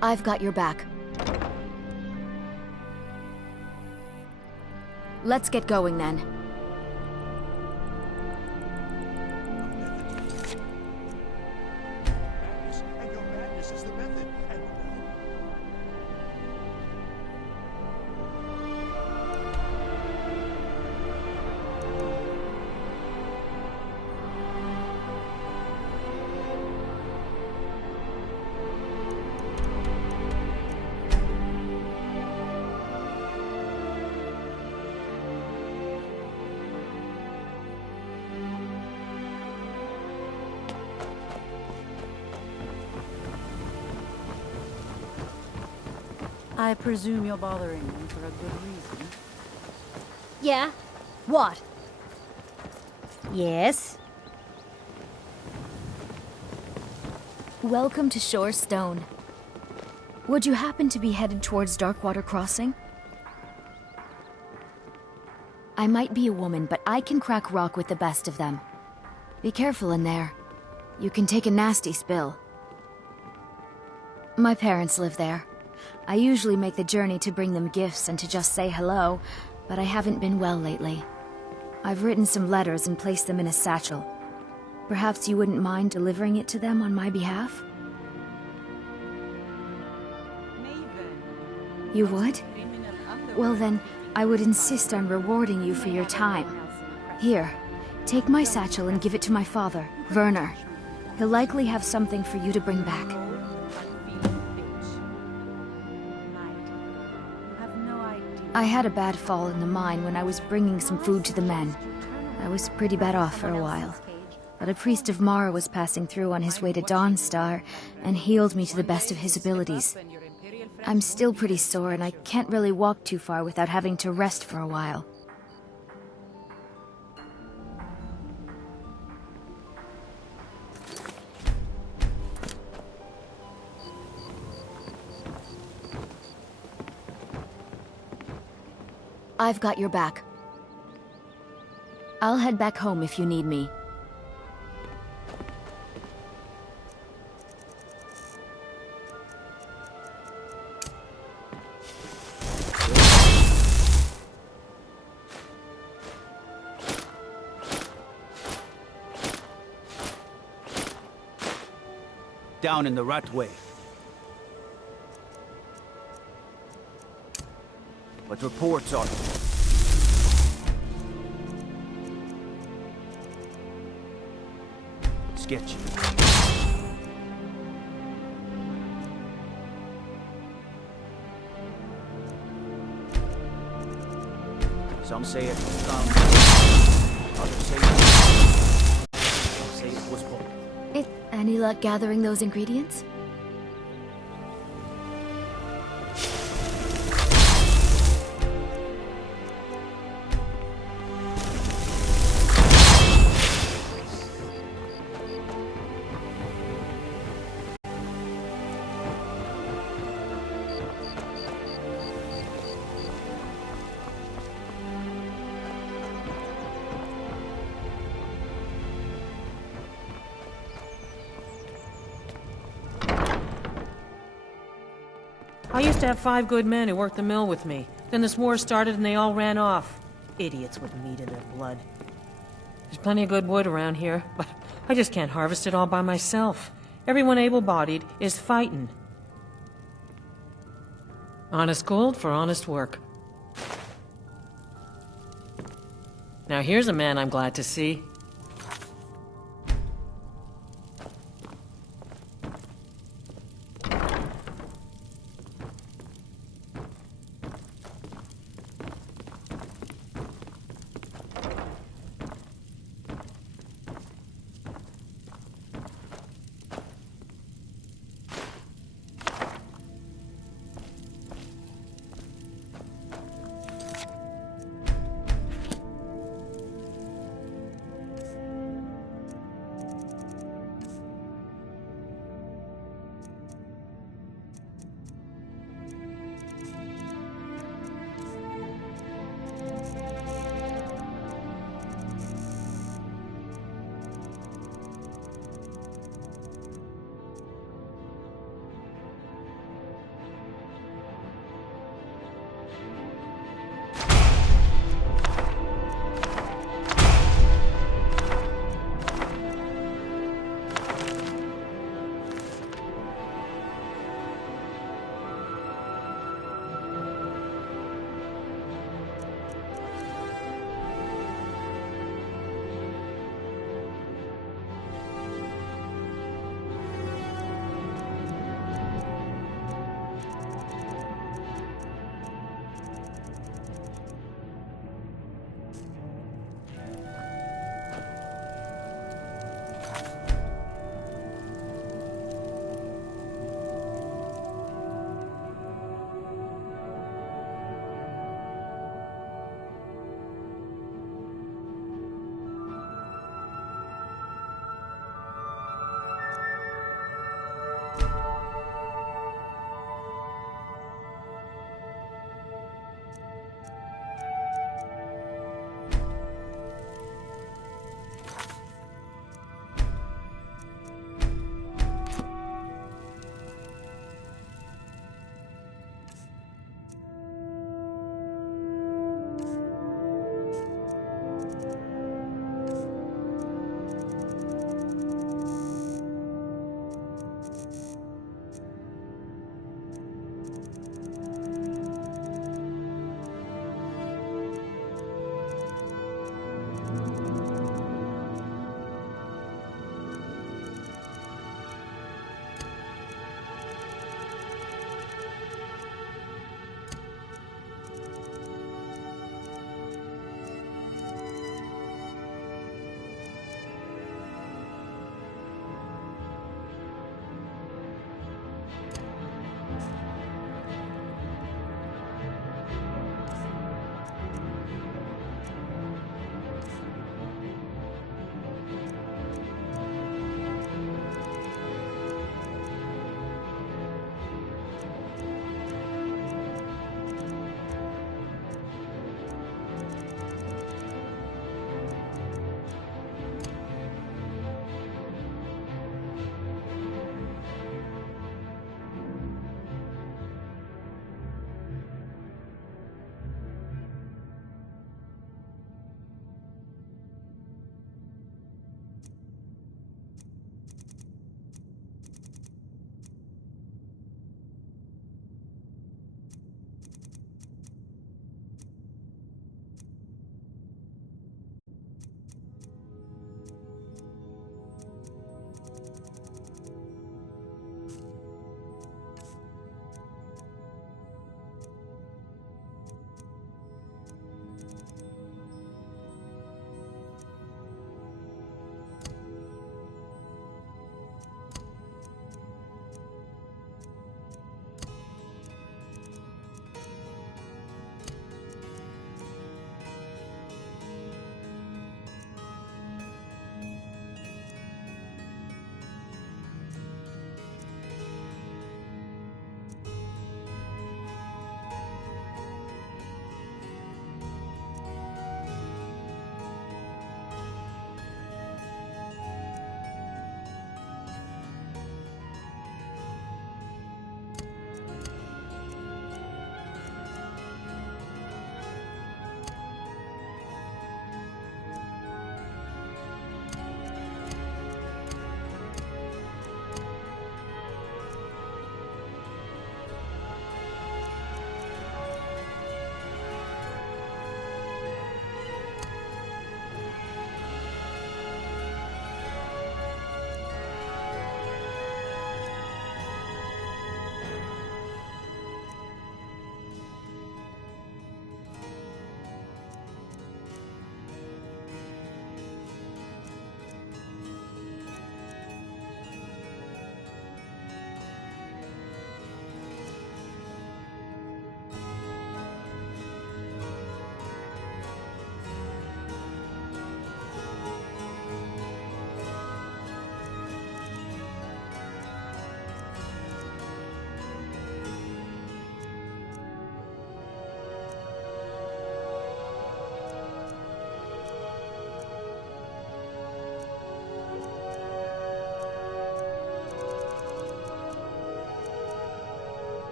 I've got your back. Let's get going then. Madness, and your madness is the method. And I presume you're bothering me for a good reason. Yeah? What? Yes? Welcome to Shore Stone. Would you happen to be headed towards Darkwater Crossing? I might be a woman, but I can crack rock with the best of them. Be careful in there. You can take a nasty spill. My parents live there. I usually make the journey to bring them gifts and to just say hello, but I haven't been well lately. I've written some letters and placed them in a satchel. Perhaps you wouldn't mind delivering it to them on my behalf? You would? Well then, I would insist on rewarding you for your time. Here, take my satchel and give it to my father, Werner. He'll likely have something for you to bring back. I had a bad fall in the mine when I was bringing some food to the men. I was pretty bad off for a while. But a priest of Mara was passing through on his way to Dawnstar and healed me to the best of his abilities. I'm still pretty sore and I can't really walk too far without having to rest for a while. I've got your back. I'll head back home if you need me. Down in the rat way. But reports are... sketchy. Some say it was found. Others say it was both. Any luck gathering those ingredients? I used to have 5 good men who worked the mill with me. Then this war started and they all ran off. Idiots with meat in their blood. There's plenty of good wood around here, but I just can't harvest it all by myself. Everyone able-bodied is fighting. Honest gold for honest work. Now here's a man I'm glad to see.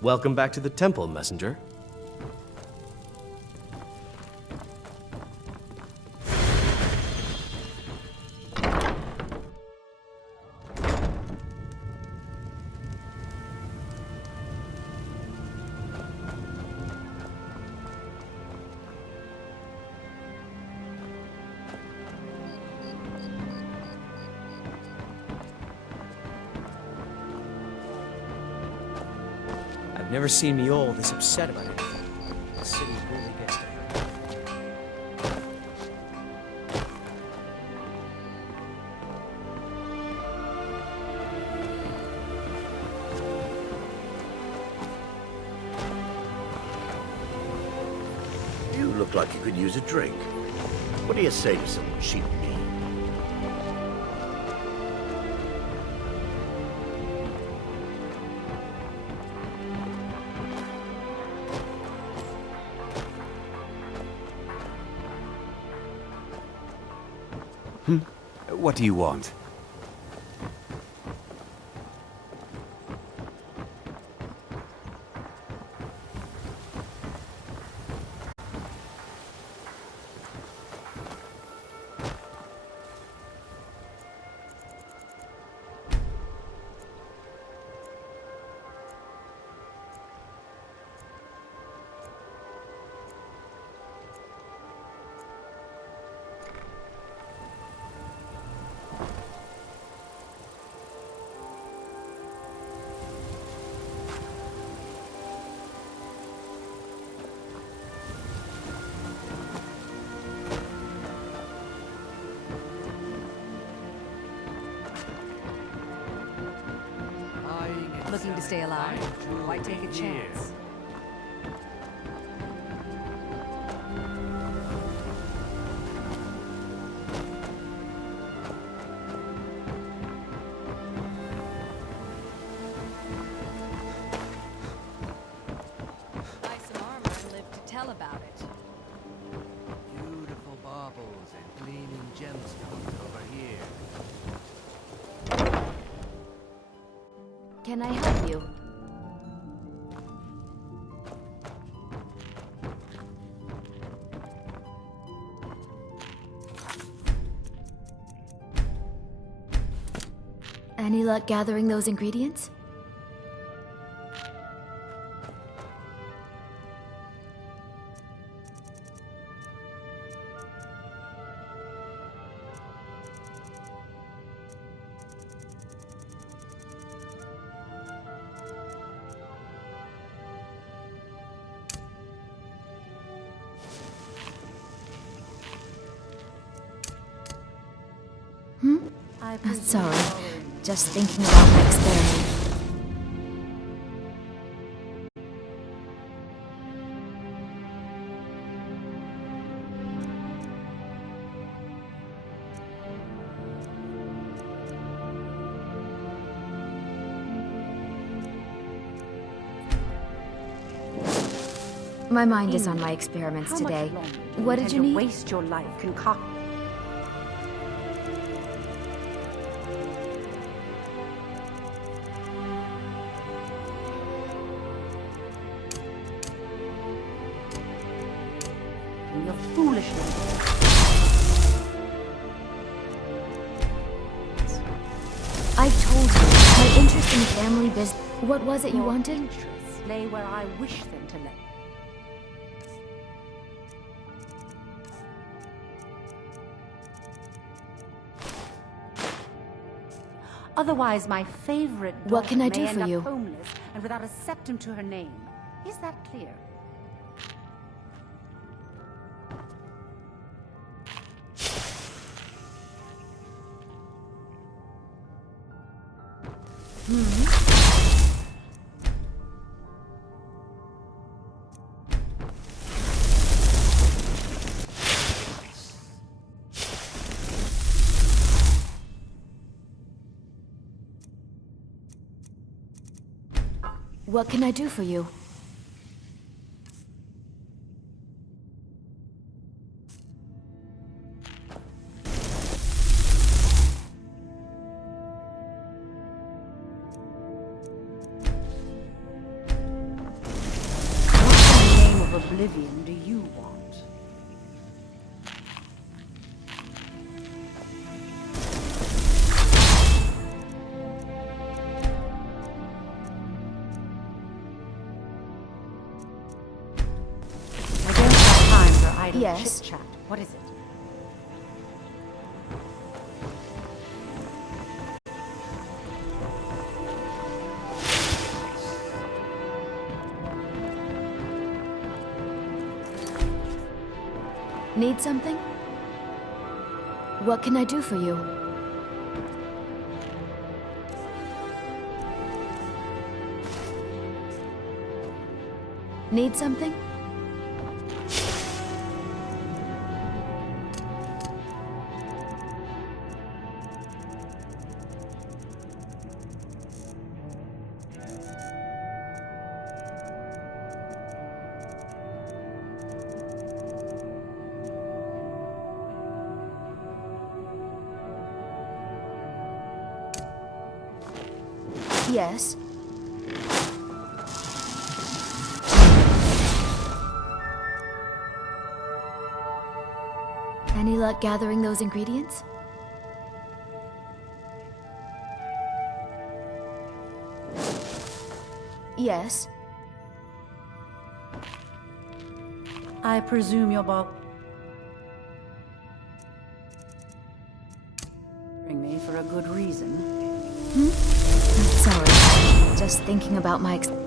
Welcome back to the temple, messenger. I've never seen me all this upset about anything. The city really gets to her. You look like you could use a drink. What do you say to some cheap meat? What do you want? Looking to stay alive? Why take a chance? Buy some armor and live to tell about it. Beautiful baubles and gleaming gemstones over here. Can I help you? Any luck gathering those ingredients? Sorry, just thinking about my experiment. My mind is on my experiments today. What did you need? Waste your life concoct. Your foolishness. I've told you, my interest in family business. What was it you wanted? Interests lay where I wish them to lay. Otherwise, my favorite daughter What can I do may for end you? up homeless and without a septum to her name. Is that clear? What can I do for you? oblivion do you want? I don't have time for idle Yes? chit-chat. What is it? Need something? What can I do for you? Need something? Yes. Any luck gathering those ingredients? Yes. I presume you're bothering me for a good reason. Sorry. Just thinking about my experiments.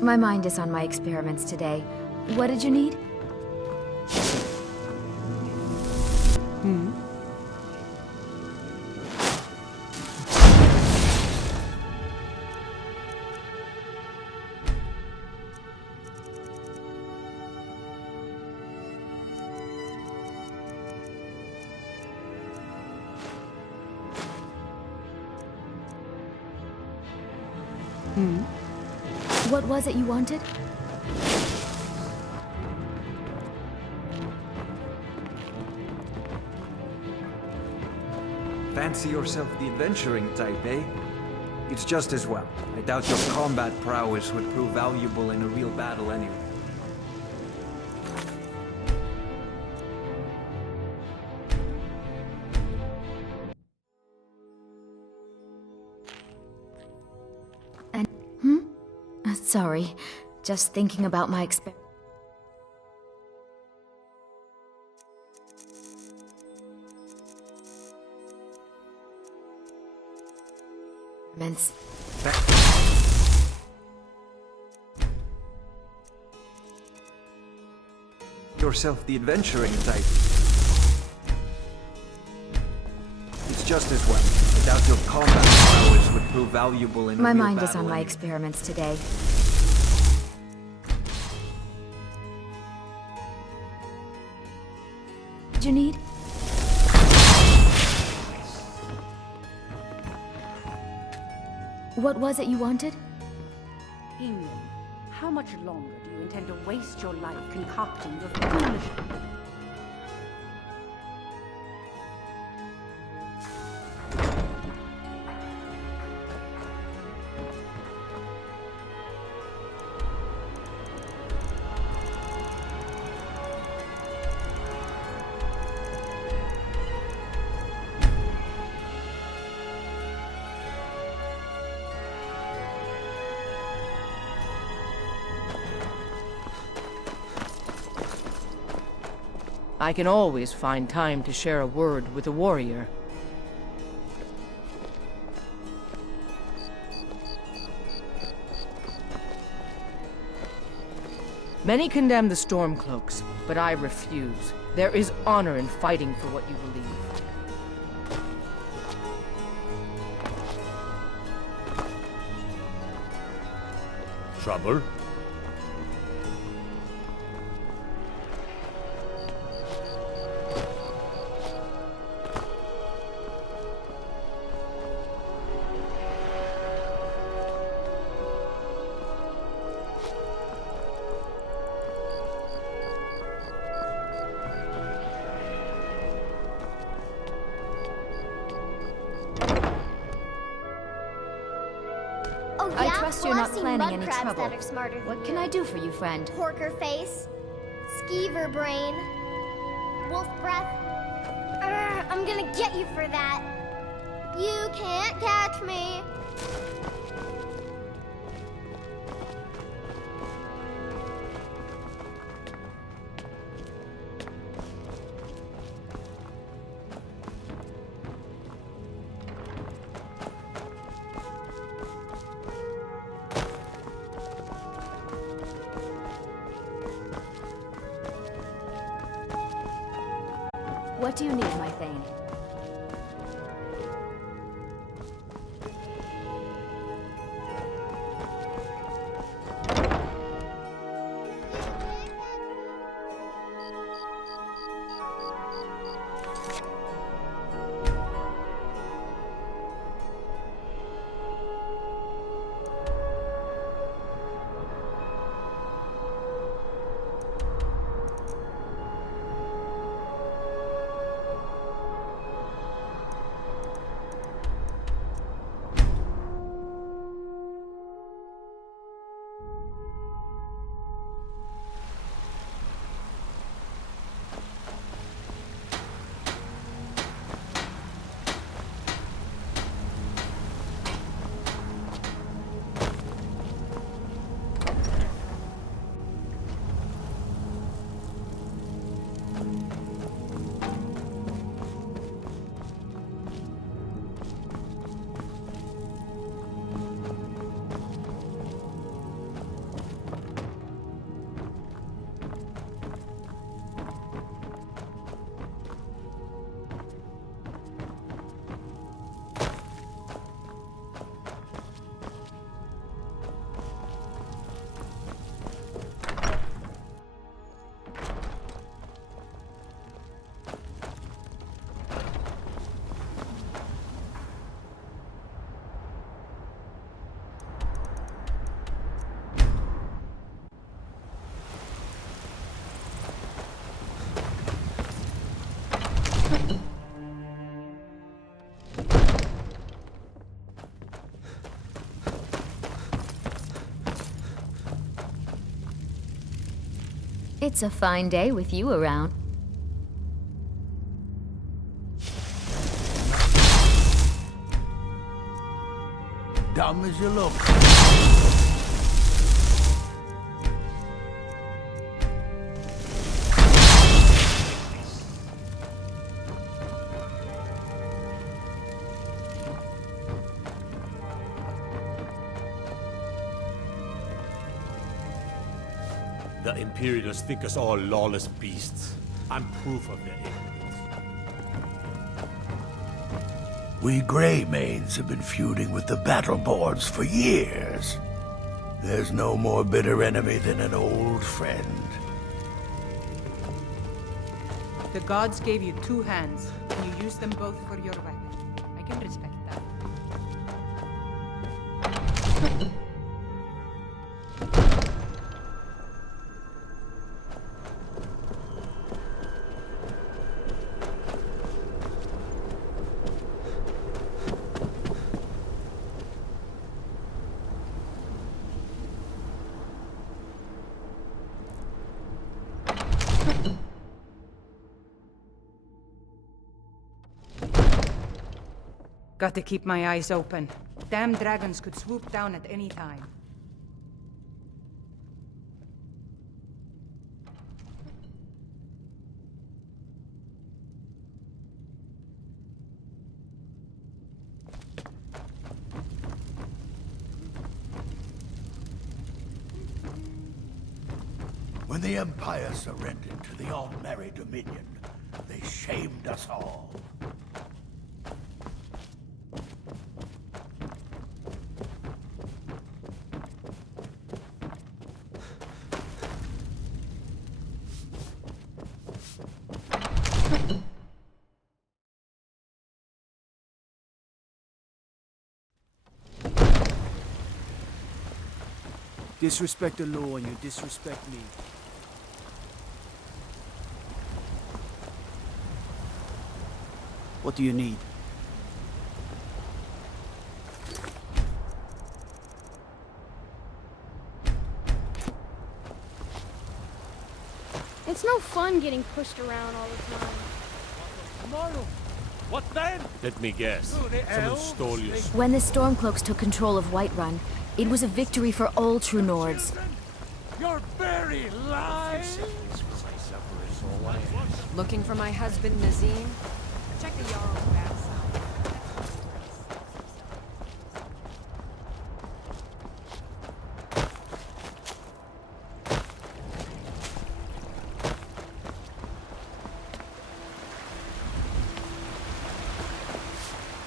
My mind is on my experiments today. What did you need? What was it you wanted? Fancy yourself the adventuring type, eh? It's just as well. I doubt your combat prowess would prove valuable in a real battle anyway. And sorry. Just thinking about my experiments. Yourself the adventuring type. It's just as well. I doubt your combat prowess would prove valuable in a My real mind is battle on my anyway. experiments today. What you need? What was it you wanted? England, how much longer do you intend to waste your life concocting your foolish... I can always find time to share a word with a warrior. Many condemn the Stormcloaks, but I refuse. There is honor in fighting for what you believe. Trouble? I yeah? trust Well, you're I've not seen planning mud any crabs trouble. that are smarter than What can I do for you, friend? Porker face, skeever brain, wolf breath. I'm gonna get you for that. You can't catch me. What do you need, my Thane? It's a fine day with you around. Dumb as you look. The Imperials think us all lawless beasts. I'm proof of their ignorance. We Greymaids have been feuding with the battle boards for years. There's no more bitter enemy than an old friend. The gods gave you two hands, and you used them both for your weapon. I can respect that. Got to keep my eyes open. Damn dragons could swoop down at any time. When the Empire surrendered to the All-Merry Dominion, they shamed us all. Disrespect the law and you disrespect me. What do you need? fun getting pushed around all the time. Tomorrow. What then? Let me guess. Someone stole your... When the Stormcloaks took control of Whiterun, it was a victory for all true Nords. Your very lives. Looking for my husband, Nazim? Check the Jarl's backside.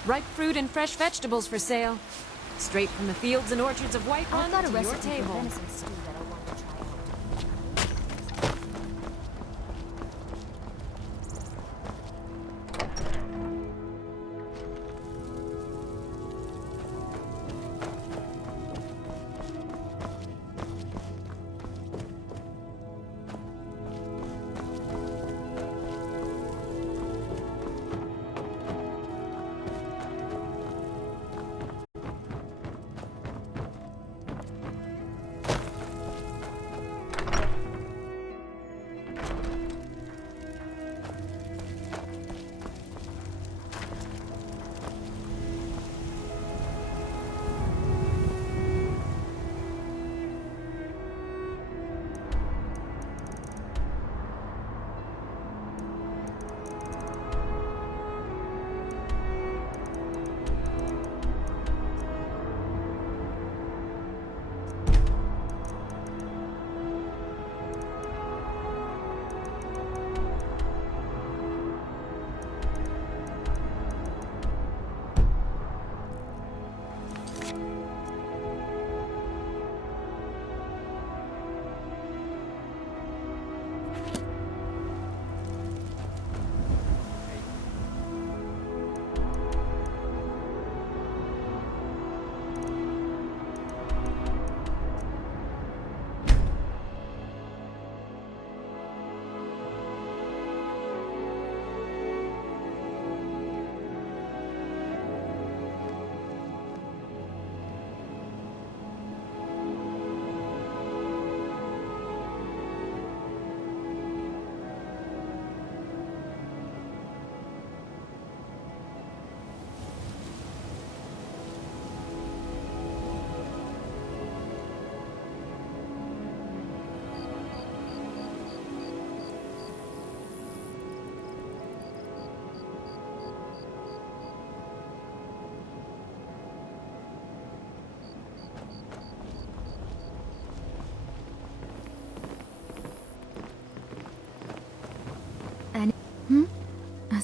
Ripe fruit and fresh vegetables for sale. Straight from the fields and orchards of Whiterun I've got a to your recipe for table. venison stew that I want to try out.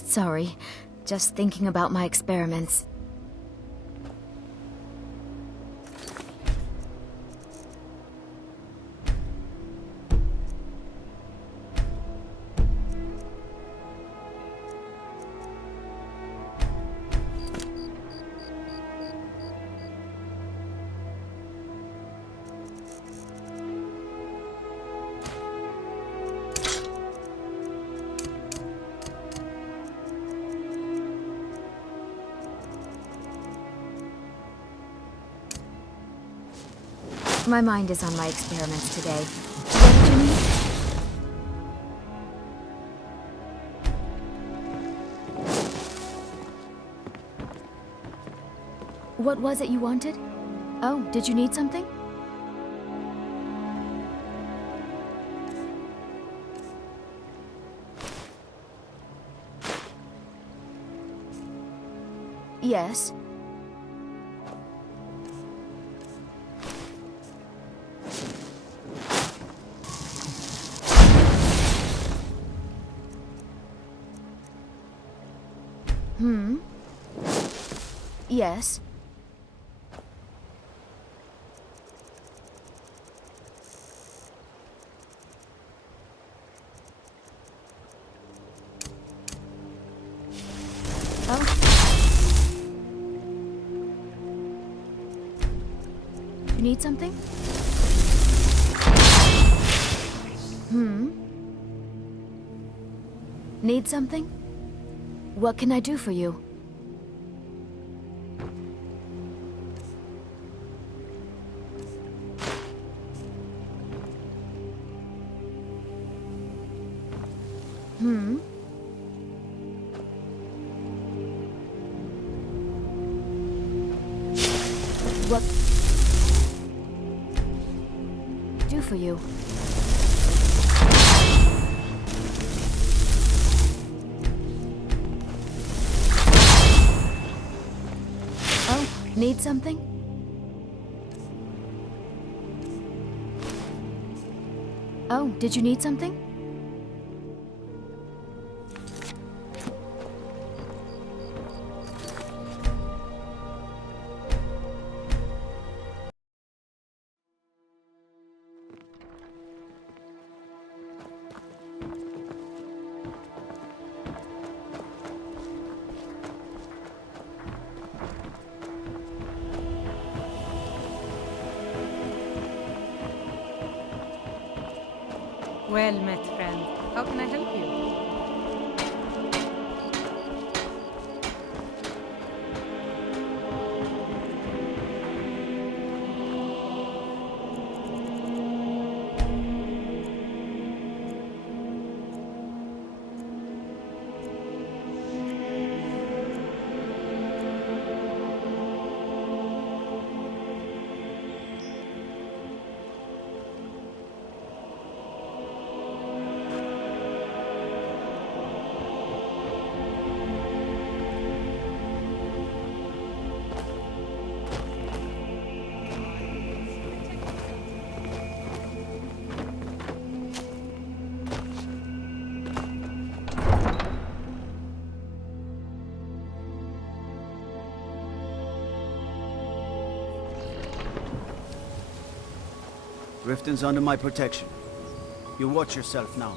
Sorry, just thinking about my experiments. My mind is on my experiments today. What did you need? What was it you wanted? Oh, did you need something? Yes. Yes. Oh. You need something? Need something? What can I do for you? What... do for you? Oh, need something? Oh, did you need something? Well met, friend. How can I help you? Riften's under my protection. You watch yourself now.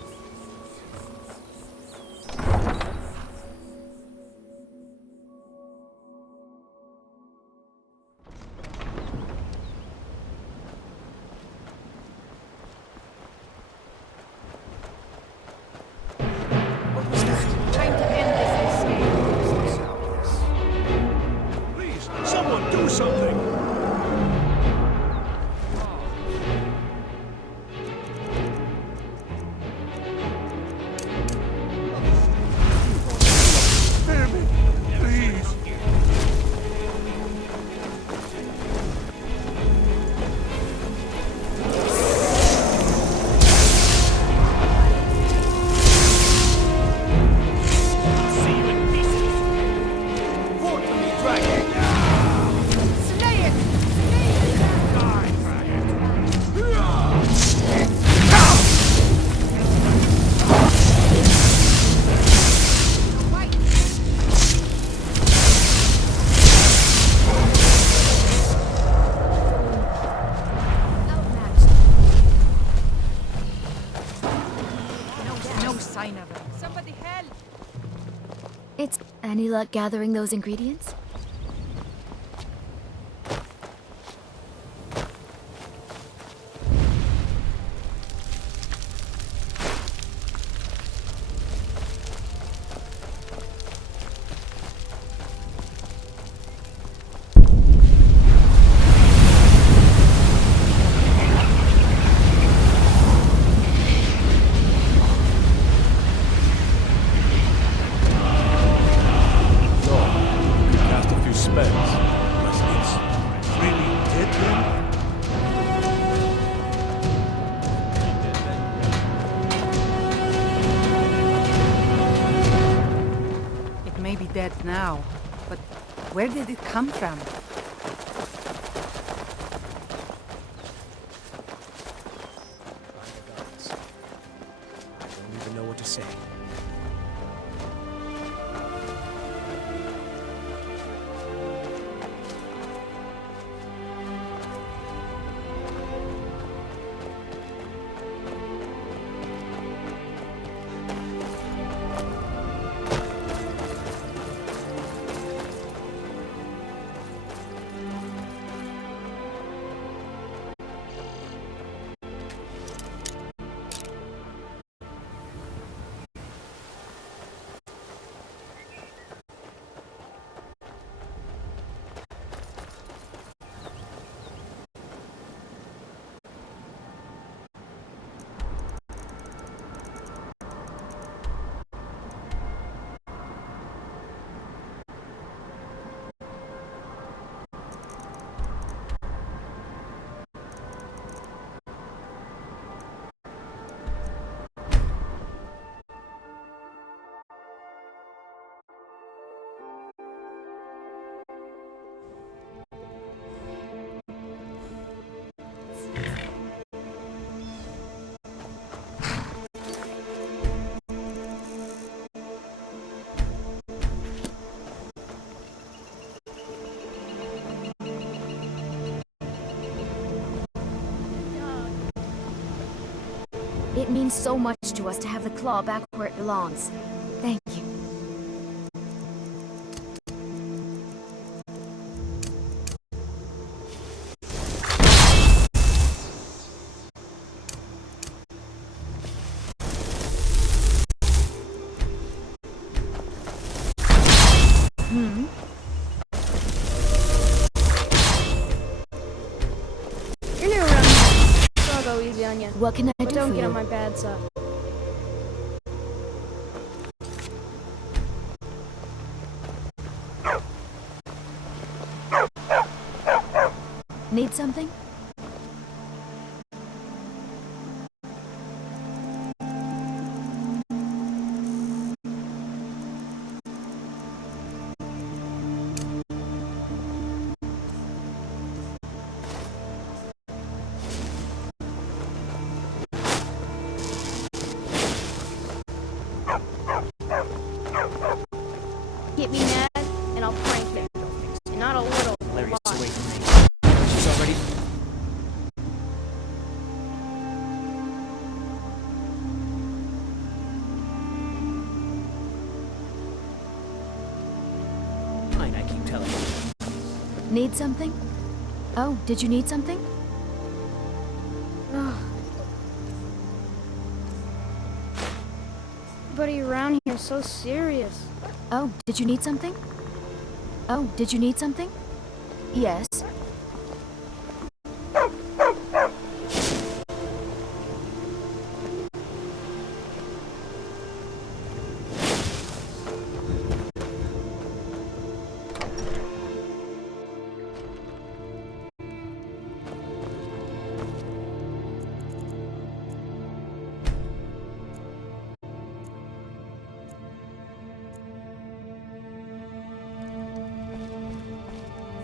What was that? Time to end this escape. Please, someone do something! Spare me, please! See you in pieces. Fort to me, dragon! Slay it! Die, dragon. No sign of it. Somebody help! It's... any luck gathering those ingredients? Cast a few spells. It's really dead then? It may be dead now, but where did it come from? By the gods. I don't even know what to say. It means so much to us to have the claw back where it belongs. Thank you. You're new around here, so I'll go easy on you. What can I But do don't for get you? on my bad side. Need something? Get me mad, and I'll prank you. And not a little. Larry, lot. it's away from me. She's already... Fine, I keep telling you. Need something? Oh, did you need something? Everybody around here is so serious. Oh, did you need something? Oh, did you need something? Yes.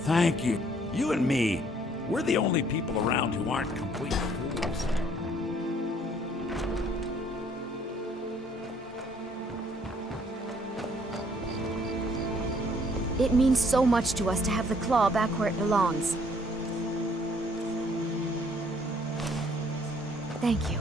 Thank you. You and me, we're the only people around who aren't complete fools. It means so much to us to have the claw back where it belongs. Thank you.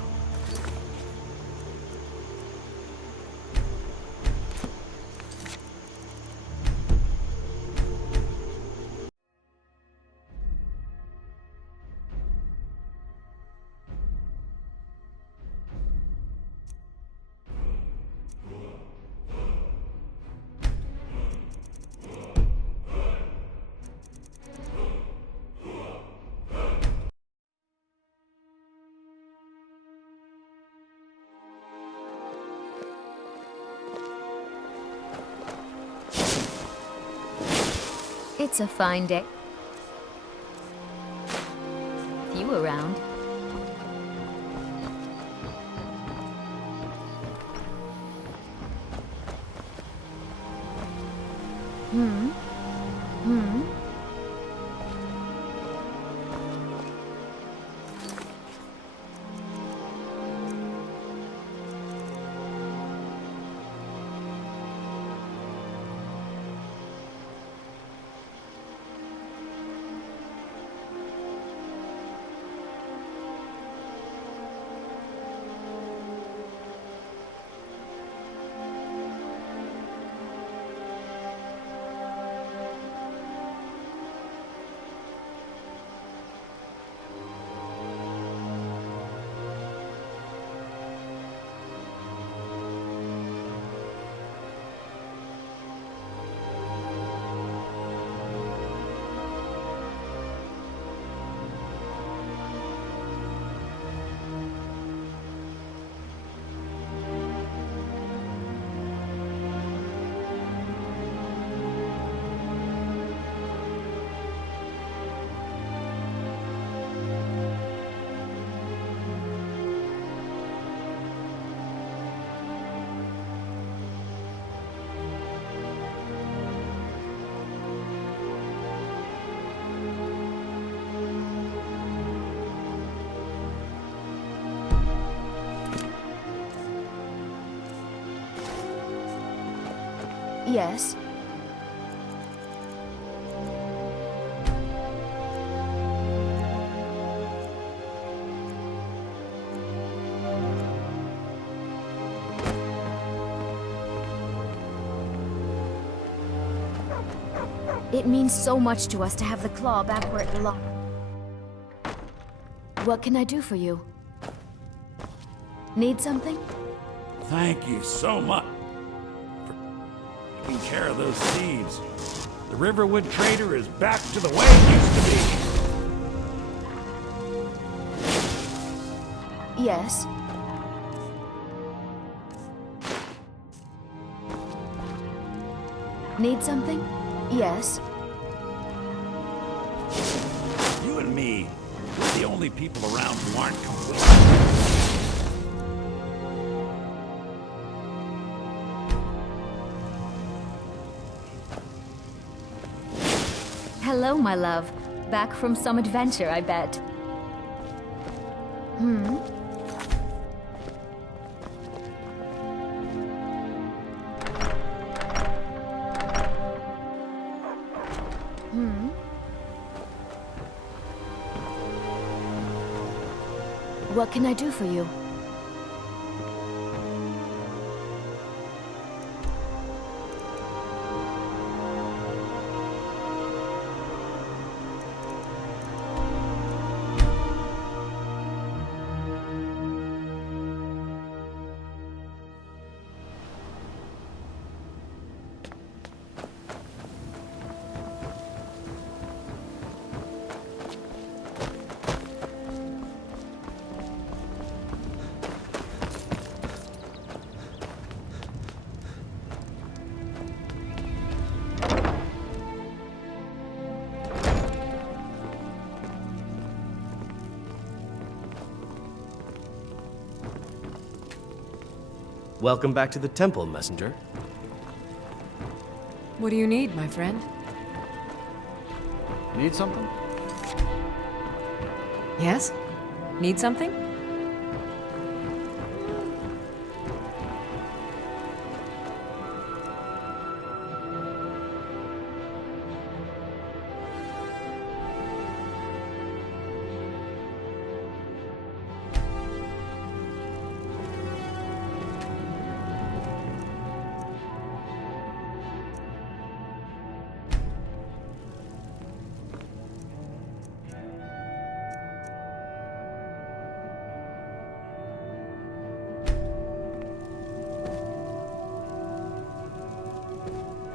It's a fine day. Few around. Yes. It means so much to us to have the claw back where it belongs. What can I do for you? Need something? Thank you so much for taking care of those seeds. The Riverwood Trader is back to the way it used to be. Yes. Need something? Yes. You and me, we're the only people around who aren't complete. Hello, my love. Back from some adventure, I bet. Hmm? What can I do for you? Welcome back to the temple, messenger. What do you need, my friend? Need something? Yes? Need something?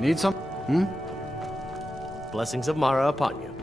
Need some? Hmm? Blessings of Mara upon you.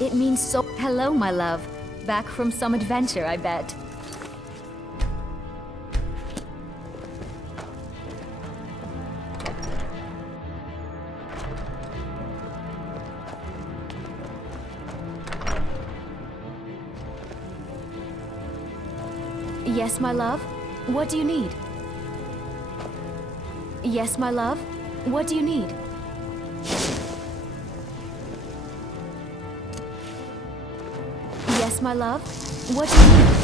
It means so. Hello, my love. Back from some adventure, I bet. Yes, my love? What do you need? Yes, my love? What do you need? Yes, my love? What do you need?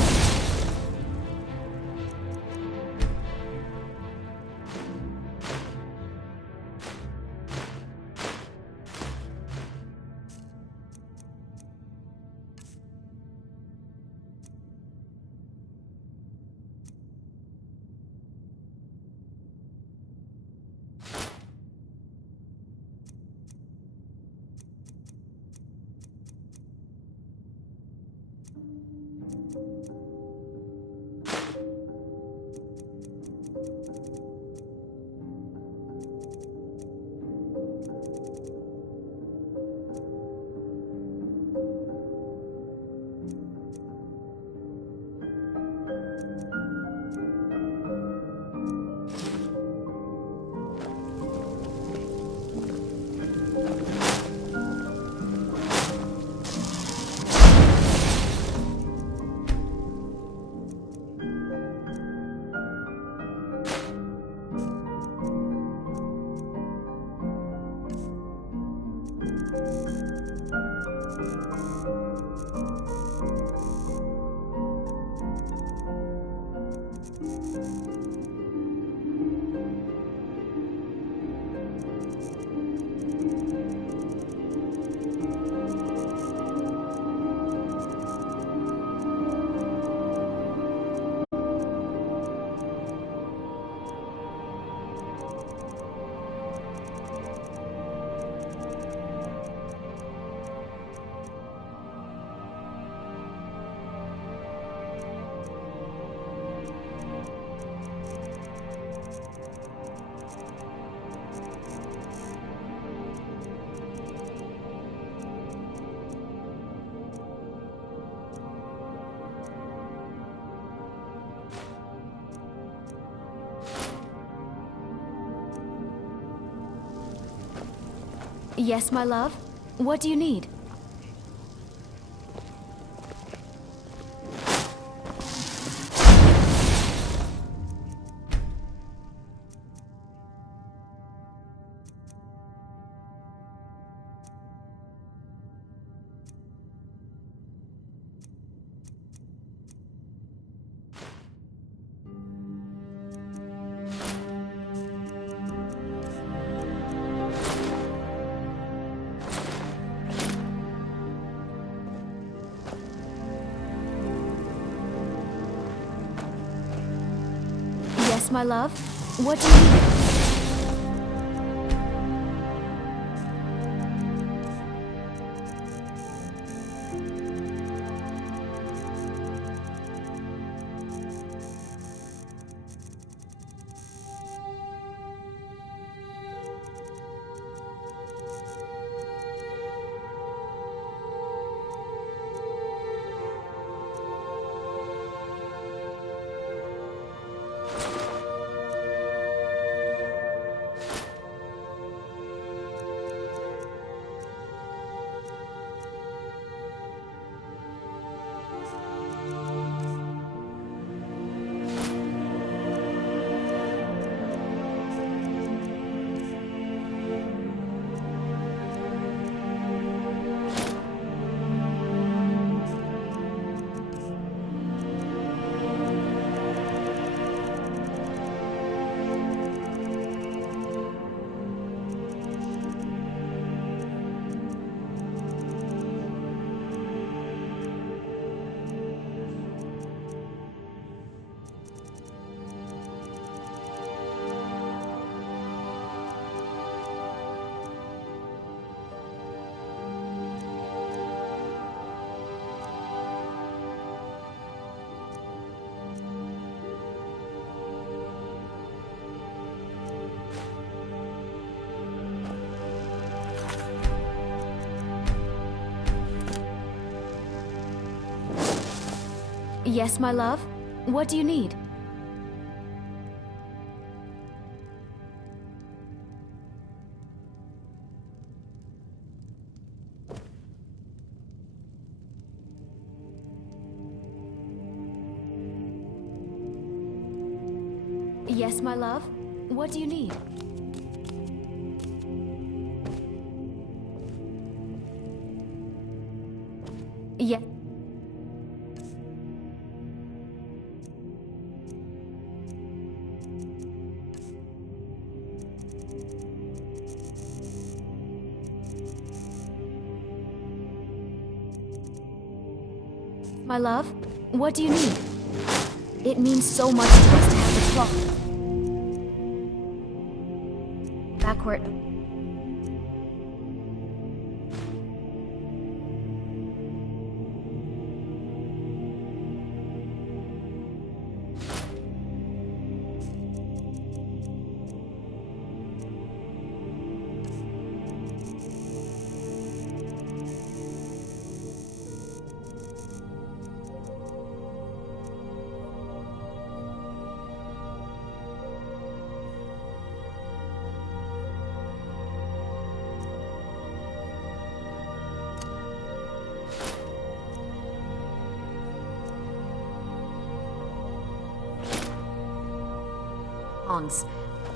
Yes, my love? What do you need? Yes, my love? What do you need? Yes, my love? What do you need? Yes, my love? What do you need? Yes. My love, what do you need? It means so much to us to have the cloth. Backward.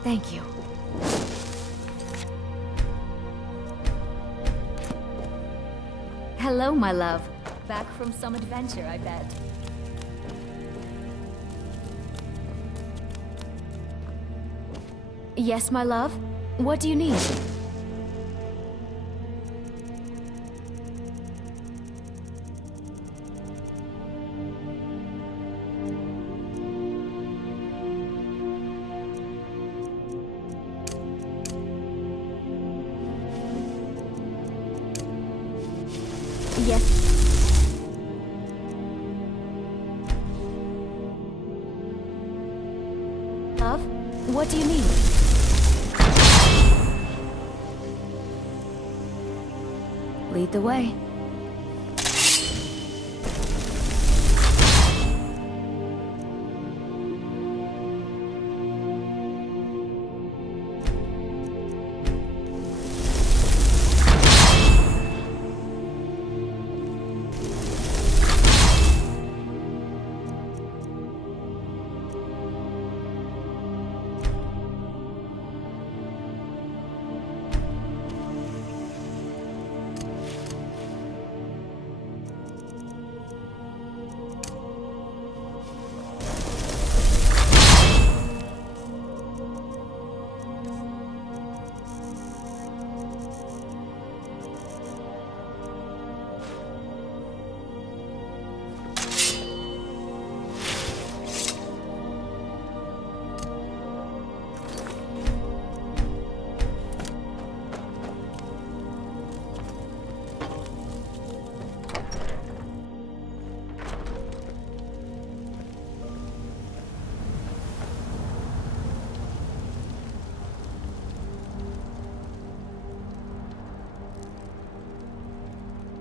Thank you. Hello, my love. Back from some adventure, I bet. Yes, my love? What do you need? Yes. Love, what do you need? Lead the way.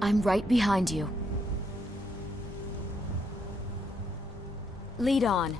I'm right behind you. Lead on.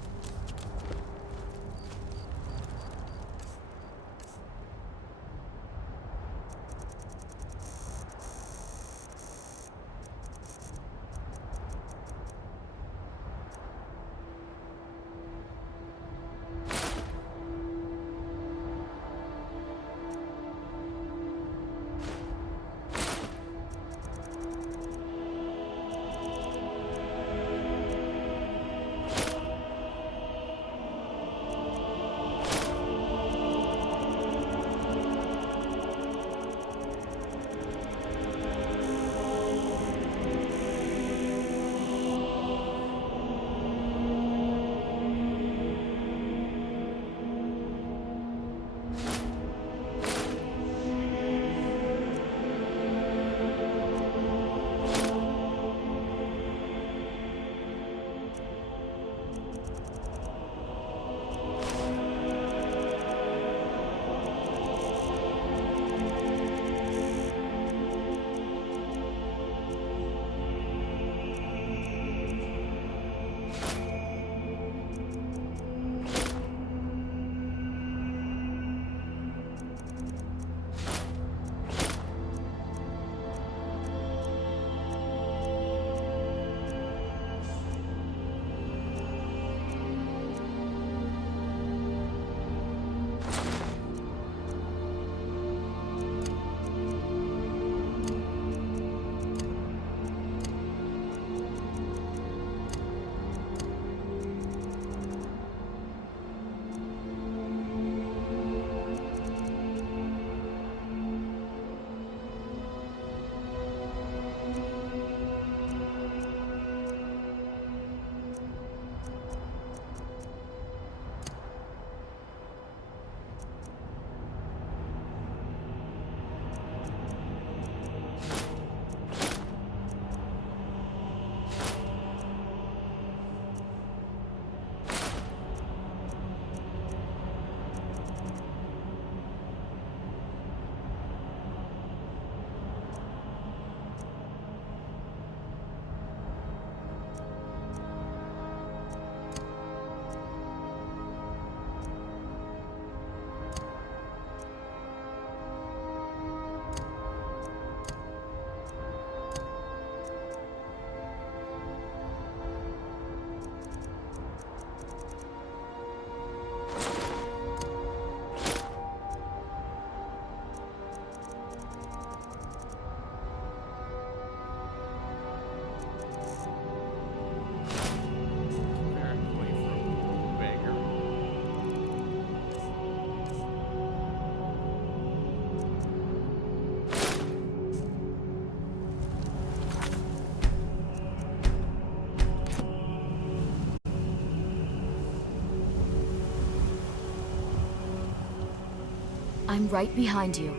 I'm right behind you.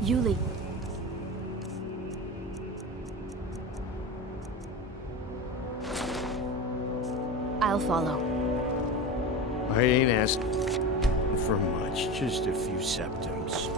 Yuli. I'll follow. I ain't asking for much, just a few septums.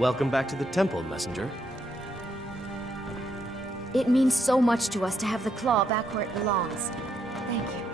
Welcome back to the temple, messenger. It means so much to us to have the claw back where it belongs. Thank you.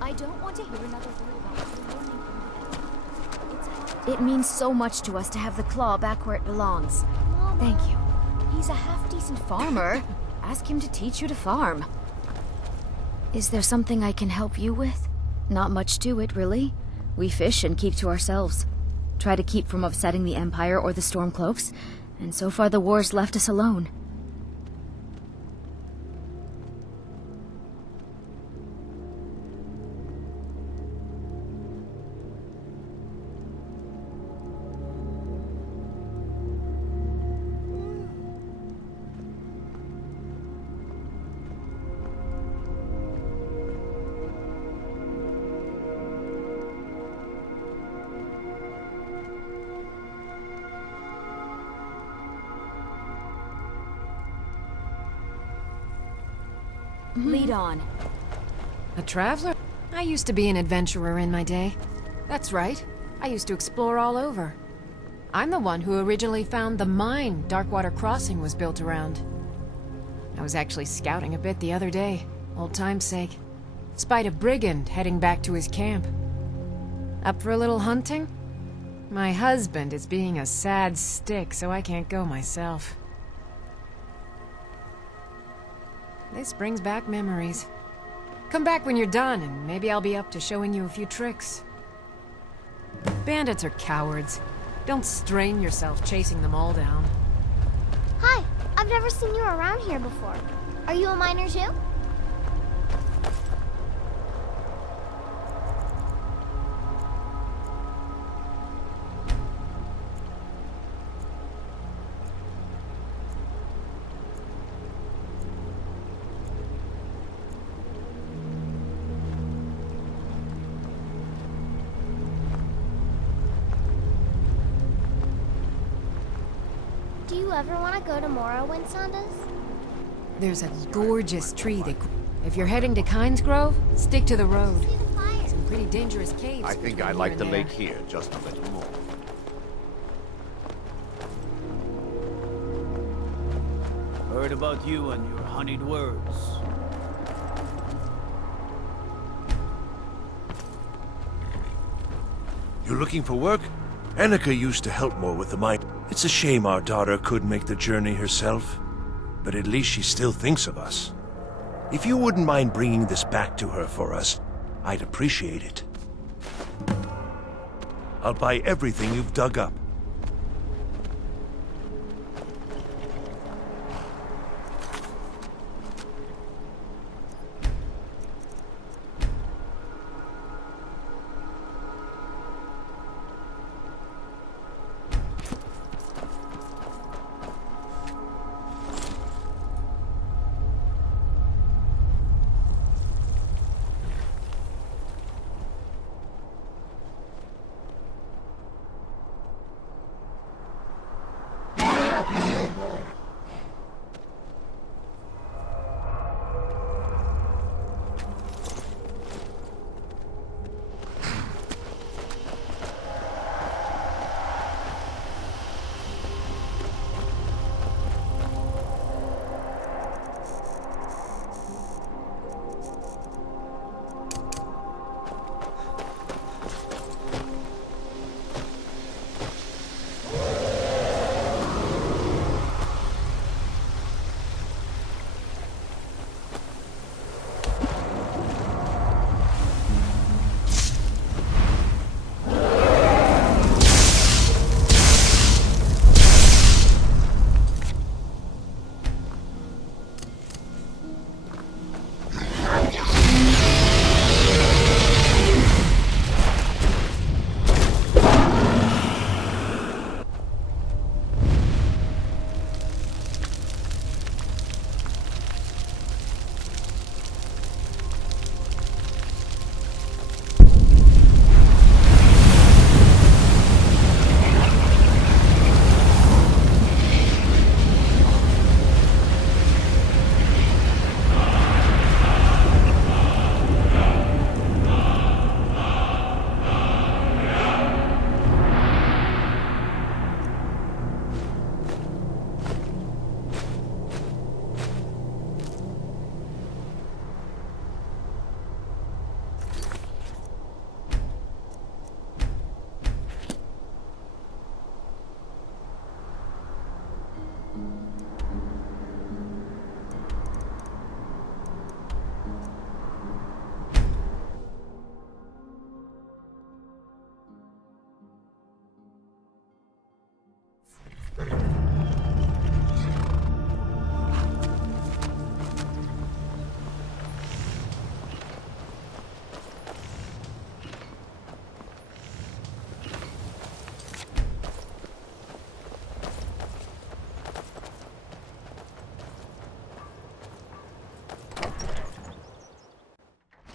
I don't want to hear another word about it. It means so much to us to have the claw back where it belongs. Mama. Thank you. He's a half-decent farmer. Ask him to teach you to farm. Is there something I can help you with? Not much to it, really. We fish and keep to ourselves. Try to keep from upsetting the Empire or the Stormcloaks, and so far the war's left us alone. Lead on. A traveler? I used to be an adventurer in my day. That's right. I used to explore all over. I'm the one who originally found the mine Darkwater Crossing was built around. I was actually scouting a bit the other day, old time's sake. Spied a brigand heading back to his camp. Up for a little hunting? My husband is being a sad stick, so I can't go myself. This brings back memories. Come back when you're done, and maybe I'll be up to showing you a few tricks. Bandits are cowards. Don't strain yourself chasing them all down. Hi, I've never seen you around here before. Are you a miner too? Do you ever want to go to Morrowind, Sandus? There's a gorgeous tree that... If you're heading to Kynes Grove, stick to the road. Some pretty dangerous caves. I think between I here like and the there. lake here just a little more. Heard about you and your honeyed words. You looking for work? Annika used to help more with the mine. It's a shame our daughter couldn't make the journey herself, but at least she still thinks of us. If you wouldn't mind bringing this back to her for us, I'd appreciate it. I'll buy everything you've dug up.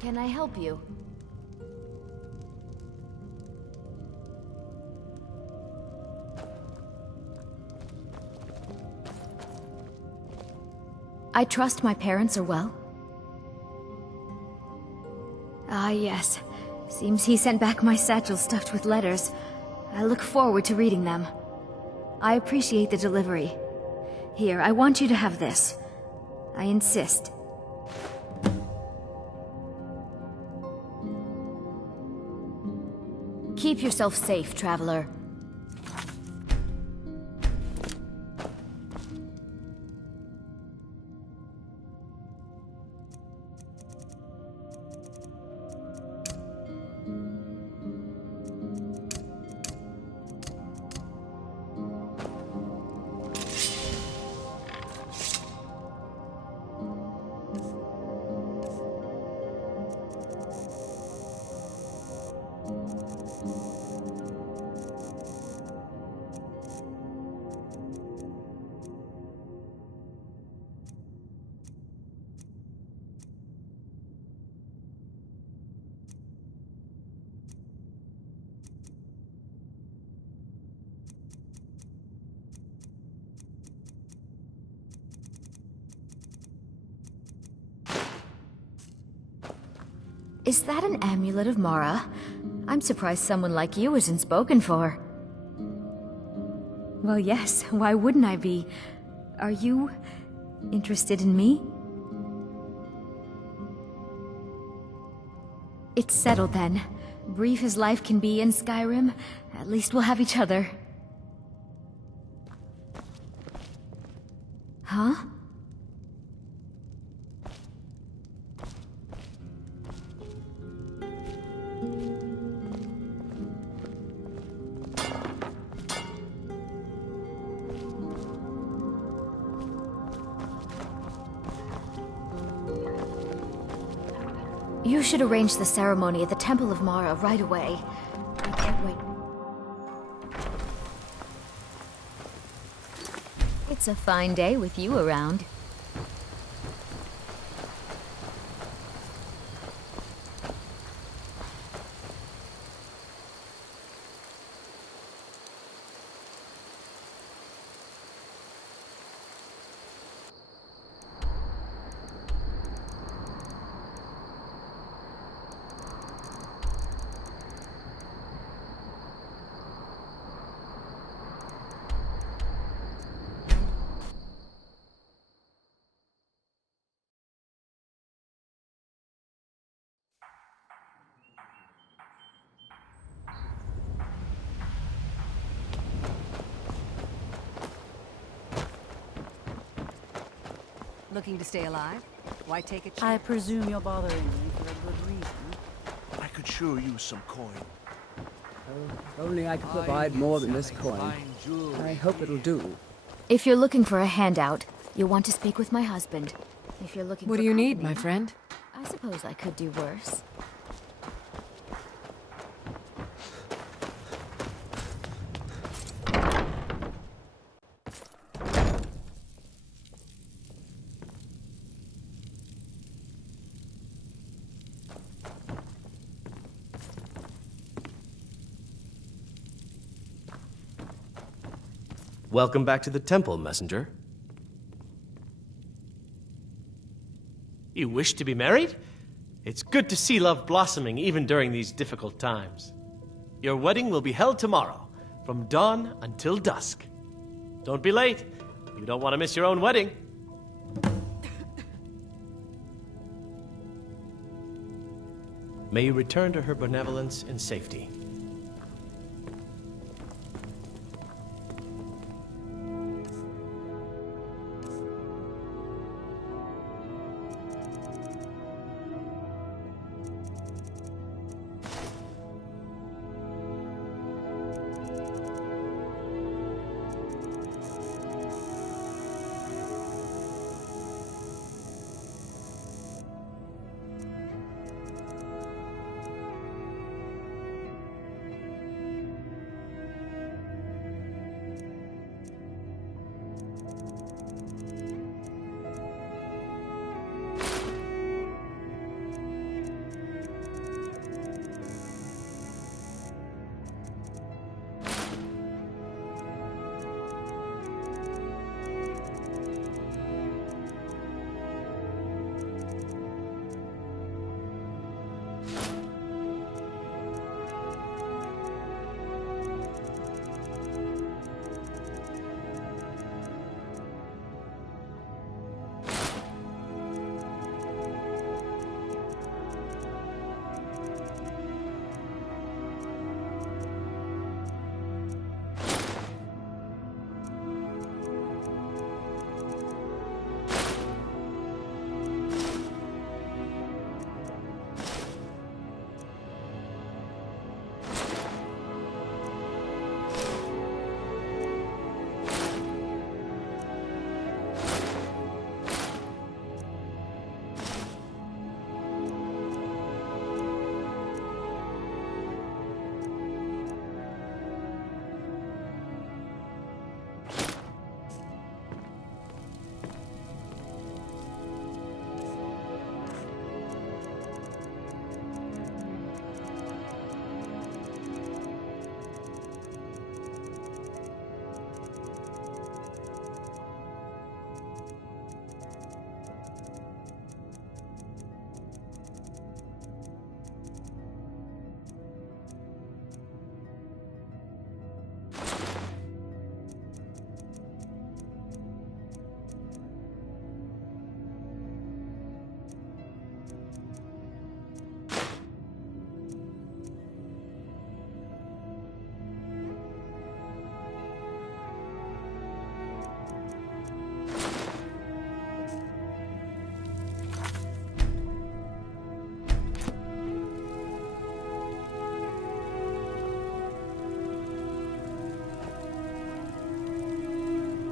Can I help you? I trust my parents are well. Ah, yes. Seems he sent back my satchel stuffed with letters. I look forward to reading them. I appreciate the delivery. Here, I want you to have this. I insist. Keep yourself safe, traveler. Is that an amulet of Mara? I'm surprised someone like you isn't spoken for. Well, yes, why wouldn't I be? Are you interested in me? It's settled then. Brief as life can be in Skyrim, at least we'll have each other. Huh? You should arrange the ceremony at the Temple of Mara right away. I can't wait. It's a fine day with you around. Looking to stay alive? Why take a chance? I presume you're bothering me for a good reason. I could sure use some coin. If only I could provide more than this coin. I hope it'll do. If you're looking for a handout, you'll want to speak with my husband. If you're looking What for do you need, company, my friend? I suppose I could do worse. Welcome back to the temple, messenger. You wish to be married? It's good to see love blossoming even during these difficult times. Your wedding will be held tomorrow, from dawn until dusk. Don't be late. You don't want to miss your own wedding. May you return to her benevolence in safety.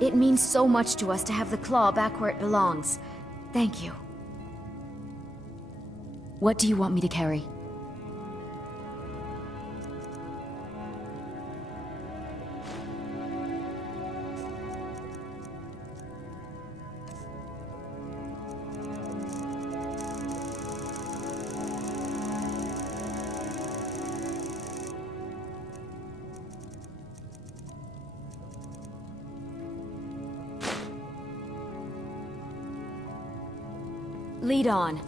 It means so much to us to have the claw back where it belongs. Thank you. What do you want me to carry? Lead on.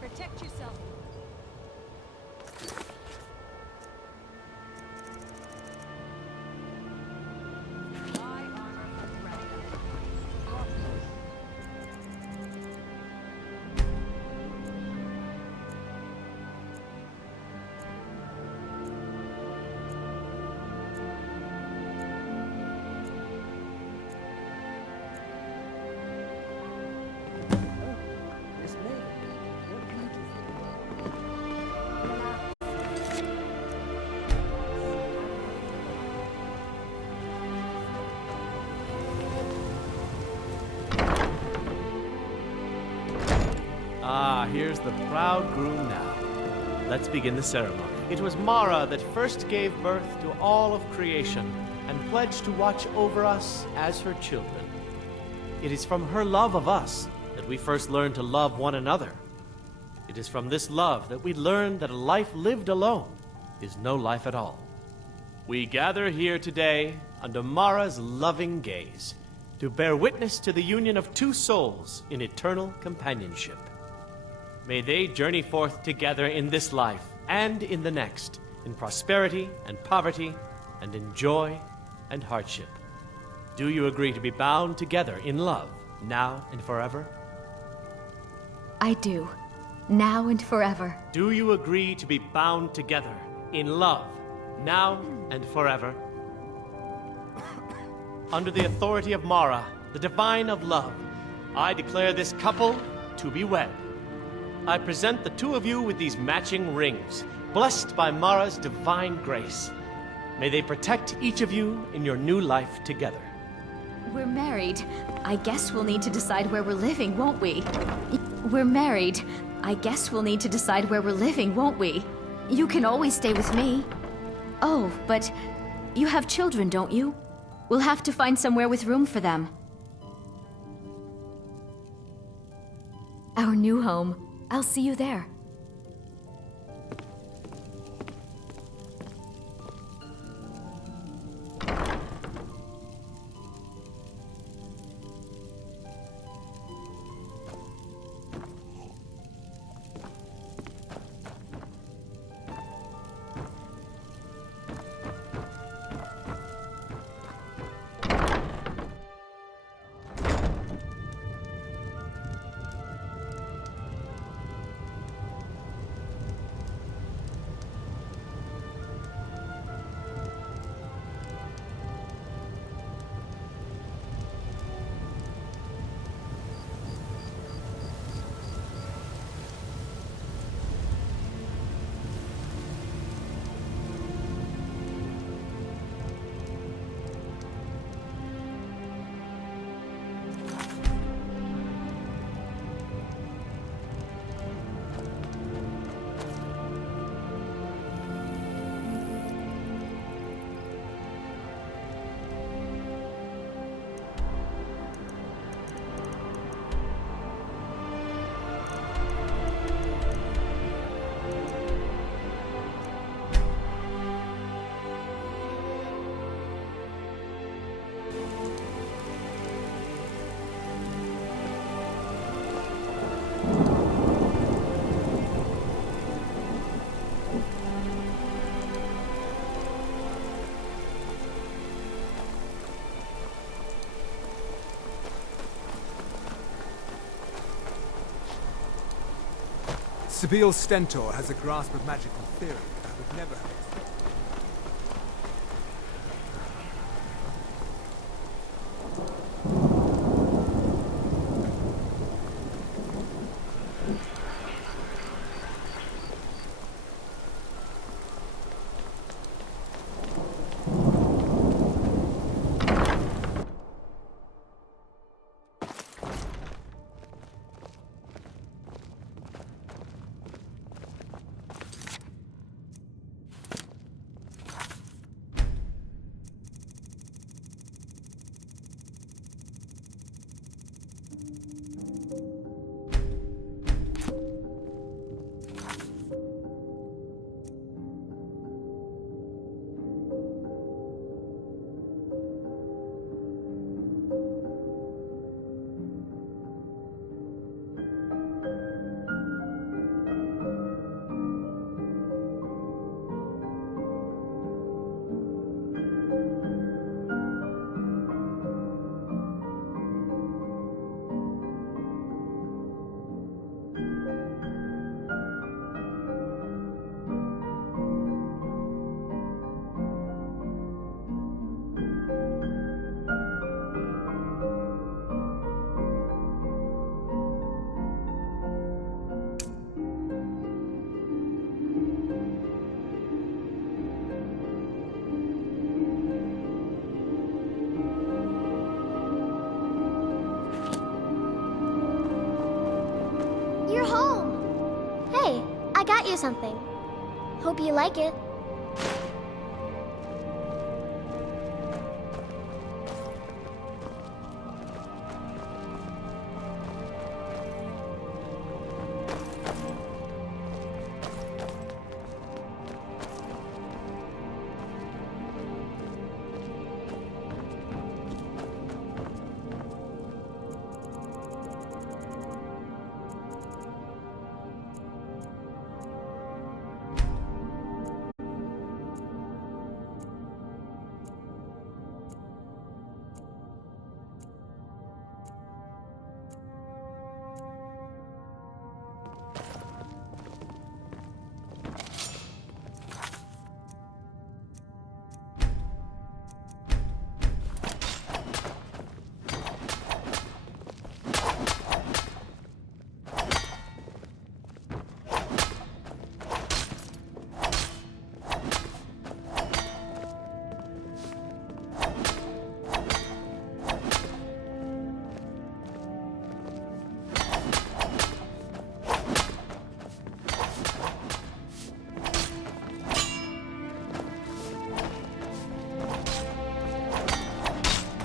Protect yourself. Ah, here's the proud groom now. Let's begin the ceremony. It was Mara that first gave birth to all of creation and pledged to watch over us as her children. It is from her love of us that we first learned to love one another. It is from this love that we learn that a life lived alone is no life at all. We gather here today under Mara's loving gaze to bear witness to the union of two souls in eternal companionship. May they journey forth together in this life and in the next, in prosperity and poverty, and in joy and hardship. Do you agree to be bound together in love, now and forever? I do. Now and forever. Do you agree to be bound together in love, now and forever? Under the authority of Mara, the divine of love, I declare this couple to be wed. I present the two of you with these matching rings, blessed by Mara's divine grace. May they protect each of you in your new life together. We're married. I guess we'll need to decide where we're living, won't we? We're married. I guess we'll need to decide where we're living, won't we? You can always stay with me. Oh, but you have children, don't you? We'll have to find somewhere with room for them. Our new home. I'll see you there. Seville Stentor has a grasp of magical theory I would never have expected. You're home! Hey, I got you something. Hope you like it.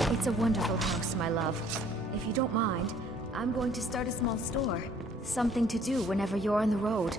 It's a wonderful house, my love. If you don't mind, I'm going to start a small store. Something to do whenever you're on the road.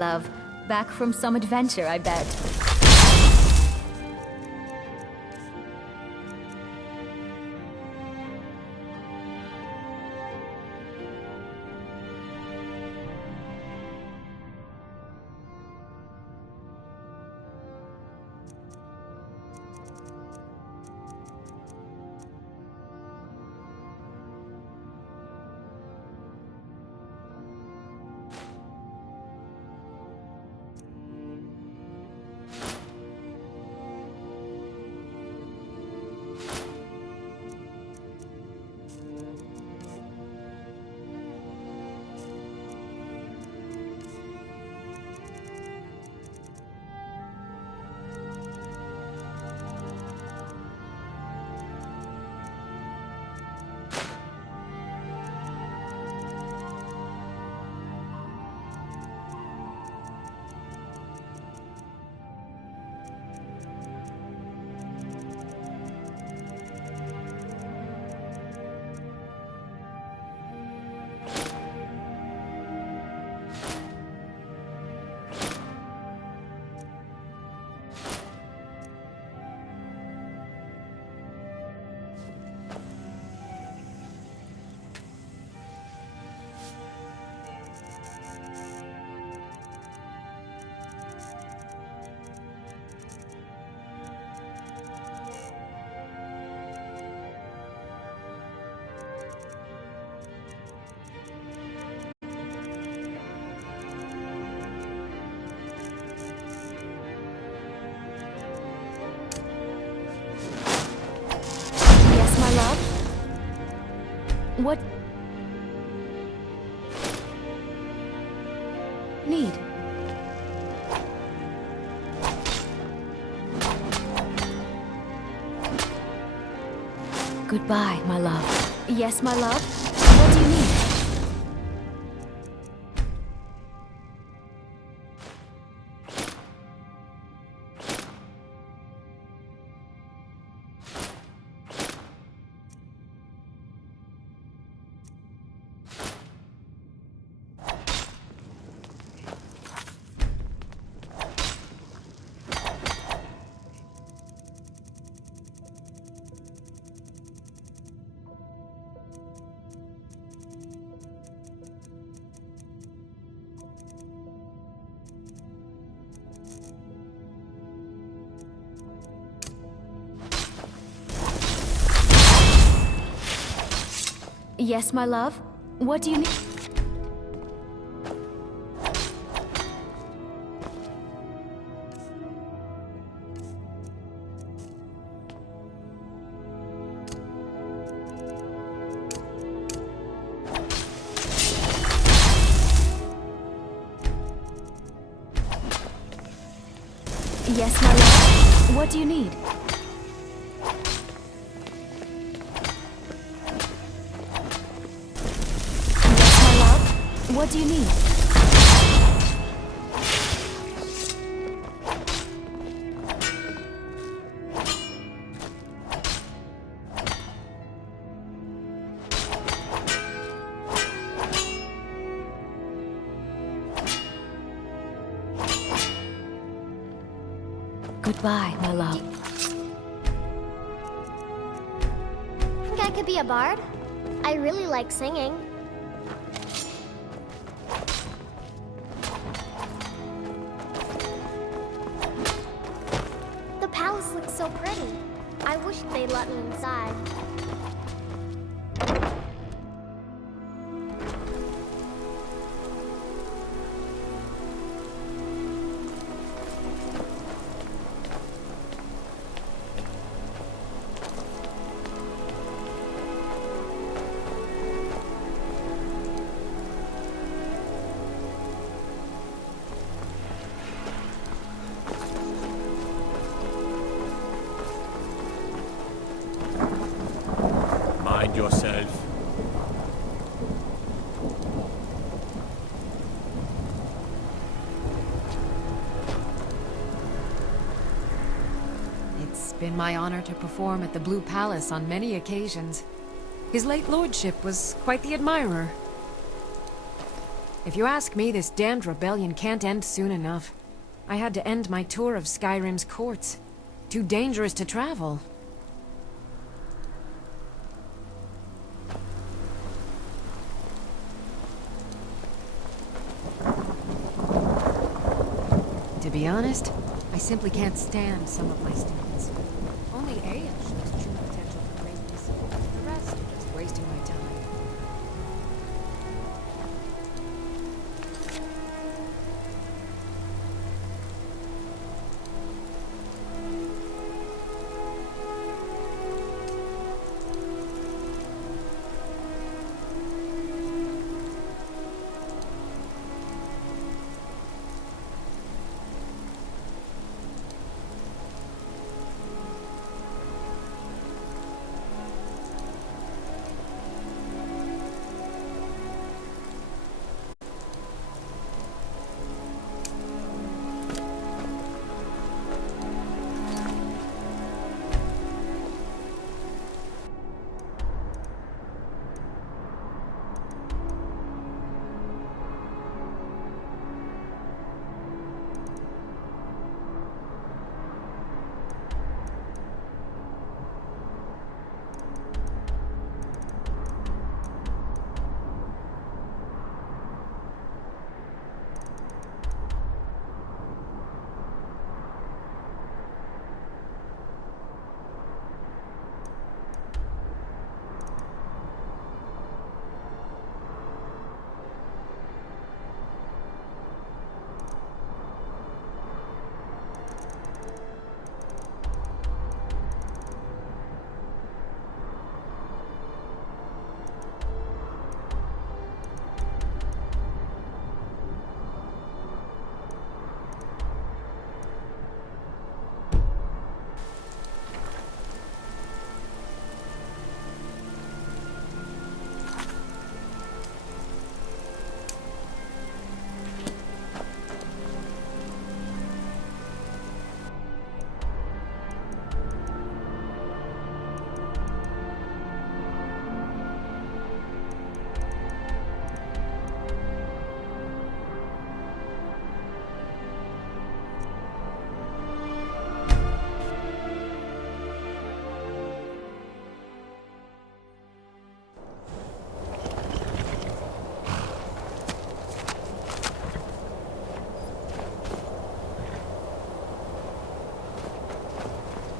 Love, back from some adventure, I bet. What need? Goodbye, my love. Yes, my love? What do you need? Yes, my love? What do you need? Yes, my love? What do you need? What do you need? Goodbye, my love. Think I could be a bard? I really like singing. Looks so pretty. I wish they'd let me inside. Mind yourself. It's been my honor to perform at the Blue Palace on many occasions. His late lordship was quite the admirer. If you ask me, this damned rebellion can't end soon enough. I had to end my tour of Skyrim's courts. Too dangerous to travel. To be honest, I simply can't stand some of my students. Only Aya shows true potential for greatness. The rest are just wasting my time.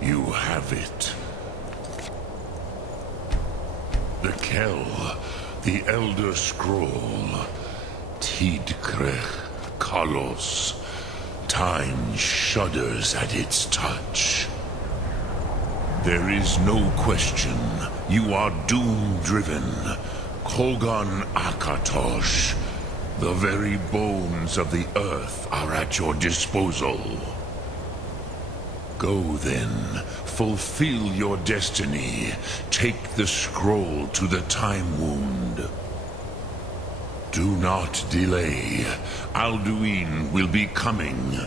You have it. The Kell, the Elder Scroll, Tidkrech Kalos. Time shudders at its touch. There is no question. You are doom-driven. Kogan Akatosh. The very bones of the earth are at your disposal. Go then, fulfill your destiny. Take the scroll to the Time Wound. Do not delay. Alduin will be coming.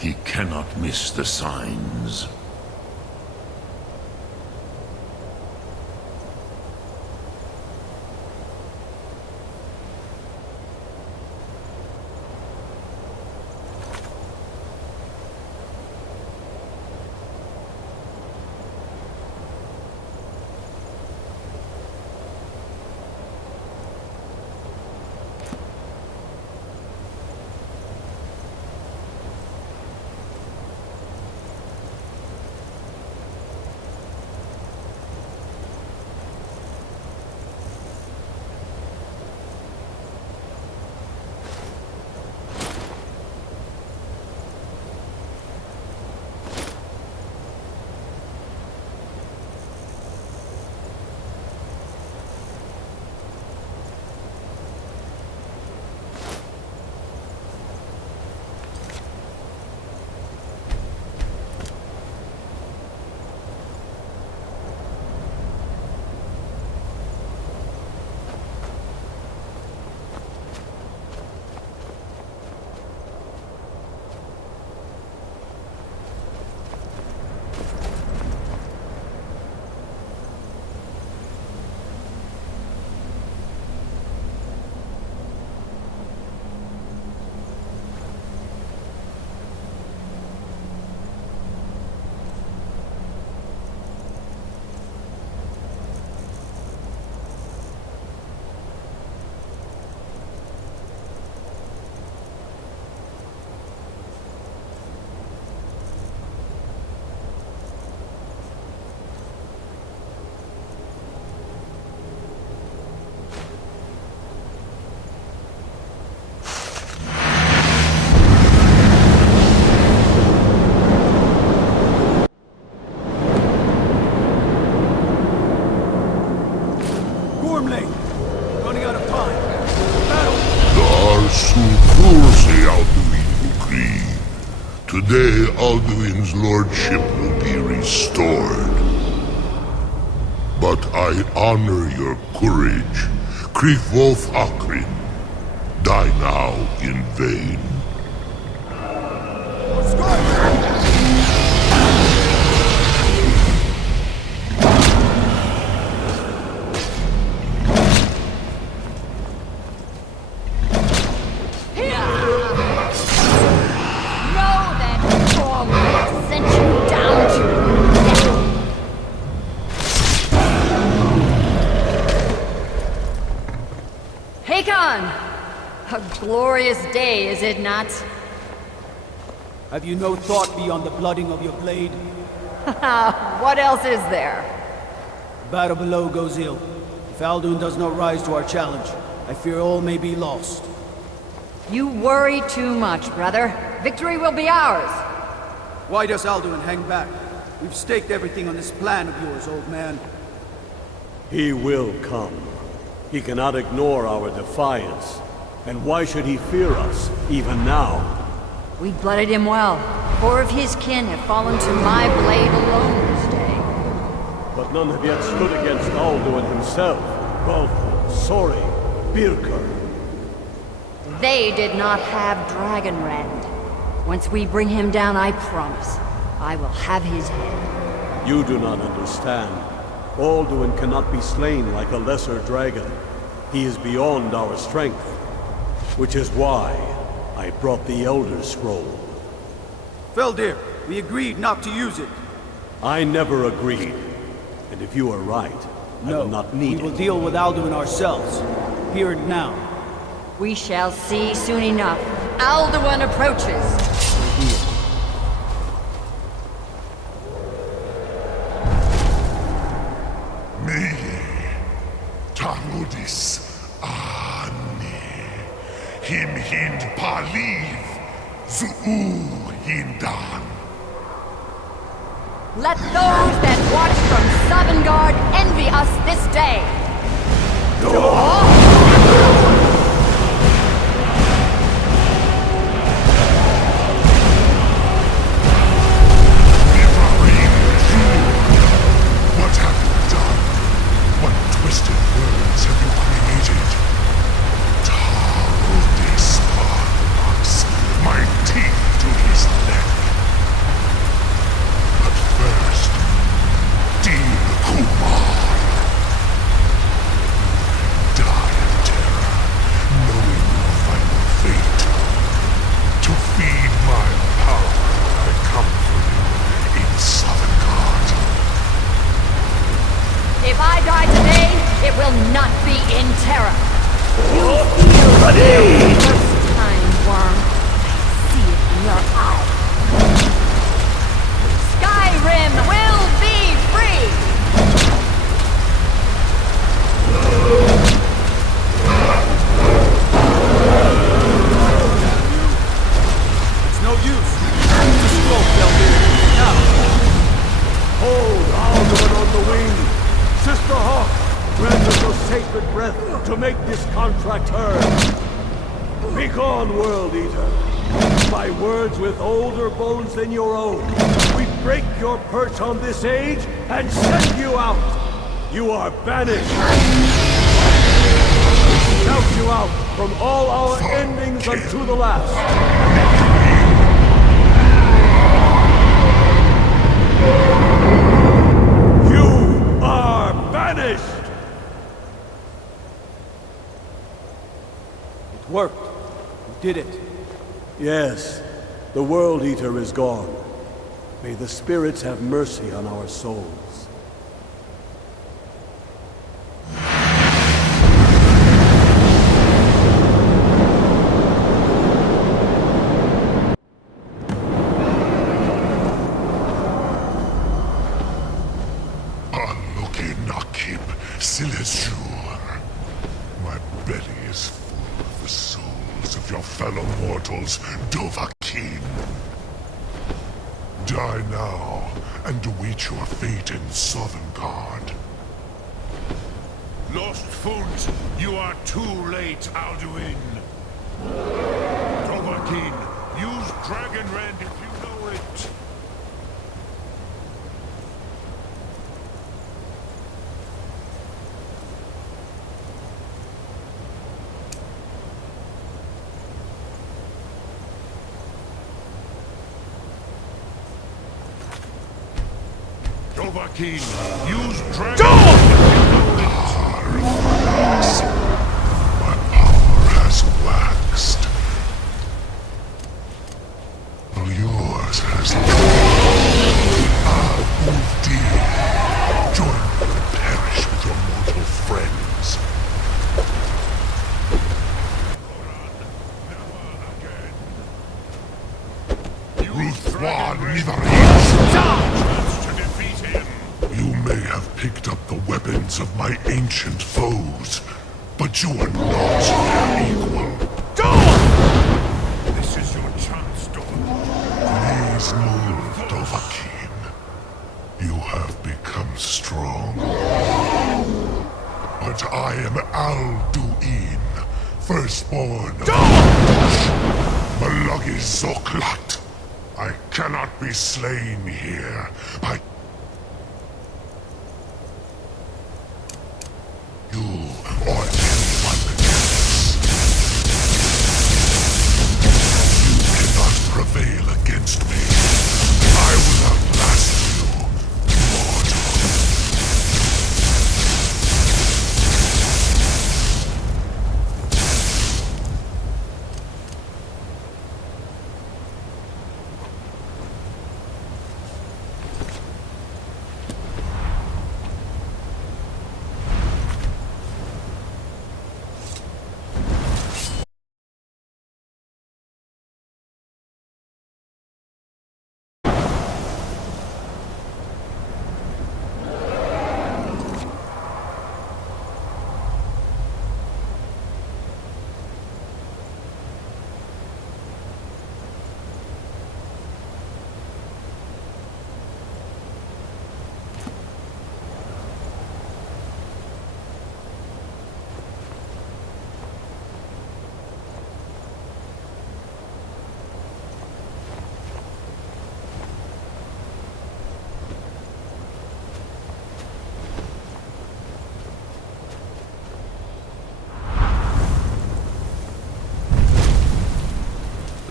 He cannot miss the signs. storm lane. Running out of time. Battle! Today, Alduin's lordship will be restored. But I honor your courage. Krivwolf Akrin. Die now in vain. A glorious day, is it not? Have you no thought beyond the blooding of your blade? What else is there? Battle below goes ill. If Alduin does not rise to our challenge, I fear all may be lost. You worry too much, brother. Victory will be ours. Why does Alduin hang back? We've staked everything on this plan of yours, old man. He will come. He cannot ignore our defiance. And why should he fear us, even now? We blooded him well. 4 of his kin have fallen to my blade alone this day. But none have yet stood against Alduin himself. Balthor, Sori, Birkir. They did not have Dragonrend. Once we bring him down, I promise, I will have his head. You do not understand. Alduin cannot be slain like a lesser dragon. He is beyond our strength. Which is why I brought the Elder Scroll. Feldir, we agreed not to use it. I never agreed. And if you are right, I will not need it. We will deal with Alduin ourselves. Here and now. We shall see soon enough. Alduin approaches. Tarudis Him hind paliv, zuu hindan. Let those that watch from Sovngarde envy us this day. What have you done? What twisted words have you created? My teeth to his neck. But first, Dean Kumar. Die of terror, knowing your final fate. To feed my power, I come for you in Sovngarde. If I die today, it will not be in terror. You feel the first time, worm. Your eye. Skyrim will be free! It's no use. Use the scroll, Feldir. Now. Hold Alduin on the wing. Sister Hawk, grant us your sacred breath to make this contract heard. Begone, World Eater. By words with older bones than your own, we break your perch on this age and send you out. You are banished. We shout you out from all our endings unto the last. You are banished. It worked. We did it. Yes, the World Eater is gone. May the spirits have mercy on our souls. Aloke Nakib Silesur. My belly is full of the souls of your fellow mortals, Dovahkiin. Die now, and await your fate in Sovngarde. Lost Foot, you are too late, Alduin. Dovahkiin, use Dragon Rend if you know it. Dovahkiin, use Dragon Rend if you know it. My power has waxed. Well, yours has not. Indeed. Join me and perish with your mortal friends. Ruthwan You may have picked up the weapons of my ancient foes, but you are not their equal. This is your chance, Please move, Dovahkiin. You have become strong. But I am Alduin, firstborn of Malagi Zoklat. I cannot be slain here. You or anyone else. You cannot prevail against me. I will outlast you, mortal.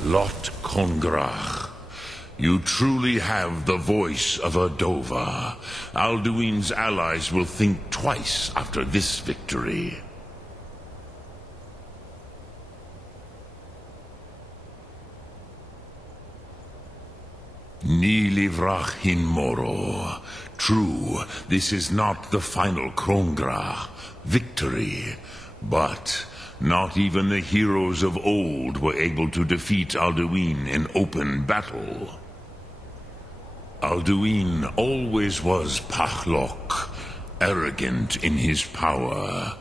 Lot Kongrach. You truly have the voice of a Dova. Alduin's allies will think twice after this victory. Ni livrach hin moro. True, this is not the final Kongrach victory, but not even the heroes of old were able to defeat Alduin in open battle. Alduin always was Pachlok, arrogant in his power.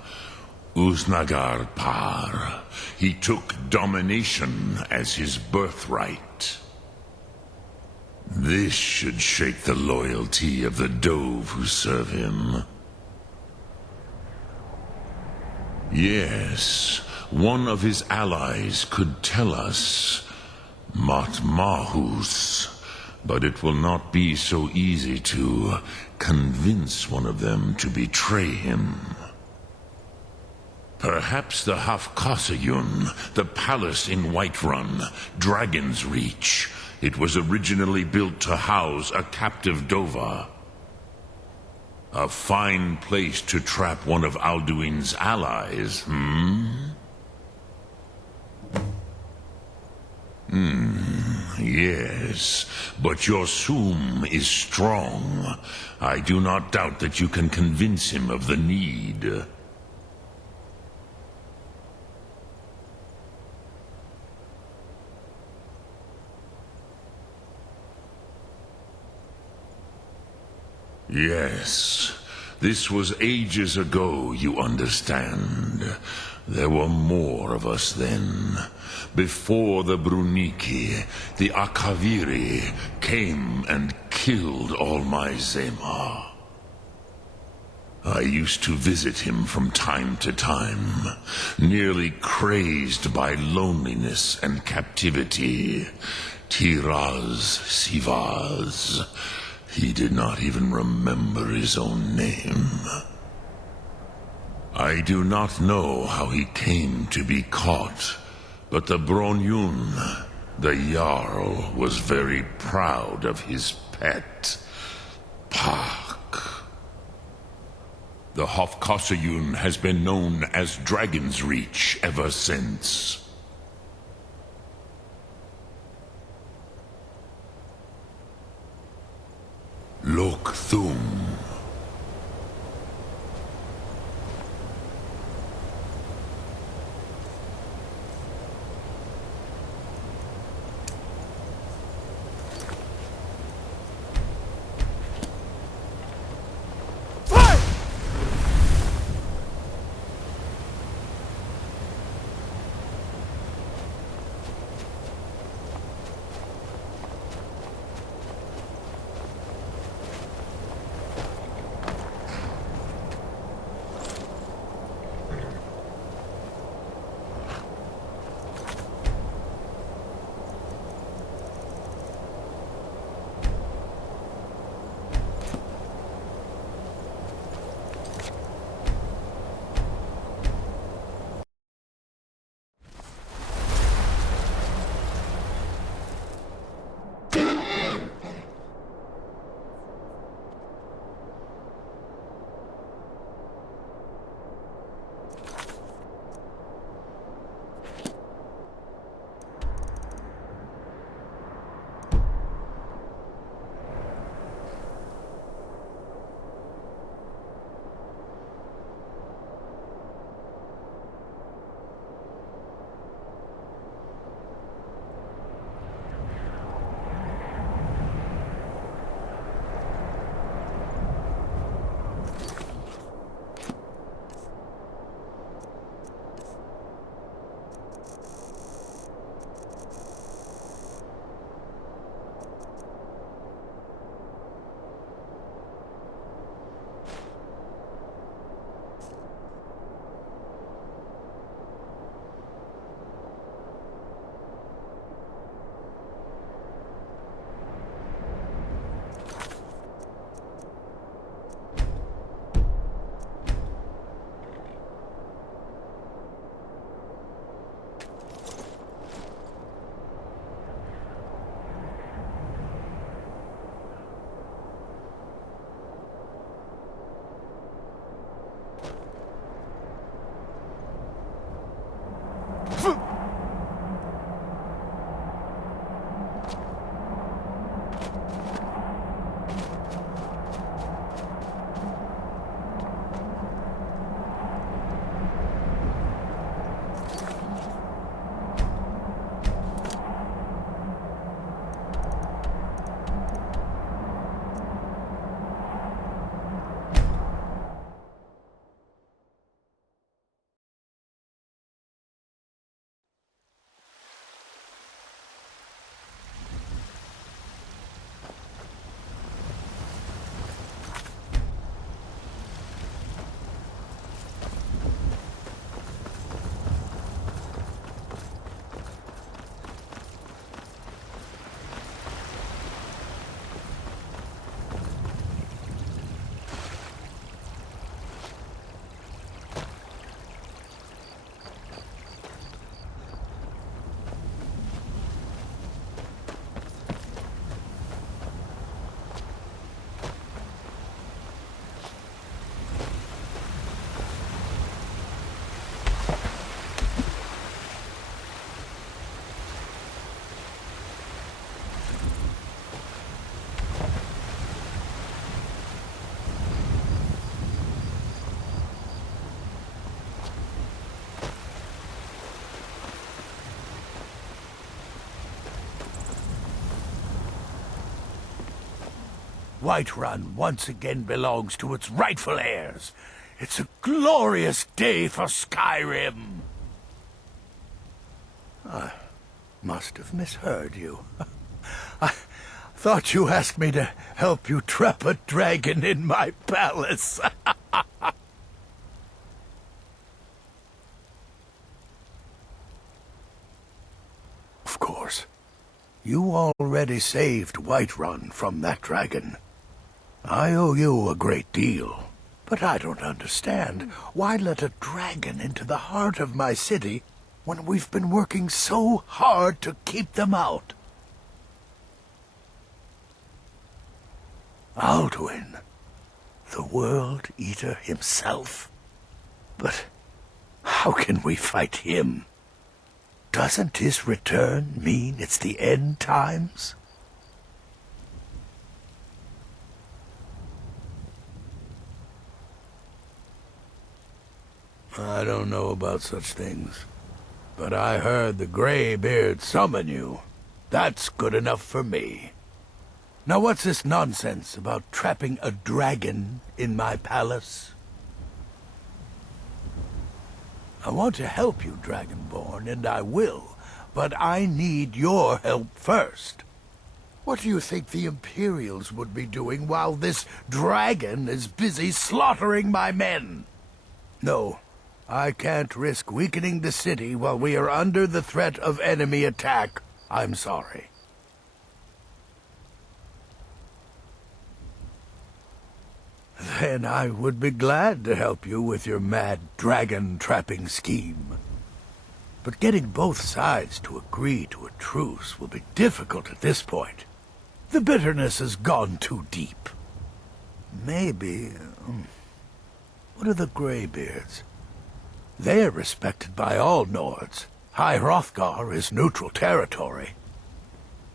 Uznagar Par. He took domination as his birthright. This should shake the loyalty of the Dove who serve him. Yes, one of his allies could tell us Matmahus, but it will not be so easy to convince one of them to betray him. Perhaps the Hafkasayun, the palace in Whiterun, Dragon's Reach. It was originally built to house a captive Dova. A fine place to trap one of Alduin's allies, Yes, but your Sum is strong. I do not doubt that you can convince him of the need. Yes, this was ages ago, you understand. There were more of us then. Before the Bruniki, the Akaviri came and killed all my Zema. I used to visit him from time to time, nearly crazed by loneliness and captivity. Tiraz Sivaz. He did not even remember his own name. I do not know how he came to be caught, but the Bronyun, the Jarl, was very proud of his pet, Pak. The Hofkossayun has been known as Dragon's Reach ever since. Lok Thum. Whiterun once again belongs to its rightful heirs. It's a glorious day for Skyrim. I must have misheard you. I thought you asked me to help you trap a dragon in my palace. You already saved Whiterun from that dragon. I owe you a great deal, but I don't understand. Why let a dragon into the heart of my city when we've been working so hard to keep them out? Alduin, the World Eater himself? But how can we fight him? Doesn't his return mean it's the end times? I don't know about such things, but I heard the Greybeard summon you. That's good enough for me. Now what's this nonsense about trapping a dragon in my palace? I want to help you, Dragonborn, and I will, but I need your help first. What do you think the Imperials would be doing while this dragon is busy slaughtering my men? No, I can't risk weakening the city while we are under the threat of enemy attack. I'm sorry. Then I would be glad to help you with your mad dragon-trapping scheme. But getting both sides to agree to a truce will be difficult at this point. The bitterness has gone too deep. Maybe... what are the Greybeards? They're respected by all Nords. High Hrothgar is neutral territory.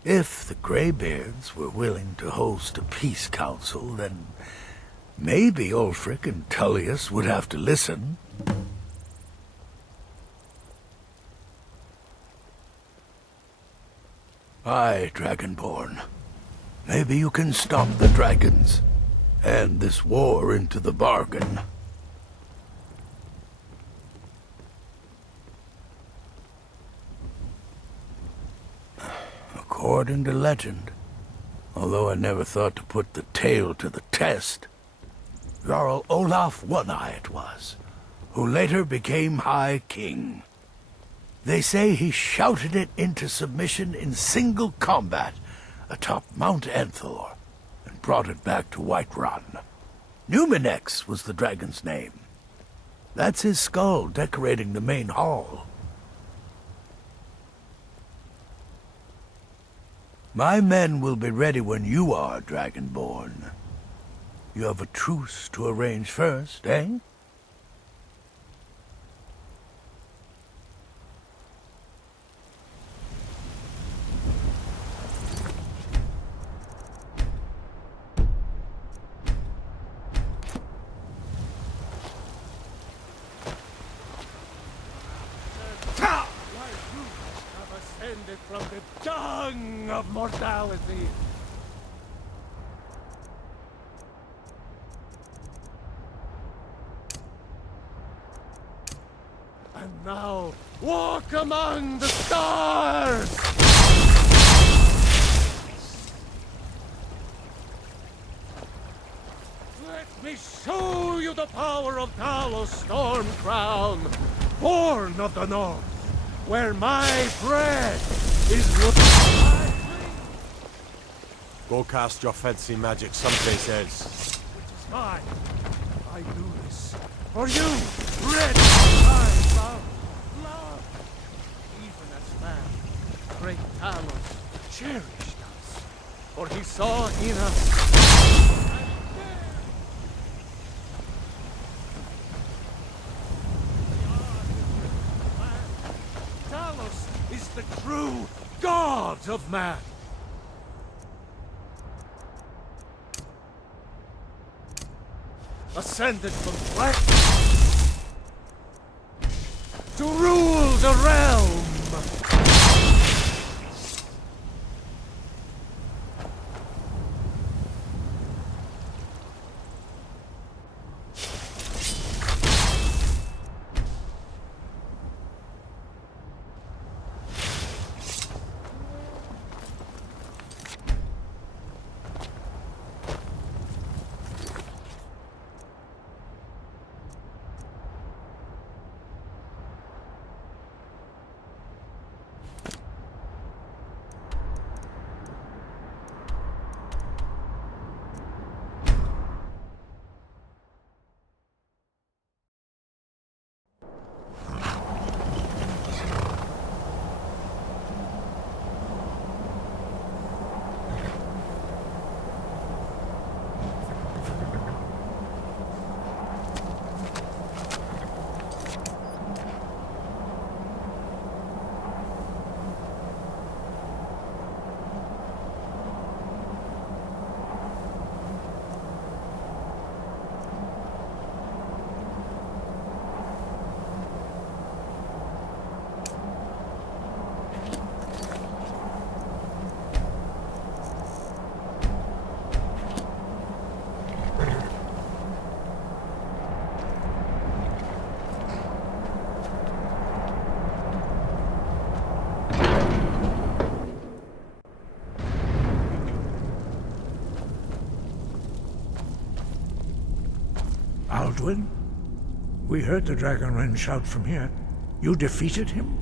If the Greybeards were willing to host a peace council, then maybe Ulfric and Tullius would have to listen. Aye, Dragonborn. Maybe you can stop the dragons, and this war into the bargain. According to legend, although I never thought to put the tale to the test, Jarl Olaf One-Eye it was, who later became High King. They say he shouted it into submission in single combat atop Mount Enthor, and brought it back to Whiterun. Numinex was the dragon's name. That's his skull decorating the main hall. My men will be ready when you are, Dragonborn. You have a truce to arrange first, eh? From the dung of mortality. And now, walk among the stars! Let me show you the power of Talos Stormcrown, born of the North, where my bread is... Go cast your fancy magic someplace else. Which is fine. I do this for you, red eyes of love. Even as man, great Talos cherished us, for he saw in us... Talos is the true god of man. Ascended from flesh to rule the realm. Alduin? We heard the Dragon Wren shout from here. You defeated him?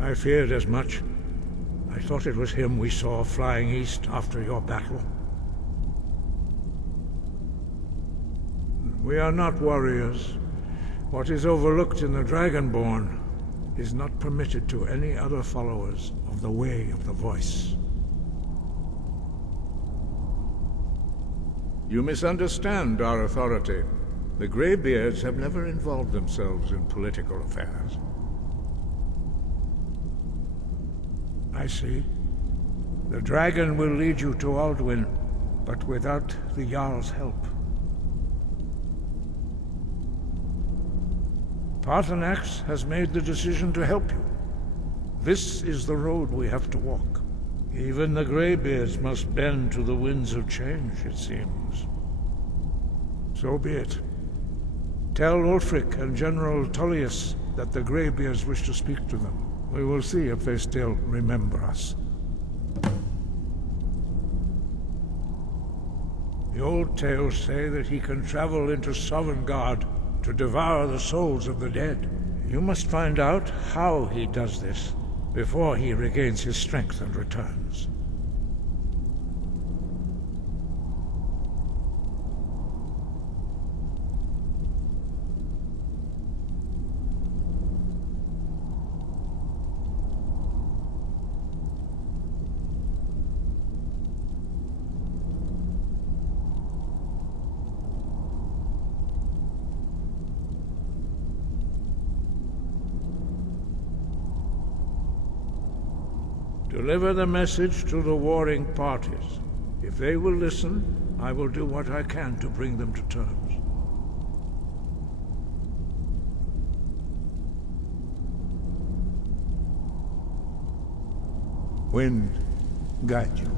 I feared as much. I thought it was him we saw flying east after your battle. We are not warriors. What is overlooked in the Dragonborn is not permitted to any other followers of the Way of the Voice. You misunderstand our authority. The Greybeards have never involved themselves in political affairs. I see. The dragon will lead you to Alduin, but without the Jarl's help. Paarthurnax has made the decision to help you. This is the road we have to walk. Even the Greybeards must bend to the winds of change, it seems. So be it. Tell Ulfric and General Tullius that the Greybeards wish to speak to them. We will see if they still remember us. The old tales say that he can travel into Sovngarde to devour the souls of the dead. You must find out how he does this before he regains his strength and returns. Deliver the message to the warring parties. If they will listen, I will do what I can to bring them to terms. Wind, guide you.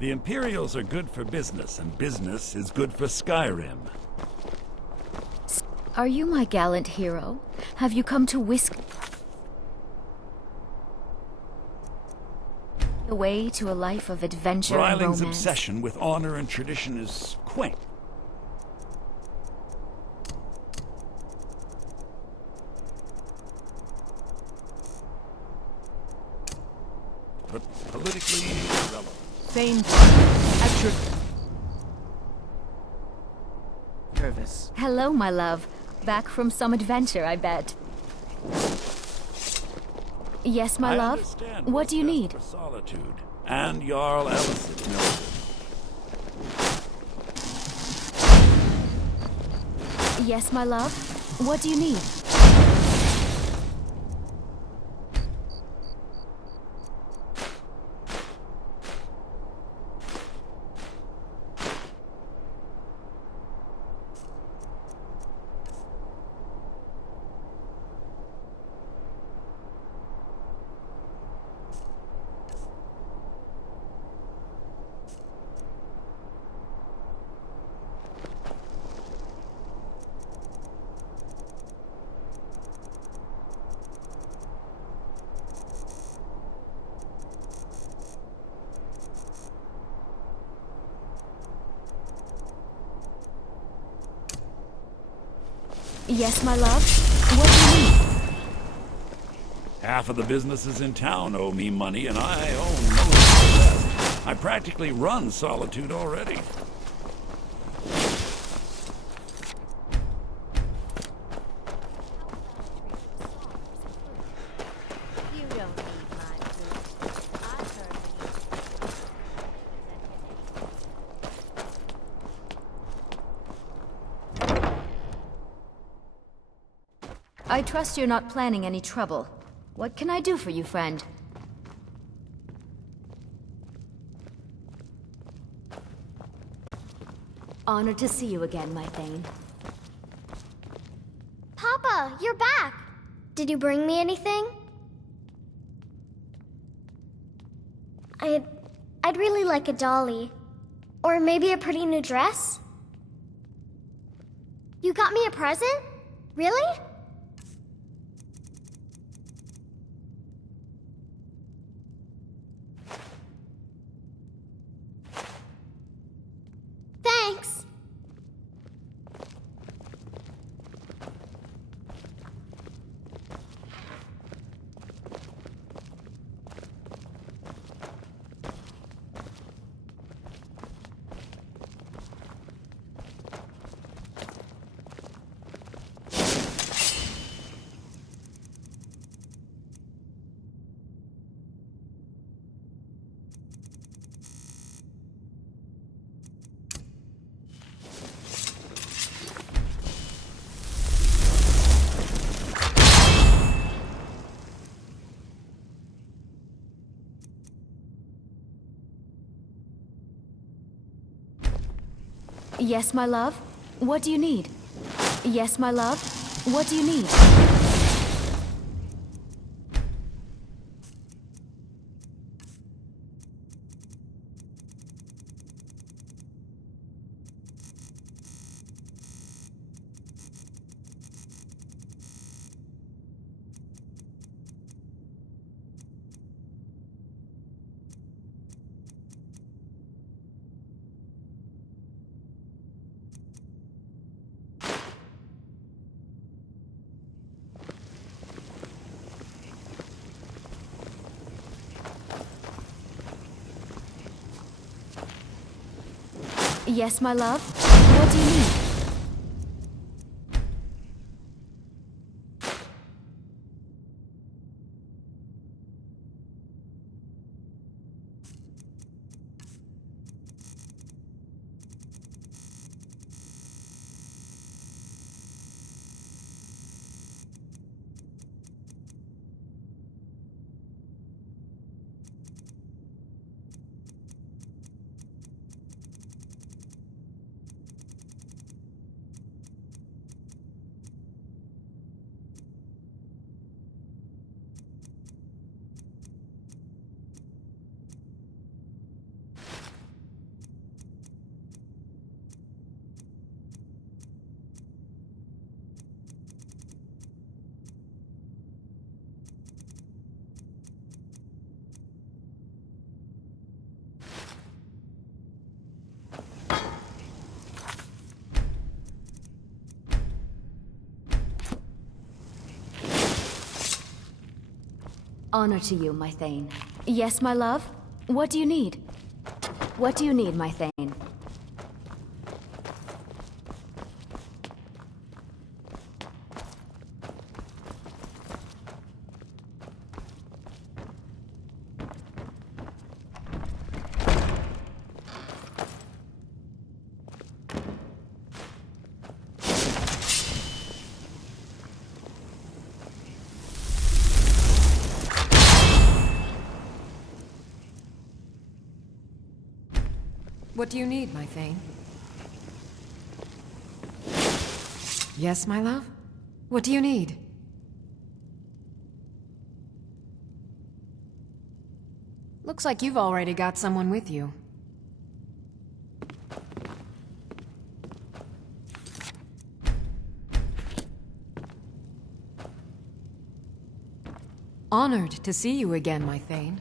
The Imperials are good for business, and business is good for Skyrim. Are you my gallant hero? Have you come to whisk the way to a life of adventure and Ryling's romance? obsession with honor and tradition is quaint. But politically irrelevant. Thane, at your service. Hello, my love. Back from some adventure, I bet. Yes, my love? What do you need? For solitude, and Jarl Ellis knows it. Yes, my love? What do you need? Yes, my love? What do you need? Half of the businesses in town owe me money, and I own most of the rest. I practically run Solitude already. I trust you're not planning any trouble. What can I do for you, friend? Honored to see you again, my Thane. Papa, you're back! Did you bring me anything? I'd really like a dolly. Or maybe a pretty new dress? You got me a present? Really? Thanks. Yes, my love? What do you need? Yes, my love? What do you need? Yes, my love? What do you need? Honor to you, my Thane. Yes, my love? What do you need? What do you need, my Thane? What do you need, my Thane? Yes, my love? What do you need? Looks like you've already got someone with you. Honored to see you again, my Thane.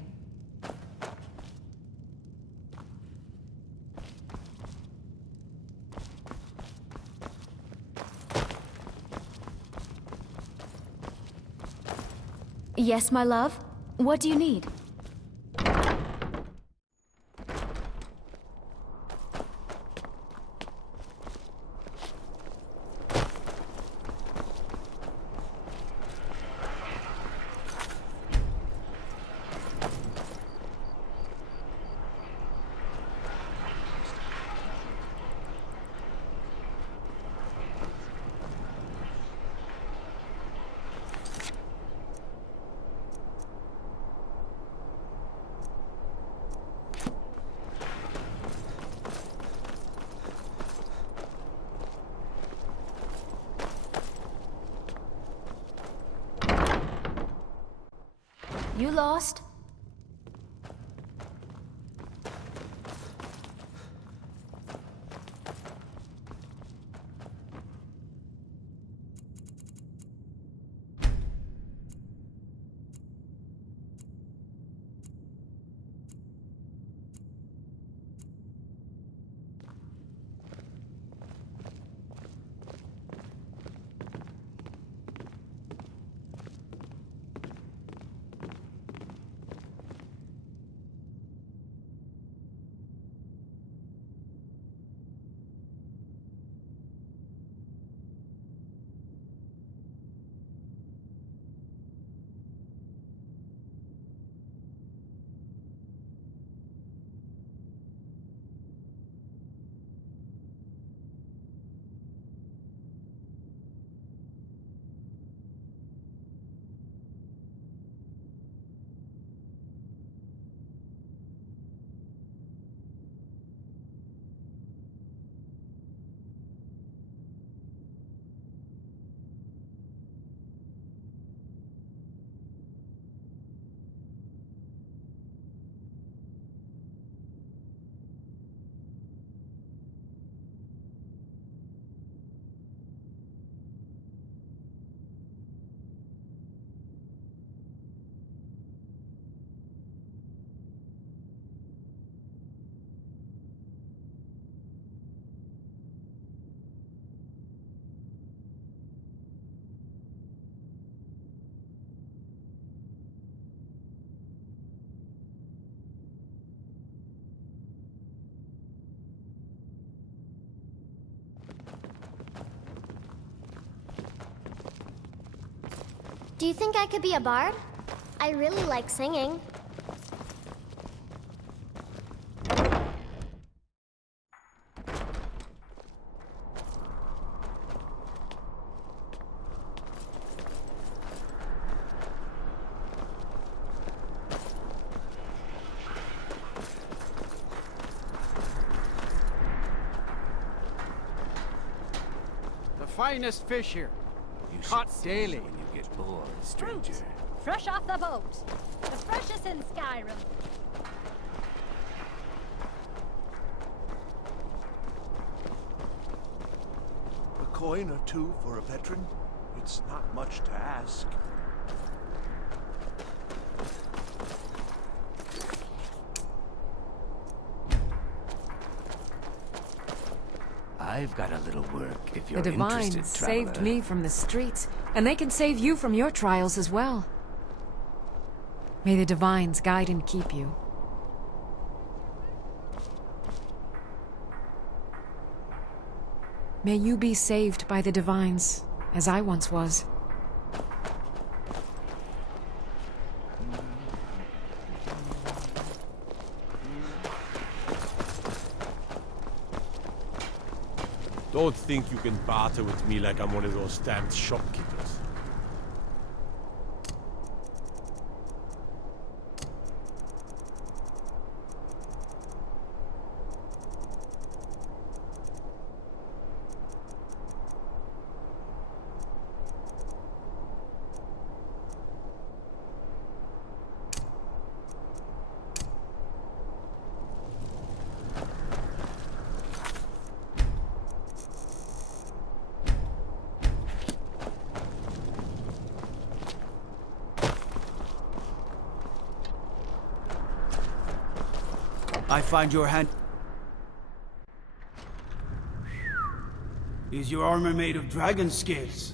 Yes, my love? What do you need? You lost? Do you think I could be a bard? I really like singing. The finest fish here. Caught daily. When you get bored, stranger. Fresh off the boat. The freshest in Skyrim. A coin or two for a veteran? It's not much to ask. I've got a little work if you're The Divines interested, traveler. saved me from the streets, and they can save you from your trials as well. May the Divines guide and keep you. May you be saved by the Divines, as I once was. Don't think you can barter with me like I'm one of those damned shopkeepers. I find your hand... Is your armor made of dragon scales?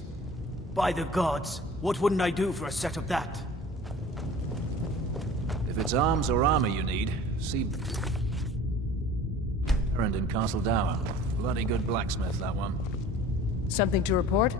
By the gods, what wouldn't I do for a set of that? If it's arms or armor you need, see... Errand in Castle Dower. Bloody good blacksmith, that one. Something to report?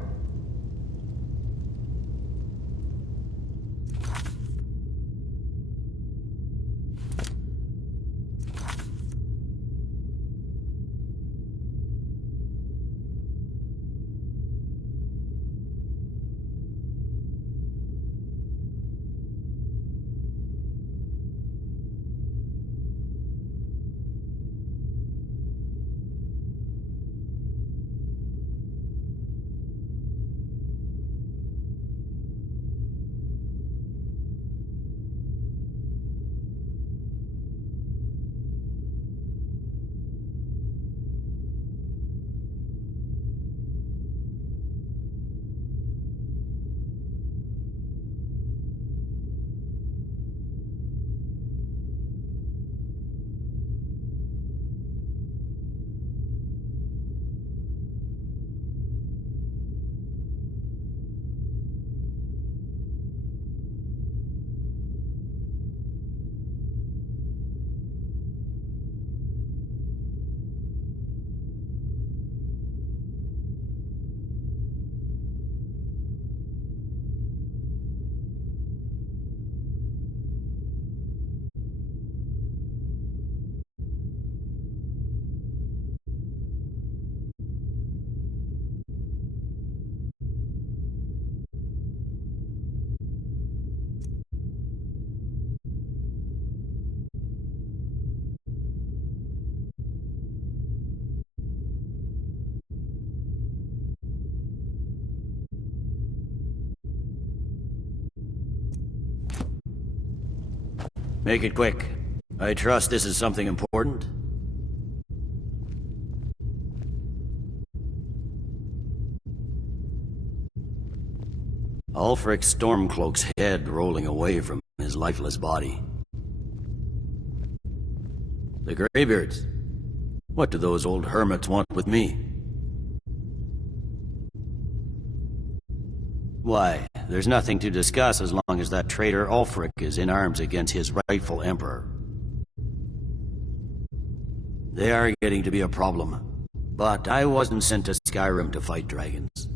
Make it quick. I trust this is something important. Ulfric's Stormcloak's head rolling away from his lifeless body. The Greybeards. What do those old hermits want with me? Why, there's nothing to discuss as long as that traitor Ulfric is in arms against his rightful emperor. They are getting to be a problem, but I wasn't sent to Skyrim to fight dragons.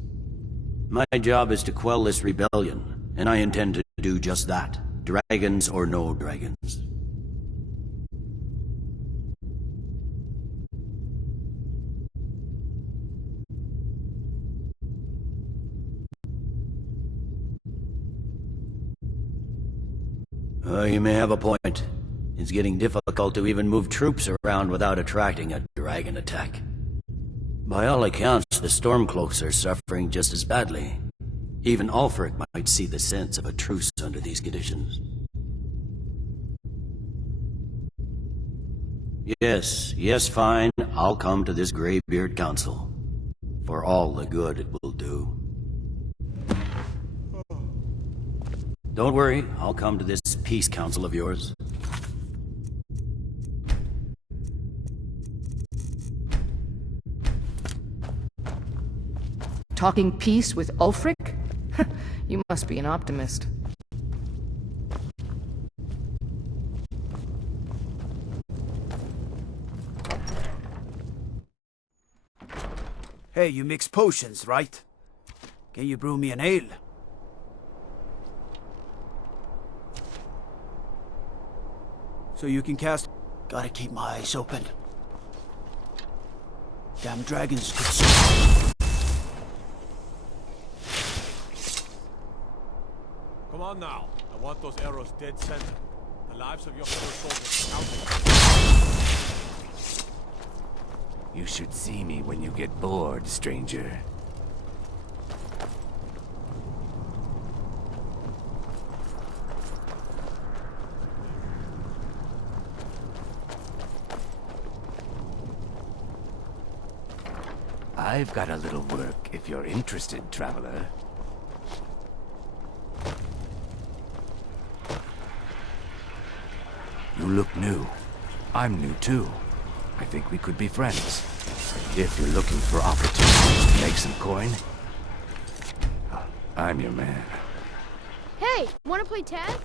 My job is to quell this rebellion, and I intend to do just that, dragons or no dragons. You may have a point. It's getting difficult to even move troops around without attracting a dragon attack. By all accounts, the Stormcloaks are suffering just as badly. Even Ulfric might see the sense of a truce under these conditions. Yes, fine. I'll come to this Greybeard Council. For all the good it will do. Don't worry, I'll come to this peace council of yours. Talking peace with Ulfric? You must be an optimist. Hey, you mix potions, right? Can you brew me an ale? So you can cast... Gotta keep my eyes open. Damn dragons could see. Come on now. I want those arrows dead center. The lives of your fellow soldiers count. You should see me when you get bored, stranger. I've got a little work if you're interested, traveler. You look new. I'm new too. I think we could be friends. If you're looking for opportunities to make some coin, I'm your man. Hey, wanna play tag?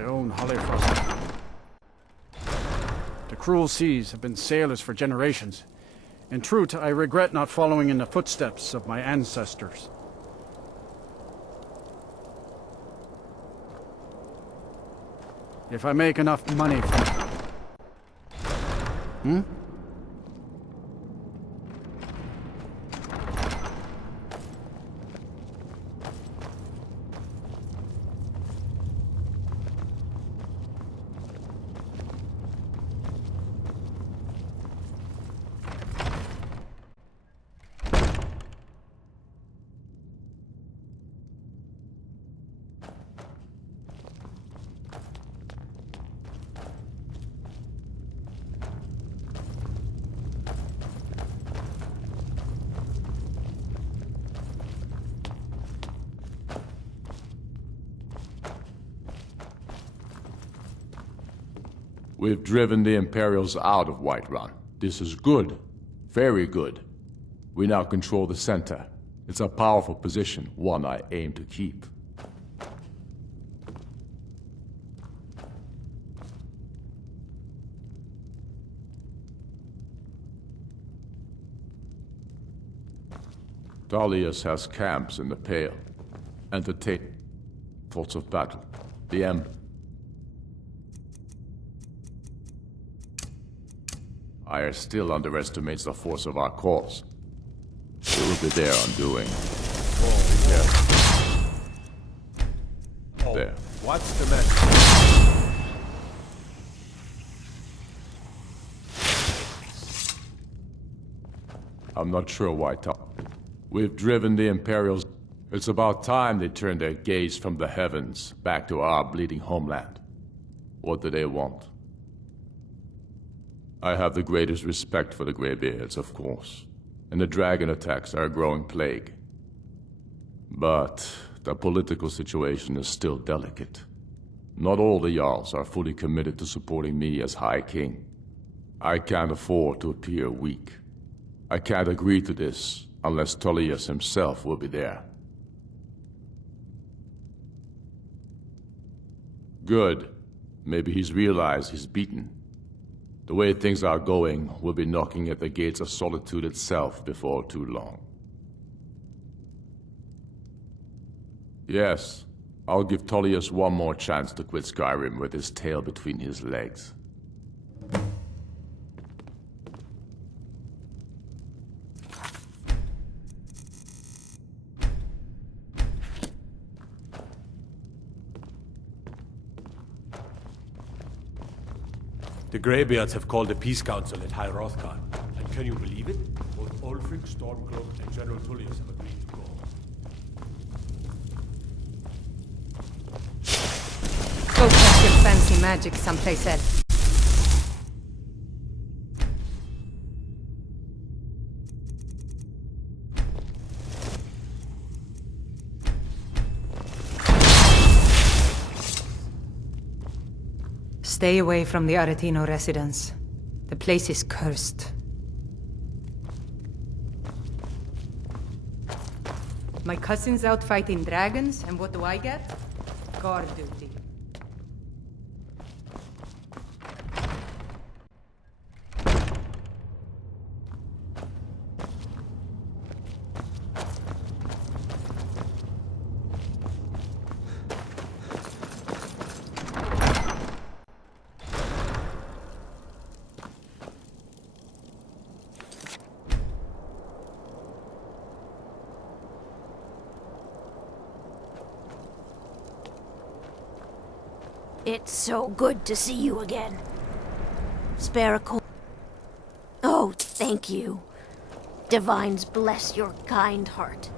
I own Hollyfrost. The cruel seas have been sailors for generations. In truth, I regret not following in the footsteps of my ancestors. If I make enough money from... We've driven the Imperials out of Whiterun. This is good. Very good. We now control the center. It's a powerful position, one I aim to keep. Tullius has camps in the Pale. Entertain thoughts of battle. The Empire still underestimates the force of our cause. It will be their undoing. Oh, there. What's the message? I'm not sure why, We've driven the Imperials. It's about time they turned their gaze from the heavens back to our bleeding homeland. What do they want? I have the greatest respect for the Greybeards, of course, and the dragon attacks are a growing plague. But the political situation is still delicate. Not all the Jarls are fully committed to supporting me as High King. I can't afford to appear weak. I can't agree to this unless Tullius himself will be there. Good. Maybe he's realized he's beaten. The way things are going, we'll be knocking at the gates of Solitude itself before too long. Yes, I'll give Tullius one more chance to quit Skyrim with his tail between his legs. The Greybeards have called a peace council at High Hrothgar. And can you believe it? Both Ulfric, Stormcloak, and General Tullius have agreed to go. Go test your fancy magic someplace else. Stay away from the Aretino residence. The place is cursed. My cousin's out fighting dragons, and what do I get? Guard duty. It's so good to see you again. Spare a coin. Oh, thank you. Divines bless your kind heart.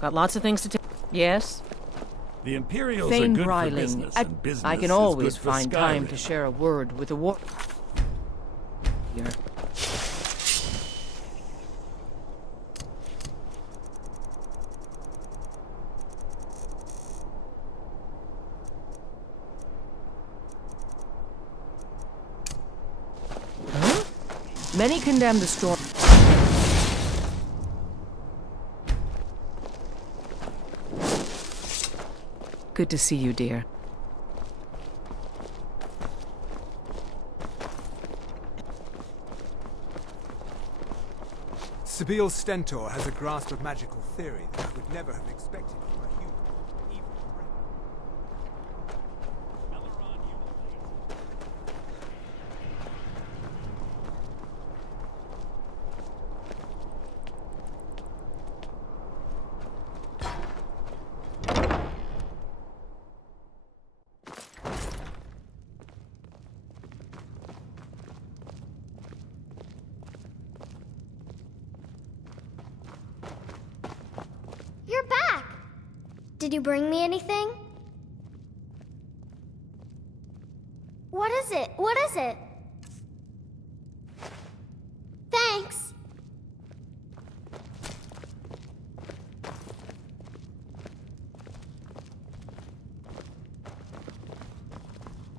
Got lots of things to take. Yes? The Imperials Thane are good Bryling. for business, and business I can is always good for find time Skyrim. to share a word with a war. Here. Huh? Many condemn the storm. Good to see you, dear. Sibyl Stentor has a grasp of magical theory that I would never have expected from a human. Even You're back! Did you bring me anything? What is it? What is it? Thanks!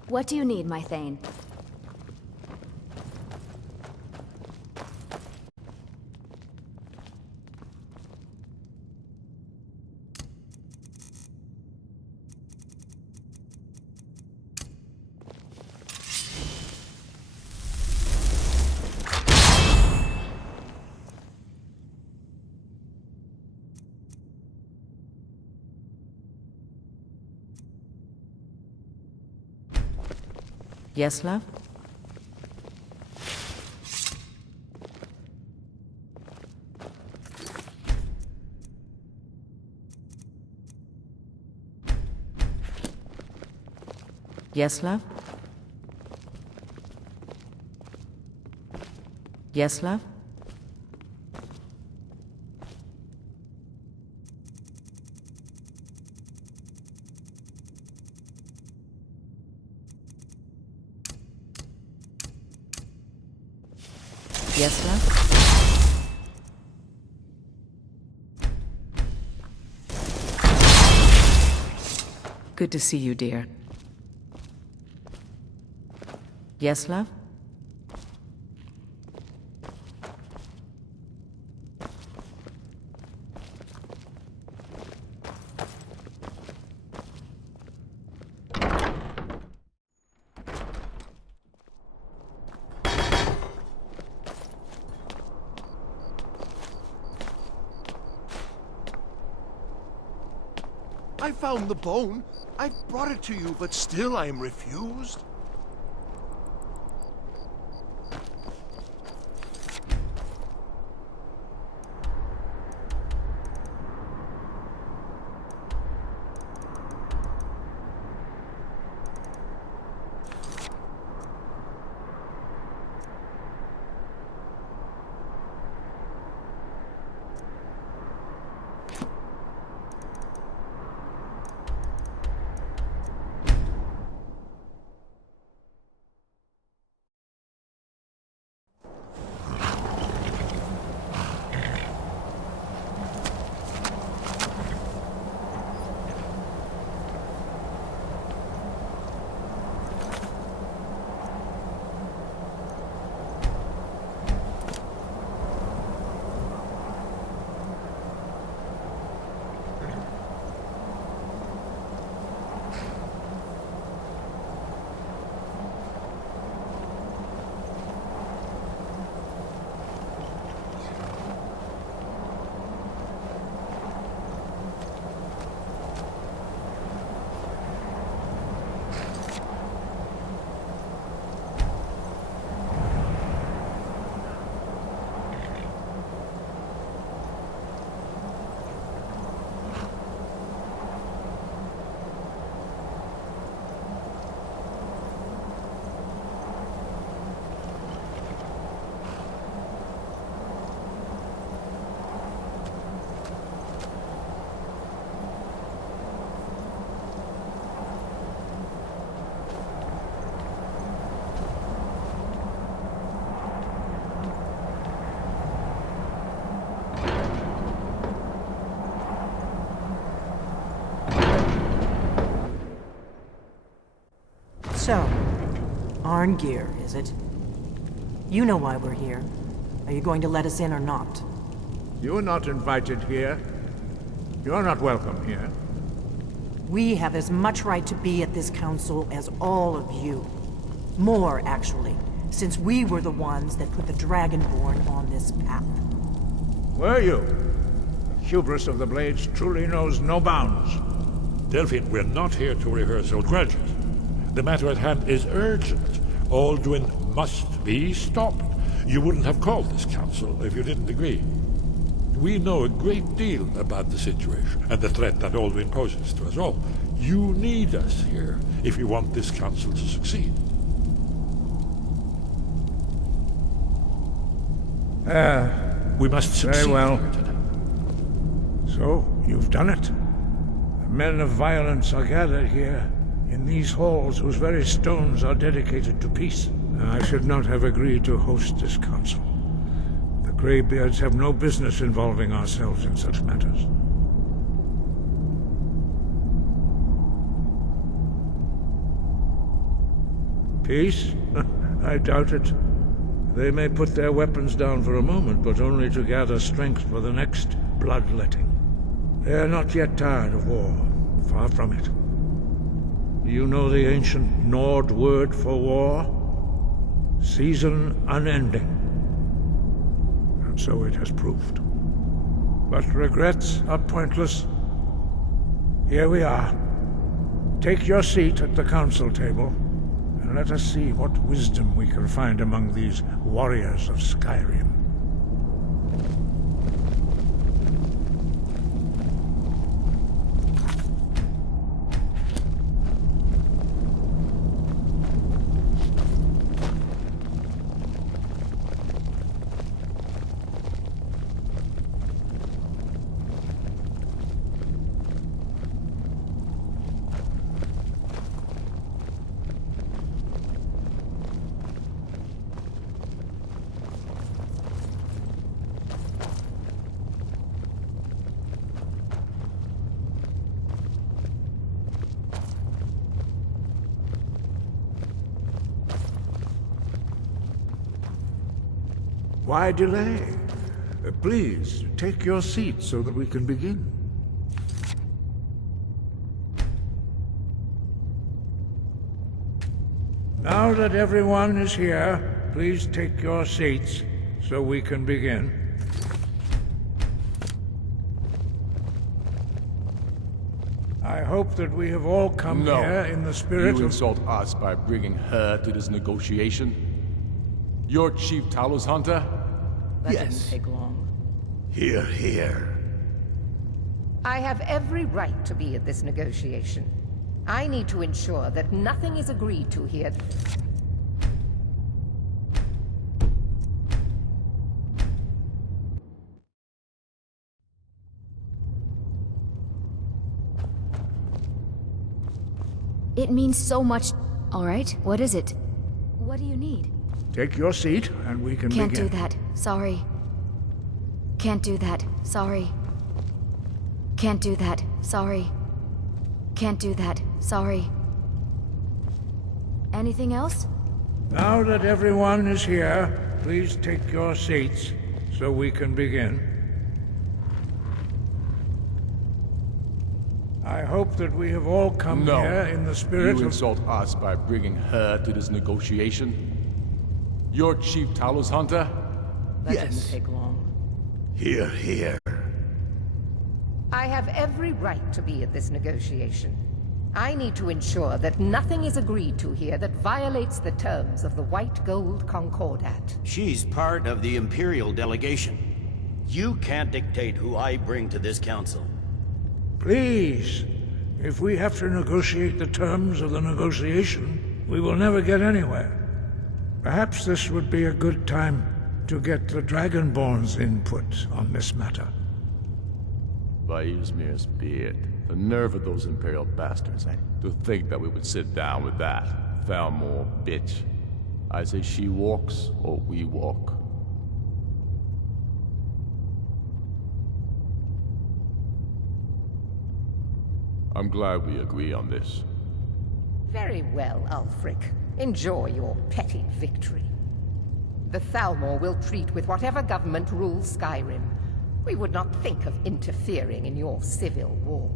What do you need, my Thane? Yes, love? Yes, love? Yes, love? Yes, love? Good to see you, dear. Yes, love? I found the bone. I brought it to you, but still I am refused. So, Arngeir, is it? You know why we're here. Are you going to let us in or not? You're not invited here. You're not welcome here. We have as much right to be at this council as all of you. More, actually, since we were the ones that put the Dragonborn on this path. Were you? The hubris of the Blades truly knows no bounds. Delphine, we're not here to rehearse old grudges. The matter at hand is urgent. Alduin must be stopped. You wouldn't have called this council if you didn't agree. We know a great deal about the situation and the threat that Alduin poses to us all. You need us here if you want this council to succeed. We must succeed. Very well. So, you've done it. The men of violence are gathered here, in these halls whose very stones are dedicated to peace. I should not have agreed to host this council. The Greybeards have no business involving ourselves in such matters. Peace? I doubt it. They may put their weapons down for a moment, but only to gather strength for the next bloodletting. They are not yet tired of war. Far from it. Do you know the ancient Nord word for war? Season unending. And so it has proved. But regrets are pointless. Here we are. Take your seat at the council table, and let us see what wisdom we can find among these warriors of Skyrim. Why delay? Please, take your seat so that we can begin. Now that everyone is here, please take your seats so we can begin. I hope that we have all come here in the spirit of... You insult us by bringing her to this negotiation? You're Chief Talos Hunter? That didn't take long. Hear, hear. I have every right to be at this negotiation. I need to ensure that nothing is agreed to here. It means so much. All right, what is it? What do you need? Take your seat and we can begin. Can't do that. Sorry. Can't do that. Sorry. Can't do that. Sorry. Can't do that. Sorry. Anything else? Now that everyone is here, please take your seats so we can begin. I hope that we have all come here in the spirit of... You insult us by bringing her to this negotiation? You're Chief Talos Hunter? That didn't take long. Hear, hear. I have every right to be at this negotiation. I need to ensure that nothing is agreed to here that violates the terms of the White Gold Concordat. She's part of the Imperial delegation. You can't dictate who I bring to this council. Please, if we have to negotiate the terms of the negotiation, we will never get anywhere. Perhaps this would be a good time to get the Dragonborn's input on this matter. By Ysmir's beard, the nerve of those Imperial bastards, eh? To think that we would sit down with that Thalmor bitch. I say she walks, or we walk. I'm glad we agree on this. Very well, Ulfric. Enjoy your petty victory. The Thalmor will treat with whatever government rules Skyrim. We would not think of interfering in your civil war.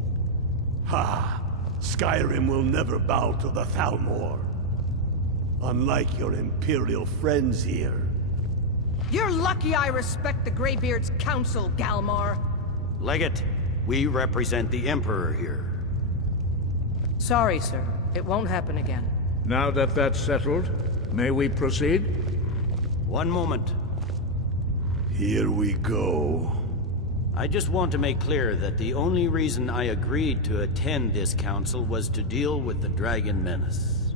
Ha! Skyrim will never bow to the Thalmor. Unlike your Imperial friends here. You're lucky I respect the Greybeard's counsel, Galmar. Legate, we represent the Emperor here. Sorry, sir. It won't happen again. Now that that's settled, may we proceed? One moment. Here we go. I just want to make clear that the only reason I agreed to attend this council was to deal with the Dragon Menace.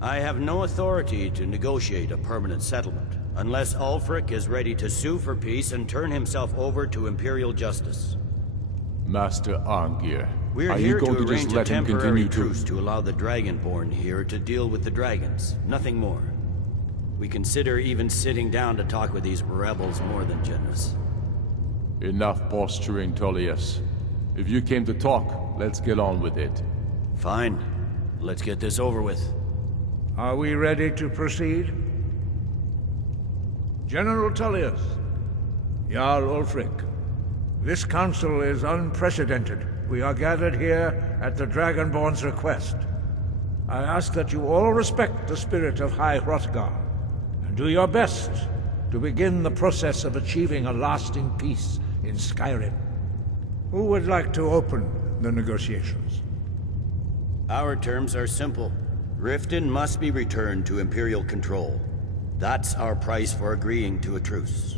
I have no authority to negotiate a permanent settlement, unless Ulfric is ready to sue for peace and turn himself over to Imperial justice. Master Arngir, We're are here you going to to just arrange a let him temporary continue truce to allow the Dragonborn here to deal with the dragons, nothing more. We consider even sitting down to talk with these rebels more than generous. Enough posturing, Tullius. If you came to talk, let's get on with it. Fine. Let's get this over with. Are we ready to proceed? General Tullius, Jarl Ulfric, this council is unprecedented. We are gathered here at the Dragonborn's request. I ask that you all respect the spirit of High Hrothgar, and do your best to begin the process of achieving a lasting peace in Skyrim. Who would like to open the negotiations? Our terms are simple. Riften must be returned to Imperial control. That's our price for agreeing to a truce.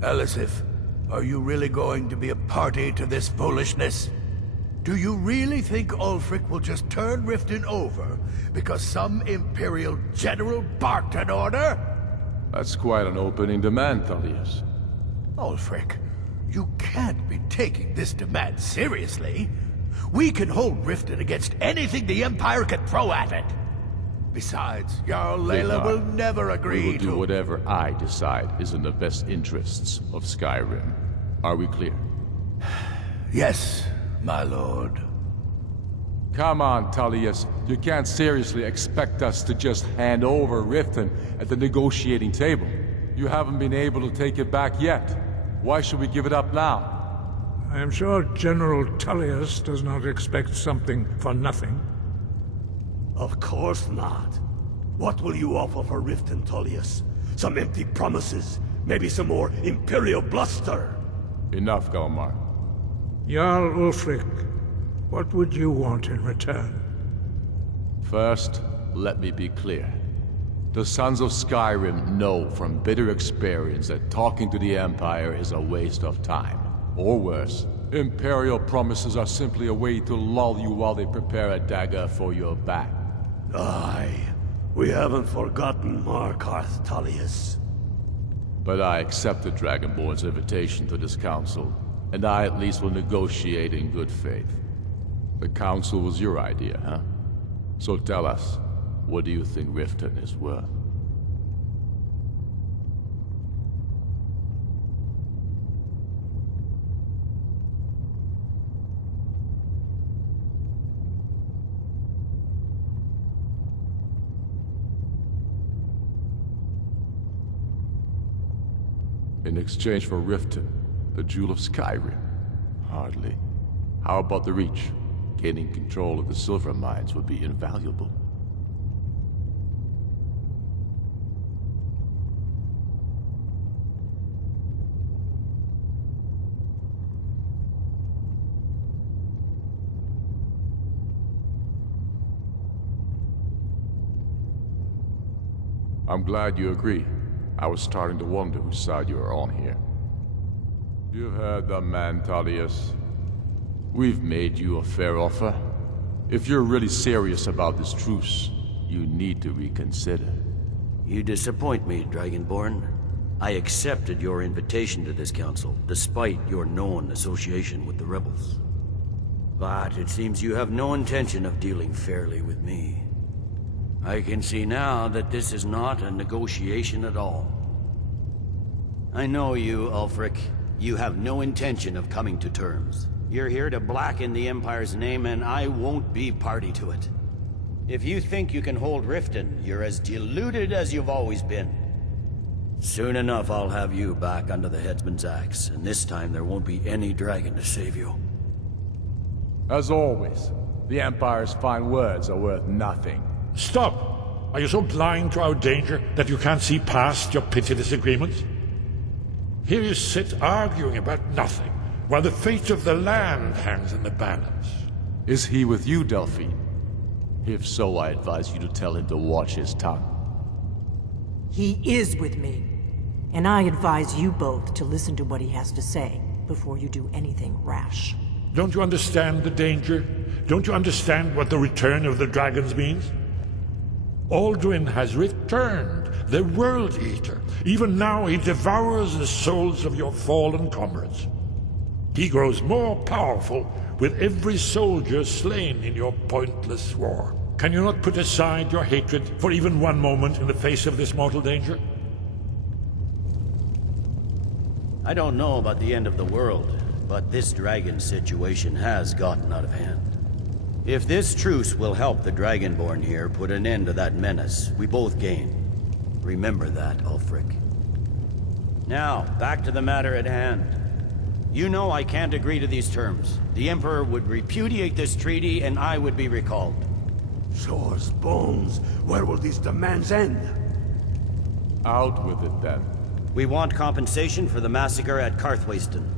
Elisif, are you really going to be a party to this foolishness? Do you really think Ulfric will just turn Riften over because some Imperial general barked an order? That's quite an opening demand, Tullius. Ulfric, you can't be taking this demand seriously. We can hold Riften against anything the Empire can throw at it. Besides, Jarl Layla will never agree We will to... do whatever I decide is in the best interests of Skyrim. Are we clear? Yes, my lord. Come on, Tullius. You can't seriously expect us to just hand over Riften at the negotiating table. You haven't been able to take it back yet. Why should we give it up now? I am sure General Tullius does not expect something for nothing. Of course not. What will you offer for Riften, Tullius? Some empty promises? Maybe some more Imperial bluster? Enough, Galmar. Jarl Ulfric, what would you want in return? First, let me be clear. The Sons of Skyrim know from bitter experience that talking to the Empire is a waste of time. Or worse, Imperial promises are simply a way to lull you while they prepare a dagger for your back. Aye, we haven't forgotten Markarth, Tullius. But I accept the Dragonborn's invitation to this council, and I at least will negotiate in good faith. The council was your idea, huh? So tell us, what do you think Riften is worth? In exchange for Riften, the Jewel of Skyrim? Hardly. How about the Reach? Gaining control of the silver mines would be invaluable. I'm glad you agree. I was starting to wonder whose side you are on here. You've heard the man, Tullius. We've made you a fair offer. If you're really serious about this truce, you need to reconsider. You disappoint me, Dragonborn. I accepted your invitation to this council, despite your known association with the rebels. But it seems you have no intention of dealing fairly with me. I can see now that this is not a negotiation at all. I know you, Ulfric. You have no intention of coming to terms. You're here to blacken the Empire's name, and I won't be party to it. If you think you can hold Riften, you're as deluded as you've always been. Soon enough, I'll have you back under the headsman's axe, and this time there won't be any dragon to save you. As always, the Empire's fine words are worth nothing. Stop! Are you so blind to our danger that you can't see past your petty disagreements? Here you sit arguing about nothing, while the fate of the land hangs in the balance. Is he with you, Delphine? If so, I advise you to tell him to watch his tongue. He is with me. And I advise you both to listen to what he has to say before you do anything rash. Don't you understand the danger? Don't you understand what the return of the dragons means? Alduin has returned, the World Eater. Even now he devours the souls of your fallen comrades. He grows more powerful with every soldier slain in your pointless war. Can you not put aside your hatred for even one moment in the face of this mortal danger? I don't know about the end of the world, but this dragon situation has gotten out of hand. If this truce will help the Dragonborn here put an end to that menace, we both gain. Remember that, Ulfric. Now, back to the matter at hand. You know I can't agree to these terms. The Emperor would repudiate this treaty, and I would be recalled. Shores, bones, where will these demands end? Out with it, then. We want compensation for the massacre at Karthwasten.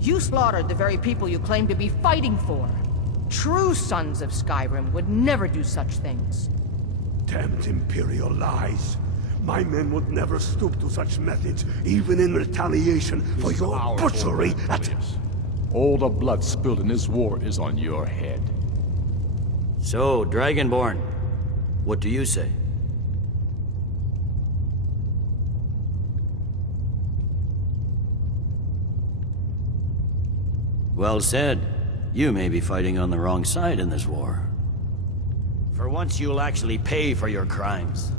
You slaughtered the very people you claim to be fighting for. True sons of Skyrim would never do such things. Damned Imperial lies. My men would never stoop to such methods, even in retaliation for your butchery at... All the blood spilled in this war is on your head. So, Dragonborn, what do you say? Well said. You may be fighting on the wrong side in this war. For once you'll actually pay for your crimes.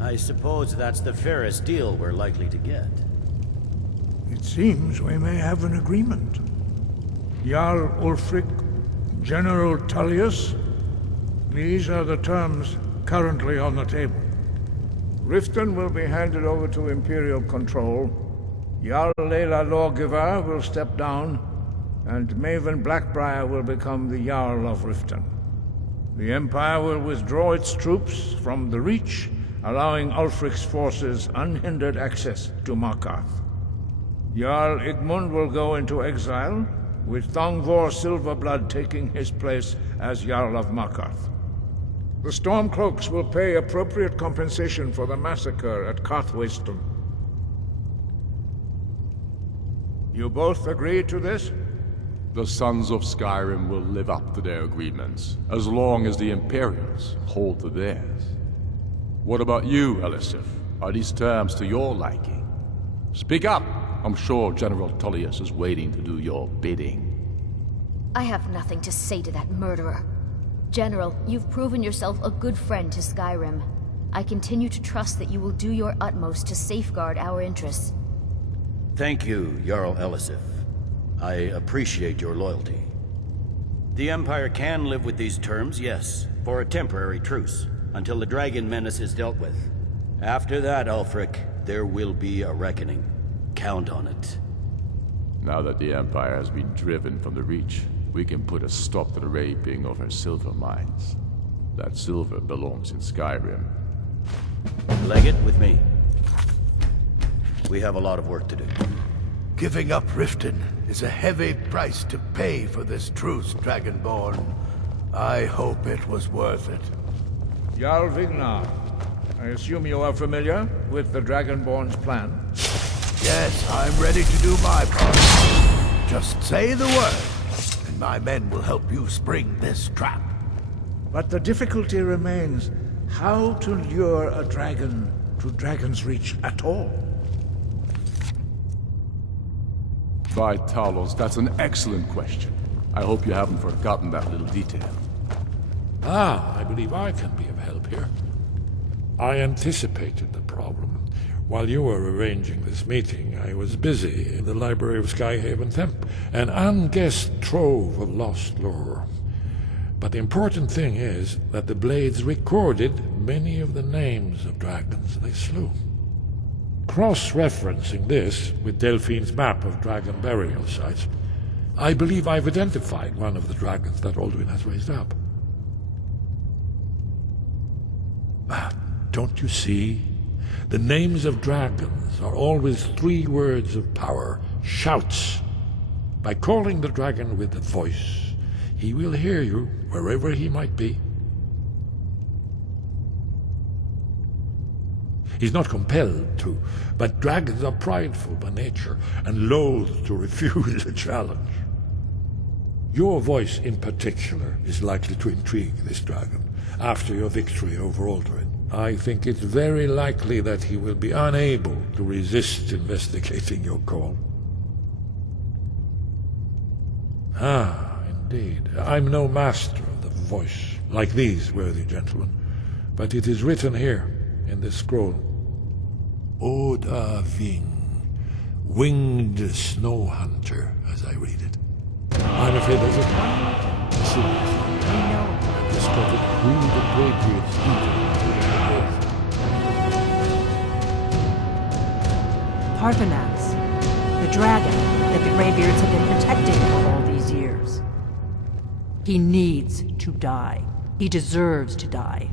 I suppose that's the fairest deal we're likely to get. It seems we may have an agreement. Jarl Ulfric, General Tullius, these are the terms currently on the table. Riften will be handed over to Imperial control. Jarl Layla Lawgiver will step down, and Maven Blackbriar will become the Jarl of Riften. The Empire will withdraw its troops from the Reach, allowing Ulfric's forces unhindered access to Markarth. Jarl Igmund will go into exile, with Thongvor Silverblood taking his place as Jarl of Markarth. The Stormcloaks will pay appropriate compensation for the massacre at Karthwasten. You both agree to this? The Sons of Skyrim will live up to their agreements, as long as the Imperials hold to theirs. What about you, Elisif? Are these terms to your liking? Speak up! I'm sure General Tullius is waiting to do your bidding. I have nothing to say to that murderer. General, you've proven yourself a good friend to Skyrim. I continue to trust that you will do your utmost to safeguard our interests. Thank you, Jarl Elisif. I appreciate your loyalty. The Empire can live with these terms, yes, for a temporary truce, until the dragon menace is dealt with. After that, Ulfric, there will be a reckoning. Count on it. Now that the Empire has been driven from the Reach, we can put a stop to the raping of her silver mines. That silver belongs in Skyrim. Legate with me. We have a lot of work to do. Giving up Riften is a heavy price to pay for this truce, Dragonborn. I hope it was worth it. Jarl Vignar, I assume you are familiar with the Dragonborn's plan? Yes, I'm ready to do my part. Just say the word, and my men will help you spring this trap. But the difficulty remains how to lure a dragon to Dragon's Reach at all. By Talos, that's an excellent question. I hope you haven't forgotten that little detail. Ah, I believe I can be of help here. I anticipated the problem. While you were arranging this meeting, I was busy in the library of Skyhaven Temple, an unguessed trove of lost lore. But the important thing is that the Blades recorded many of the names of dragons they slew. Cross-referencing this with Delphine's map of dragon burial sites, I believe I've identified one of the dragons that Alduin has raised up. Don't you see? The names of dragons are always 3 words of power, shouts. By calling the dragon with a voice, he will hear you wherever he might be. He's not compelled to, but dragons are prideful by nature and loath to refuse a challenge. Your voice in particular is likely to intrigue this dragon after your victory over Alduin. I think it's very likely that he will be unable to resist investigating your call. Ah, indeed. I'm no master of the voice, like these worthy gentlemen, but it is written here in this scroll. Oda Ving, winged snow hunter, as I read it. I'm afraid there's a time. Seriously, I know. I discovered who the Greybeards eat. Parthenax, the dragon that the Greybeards have been protecting for all these years. He needs to die. He deserves to die.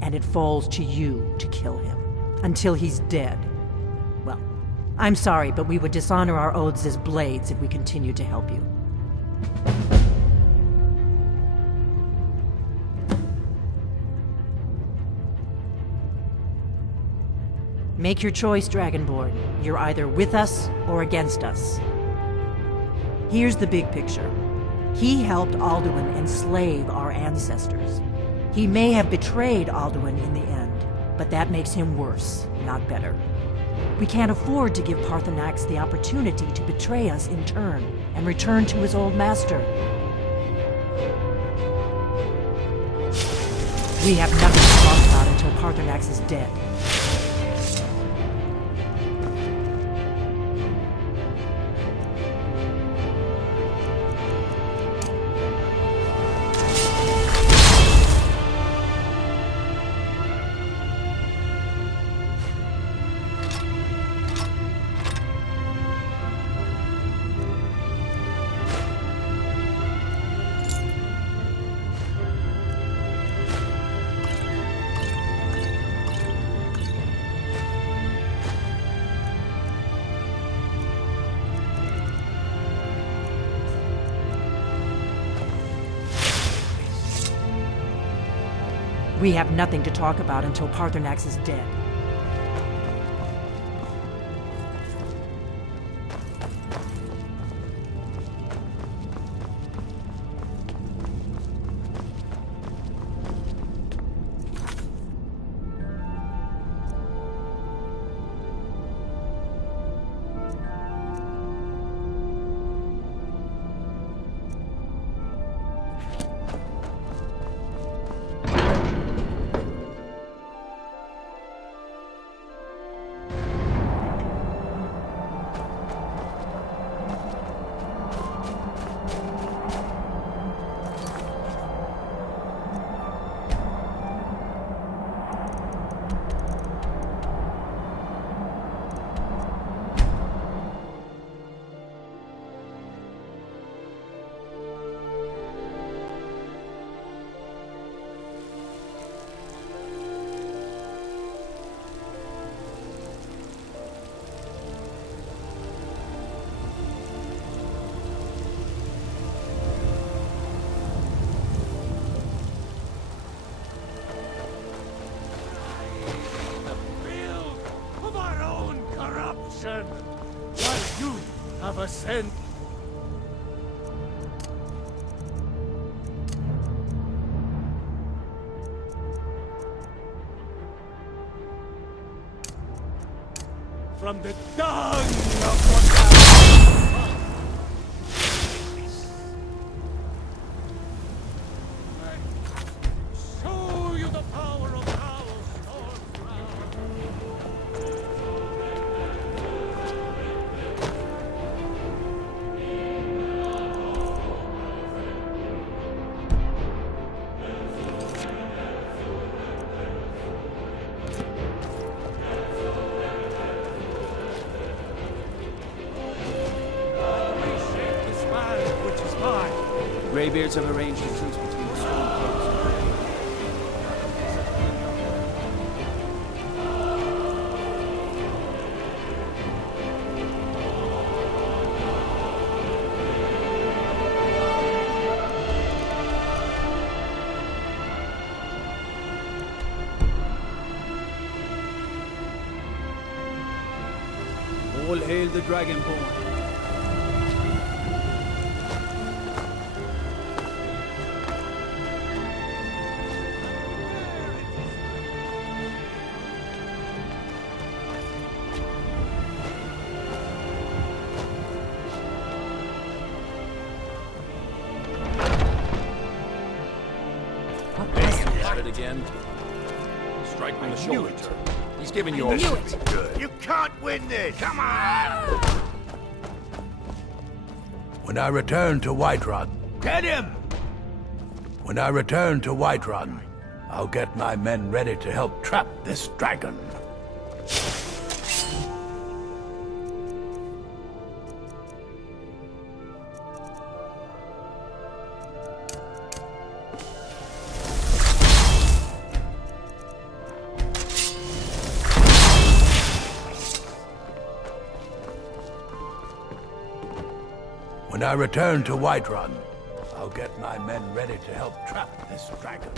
And it falls to you to kill him. Until he's dead. Well, I'm sorry, but we would dishonor our oaths as Blades if we continue to help you. Make your choice, Dragonborn. You're either with us or against us. Here's the big picture. He helped Alduin enslave our ancestors. He may have betrayed Alduin in the end, but that makes him worse, not better. We can't afford to give Parthenax the opportunity to betray us in turn and return to his old master. We have nothing to talk about until Parthenax is dead. We have nothing to talk about until Parthenax is dead. While you have ascended. From the dung of what show you the power of Howl's Greybeards have arranged a truce between the Stormcloaks and the All hail the Dragonborn. Again. Strike on the shoulder. He's giving you This a should be good. You can't win this! Come on! When I return to Whiterun... Get him! When I return to Whiterun, I'll get my men ready to help trap this dragon. When I return to Whiterun, I'll get my men ready to help trap this dragon.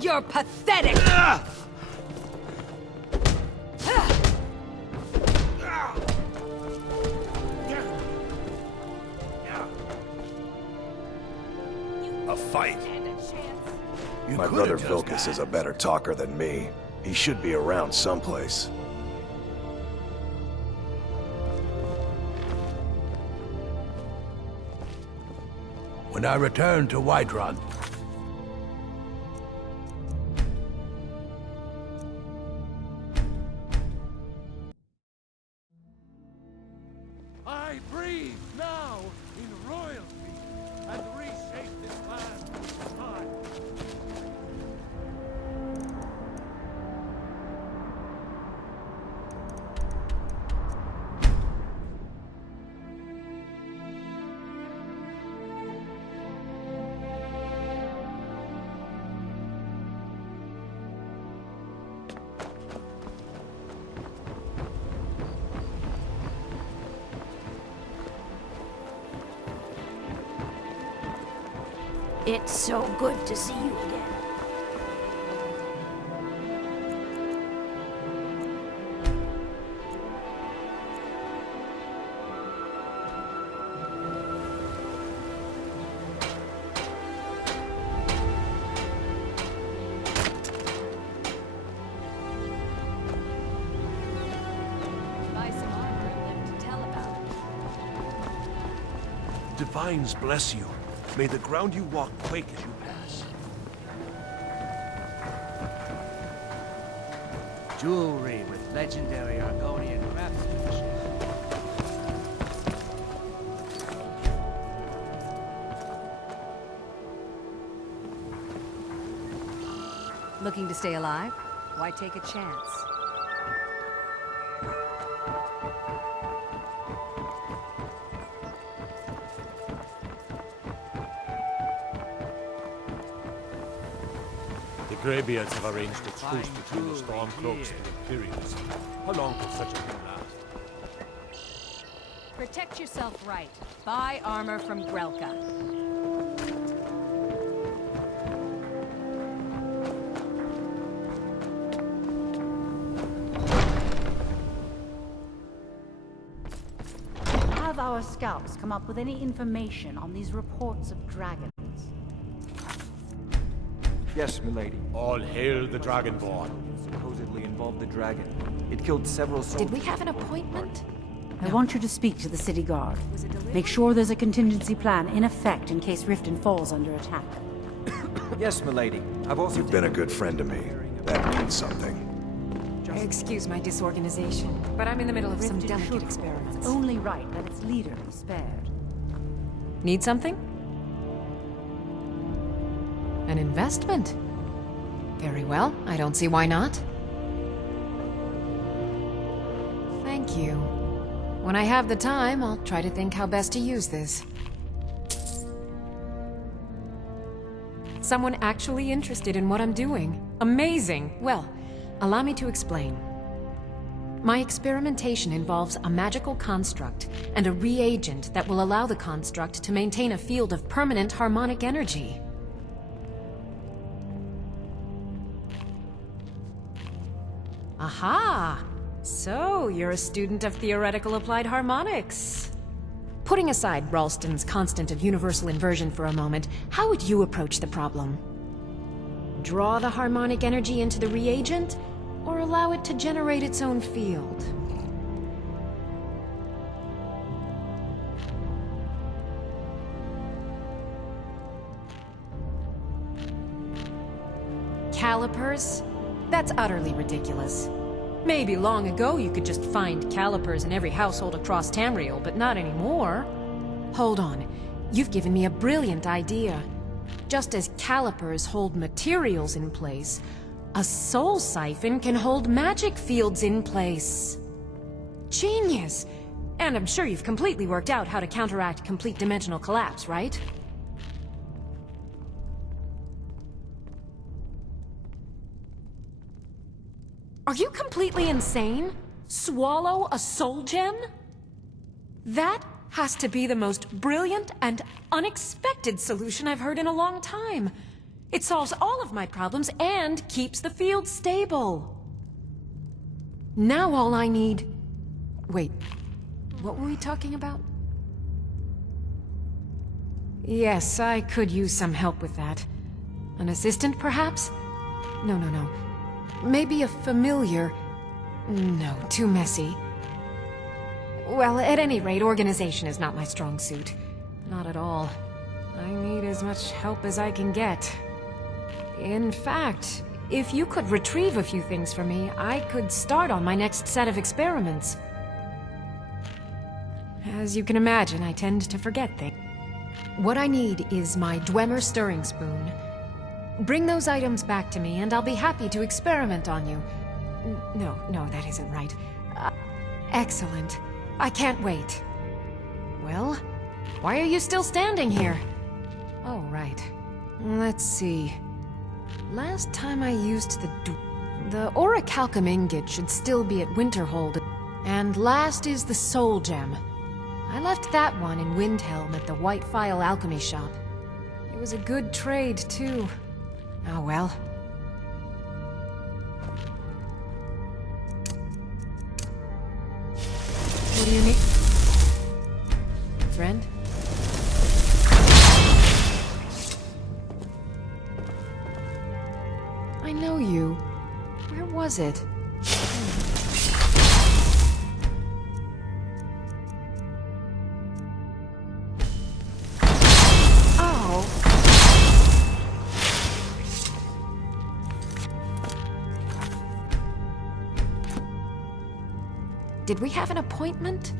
You're pathetic! A fight. My brother Vilcus is a better talker than me. He should be around someplace. When I return to Whiterun, I breathe now in royalty and reshape this land with time. It's so good to see you again. Divines bless you. May the ground you walk quake as you pass. Jewelry with legendary Argonian craftsmanship. Looking to stay alive? Why take a chance? The Greybeards have arranged a truce between the Stormcloaks and the Imperials. How long could such a thing last? Protect yourself right. Buy armor from Grelka. Have our scouts come up with any information on these reports of dragons? Yes, milady. All hail the Dragonborn. Supposedly involved the dragon. It killed several soldiers. Did we have an appointment? I want you to speak to the city guard. Make sure there's a contingency plan in effect in case Riften falls under attack. Yes, milady. I've also... You've been a good friend to me. That means something. Excuse my disorganization, but I'm in the middle of some delicate experiments. It's only right that its leader be spared. Need something? An investment? Very well, I don't see why not. Thank you. When I have the time, I'll try to think how best to use this. Someone actually interested in what I'm doing. Amazing! Well, allow me to explain. My experimentation involves a magical construct and a reagent that will allow the construct to maintain a field of permanent harmonic energy. Aha! So, you're a student of theoretical applied harmonics. Putting aside Ralston's constant of universal inversion for a moment, how would you approach the problem? Draw the harmonic energy into the reagent, or allow it to generate its own field? Calipers? That's utterly ridiculous. Maybe long ago you could just find calipers in every household across Tamriel, but not anymore. Hold on. You've given me a brilliant idea. Just as calipers hold materials in place, a soul siphon can hold magic fields in place. Genius! And I'm sure you've completely worked out how to counteract complete dimensional collapse, right? Are you completely insane? Swallow a soul gem? That has to be the most brilliant and unexpected solution I've heard in a long time. It solves all of my problems and keeps the field stable. Now all I need... Wait, what were we talking about? Yes, I could use some help with that. An assistant, perhaps? No. Maybe a familiar... No, too messy. Well, at any rate, organization is not my strong suit. Not at all. I need as much help as I can get. In fact, if you could retrieve a few things for me, I could start on my next set of experiments. As you can imagine, I tend to forget things. What I need is my Dwemer stirring spoon. Bring those items back to me, and I'll be happy to experiment on you. No, that isn't right. Excellent. I can't wait. Well, why are you still standing here? Oh, right. Let's see. Last time I used the orichalcum ingot should still be at Winterhold. And last is the soul gem. I left that one in Windhelm at the White Phial Alchemy Shop. It was a good trade, too. Oh well. What do you need? Friend? I know you. Where was it? Oh. Did we have an appointment?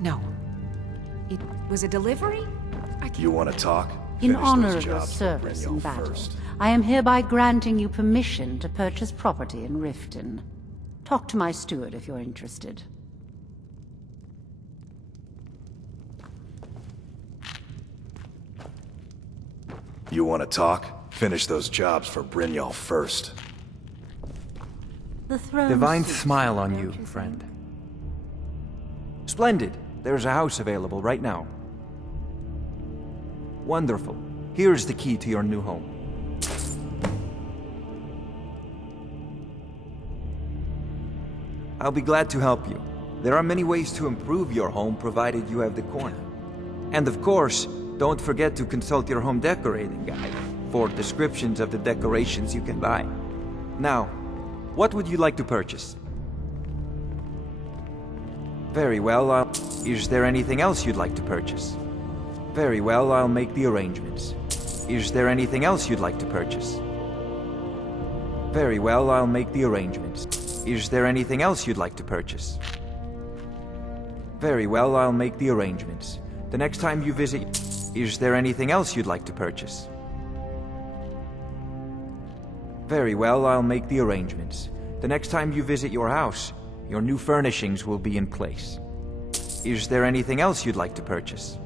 No. It was a delivery? You want to talk? In Finish honor those of your jobs for service in Brynjolf battle, first. I am hereby granting you permission to purchase property in Riften. Talk to my steward if you're interested. You want to talk? Finish those jobs for Brynjolf first. The throne Divine suits smile you, on don't you, think? friend. Splendid. There's a house available right now. Wonderful. Here's the key to your new home. I'll be glad to help you. There are many ways to improve your home provided you have the coin. And of course, don't forget to consult your home decorating guide for descriptions of the decorations you can buy. Now, what would you like to purchase? Very well, is there anything else you'd like to purchase? Very well, I'll make the arrangements. Is there anything else you'd like to purchase? Very well, I'll make the arrangements. Is there anything else you'd like to purchase? Very well, I'll make the arrangements. The next time you visit, is there anything else you'd like to purchase? Very well, I'll make the arrangements. The next time you visit your house, your new furnishings will be in place. Is there anything else you'd like to purchase?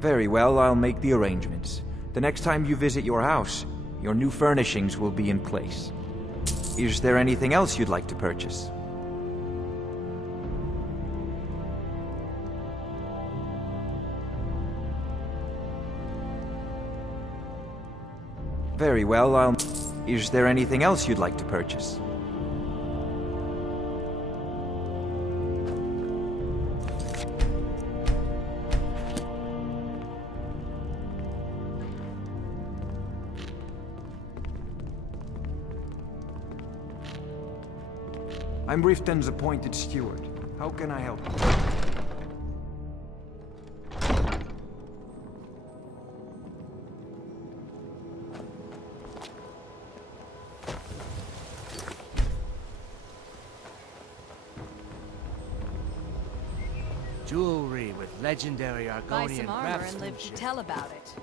Very well, I'll make the arrangements. The next time you visit your house, your new furnishings will be in place. Is there anything else you'd like to purchase? Very well, is there anything else you'd like to purchase? I'm Riften's appointed steward. How can I help you? Jewelry with legendary Argonian Buy some armor and live to craftsmanship. tell about it.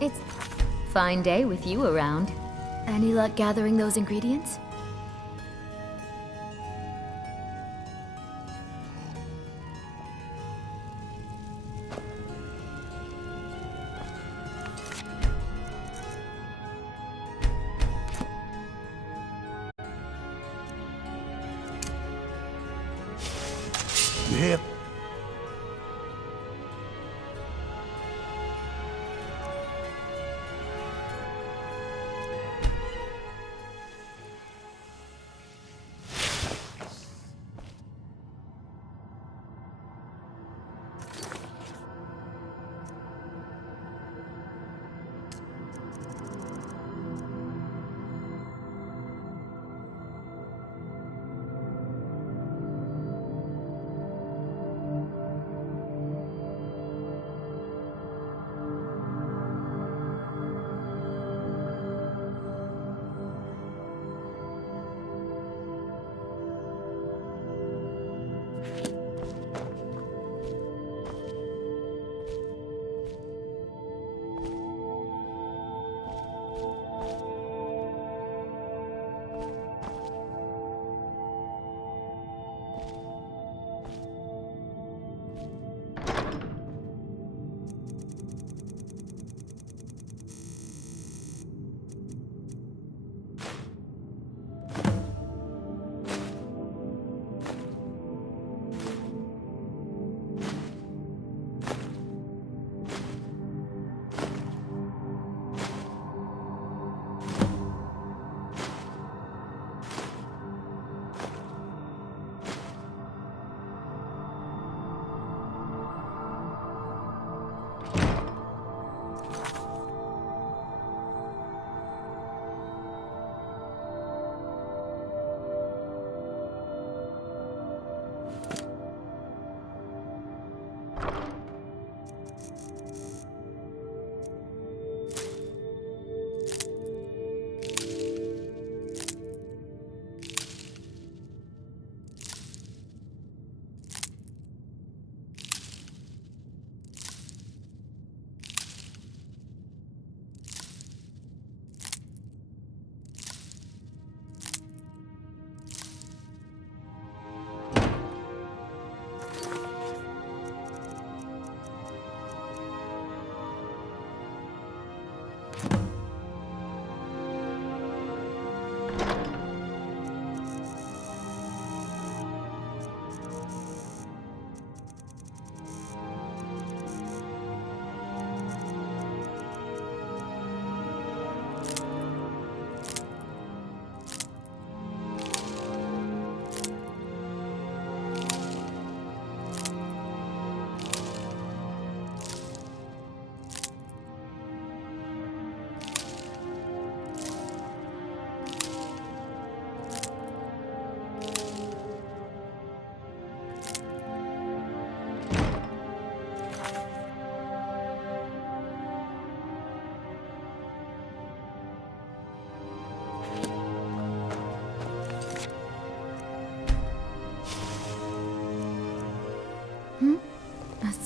It's fine day with you around. Any luck gathering those ingredients? Yep.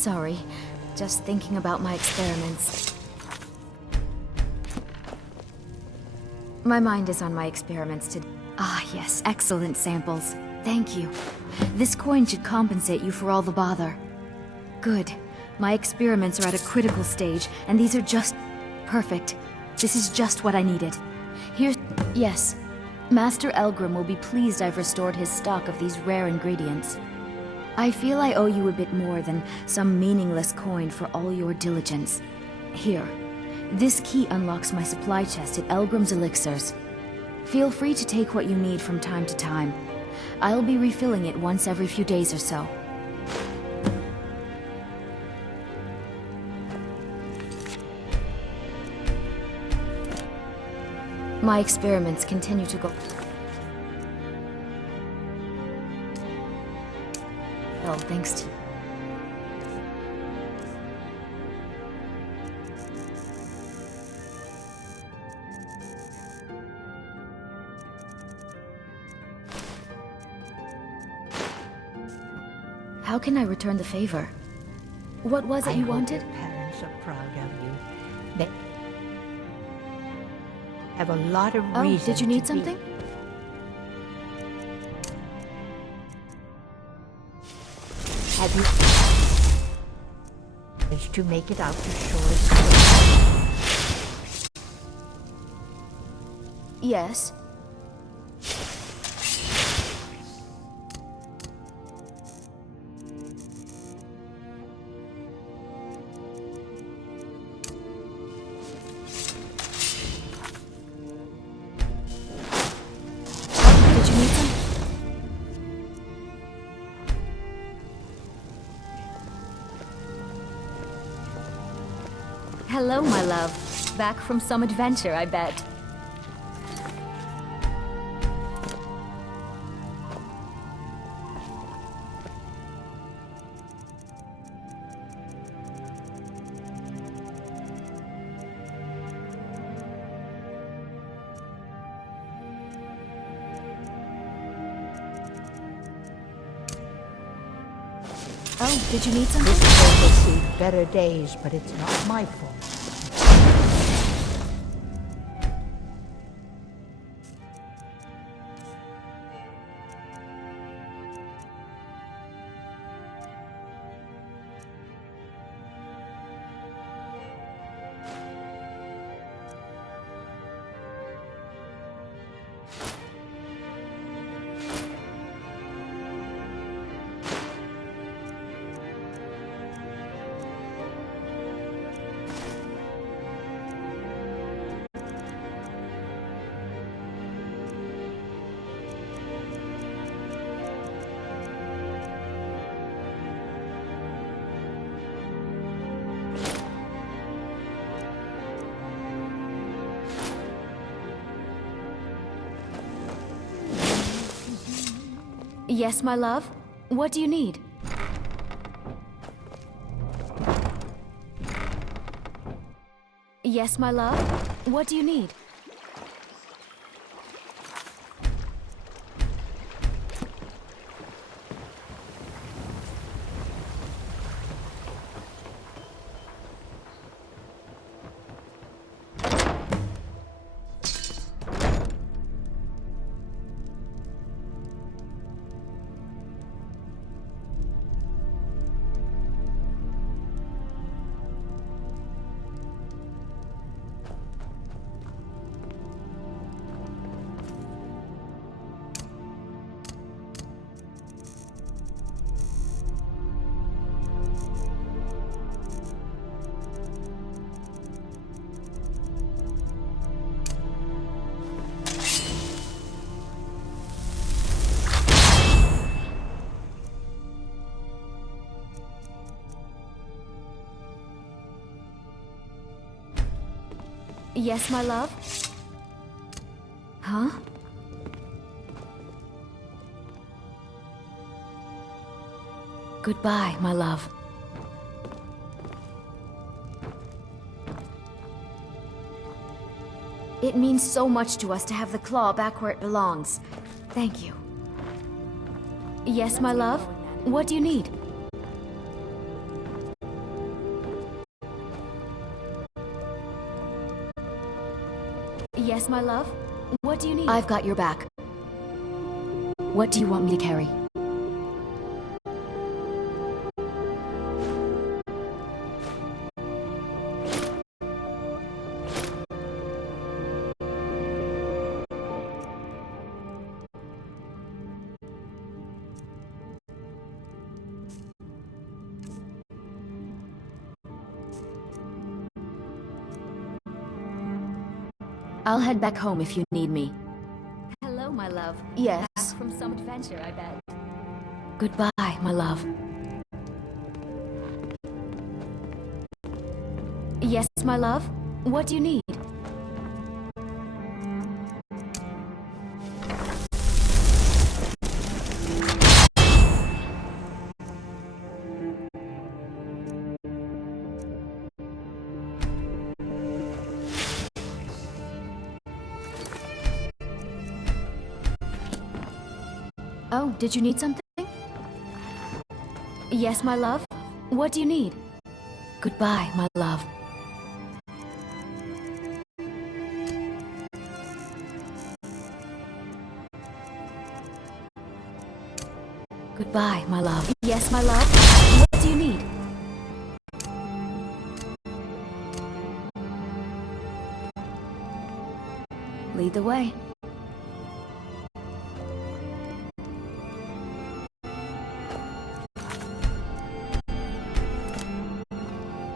Sorry. Just thinking about my experiments. My mind is on my experiments today. Ah, yes, excellent samples. Thank you. This coin should compensate you for all the bother. Good. My experiments are at a critical stage, and these are just... perfect. This is just what I needed. Here's... Yes. Master Elgrim will be pleased I've restored his stock of these rare ingredients. I feel I owe you a bit more than some meaningless coin for all your diligence. Here. This key unlocks my supply chest at Elgrim's Elixirs. Feel free to take what you need from time to time. I'll be refilling it once every few days or so. My experiments continue to go... well, thanks to... How can I return the favor? What was it you wanted? Your parents are proud of you. They have a lot of reason. Oh, did you need something? Have you managed to make it out to shore? Yes. Hello, my love. Back from some adventure, I bet. Oh, did you need something? This world will see better days, but it's not my fault. Yes, my love? What do you need? Yes, my love? What do you need? Yes, my love? Huh? Goodbye, my love. It means so much to us to have the claw back where it belongs. Thank you. Yes, my love? What do you need? Yes, my love? What do you need? I've got your back. What do you want me to carry? I'll head back home if you need me. Hello, my love. Yes. Back from some adventure, I bet. Goodbye, my love. Yes, my love? What do you need? Oh, did you need something? Yes, my love? What do you need? Goodbye, my love. Goodbye, my love. Yes, my love? What do you need? Lead the way.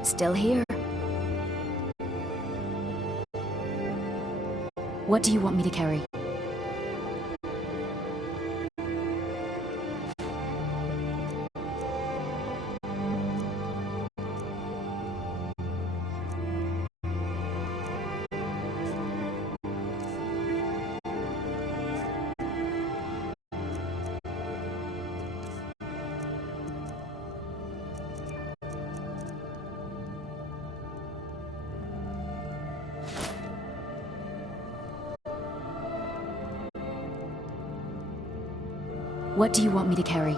Still here. What do you want me to carry? What do you want me to carry?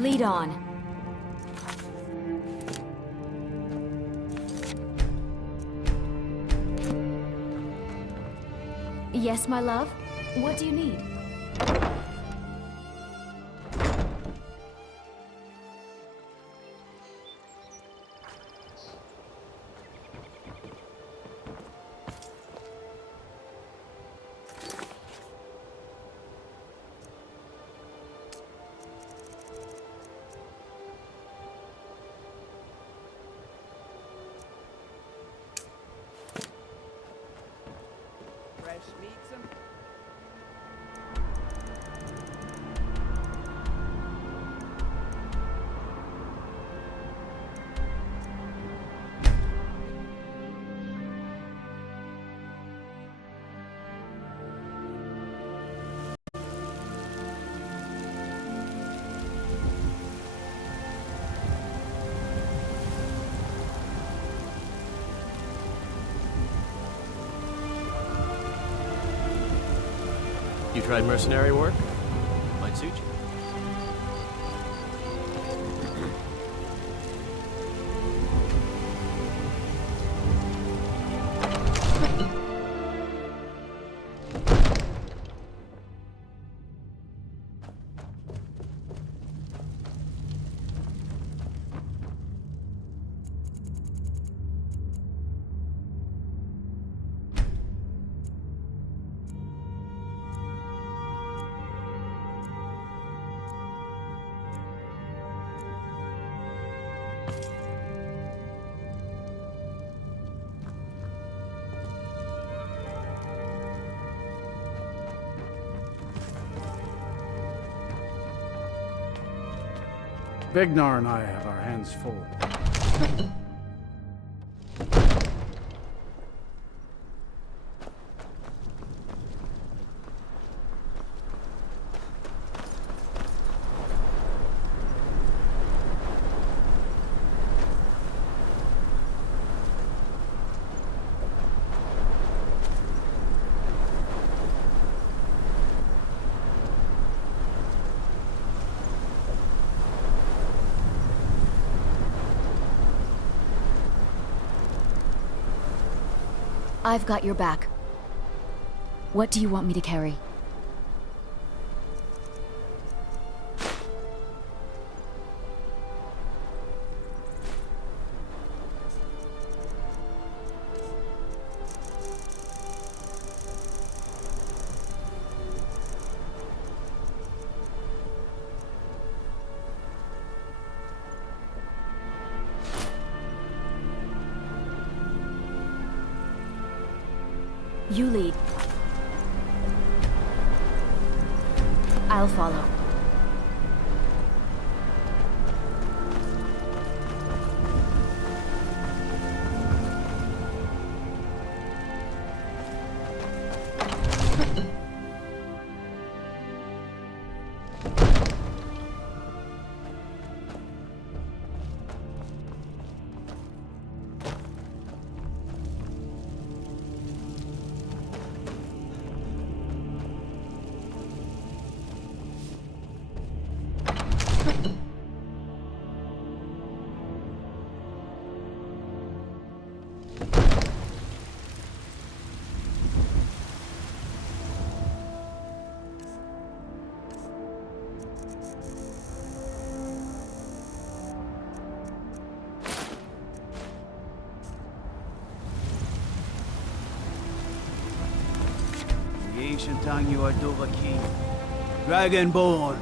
Lead on. Yes, my love? What do you need? Fresh meat, some... You tried mercenary work? Might suit you. Vignar and I have our hands full. I've got your back. What do you want me to carry? You lead. I'll follow. The ancient tongue you are Dovahkiin, Dragonborn.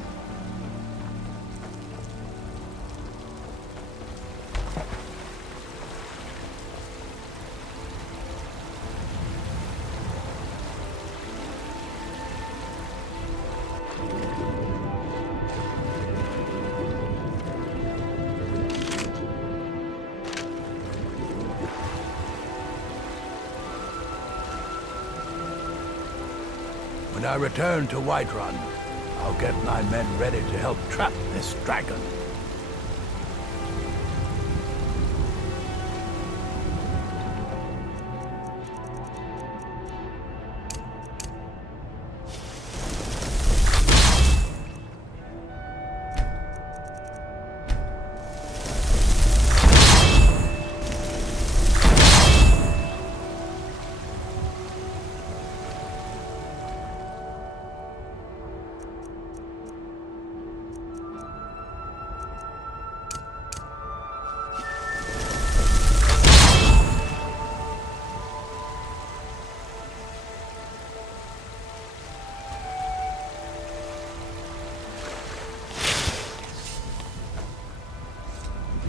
When I return to Whiterun, I'll get my men ready to help trap this dragon.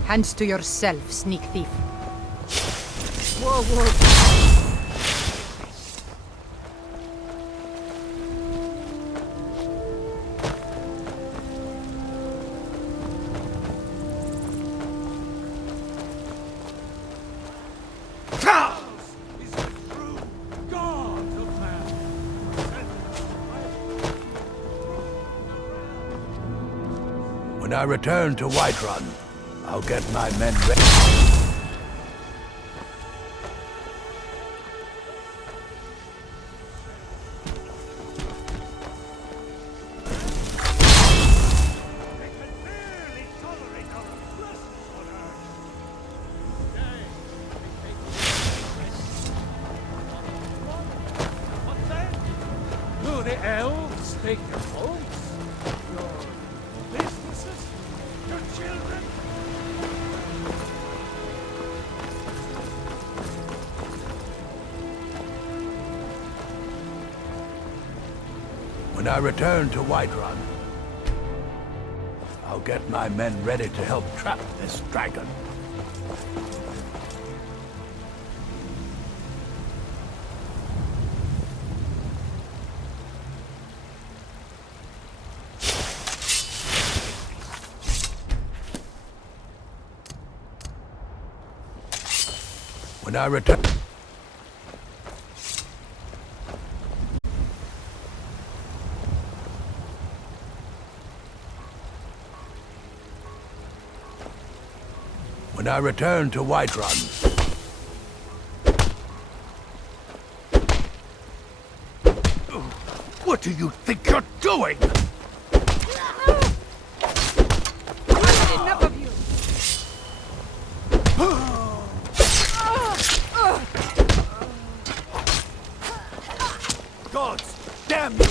Hands to yourself, sneak thief. Whoa, whoa. When I return to Whiterun, I'll get my men ready. Do the elves take your homes? Your businesses? Your children? When I return to Whiterun, I'll get my men ready to help trap this dragon. When I return... When I return to Whiterun, what do you think you're doing? Enough of you! Gods, damn you!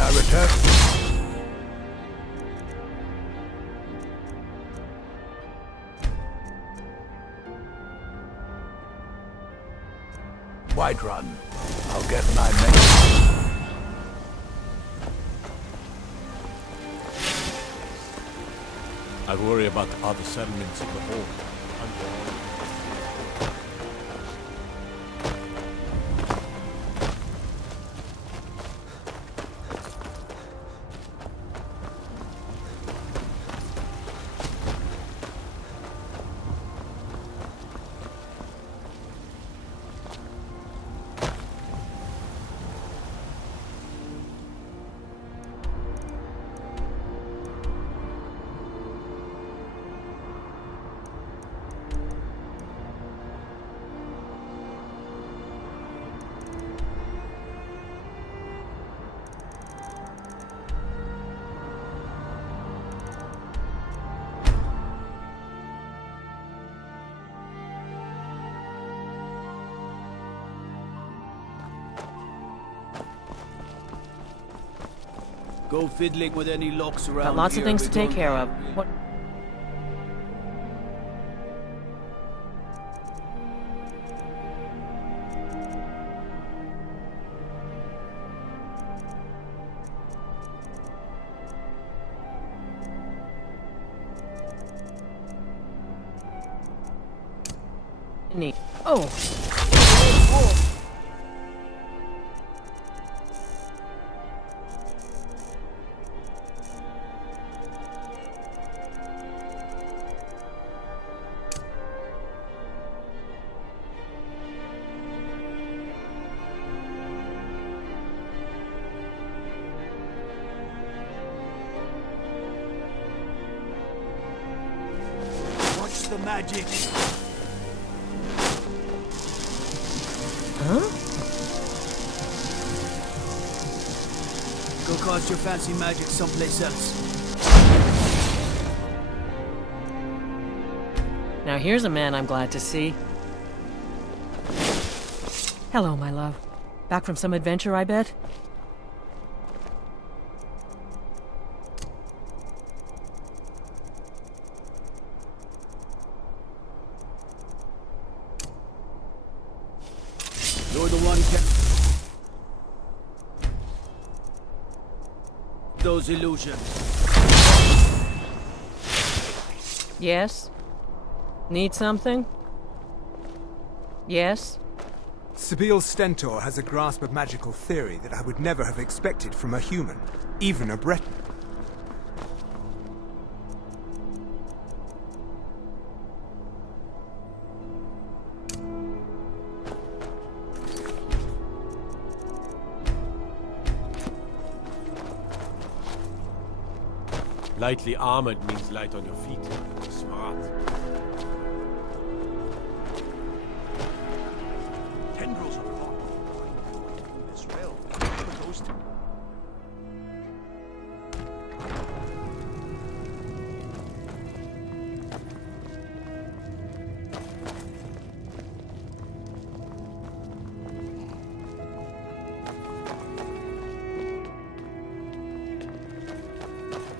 I return... Whiterun, I'll get my men... I worry about the other settlements in the hole. Go fiddling with any locks around Got lots of here. things We to take don't- care of. What? Neat. Oh. Watch the magic. Huh? Go cast your fancy magic someplace else. Now here's a man I'm glad to see. Hello, my love. Back from some adventure, I bet? You're the one those illusions. Yes? Need something? Yes? Sibyl Stentor has a grasp of magical theory that I would never have expected from a human, even a Breton. Lightly armored means light on your feet. Smart. Tendrils of rock in this realm. The ghost.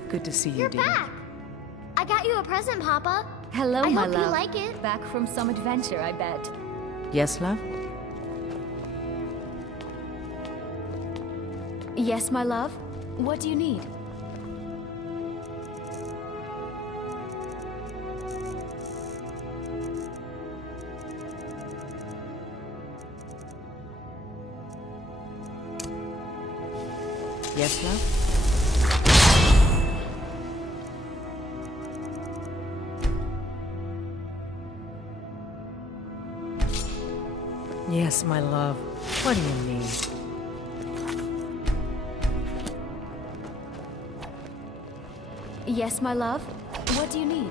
Good to see you, You're dear. back! I got you a present, Papa. Hello, I my hope love. you like it. Back from some adventure, I bet. Yes, love? Yes, my love? What do you need? Yes, love? Yes, my love. What do you need? Yes, my love? What do you need?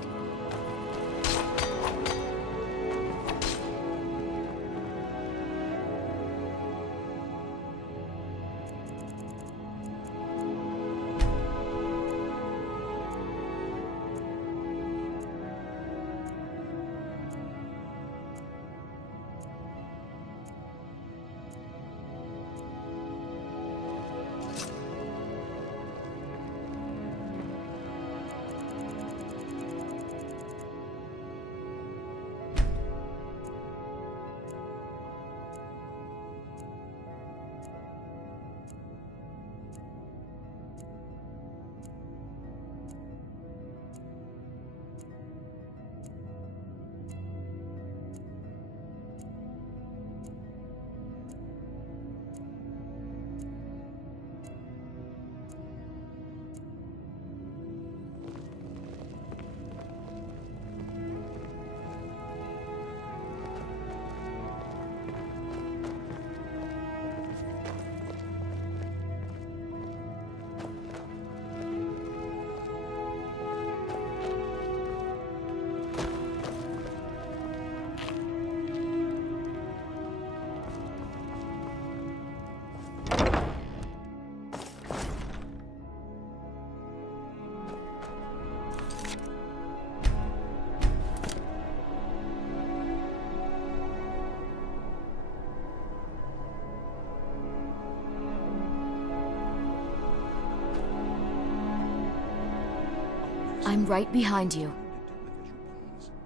I'm right behind you.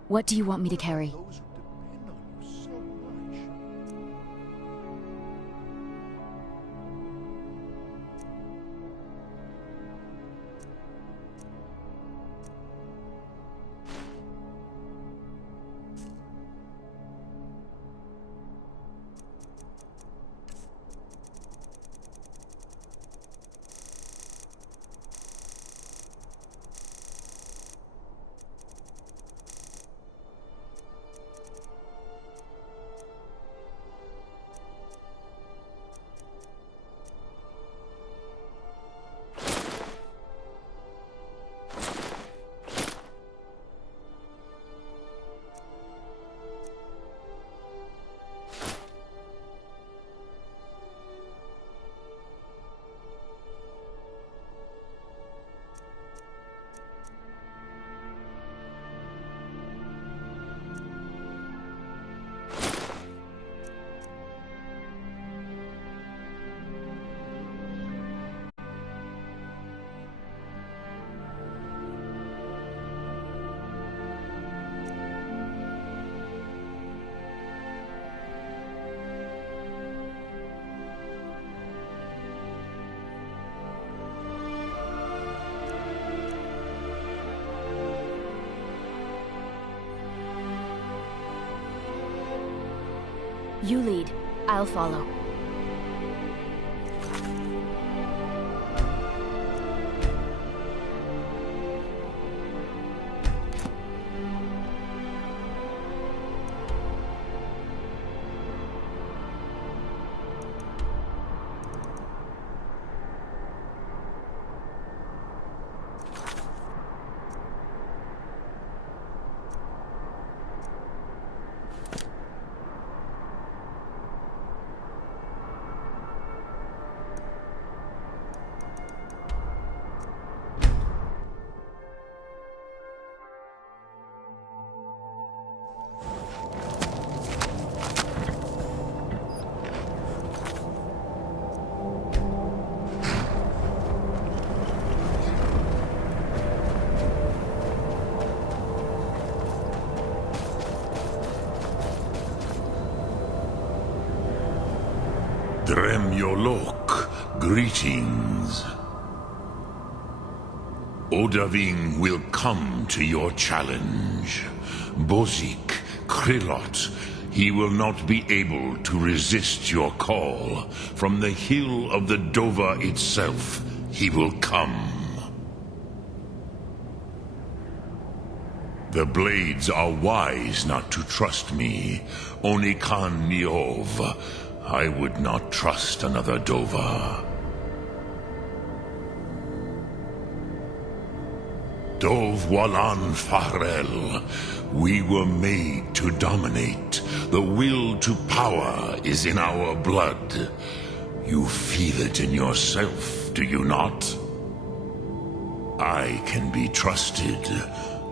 What do you want me to carry? You lead. I'll follow. Dremyolok, greetings. Odaving will come to your challenge. Bozik, Krillot, he will not be able to resist your call. From the hill of the Dova itself, he will come. The Blades are wise not to trust me. Onikan Niov. I would not trust another Dova. Dov Walan Farel, we were made to dominate. The will to power is in our blood. You feel it in yourself, do you not? I can be trusted.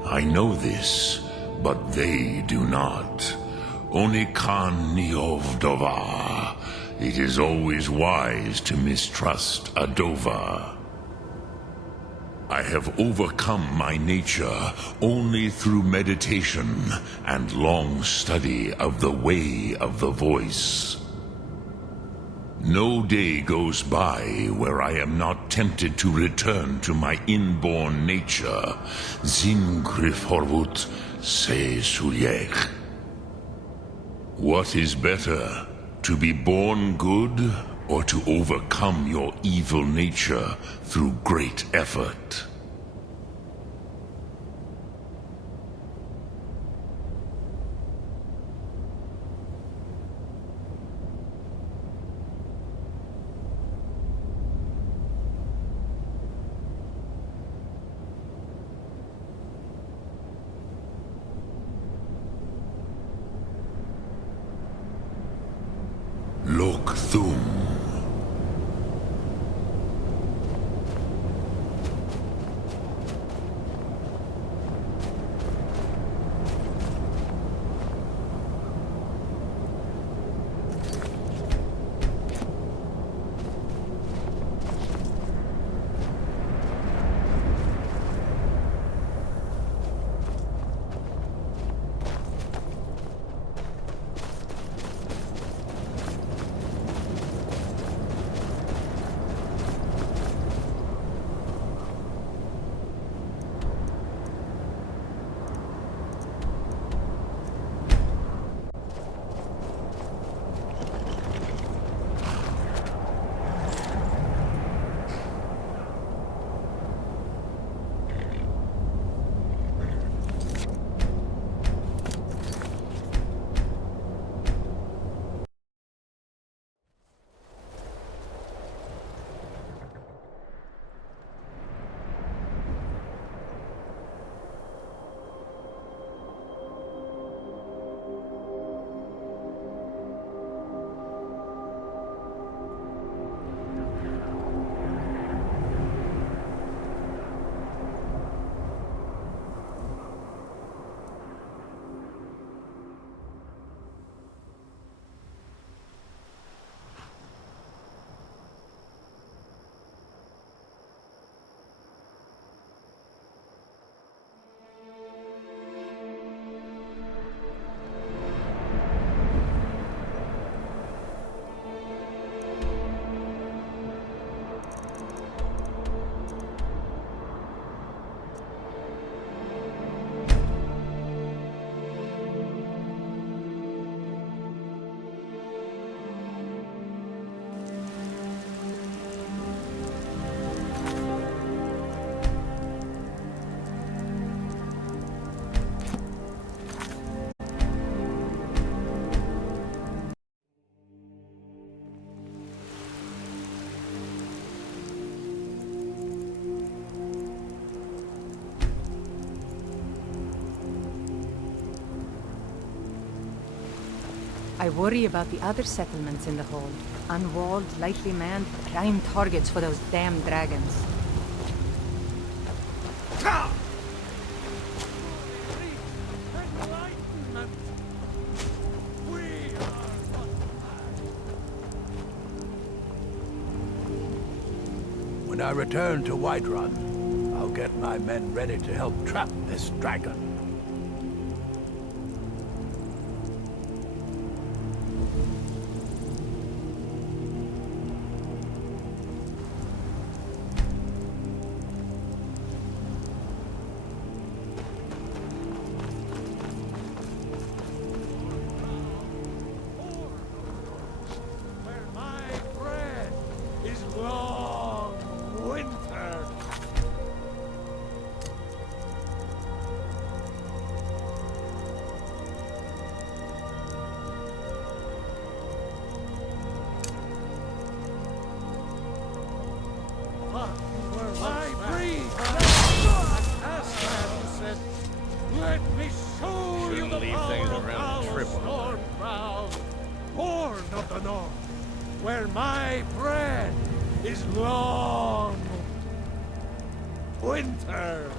I know this, but they do not. Onikan Niov Dova. It is always wise to mistrust a Dova. I have overcome my nature only through meditation and long study of the way of the voice. No day goes by where I am not tempted to return to my inborn nature. Zingriforvut se sulech. What is better, to be born good, or to overcome your evil nature through great effort? Lok Thum. I worry about the other settlements in the hold. Unwalled, lightly manned, prime targets for those damn dragons. When I return to Whiterun, I'll get my men ready to help trap this dragon. Where my bread is long winter.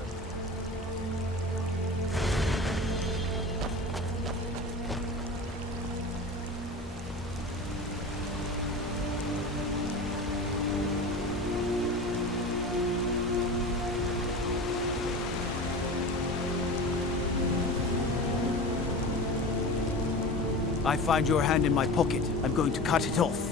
I find your hand in my pocket. I'm going to cut it off.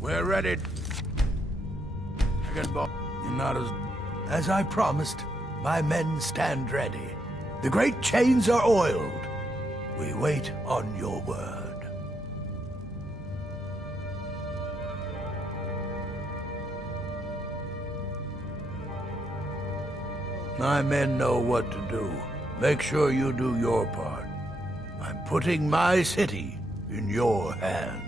We're ready. You're not as I promised, my men stand ready. The great chains are oiled. We wait on your word. My men know what to do. Make sure you do your part. I'm putting my city in your hands.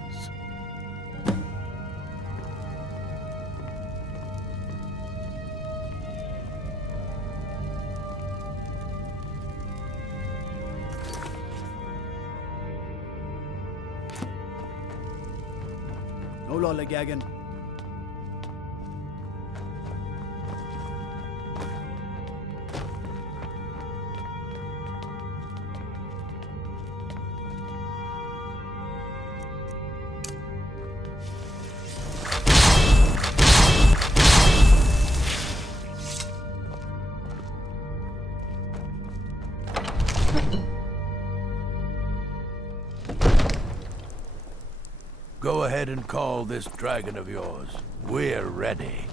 No lollygagging. Go ahead and call this dragon of yours. We're ready.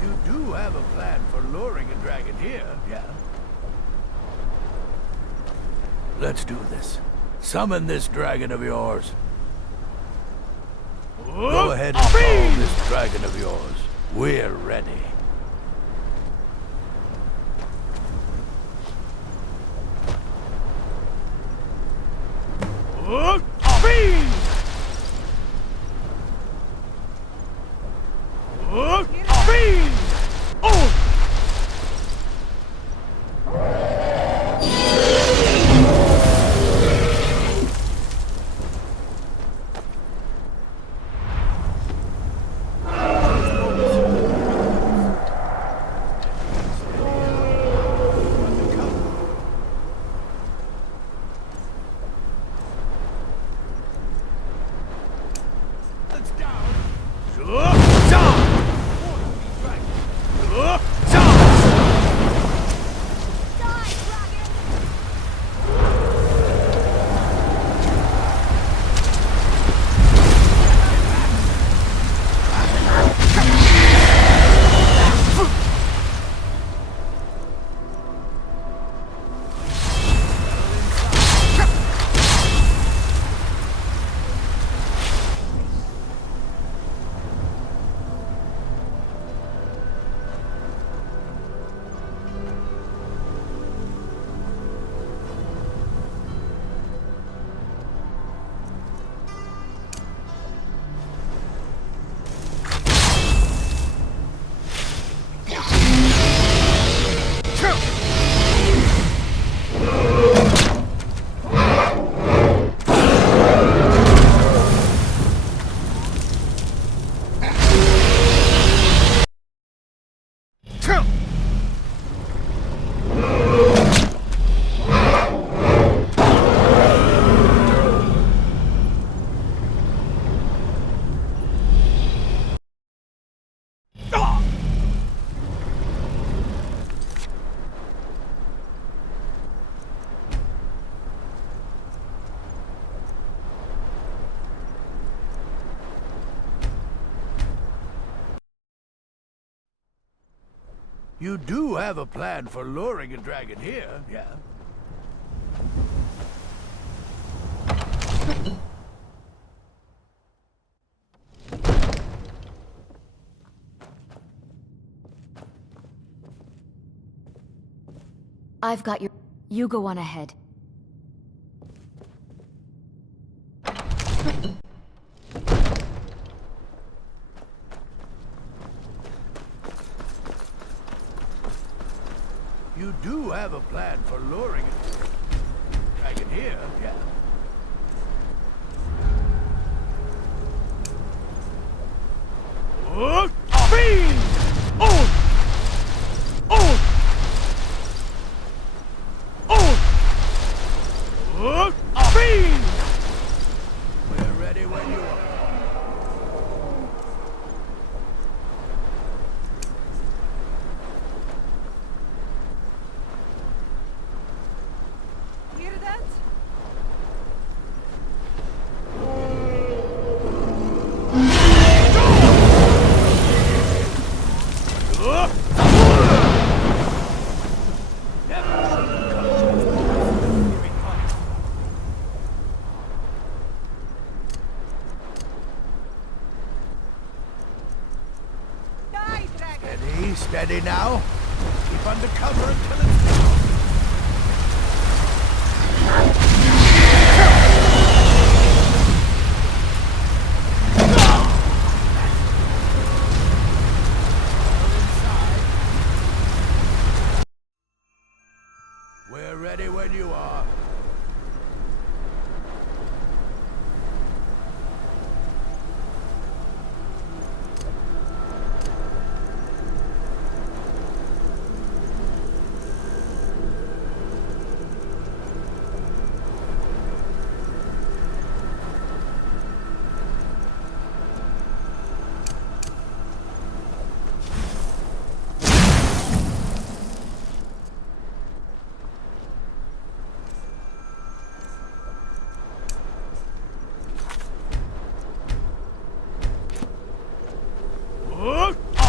You do have a plan for luring a dragon here, yeah? Let's do this. Summon this dragon of yours. Go ahead and call this dragon of yours. We're ready. You do have a plan for luring a dragon here, yeah? I've got your... You go on ahead. You do have a plan for luring a dragon here, yeah? Oh! Fiend! Oh! Oh! Oh! Fiend! We're ready when you are. Hear that? Steady, steady now. Keep under cover until it's down. We're ready when you are.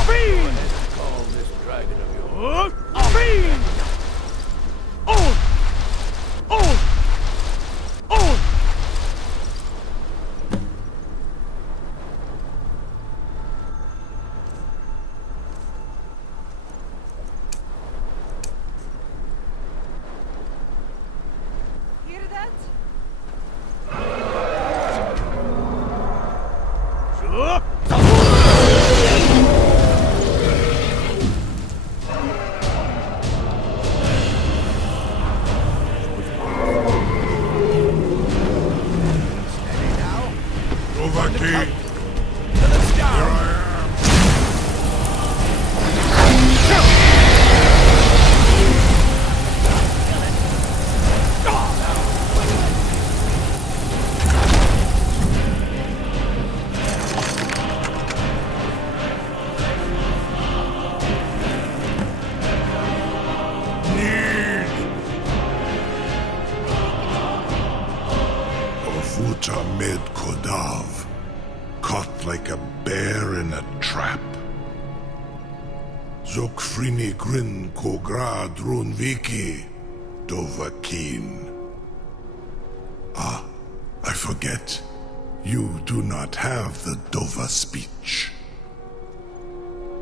Fiend! Call this dragon of yours. Fiend! Oh! Oh! Oh! Hear that? Med Kodav, caught like a bear in a trap. Zokfrini Grin Kogra Drunviki Dovakin. Ah, I forget. You do not have the Dova speech.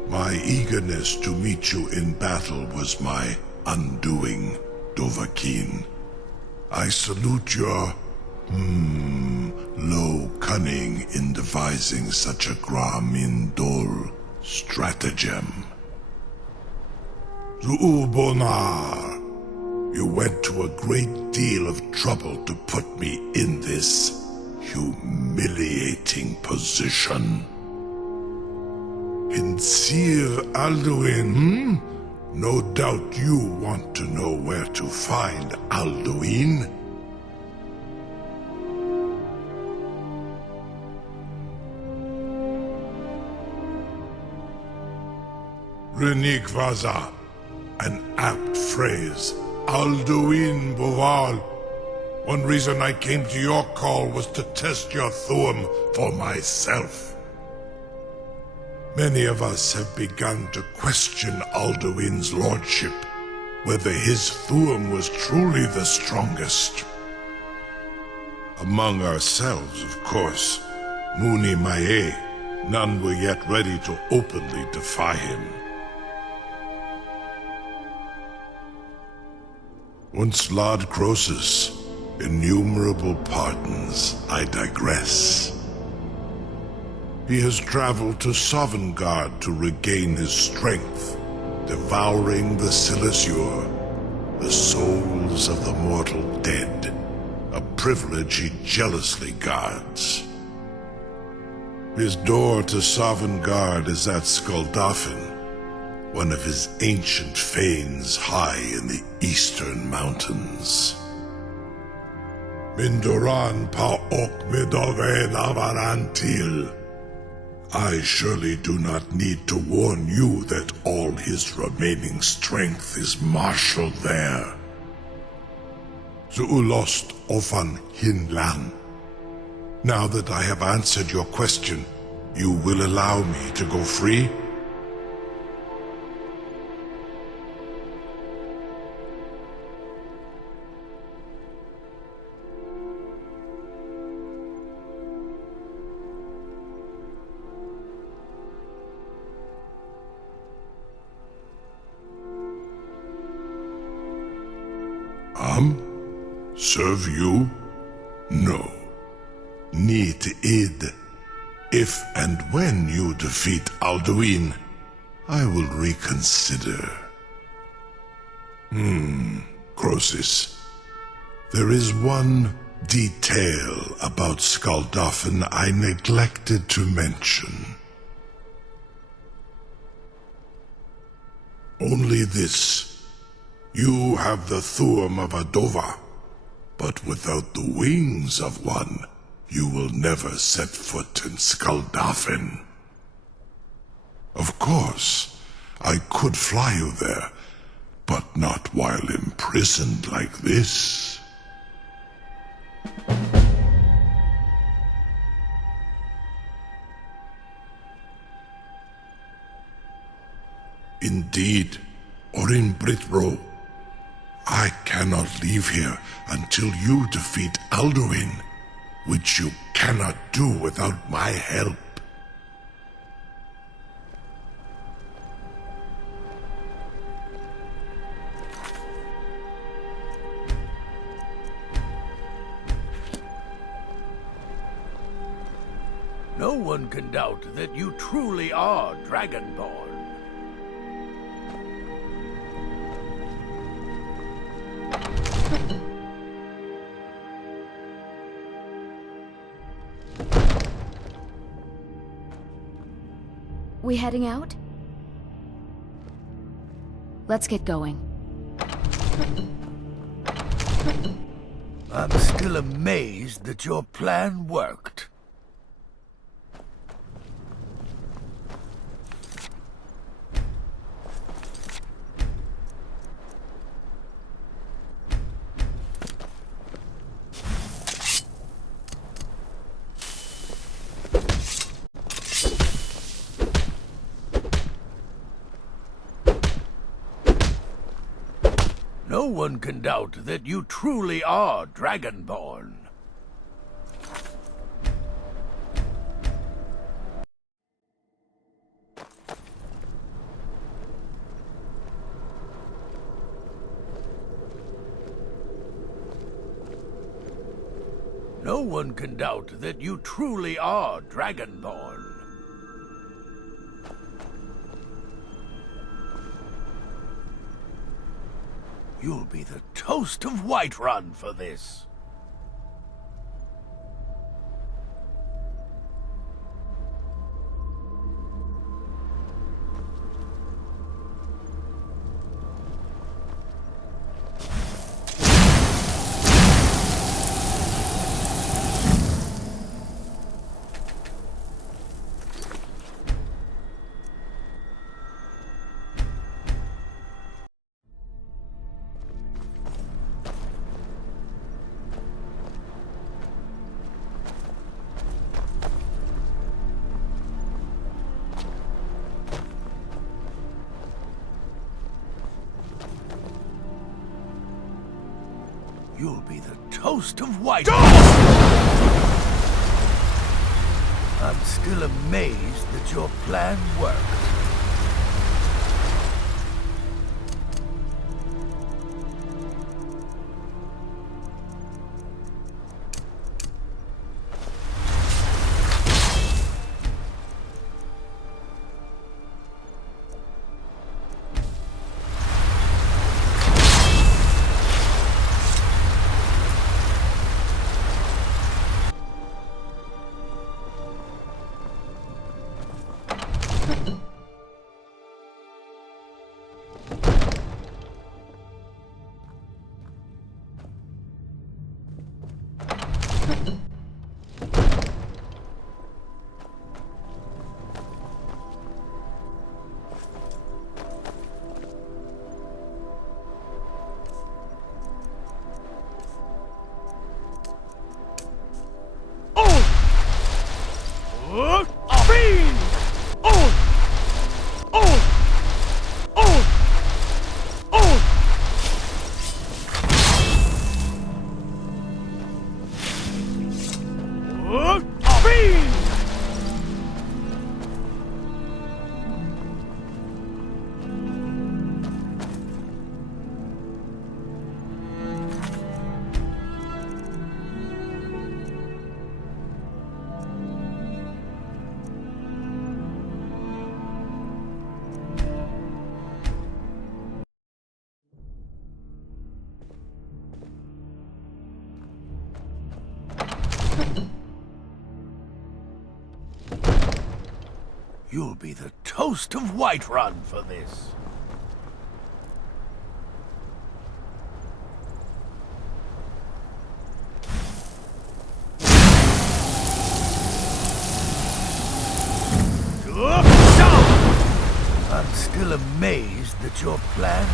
My eagerness to meet you in battle was my undoing, Dovahkiin. I salute your, low cunning in devising such a Gramin Dol stratagem. Zuubonar, you went to a great deal of trouble to put me in this humiliating position. Insir Alduin, No doubt you want to know where to find Alduin. Renikvaza, an apt phrase. Alduin Boval. One reason I came to your call was to test your Thuum for myself. Many of us have begun to question Alduin's lordship, whether his Thuum was truly the strongest. Among ourselves, of course, Muni Mae, none were yet ready to openly defy him. Once Lord Croesus, innumerable pardons, I digress. He has traveled to Sovngarde to regain his strength, devouring the Silesure, the souls of the mortal dead, a privilege he jealously guards. His door to Sovngarde is at Skuldafn, one of his ancient fanes high in the eastern mountains. Mindoran pa ok midove navarantil. I surely do not need to warn you that all his remaining strength is marshaled there. Zuulost ofan hinlan. Now that I have answered your question, you will allow me to go free? Serve you? No. Need id. If and when you defeat Alduin, I will reconsider. Croesus. There is one detail about Skuldafn I neglected to mention. Only this. You have the Thuum of a Dova, but without the wings of one, you will never set foot in Skuldafn. Of course, I could fly you there, but not while imprisoned like this. Indeed, Orin Britbro, I cannot leave here until you defeat Alduin, which you cannot do without my help. No one can doubt that you truly are Dragonborn. We heading out? Let's get going. I'm still amazed that your plan worked. No one can doubt that you truly are Dragonborn. No one can doubt that you truly are Dragonborn. You'll be the toast of Whiterun for this. You'll be the toast of Whiterun! I'm still amazed that your plan worked. You'll be the toast of Whiterun for this. I'm still amazed that your plan...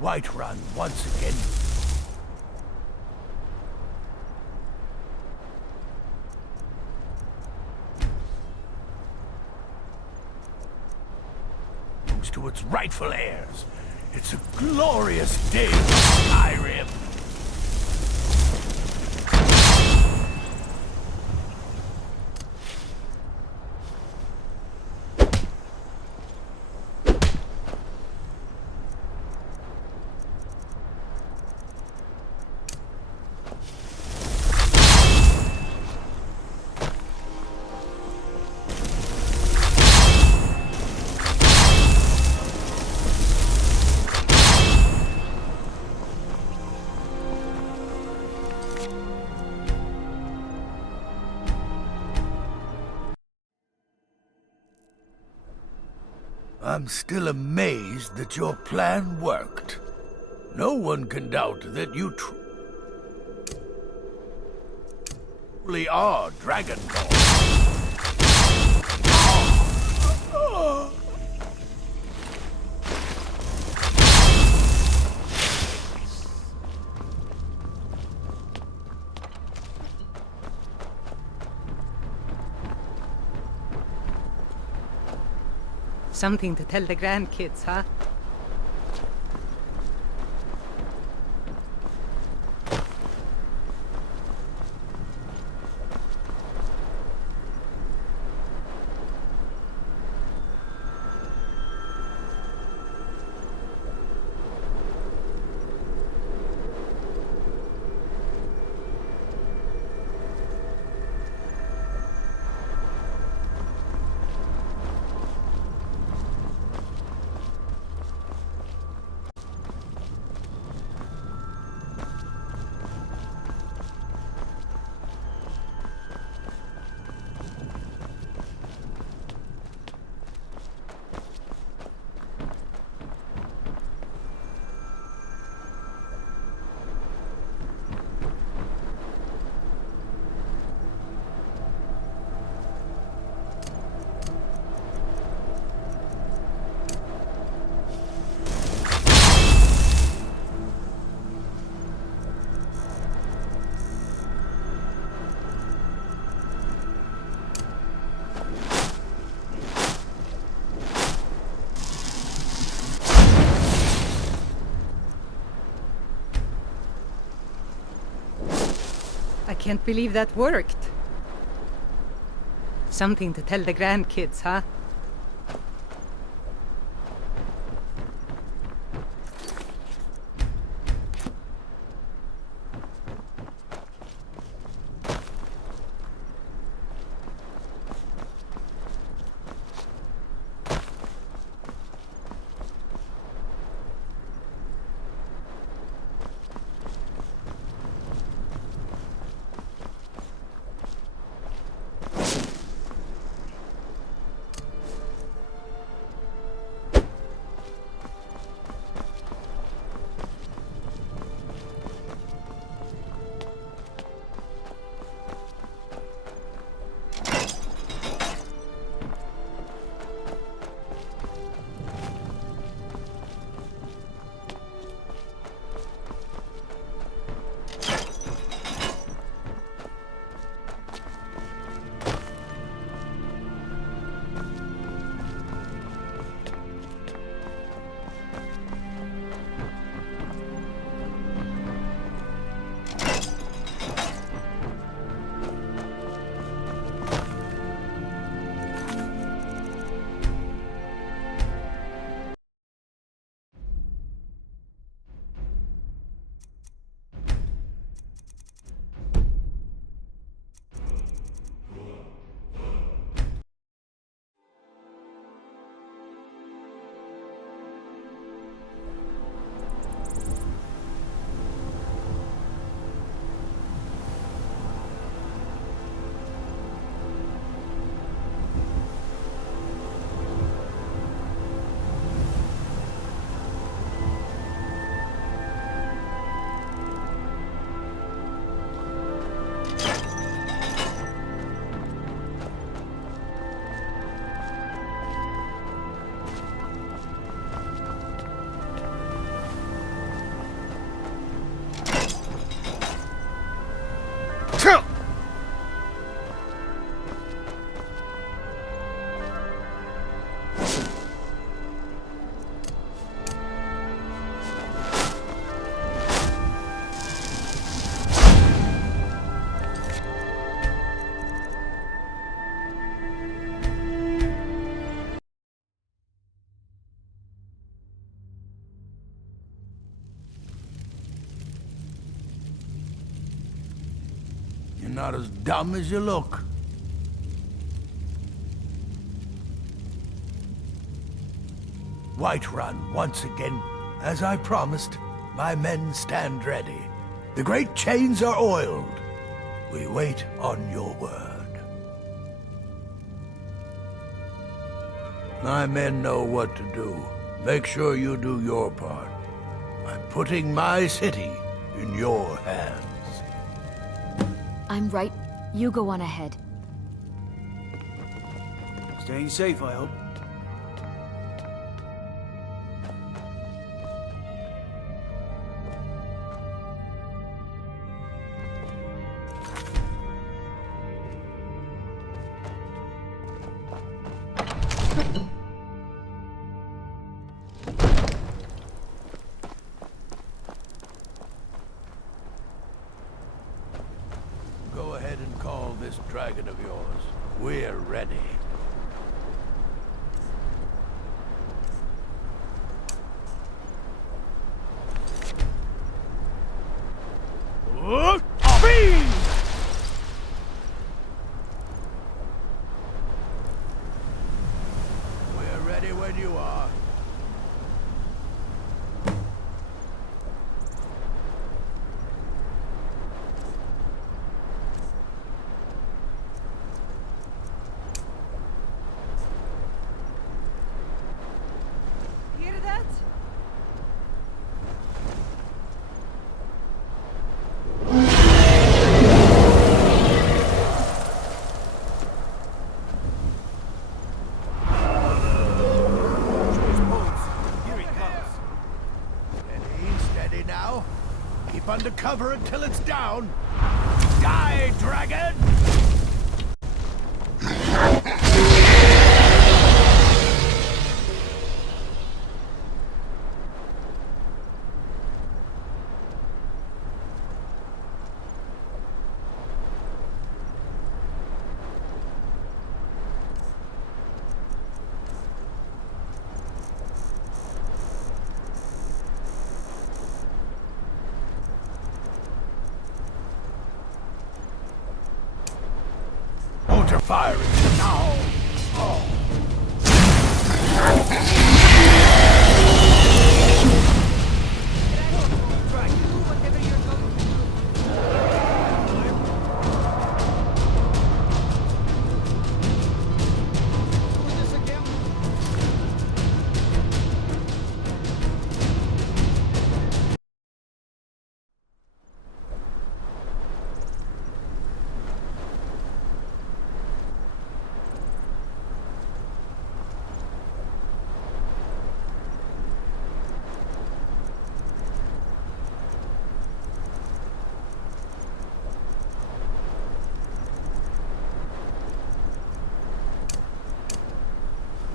Whiterun once again. Moves to its rightful heirs. It's a glorious day for Skyrim. I'm still amazed that your plan worked. No one can doubt that you truly are Dragonborn. Something to tell the grandkids, huh? can't believe that worked. Something to tell the grandkids, huh? You're not as dumb as you look. Whiterun, once again. As I promised, my men stand ready. The great chains are oiled. We wait on your word. My men know what to do. Make sure you do your part. I'm putting my city in your hands. I'm right. You go on ahead. Staying safe, I hope. Go ahead and call this dragon of yours. We're ready. We're ready when you are. Hear that? Steady now. Keep under cover until it's down. Die, dragon! fire it now! Oh.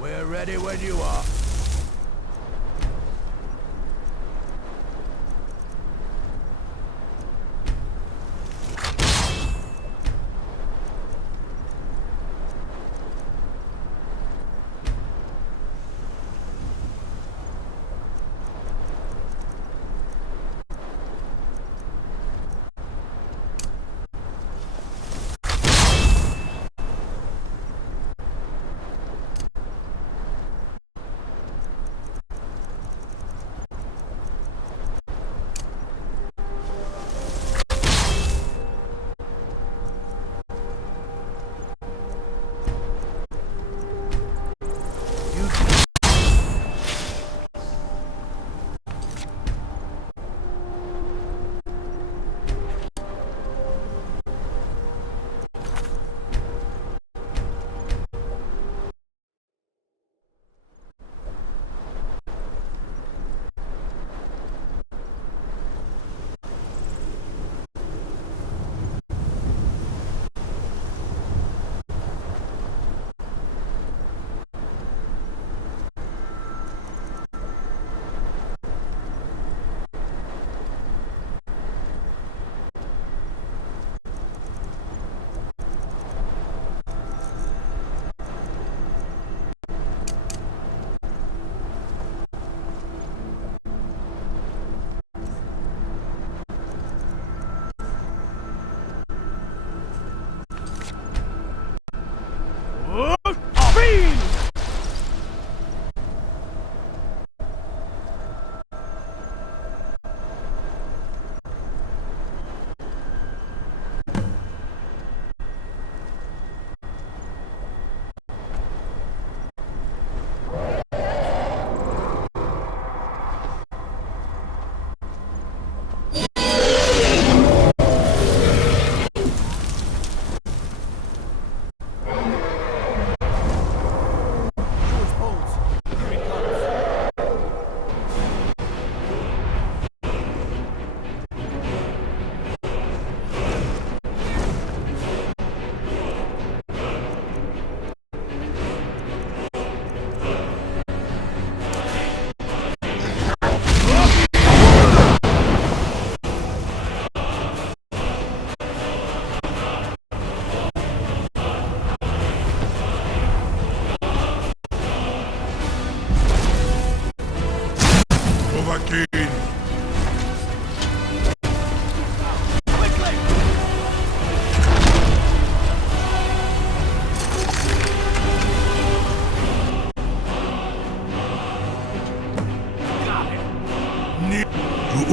We're ready when you are.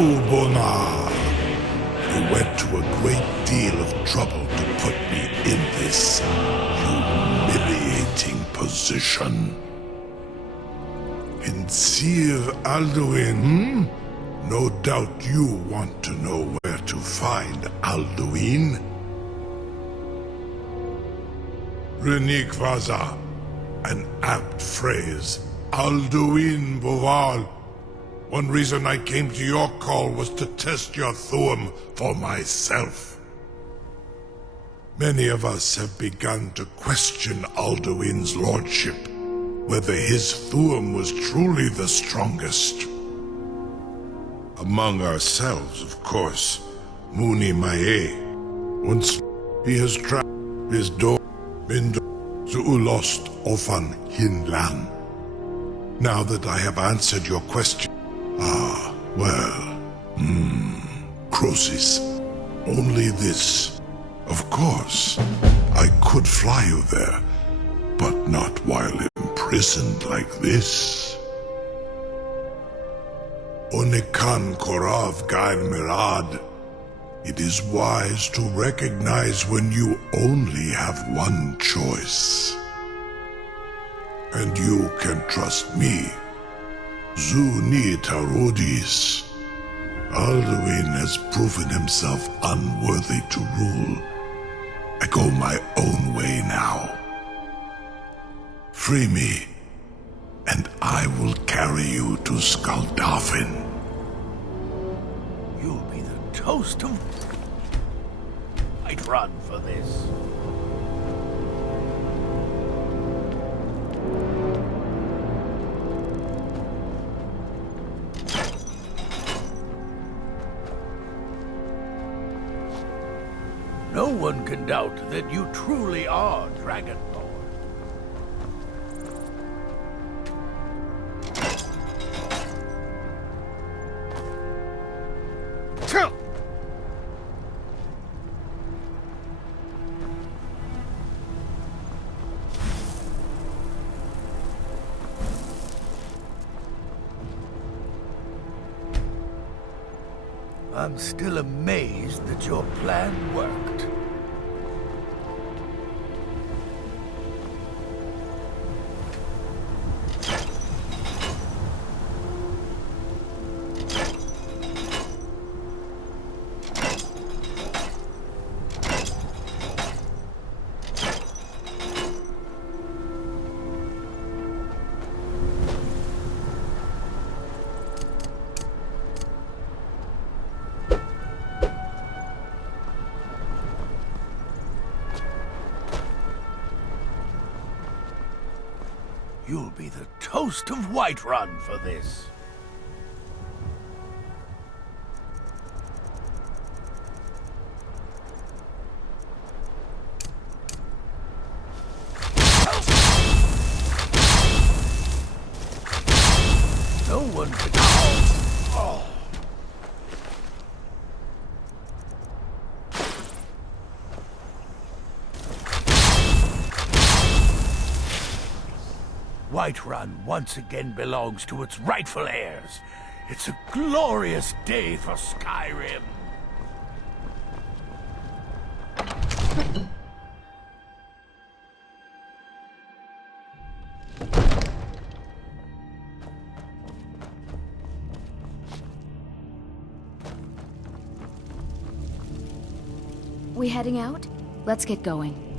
Ubona. You went to a great deal of trouble to put me in this humiliating position. Vincir Alduin, No doubt you want to know where to find Alduin. Renik Vaza, an apt phrase. Alduin Boval. One reason I came to your call was to test your Thuum for myself. Many of us have begun to question Alduin's lordship, whether his Thuum was truly the strongest. Among ourselves, of course, Muni Mae. Once he has trapped his door, Bindo Zuulost Ofan Hinlan. Now that I have answered your question, Croesus, only this. Of course, I could fly you there, but not while imprisoned like this. Onikan Korav Gair Mirad. It is wise to recognize when you only have one choice. And you can trust me. Zuni Tarudis. Alduin has proven himself unworthy to rule. I go my own way now. Free me, and I will carry you to Skaldafin. You'll be the toast of... I'd run for this. No one can doubt that you truly are Dragonborn. I'm still amazed that your plan worked. You'll be the toast of Whiterun for this. No one could... Oh. Whiterun once again belongs to its rightful heirs. It's a glorious day for Skyrim. We heading out? Let's get going.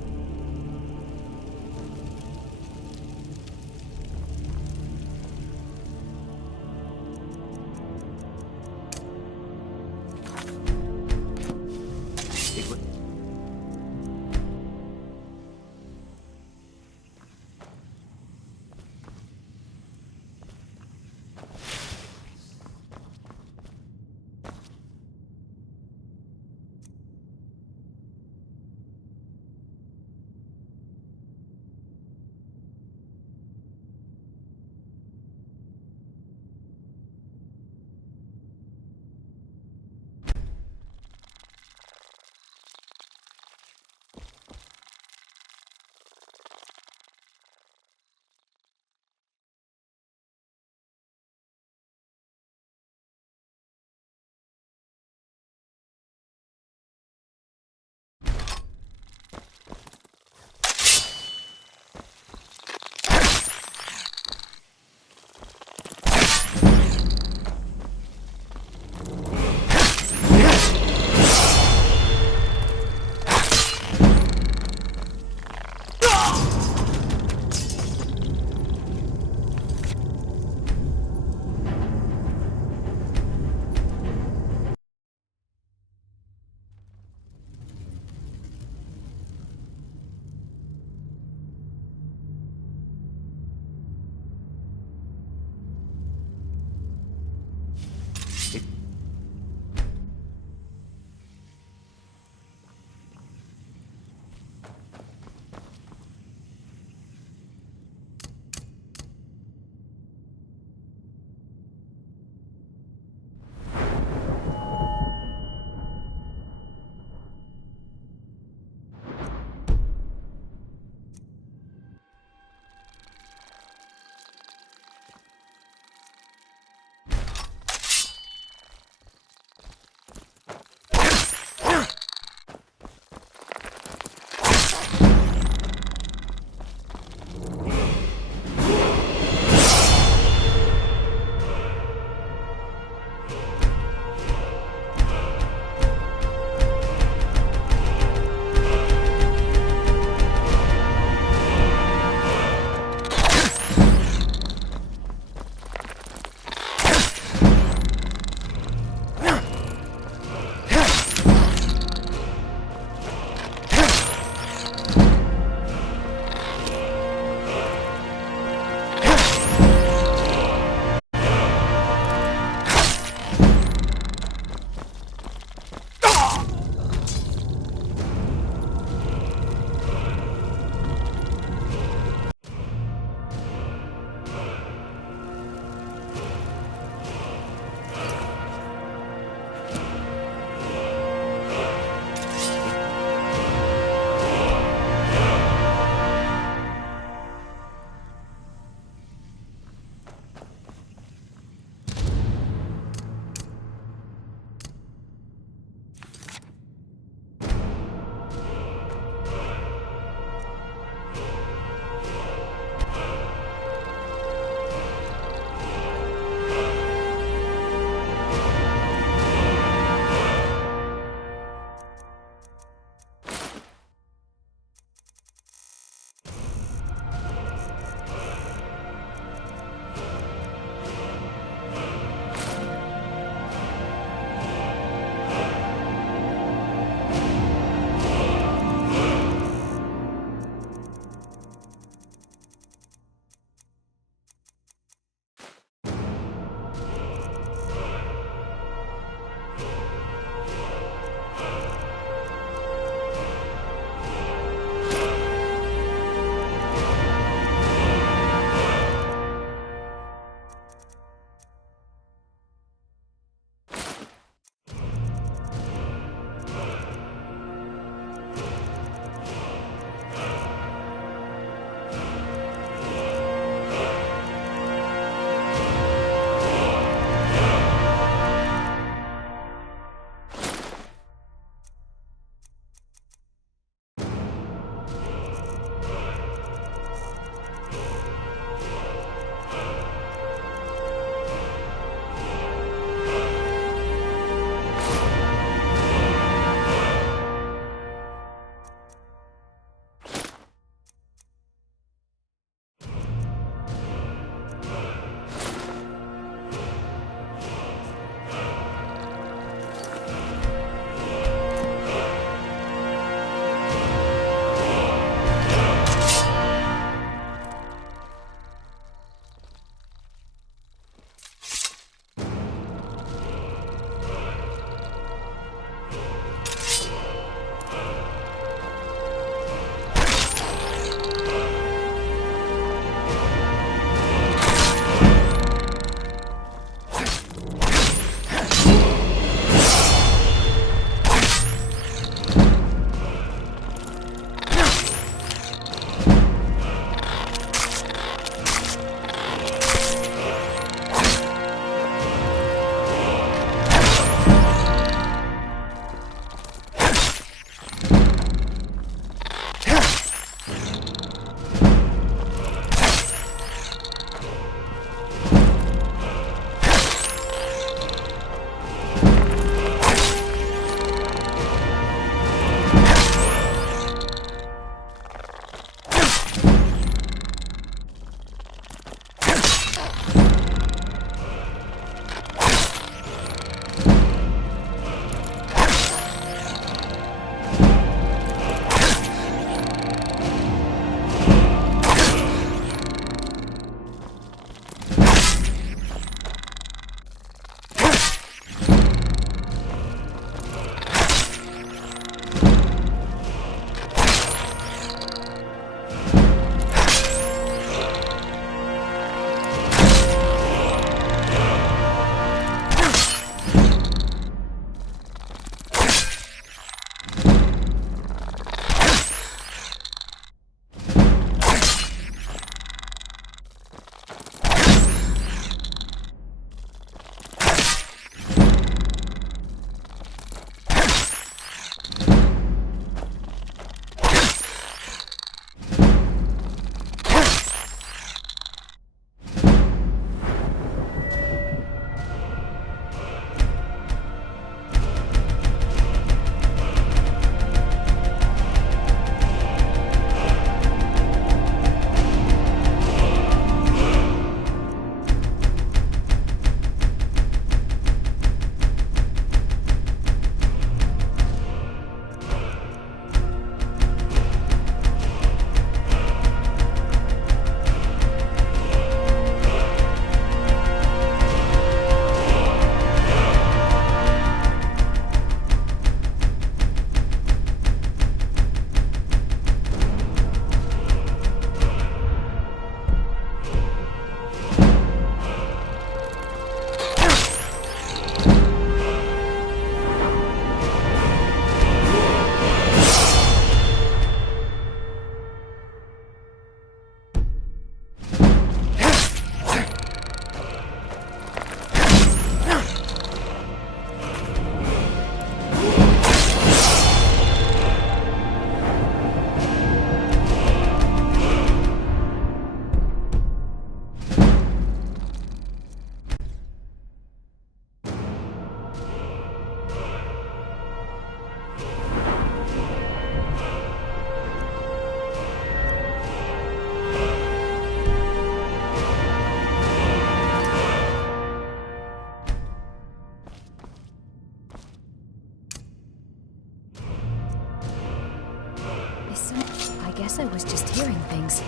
guess I was just hearing things.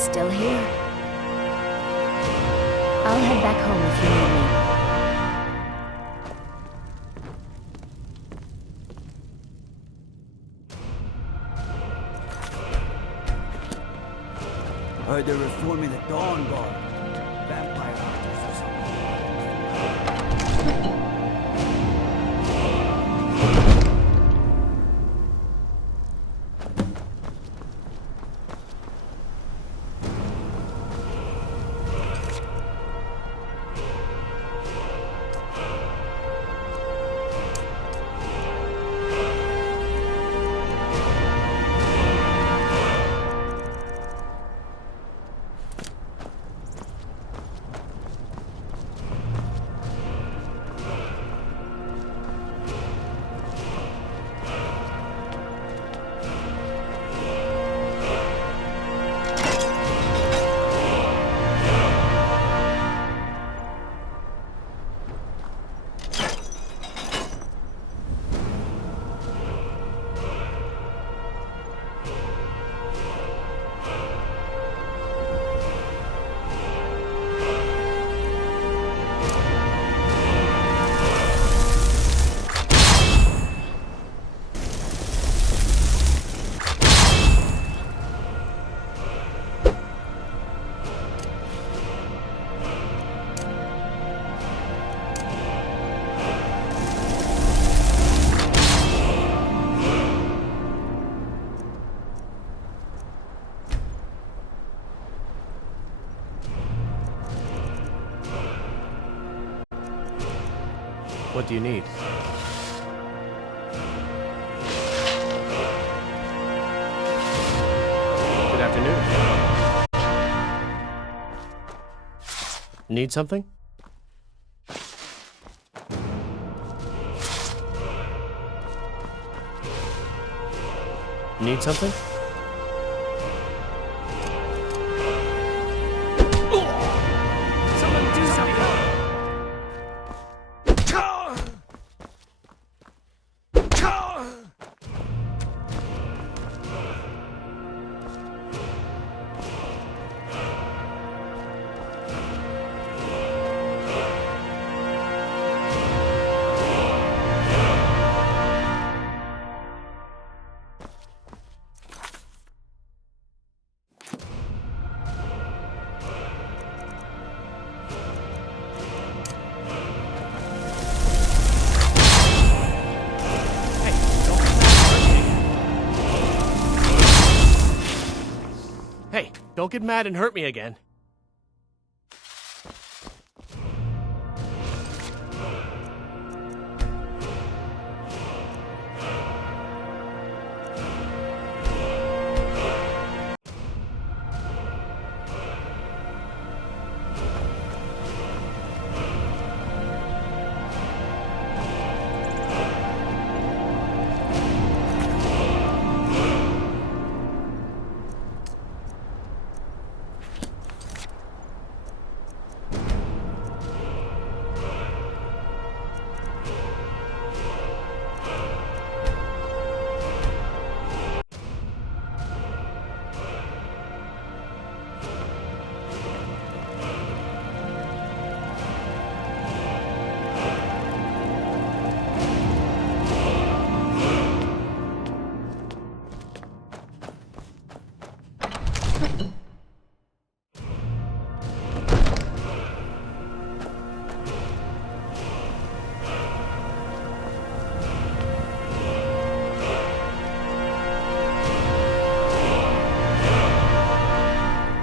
Still here. I'll head back home if you need me. Heard they're reforming the Dawn Guard. Vampire hunters or something. What do you need? Good afternoon. Need something? Need something? Someone do something! Hey, don't get mad and hurt me again.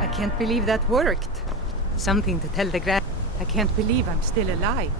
I can't believe that worked. Something to tell the grand. I can't believe I'm still alive.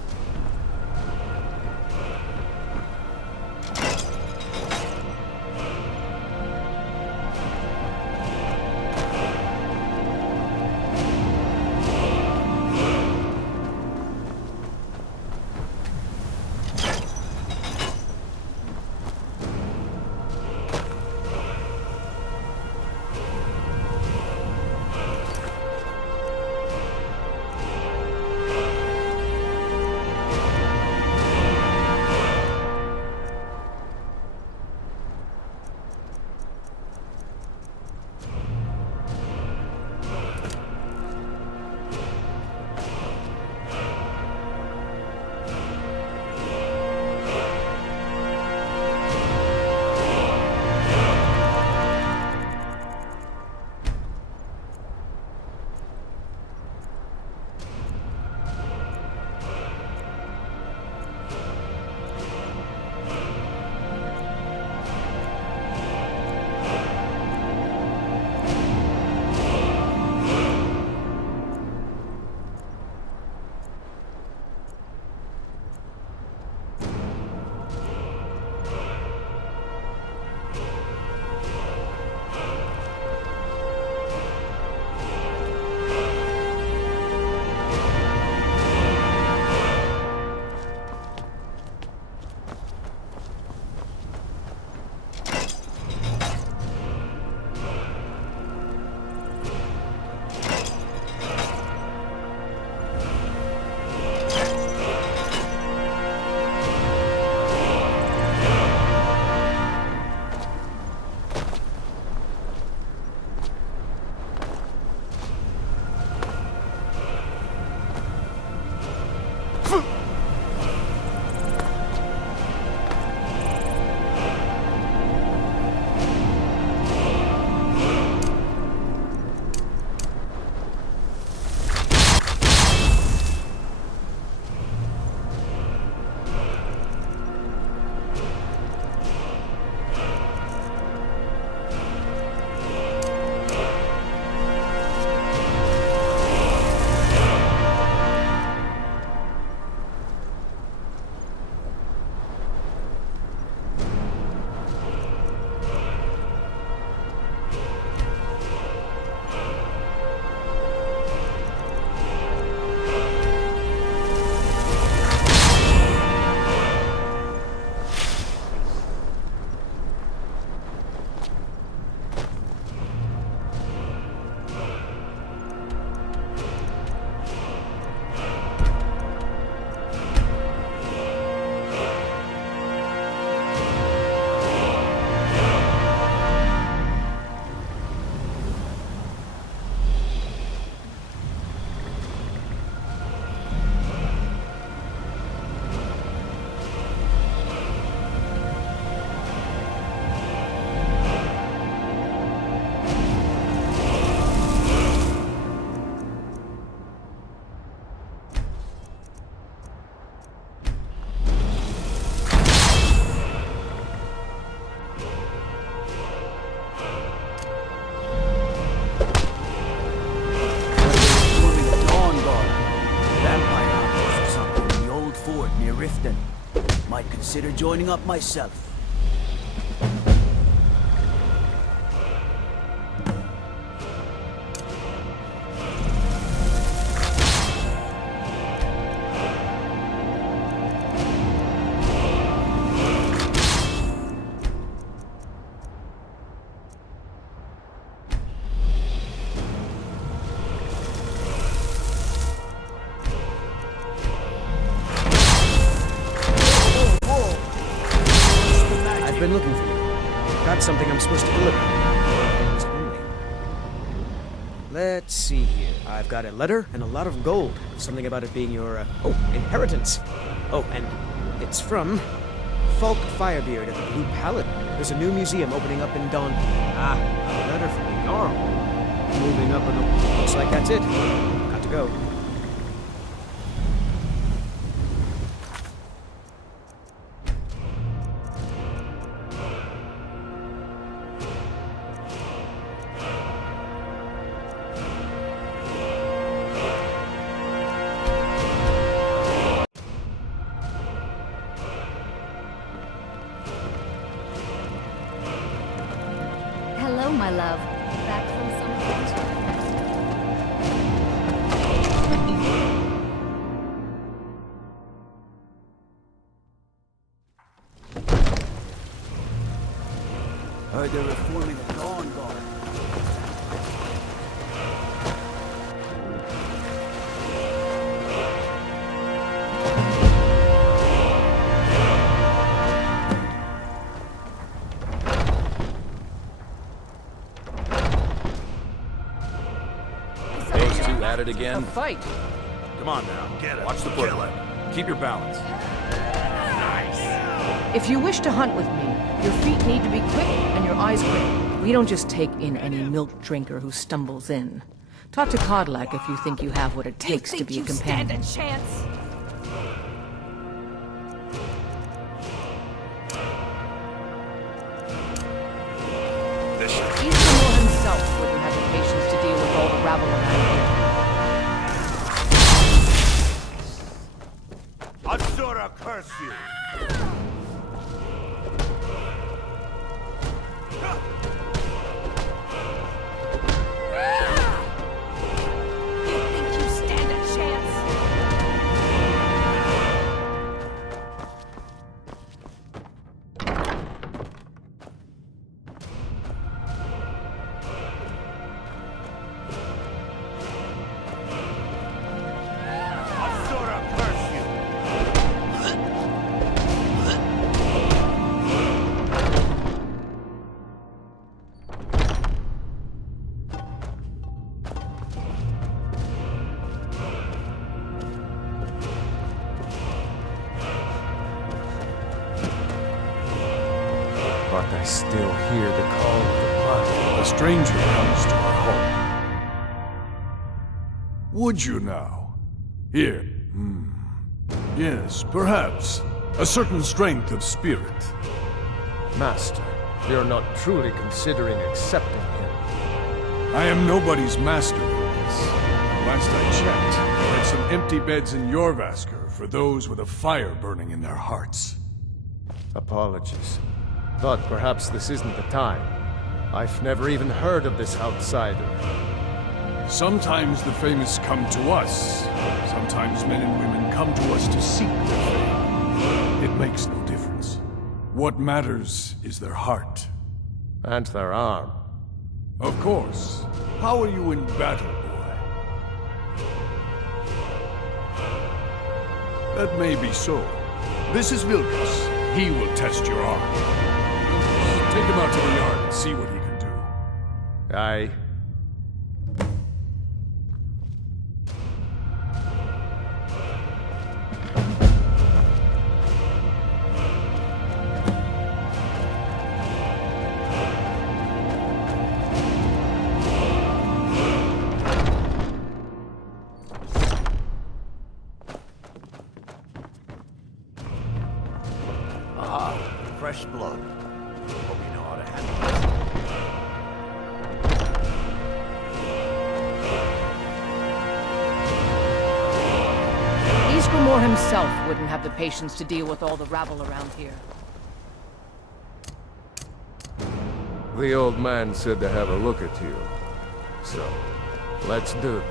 then might consider joining up myself. I've been looking for you. Got something I'm supposed to deliver. Let's see here. I've got a letter and a lot of gold. Something about it being your, inheritance. Oh, and it's from Falk Firebeard at the Blue Palette. There's a new museum opening up in Dawn. Ah, a letter from the Jarl. Moving up in the... Looks like that's it. Got to go. Hello, my love. Back from some adventure? Heard they're reforming the Dawn Guard. At it again. A fight. Come on now. Get it. Watch the footwork. Keep your balance. If you wish to hunt with me, your feet need to be quick and your eyes quick. We don't just take in any milk drinker who stumbles in. Talk to Codlac if you think you have what it takes to be a companion. Stand a chance? He's the Moor himself wouldn't have the patience to deal with all the rabble around here. Asura curse you! You think you stand a chance? Asura curse you! But I still hear the call of the blood. A stranger comes to our home. Would you now? Here. Yes, perhaps. A certain strength of spirit. Master, you're not truly considering accepting him. I am nobody's master, Lucas. Last I checked, there are some empty beds in Jorvaskr for those with a fire burning in their hearts. Apologies. But perhaps this isn't the time. I've never even heard of this outsider. Sometimes the famous come to us. Sometimes men and women come to us to seek their fame. It makes no difference. What matters is their heart. And their arm. Of course. How are you in battle, boy? That may be so. This is Vilkas. He will test your arm. Vilkas, take him out to the yard and see what he can do. Aye. Fresh blood. But we know how to handle These Grimoire Seymour himself wouldn't have the patience to deal with all the rabble around here. The old man said to have a look at you. So, let's do it.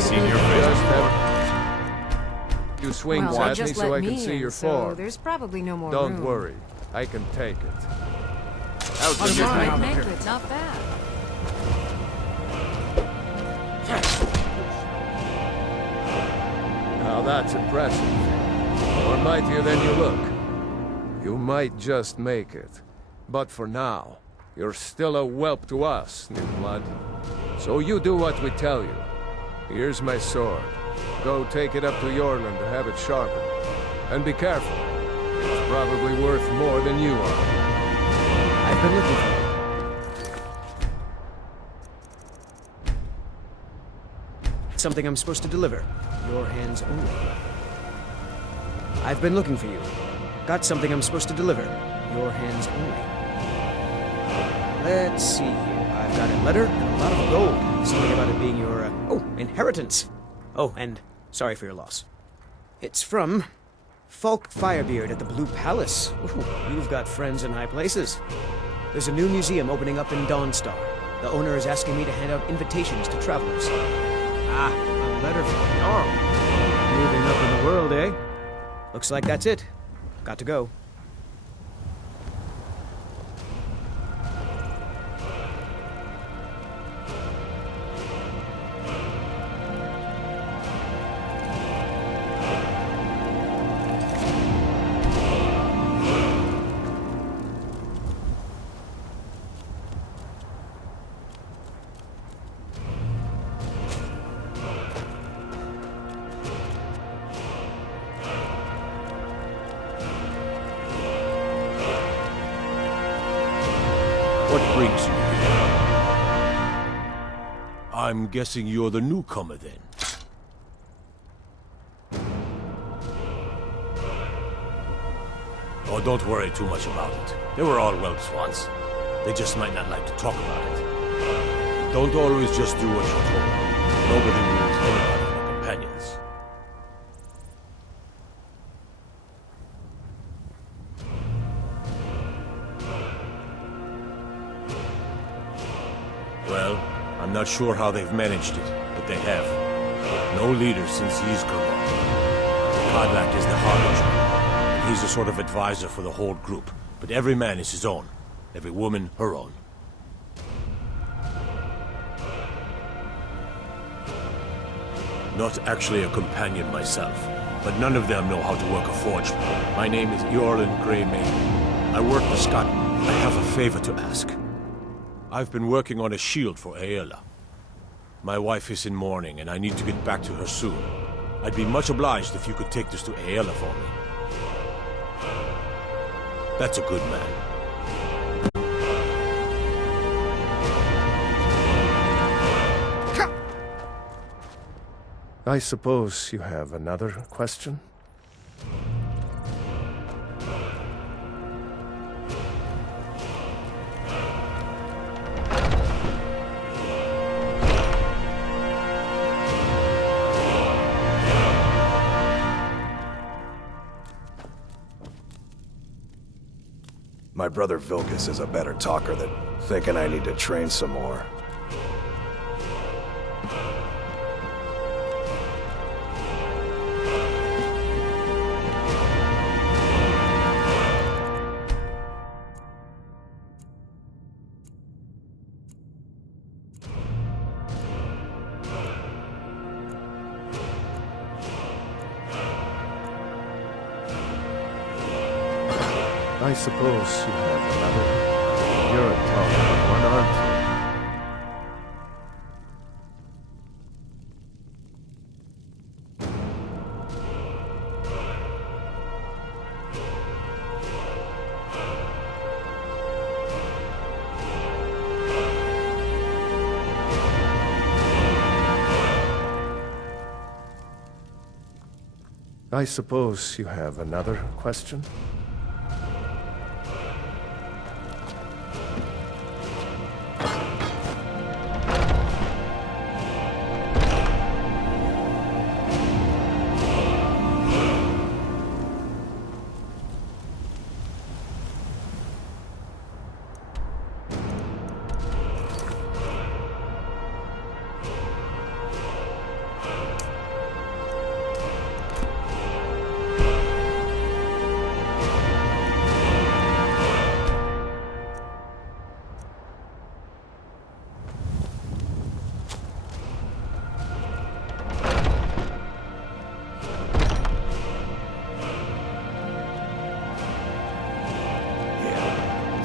Seen your face before. You swing Well, at me just so let I can me see in, your so form. there's probably no more Don't room. worry, I can take it. How's the new Might thing? make it, not bad. Now that's impressive. More mightier than you look. You might just make it. But for now, you're still a whelp to us, new blood. So you do what we tell you. Here's my sword. Go take it up to Yorland to have it sharpened. And be careful. It's probably worth more than you are. I've been looking for you. Something I'm supposed to deliver. Your hands only. I've been looking for you. Got something I'm supposed to deliver. Your hands only. Let's see here. I've got a letter and a lot of gold. Something about it being your, inheritance. Oh, and sorry for your loss. It's from Falk Firebeard at the Blue Palace. Ooh, you've got friends in high places. There's a new museum opening up in Dawnstar. The owner is asking me to hand out invitations to travelers. Ah, a letter from the Jarl. Moving up in the world, eh? Looks like that's it. Got to go. What brings you here? I'm guessing you're the newcomer then. Oh, don't worry too much about it. They were all whelps once. They just might not like to talk about it. Don't always just do what you're told. Nobody rules anybody in the companions. Well, I'm not sure how they've managed it, but they have. No leader since he's grown up. Kodlak is the Harbinger, and he's a sort of advisor for the whole group. But every man is his own. Every woman, her own. Not actually a companion myself, but none of them know how to work a forge. My name is Yorland Greymane. I work for Scott. I have a favor to ask. I've been working on a shield for Aela. My wife is in mourning, and I need to get back to her soon. I'd be much obliged if you could take this to Aela for me. That's a good man. I suppose you have another question? My brother Vilkas is a better talker than thinking I need to train some more. I suppose you have another. You're a tall one, aren't you? I suppose you have another question?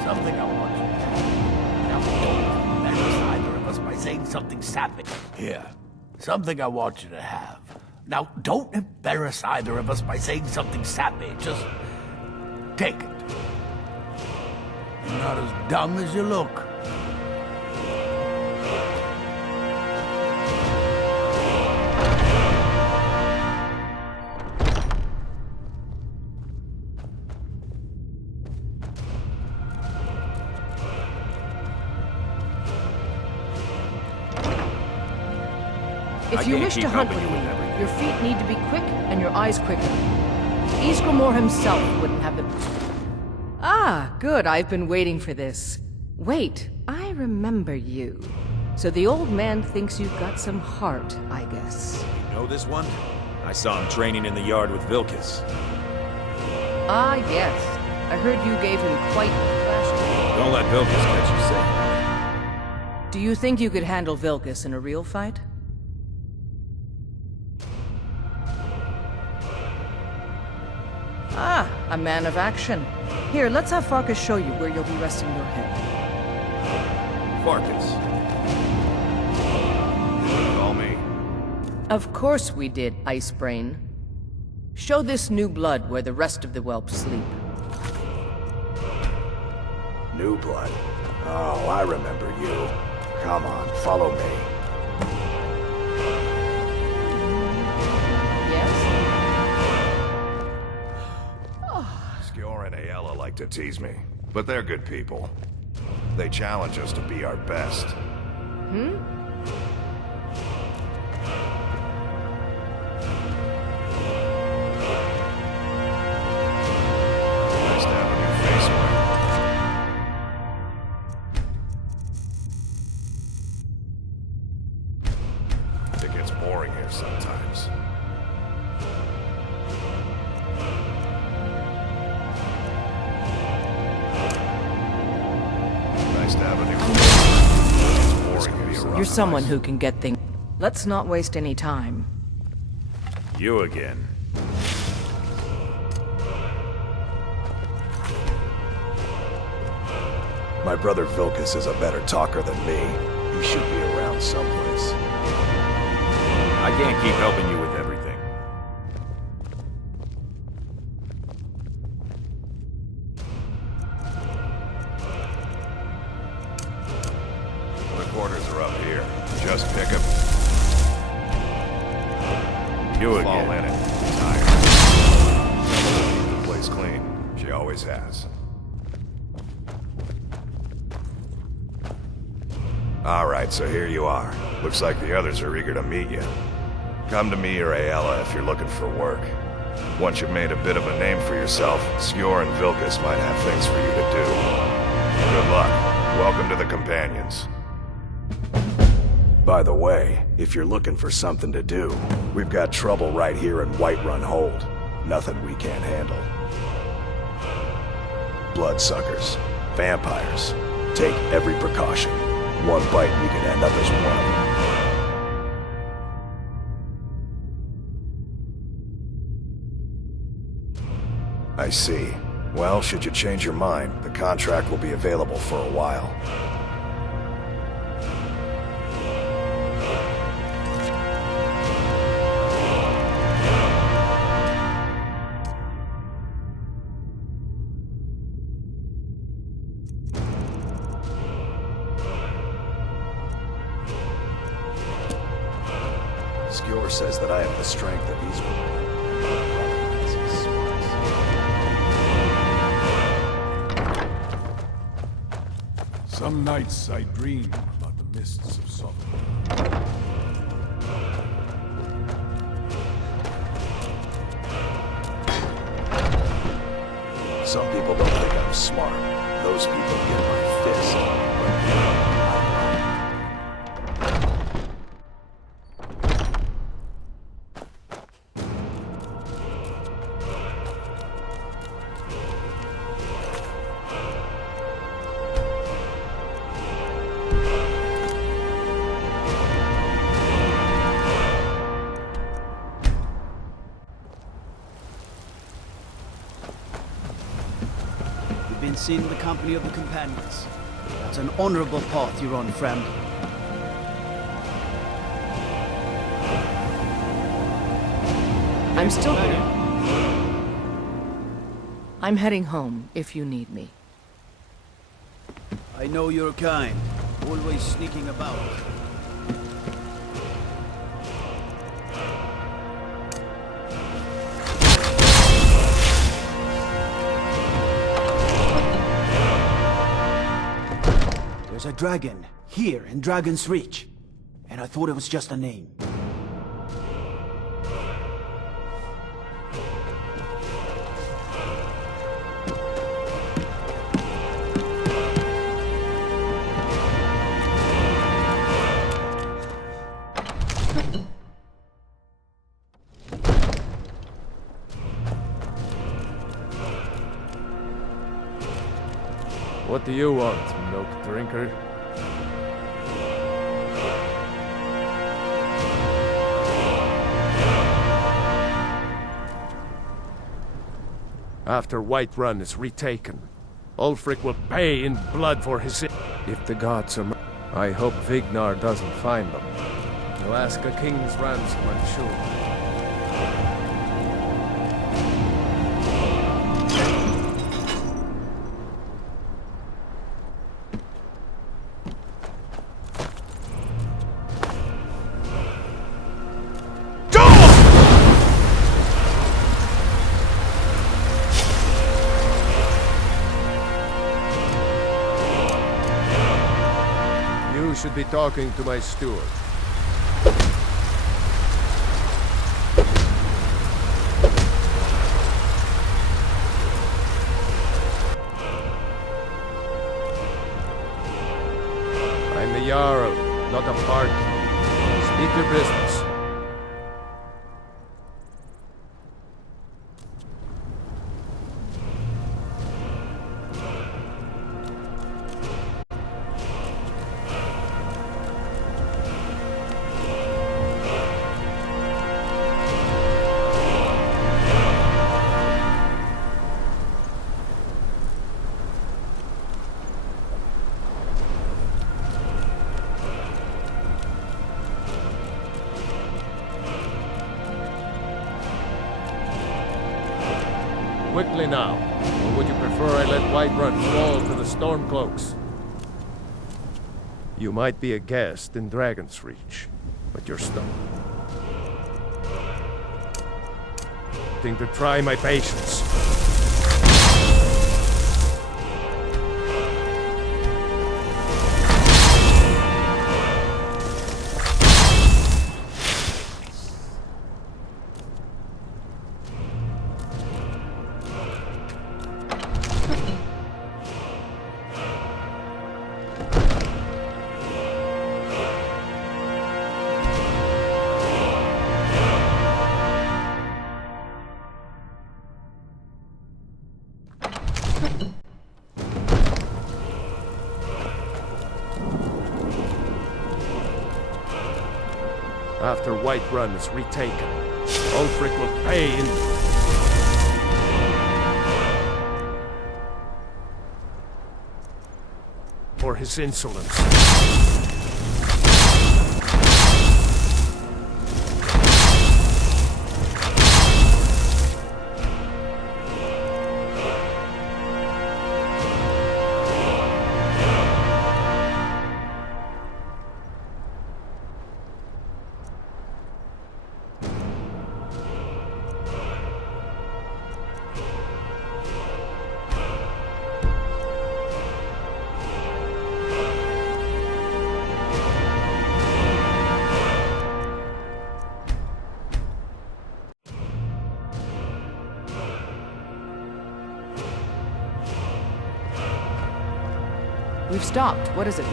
Something I want you to have. Now, don't embarrass either of us by saying something sappy. Here, something I want you to have. Now, don't embarrass either of us by saying something sappy. Just take it. You're not as dumb as you look. If you wish to hunt with me, your feet need to be quick and your eyes quicker. Ysgramor himself wouldn't have the... Ah, good, I've been waiting for this. Wait, I remember you. So the old man thinks you've got some heart, I guess. You know this one? I saw him training in the yard with Vilkas. Ah, yes. I heard you gave him quite a thrashing. Don't let Vilkas catch you saying. Do you think you could handle Vilkas in a real fight? Ah, a man of action. Here, let's have Farkas show you where you'll be resting your head. Farkas. Did you call me? Of course we did, Icebrain. Show this new blood where the rest of the whelps sleep. New blood? Oh, I remember you. Come on, follow me. Skyor and Ayala like to tease me, but they're good people. They challenge us to be our best. Hmm? Nice to have a new face around. It gets boring here sometimes. You're someone who can get things. Let's not waste any time. You again. My brother Vilkas is a better talker than me. He should be around someplace. I can't keep helping you with everything. The quarters are up here. Just pick up. You again. Fall in it. Tired. Keep the place clean. She always has. Alright, so here you are. Looks like the others are eager to meet you. Come to me or Ayala if you're looking for work. Once you've made a bit of a name for yourself, Skyor and Vilkas might have things for you to do. Good luck. Welcome to the Companions. By the way, if you're looking for something to do, we've got trouble right here in Whiterun Hold. Nothing we can't handle. Bloodsuckers, vampires. Take every precaution. One bite and you could end up as one of them. I see. Well, should you change your mind, the contract will be available for a while. Skyor says that I have the strength of AceWindude. Some nights I dream about the mists of Solomon. Some people don't think I'm smart. Those people get my fist. Seen in the company of the companions. That's an honorable path you're on, friend. I'm still here. I'm heading home if you need me. I know you're kind. Always sneaking about. There's a dragon here in Dragon's Reach, and I thought it was just a name. What do you want, milk drinker? After Whiterun is retaken, Ulfric will pay in blood for his sin. If the gods are... I hope Vignar doesn't find them. He'll ask a king's ransom, I'm sure. Should be talking to my steward. I'm the Jarl, not a part. Speak your business. Quickly now, or would you prefer I let Whiterun fall to the Stormcloaks? You might be a guest in Dragon's Reach, but you're stuck. Think to try my patience. After Whiterun is retaken, Ulfric will pay in... for his insolence. We've stopped. What is it?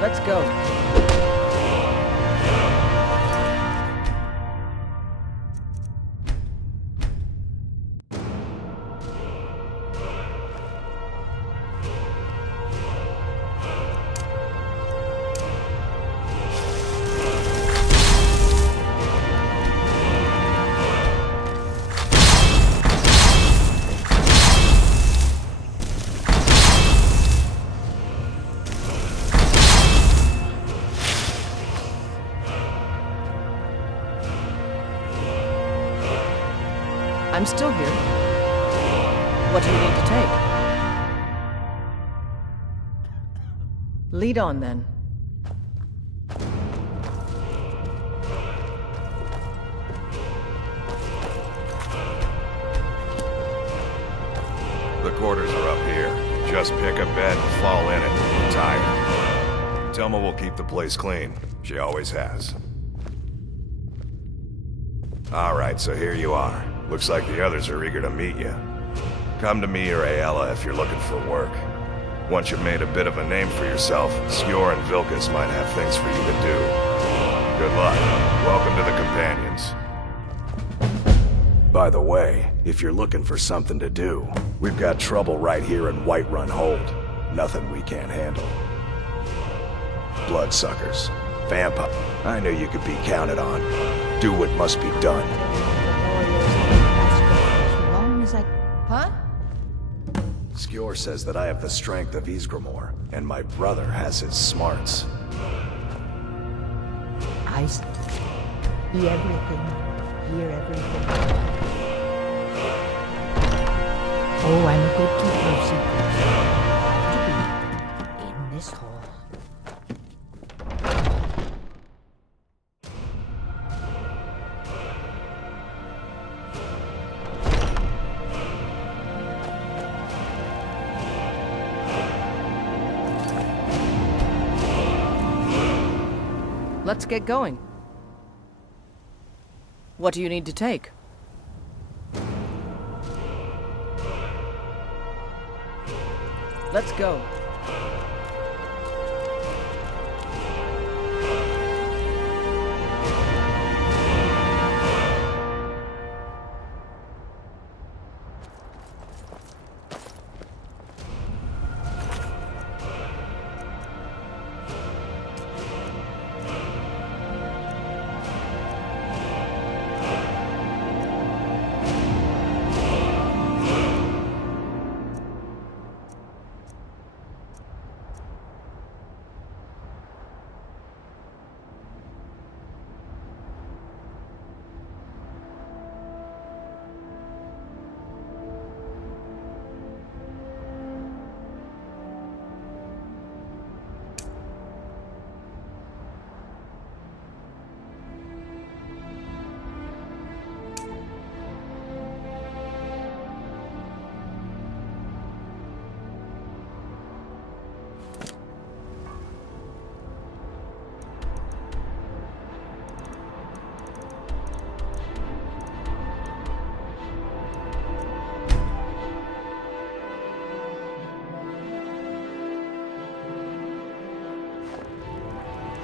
Let's go. I'm still here. What do you need to take? Lead on, then. The quarters are up here. Just pick a bed and fall in it. I'm tired. Telma will keep the place clean. She always has. Alright, so here you are. Looks like the others are eager to meet you. Come to me or Ayala if you're looking for work. Once you've made a bit of a name for yourself, Skjor and Vilkas might have things for you to do. Good luck. Welcome to the Companions. By the way, if you're looking for something to do, we've got trouble right here in Whiterun Hold. Nothing we can't handle. Bloodsuckers. Vampire. I knew you could be counted on. Do what must be done. Huh? Skjor says that I have the strength of Ysgramor, and my brother has his smarts. I see everything, hear everything. Oh, I'm a good keeper of secrets. I have to be in this hall. Let's get going. What do you need to take? Let's go.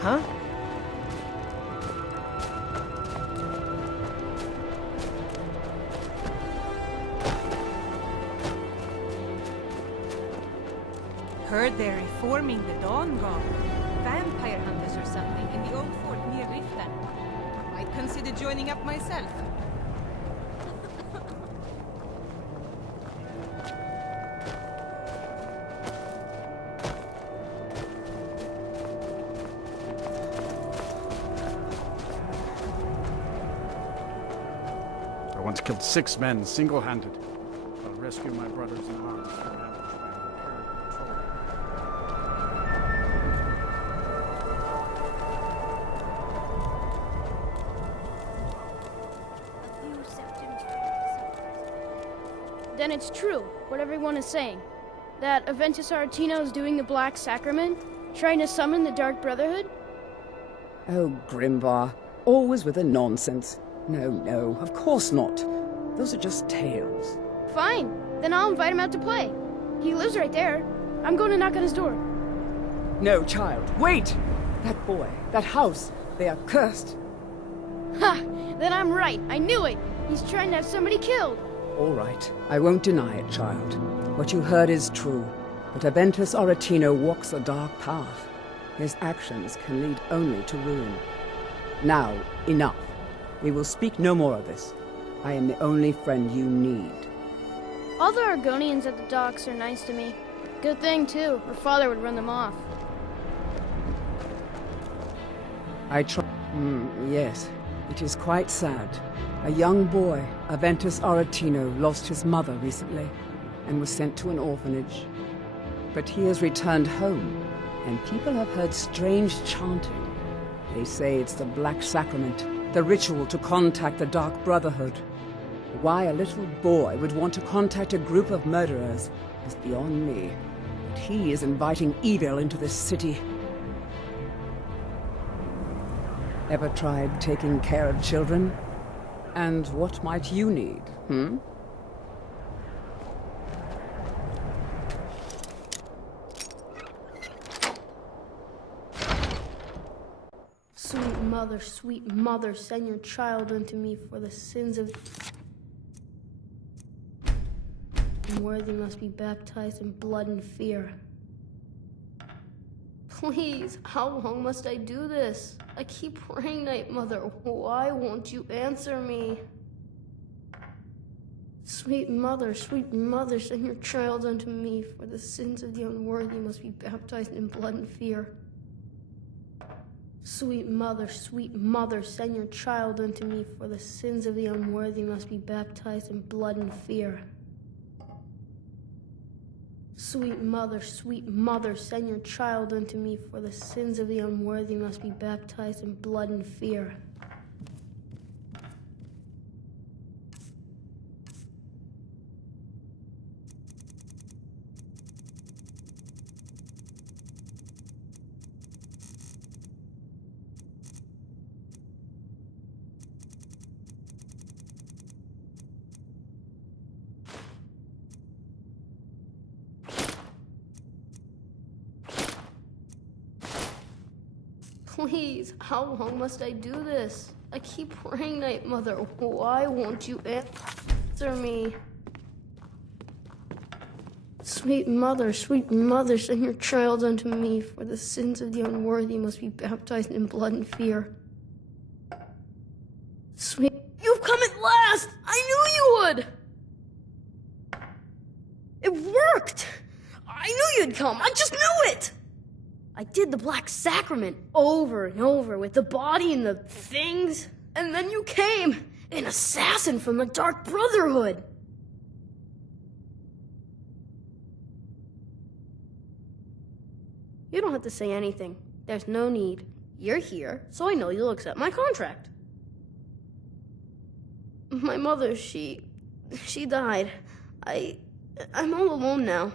Huh? Heard they're reforming the Dawn Guard. Vampire hunters or something in the old fort near Riften. I'd consider joining up myself. I once killed 6 men single-handed. I'll rescue my brothers in arms from ambush by an imperial patrol. Then it's true, what everyone is saying. That Aventus Aretino is doing the Black Sacrament, trying to summon the Dark Brotherhood? Oh, Grimvar. Always with the nonsense. No, of course not. Those are just tales. Fine, then I'll invite him out to play. He lives right there. I'm going to knock on his door. No, child, wait! That boy, that house, they are cursed. Ha! Then I'm right. I knew it. He's trying to have somebody killed. All right, I won't deny it, child. What you heard is true. But Aventus Aretino walks a dark path. His actions can lead only to ruin. Now, enough. We will speak no more of this. I am the only friend you need. All the Argonians at the docks are nice to me. Good thing, too. Her father would run them off. Yes. It is quite sad. A young boy, Aventus Aretino, lost his mother recently and was sent to an orphanage. But he has returned home, and people have heard strange chanting. They say it's the Black Sacrament, the ritual to contact the Dark Brotherhood. Why a little boy would want to contact a group of murderers is beyond me. But he is inviting evil into this city. Ever tried taking care of children? And what might you need, Sweet mother, send your child unto me for the sins of... Unworthy must be baptized in blood and fear. Please, how long must I do this? I keep praying, Night Mother. Why won't you answer me? Sweet mother, send your child unto me, for the sins of the unworthy must be baptized in blood and fear. Sweet mother, send your child unto me, for the sins of the unworthy must be baptized in blood and fear. Sweet mother, send your child unto me, for the sins of the unworthy must be baptized in blood and fear. Please, how long must I do this? I keep praying, Night Mother. Why won't you answer me? Sweet mother, send your child unto me, for the sins of the unworthy must be baptized in blood and fear. Sweet... You've come at last! I knew you would! It worked! I knew you'd come! I just knew it! I did the Black Sacrament over and over with the body and the things, and then you came, an assassin from the Dark Brotherhood. You don't have to say anything. There's no need. You're here, so I know you'll accept my contract. My mother, she died. I'm all alone now.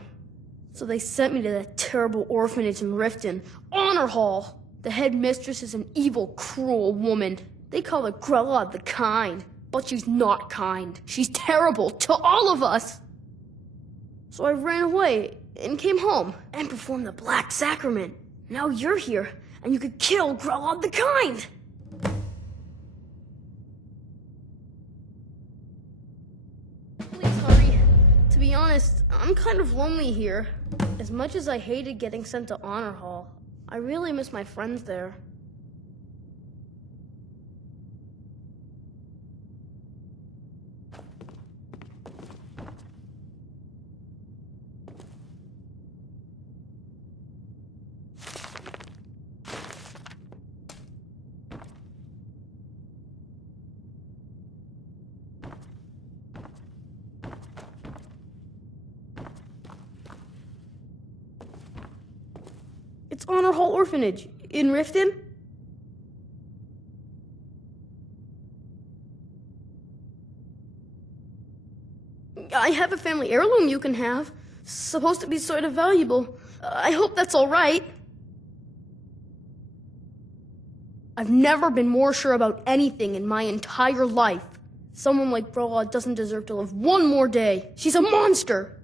So they sent me to that terrible orphanage in Riften, Honor Hall. The head mistress is an evil, cruel woman. They call her Grella the Kind, but she's not kind. She's terrible to all of us. So I ran away and came home and performed the Black Sacrament. Now you're here, and you could kill Grella the Kind. Please hurry. To be honest, I'm kind of lonely here. As much as I hated getting sent to Honor Hall, I really miss my friends there. It's Honor Hall Orphanage in Riften. I have a family heirloom you can have. Supposed to be sort of valuable. I hope that's all right. I've never been more sure about anything in my entire life. Someone like Brola doesn't deserve to live one more day. She's a monster.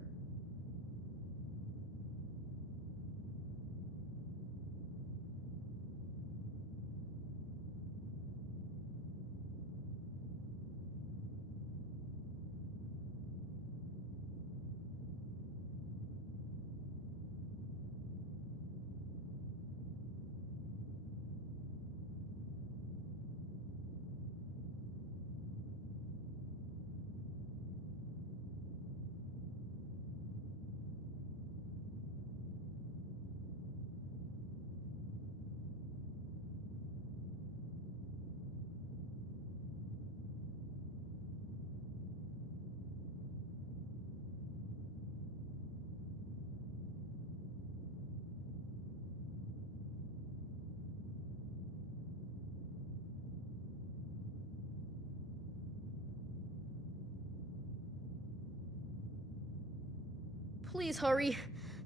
Please hurry.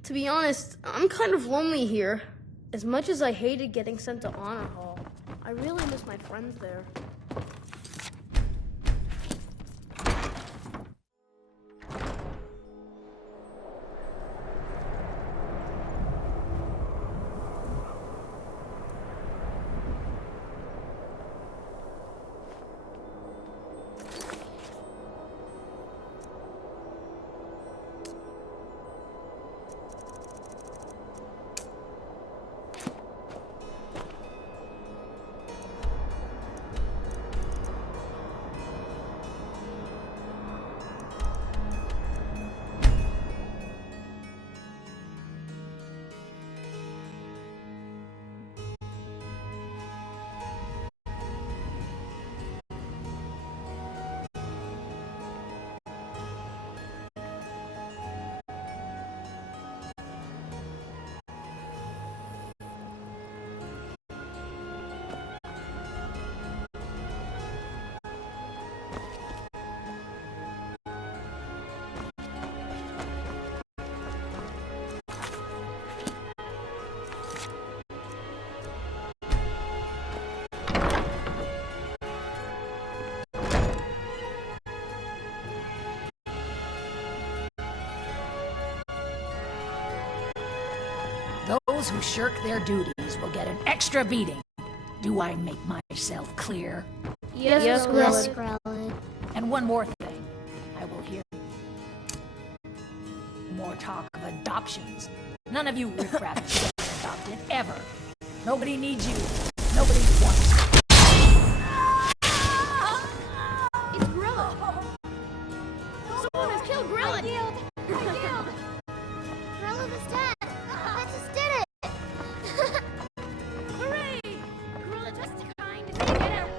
To be honest, I'm kind of lonely here. As much as I hated getting sent to Honor Hall, I really miss my friends there. Those who shirk their duties will get an extra beating. Do I make myself clear? Yes, Skrellet. And one more thing. I will hear more talk of adoptions. None of you riffraff should get adopted, ever. Nobody needs you. Nobody wants you. It's Grilla! Someone has killed Grilla! Grilla is dead. I just did it. Hooray! Grilla just kind of get out.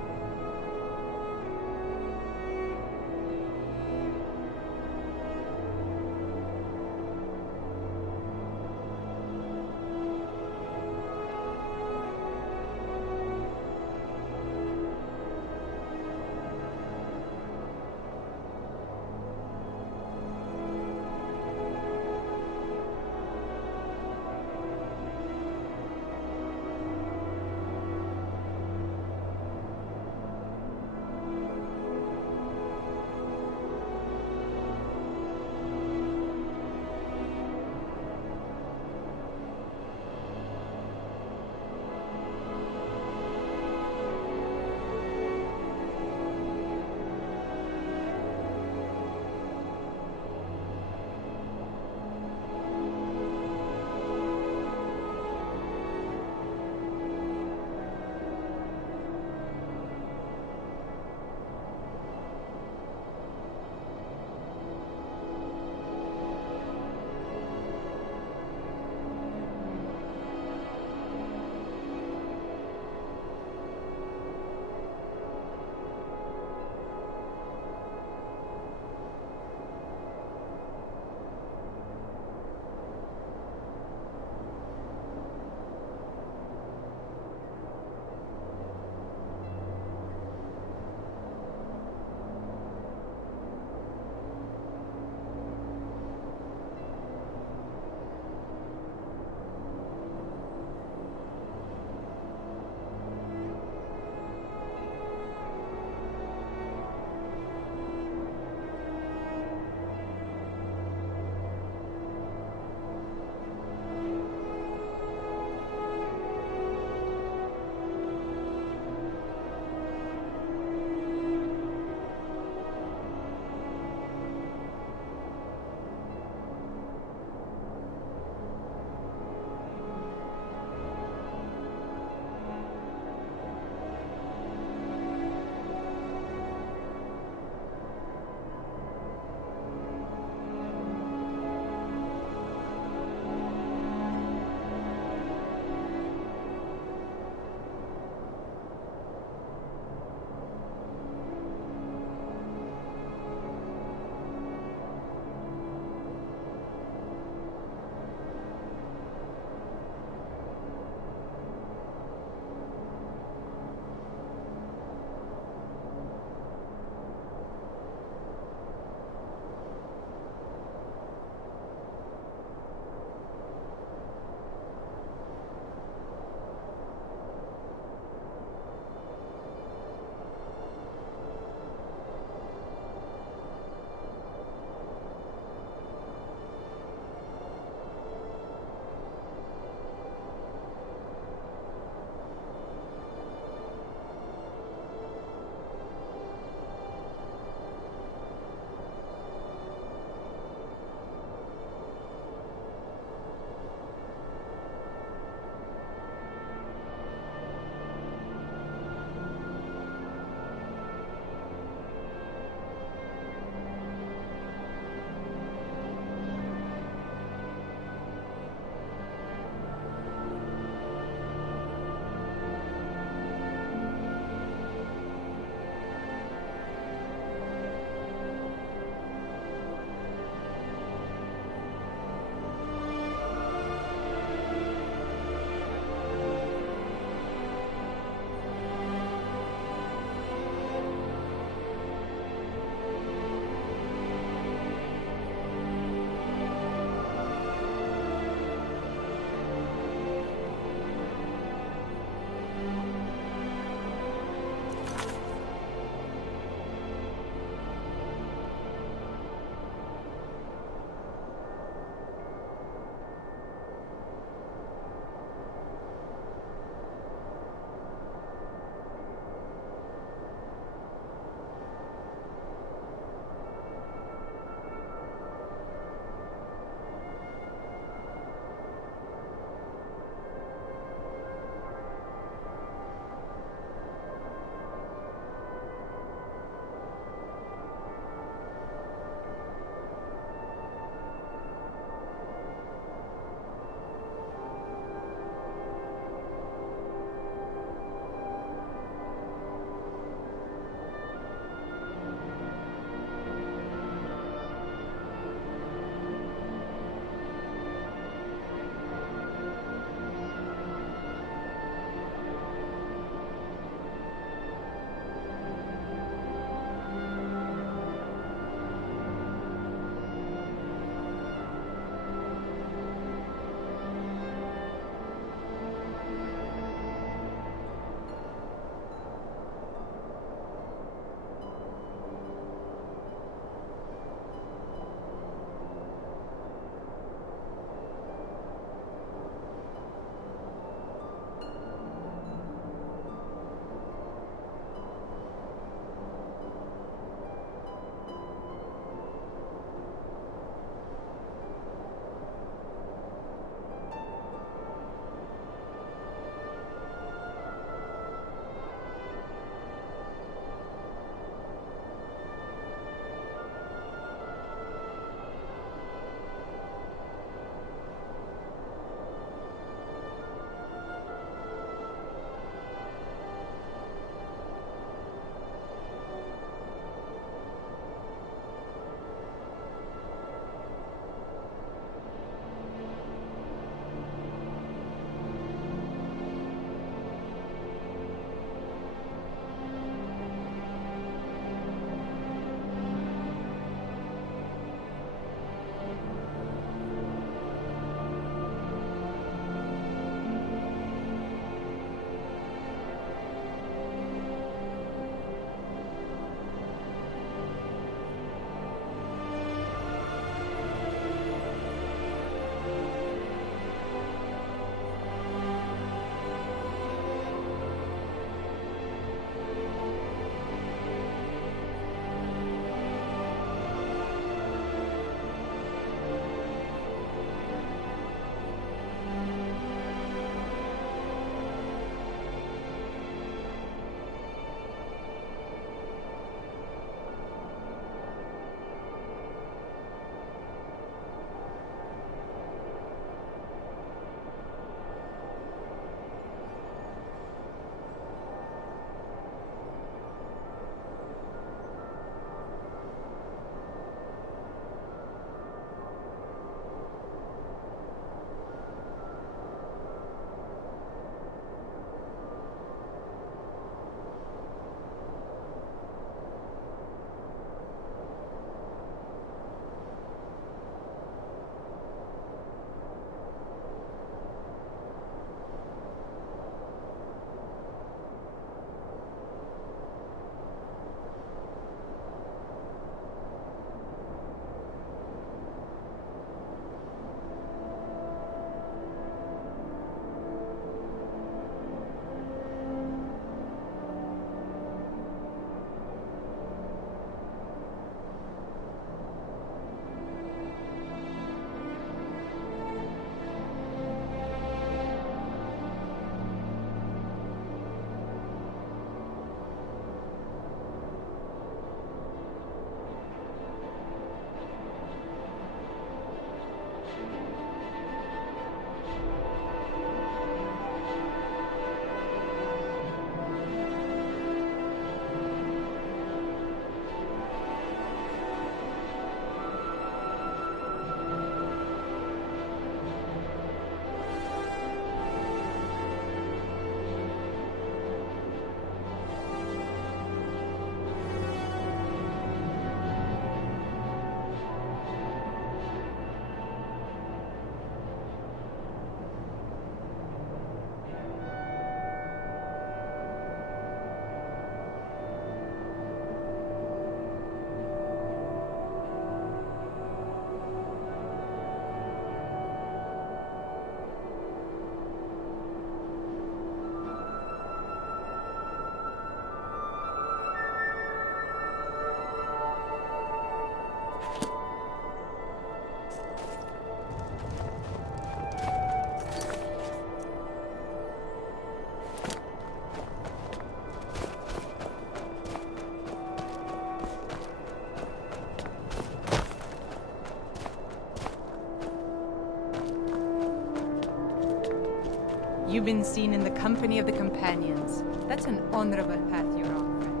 You've been seen in the company of the companions. That's an honorable path you're on, friend.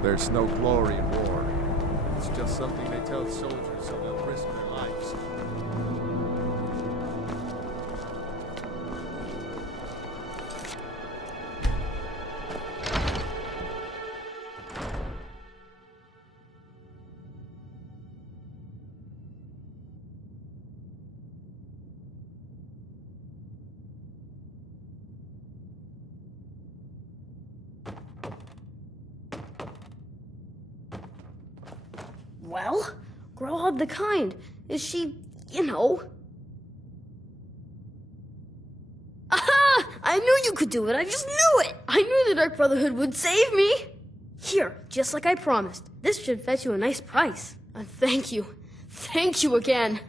There's no glory in war. It's just something they tell soldiers so they'll risk their lives. Well, Growlhub the Kind. Is she, you know... Aha! I knew you could do it. I just knew it. I knew the Dark Brotherhood would save me. Here, just like I promised. This should fetch you a nice price. And thank you. Thank you again.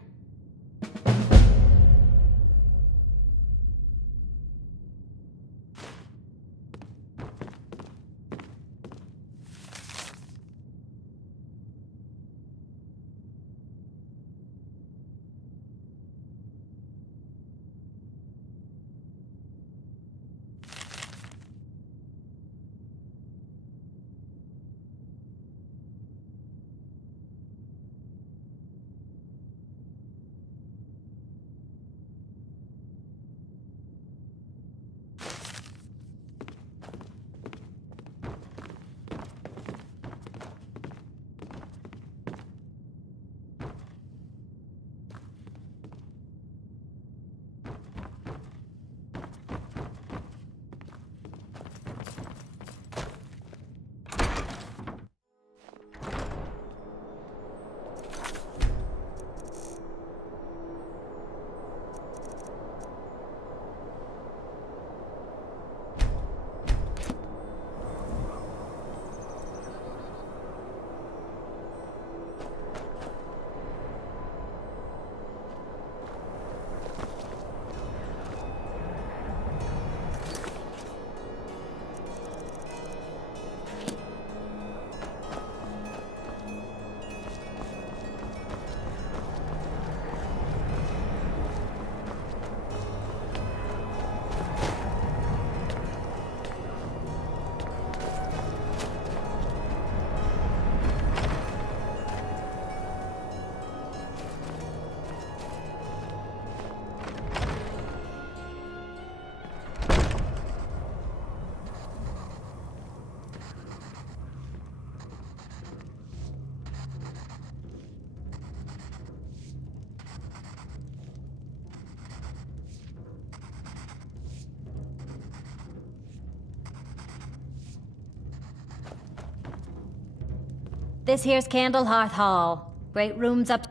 This here's Candlehearth Hall. Great rooms up.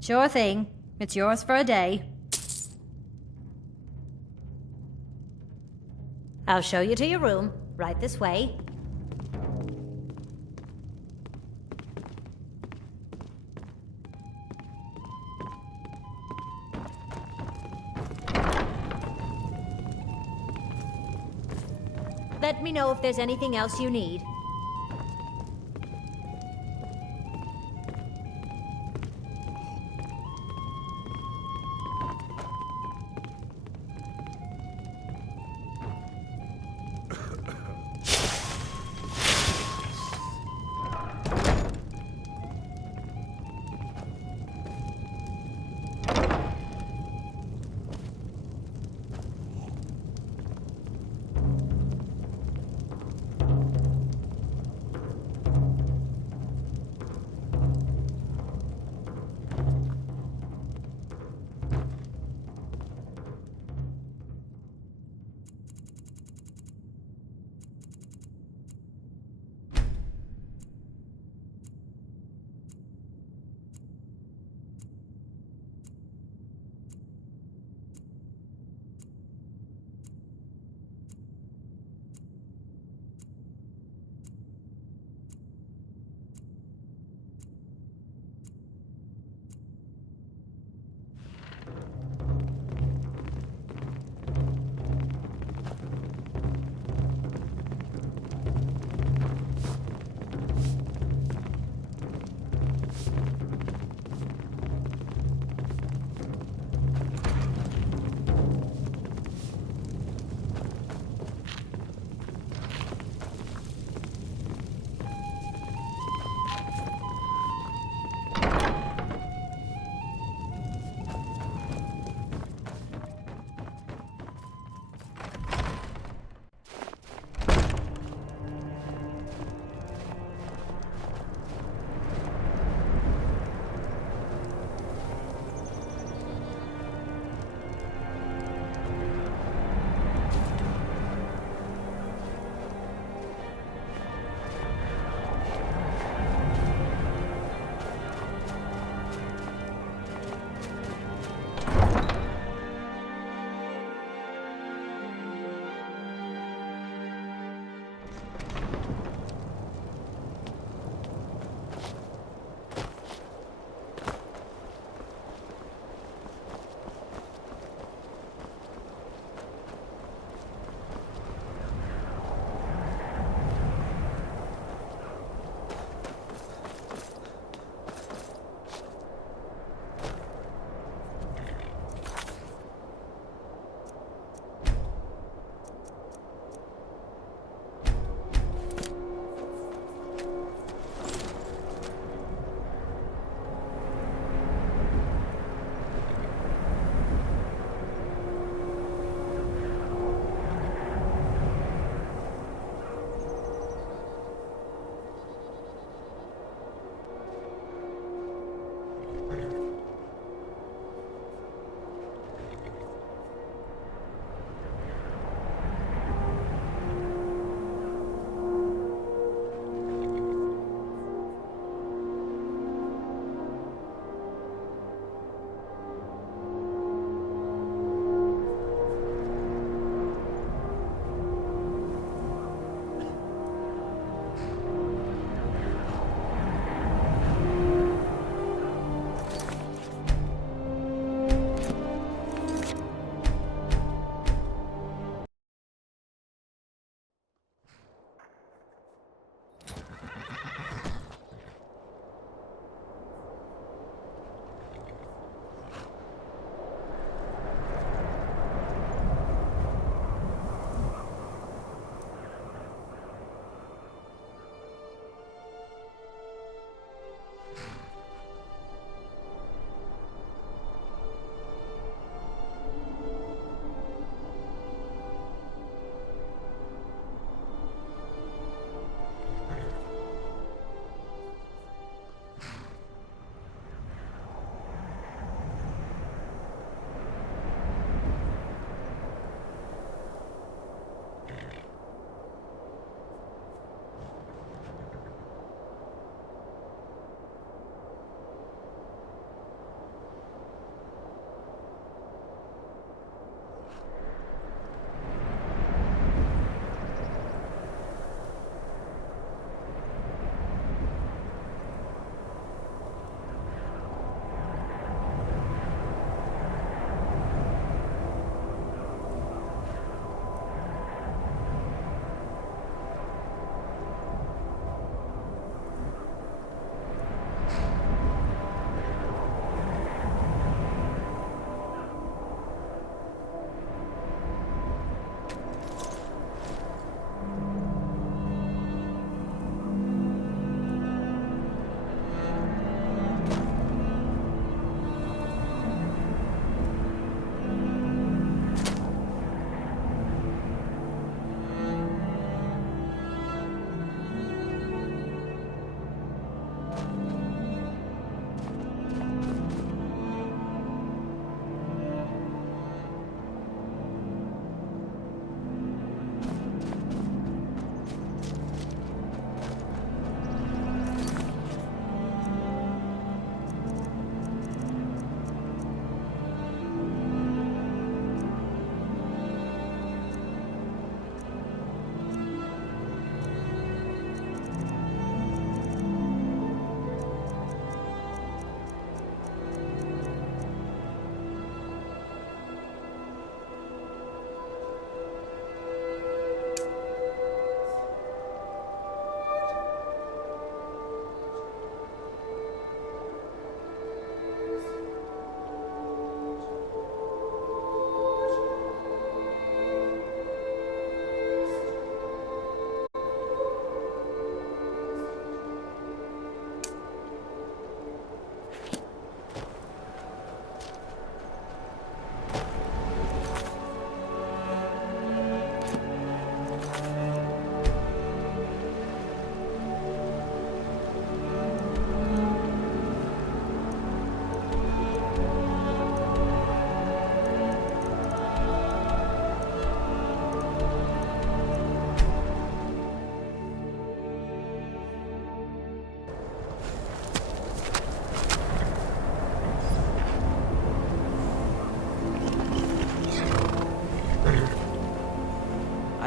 Sure thing. It's yours for a day. I'll show you to your room. Right this way. Let me know if there's anything else you need.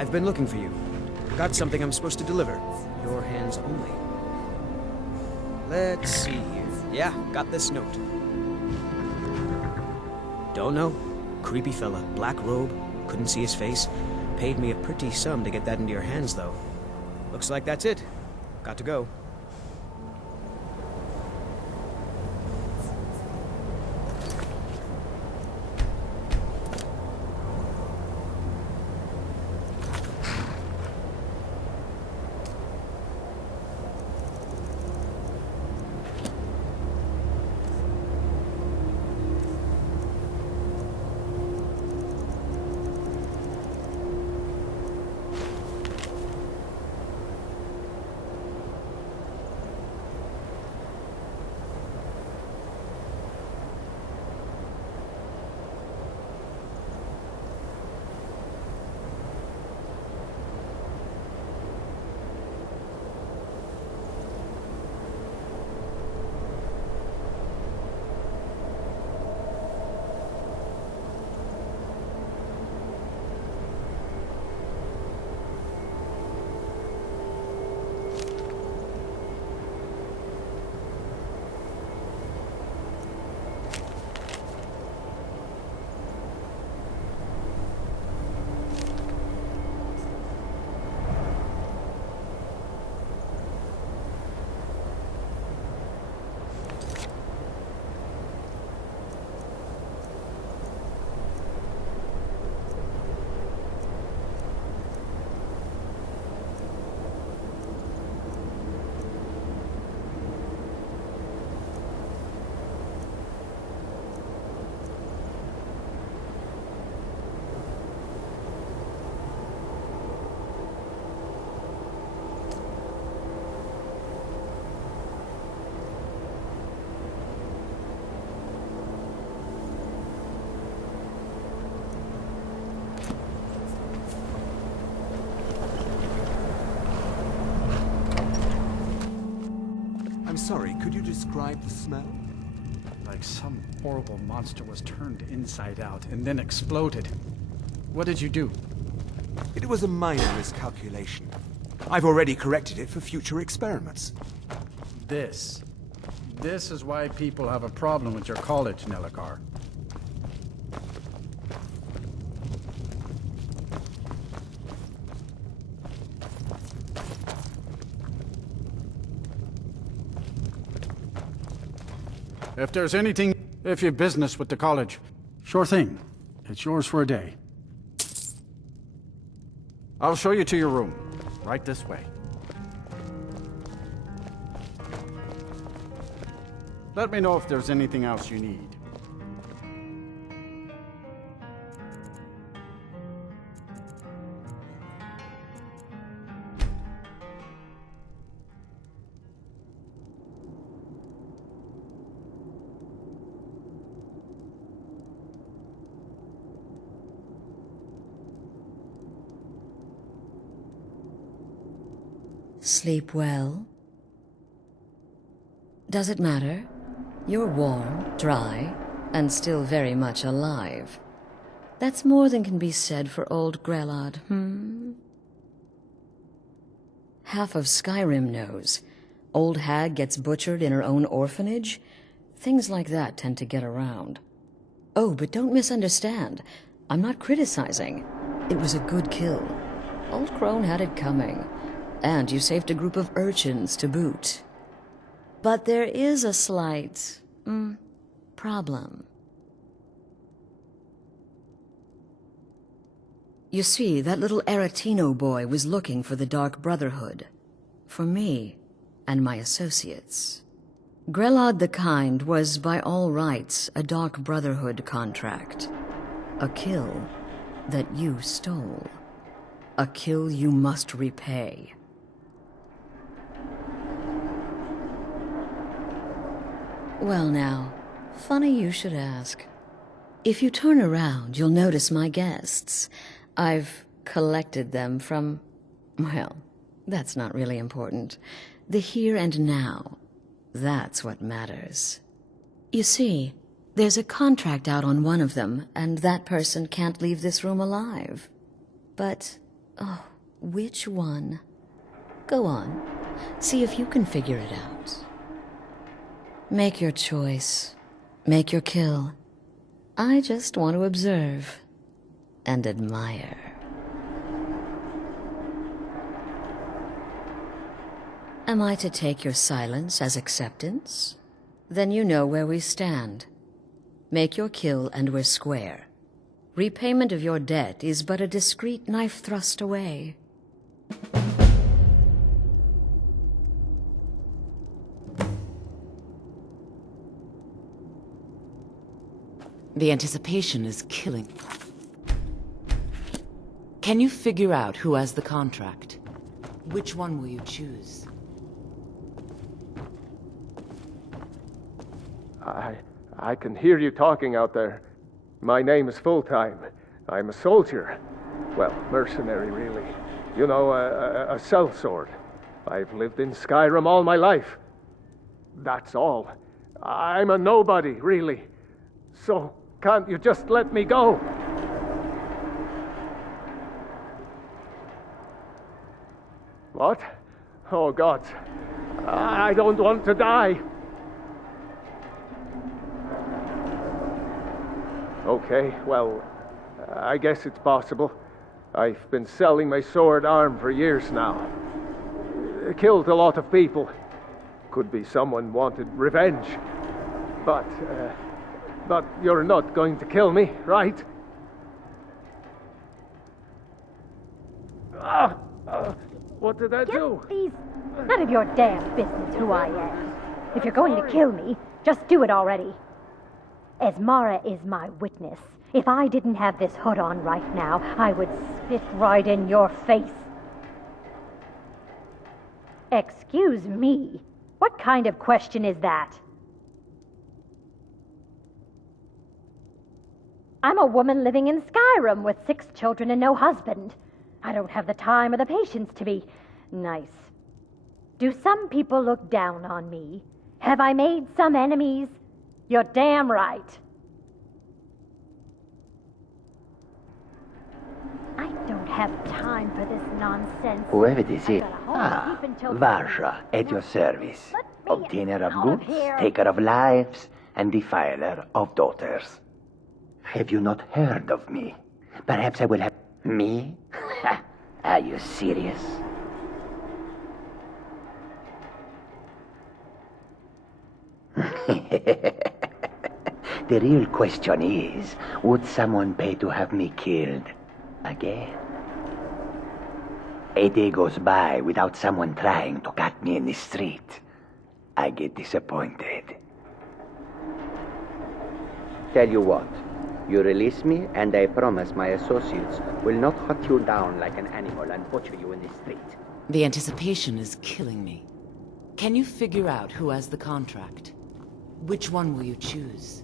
I've been looking for you. Got something I'm supposed to deliver. Your hands only. Let's see here. Yeah, got this note. Don't know. Creepy fella. Black robe. Couldn't see his face. Paid me a pretty sum to get that into your hands, though. Looks like that's it. Got to go. I'm sorry, could you describe the smell? Like some horrible monster was turned inside out and then exploded. What did you do? It was a minor miscalculation. I've already corrected it for future experiments. This is why people have a problem with your college, Nelagar. If there's anything, if you've business with the college, sure thing. It's yours for a day. I'll show you to your room. Right this way. Let me know if there's anything else you need. Sleep well? Does it matter? You're warm, dry, and still very much alive. That's more than can be said for old Grelod, Half of Skyrim knows. Old hag gets butchered in her own orphanage. Things like that tend to get around. Oh, but don't misunderstand. I'm not criticizing. It was a good kill. Old Crone had it coming. And you saved a group of urchins to boot. But there is a slight, problem. You see, that little Aretino boy was looking for the Dark Brotherhood. For me and my associates. Grelod the Kind was, by all rights, a Dark Brotherhood contract. A kill that you stole. A kill you must repay. Well now, funny you should ask. If you turn around, you'll notice my guests. I've collected them from, well, that's not really important. The here and now. That's what matters. You see, there's a contract out on one of them, and that person can't leave this room alive. But, Which one? Go on. See if you can figure it out. Make your choice. Make your kill. I just want to observe and admire. Am I to take your silence as acceptance? Then you know where we stand. Make your kill and we're square. Repayment of your debt is but a discreet knife thrust away. The anticipation is killing. Can you figure out who has the contract? Which one will you choose? I can hear you talking out there. My name is Full-Time. I'm a soldier. Well, mercenary, really. You know, a sellsword. I've lived in Skyrim all my life. That's all. I'm a nobody, really. So, can't you just let me go? What? Oh, God. I don't want to die. Okay, well, I guess it's possible. I've been selling my sword arm for years now. Killed a lot of people. Could be someone wanted revenge. But you're not going to kill me, right? What did I do? Please, none of your damn business who I am. If you're going to kill me, just do it already. Esmara is my witness. If I didn't have this hood on right now, I would spit right in your face. Excuse me. What kind of question is that? I'm a woman living in Skyrim with 6 children and no husband. I don't have the time or the patience to be nice. Do some people look down on me? Have I made some enemies? You're damn right. I don't have time for this nonsense. Whoever this is. Varsha, at your service. Obtainer of goods, taker of lives, and defiler of daughters. Have you not heard of me? Perhaps I will have... Me? Are you serious? The real question is, would someone pay to have me killed again? A day goes by without someone trying to cut me in the street. I get disappointed. Tell you what, you release me and I promise my associates will not hunt you down like an animal and butcher you in the street. The anticipation is killing me. Can you figure out who has the contract? Which one will you choose?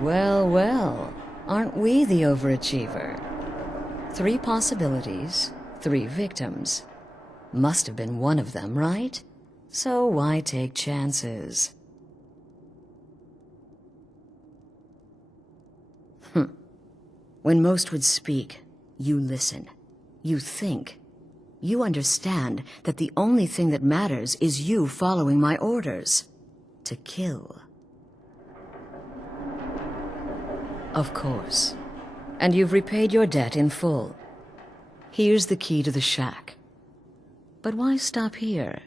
Well, well, aren't we the overachiever? 3 possibilities, 3 victims. Must have been one of them, right? So why take chances? When most would speak, you listen. You think. You understand that the only thing that matters is you following my orders. To kill. Of course. And you've repaid your debt in full. Here's the key to the shack. But why stop here?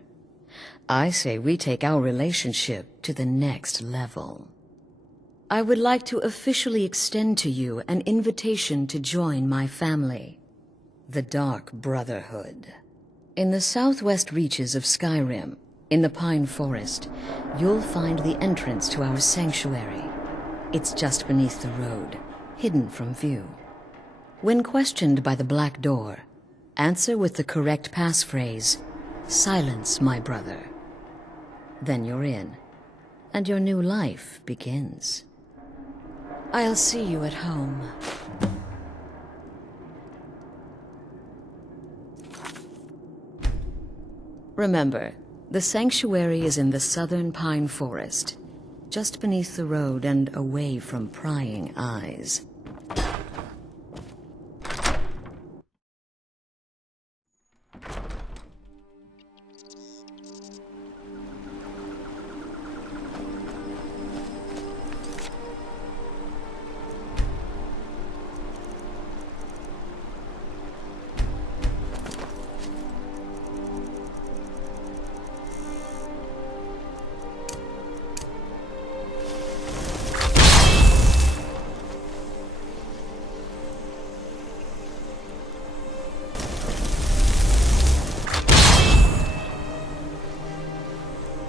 I say we take our relationship to the next level. I would like to officially extend to you an invitation to join my family. The Dark Brotherhood. In the southwest reaches of Skyrim, in the Pine Forest, you'll find the entrance to our sanctuary. It's just beneath the road, hidden from view. When questioned by the Black Door, answer with the correct passphrase, "Silence, my brother." Then you're in, and your new life begins. I'll see you at home. Remember, the sanctuary is in the southern Pine Forest, just beneath the road and away from prying eyes.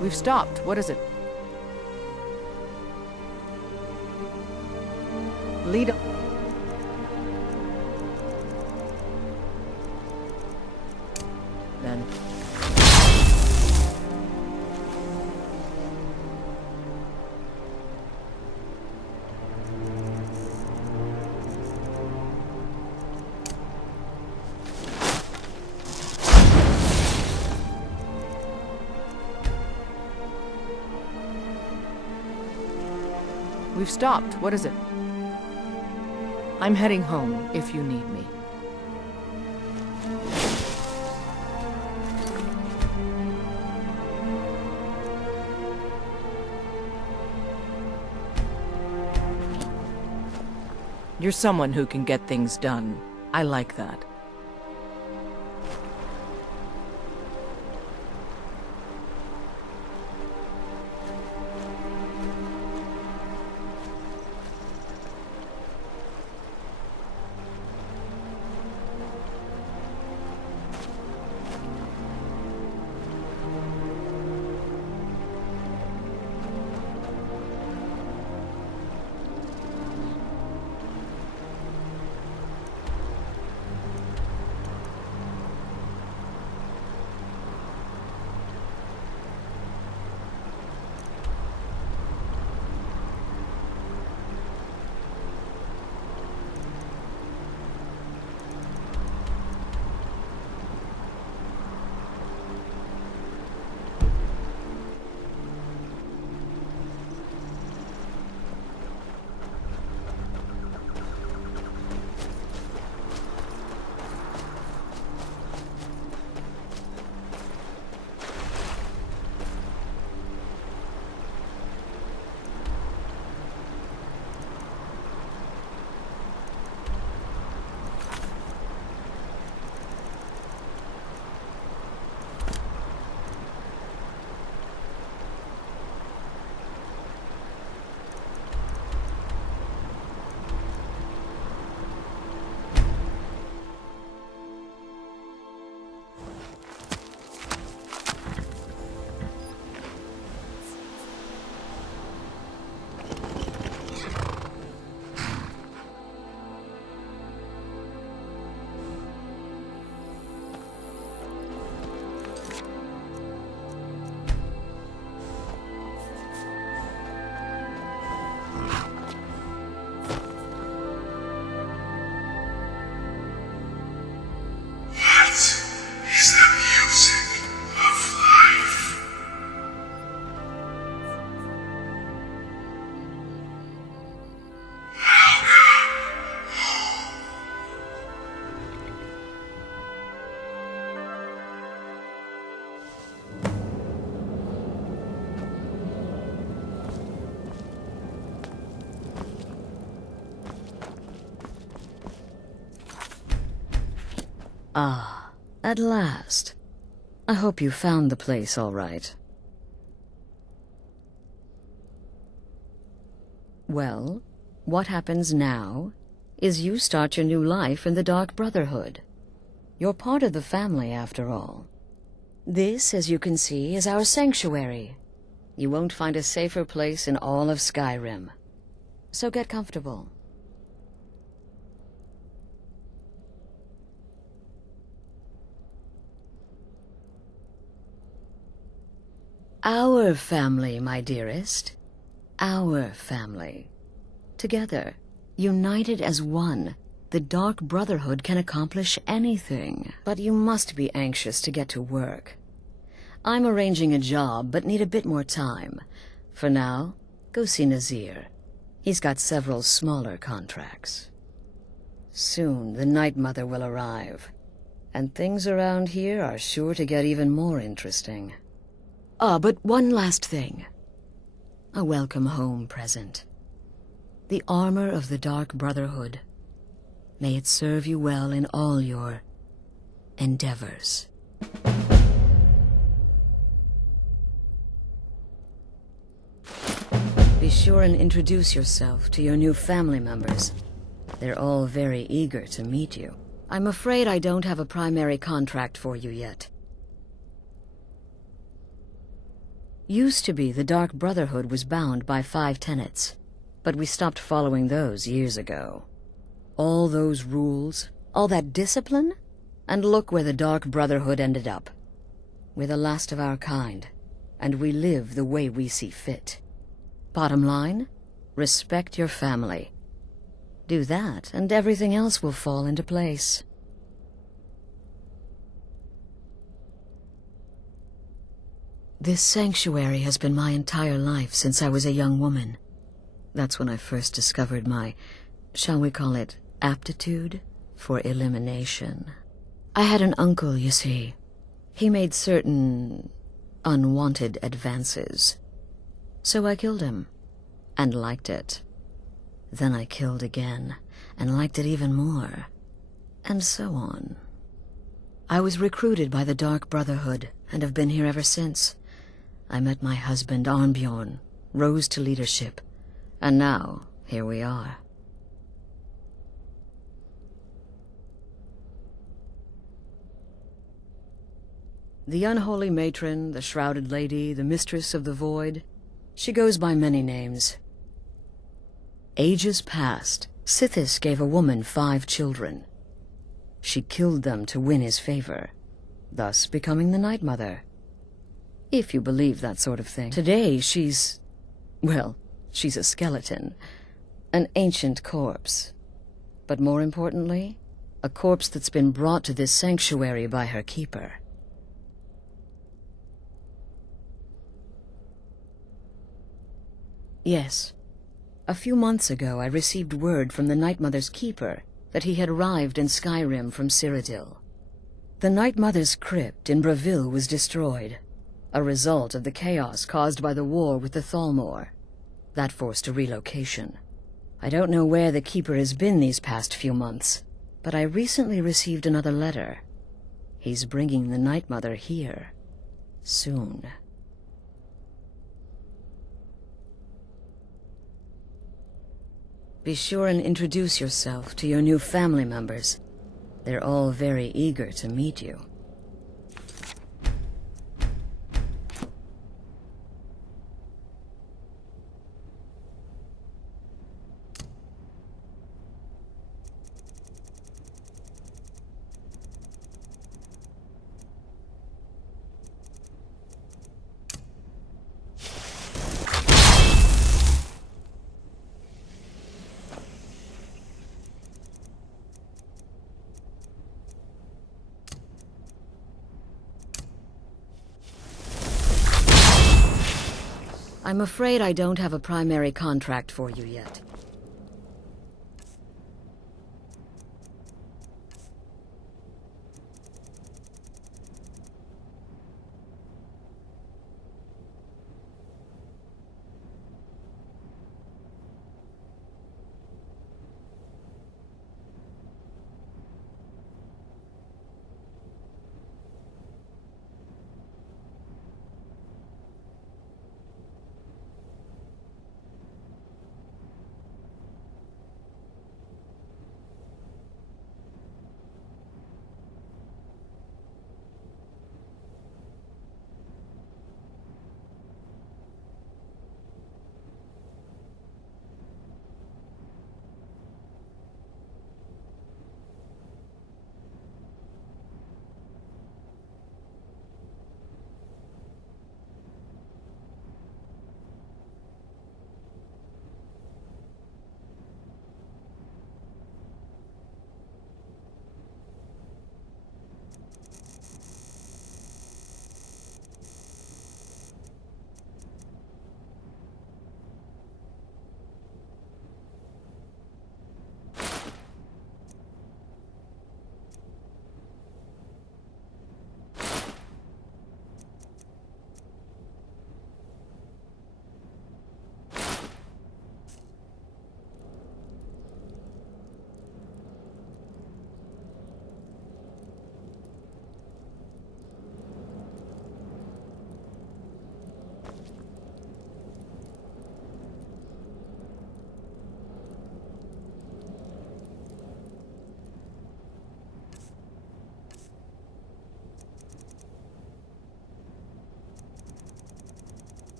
We've stopped. What is it? Lead on. Then. We've stopped. What is it? I'm heading home, if you need me. You're someone who can get things done. I like that. Ah, at last. I hope you found the place all right. Well, what happens now is you start your new life in the Dark Brotherhood. You're part of the family, after all. This, as you can see, is our sanctuary. You won't find a safer place in all of Skyrim. So get comfortable. Our family, my dearest. Our family. Together, united as one, the Dark Brotherhood can accomplish anything. But you must be anxious to get to work. I'm arranging a job, but need a bit more time. For now, go see Nazir. He's got several smaller contracts. Soon, the Night Mother will arrive. And things around here are sure to get even more interesting. But one last thing. A welcome home present. The armor of the Dark Brotherhood. May it serve you well in all your endeavors. Be sure and introduce yourself to your new family members. They're all very eager to meet you. I'm afraid I don't have a primary contract for you yet. Used to be the Dark Brotherhood was bound by 5 tenets, but we stopped following those years ago. All those rules, all that discipline, and look where the Dark Brotherhood ended up. We're the last of our kind, and we live the way we see fit. Bottom line, respect your family. Do that, and everything else will fall into place. This sanctuary has been my entire life since I was a young woman. That's when I first discovered my, shall we call it, aptitude for elimination. I had an uncle, you see. He made certain unwanted advances. So I killed him, and liked it. Then I killed again, and liked it even more, and so on. I was recruited by the Dark Brotherhood, and have been here ever since. I met my husband, Arnbjorn, rose to leadership, and now, here we are. The unholy matron, the shrouded lady, the mistress of the void, she goes by many names. Ages past, Sithis gave a woman 5 children. She killed them to win his favor, thus becoming the Night Mother. If you believe that sort of thing. Today, she's a skeleton. An ancient corpse. But more importantly, a corpse that's been brought to this sanctuary by her keeper. Yes. A few months ago, I received word from the Night Mother's keeper that he had arrived in Skyrim from Cyrodiil. The Night Mother's crypt in Bravil was destroyed, a result of the chaos caused by the war with the Thalmor. That forced a relocation. I don't know where the Keeper has been these past few months, but I recently received another letter. He's bringing the Night Mother here. Soon. Be sure and introduce yourself to your new family members. They're all very eager to meet you. I'm afraid I don't have a primary contract for you yet.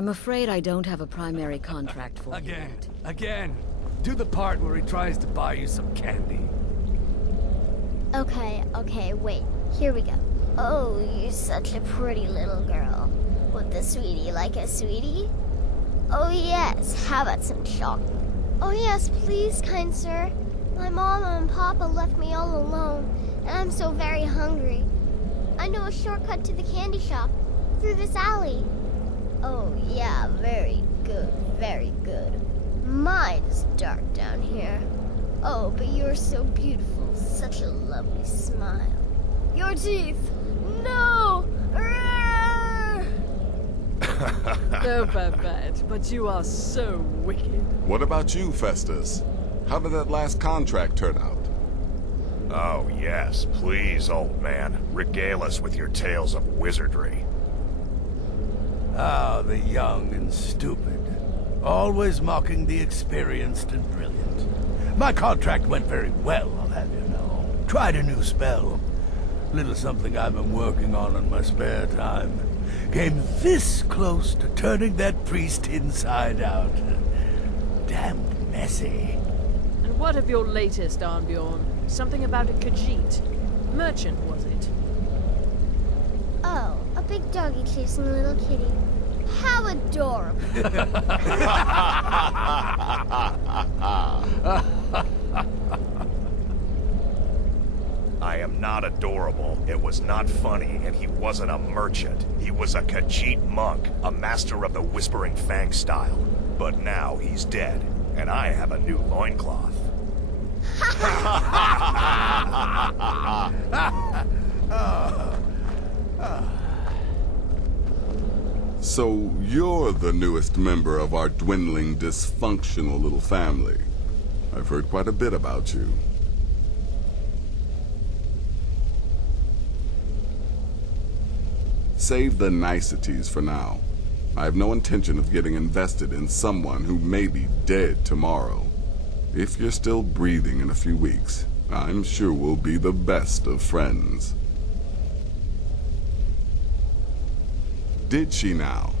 I'm afraid I don't have a primary contract for you yet. Again. Do the part where he tries to buy you some candy. Okay, wait. Here we go. Oh, you're such a pretty little girl. Would the sweetie like a sweetie? Oh yes, how about some chocolate? Oh yes, please, kind sir. My mama and papa left me all alone, and I'm so very hungry. I know a shortcut to the candy shop, through this alley. Oh yeah, very good, very good. Mine's dark down here. Oh, but you're so beautiful, such a lovely smile. Your teeth! No! No, Babette, but you are so wicked. What about you, Festus? How did that last contract turn out? Oh, yes, please, old man. Regale us with your tales of wizardry. Ah, the young and stupid. Always mocking the experienced and brilliant. My contract went very well, I'll have you know. Tried a new spell. Little something I've been working on in my spare time. Came this close to turning that priest inside out. Damned messy. And what of your latest, Arnbjorn? Something about a Khajiit. Merchant, was it? Oh, a big doggy chasing a little kitty. How adorable. I am not adorable. It was not funny, and he wasn't a merchant. He was a Khajiit monk, a master of the Whispering Fang style. But now he's dead, and I have a new loincloth. So you're the newest member of our dwindling, dysfunctional little family. I've heard quite a bit about you. Save the niceties for now. I have no intention of getting invested in someone who may be dead tomorrow. If you're still breathing in a few weeks, I'm sure we'll be the best of friends. Did she now?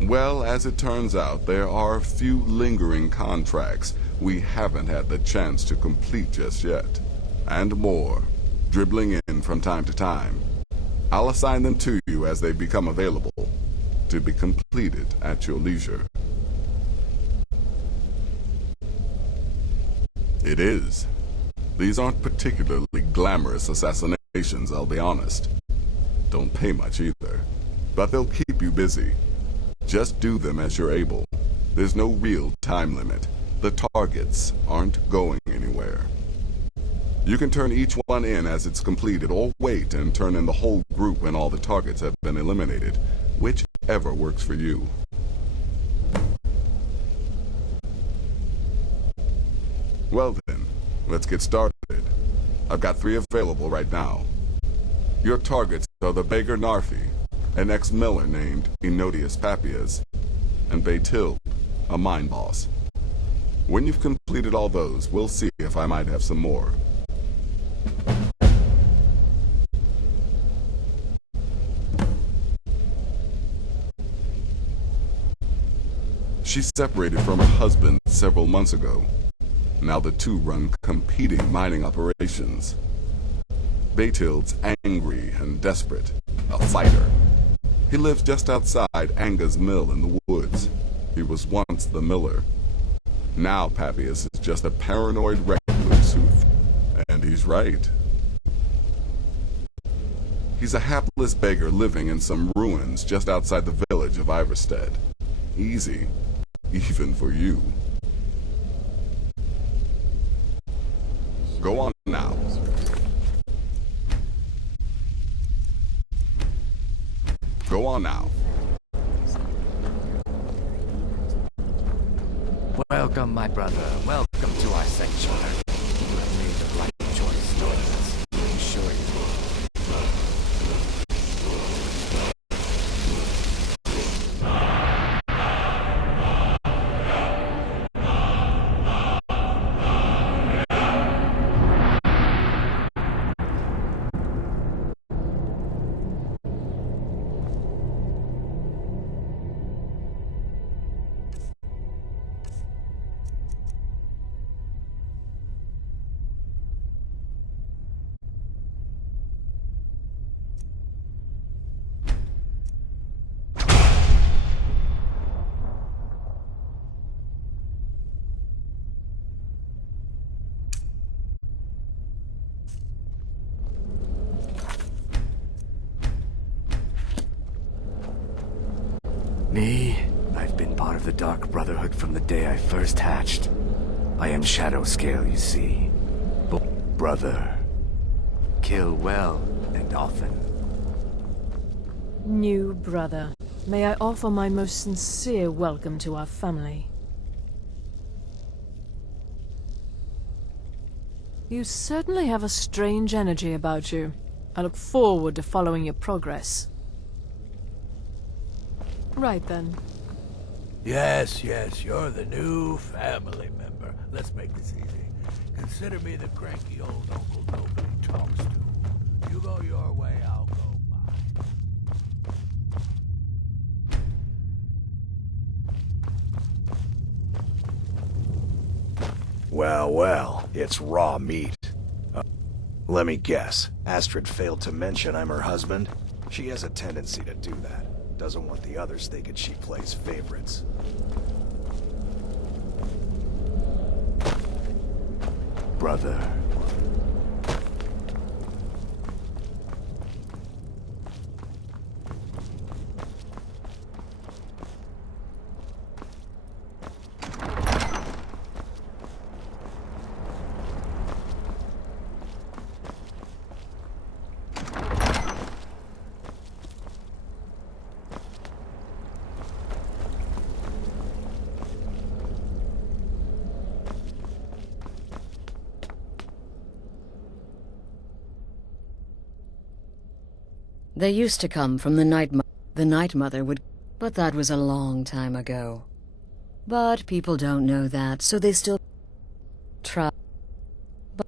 Well, as it turns out, there are a few lingering contracts we haven't had the chance to complete just yet. And more, dribbling in from time to time. I'll assign them to you as they become available, to be completed at your leisure. It is. These aren't particularly glamorous assassinations, I'll be honest. Don't pay much either, but they'll keep you busy. Just do them as you're able. There's no real time limit. The targets aren't going anywhere. You can turn each one in as it's completed, or wait and turn in the whole group when all the targets have been eliminated. Whichever works for you. Well then, let's get started. I've got 3 available right now. Your targets are the beggar Narfi, an ex-miller named Enodius Papias, and Baytil, a mine boss. When you've completed all those, we'll see if I might have some more. She separated from her husband several months ago. Now the two run competing mining operations. Baytild's angry and desperate, a fighter. He lives just outside Anga's mill in the woods. He was once the miller. Now Papias is just a paranoid recluse and he's right. He's a hapless beggar living in some ruins just outside the village of Iverstead. Easy, even for you. Go on now. Go on now. Welcome, my brother. Welcome to our sanctuary. You have made the right choice joining us. I assure you. Me? I've been part of the Dark Brotherhood from the day I first hatched. I am Shadow Scale, you see. Brother. Kill well and often. New brother, may I offer my most sincere welcome to our family. You certainly have a strange energy about you. I look forward to following your progress. Right then. Yes, you're the new family member. Let's make this easy. Consider me the cranky old uncle nobody talks to. You go your way, I'll go mine. Well, it's raw meat. Let me guess. Astrid failed to mention I'm her husband? She has a tendency to do that. Doesn't want the others thinking she plays favorites. Brother. They used to come from the Night Mother. The Night Mother would... But that was a long time ago. But people don't know that, so they still... try. But...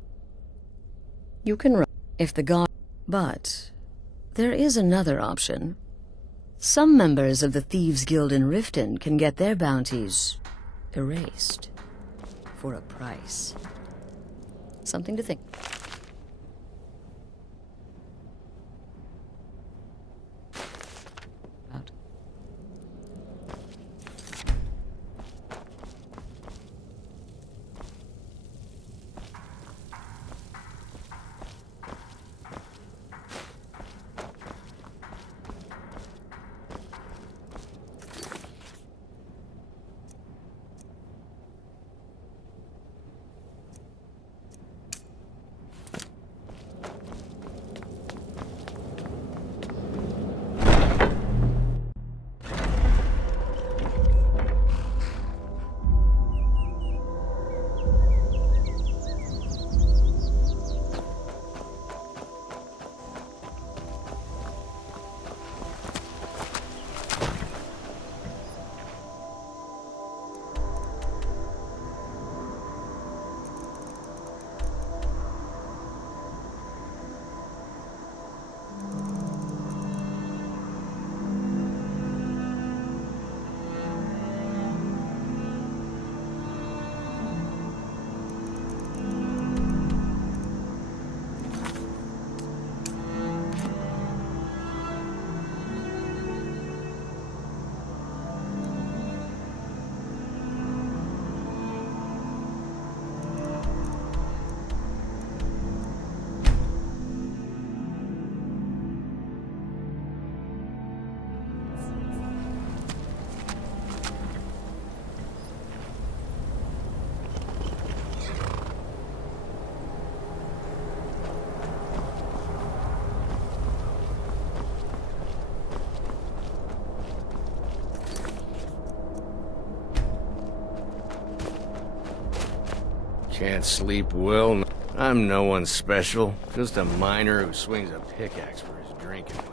You can run if the god... But... There is another option. Some members of the Thieves' Guild in Riften can get their bounties... erased. For a price. Something to think... Can't sleep well. I'm no one special. Just a miner who swings a pickaxe for his drinking money.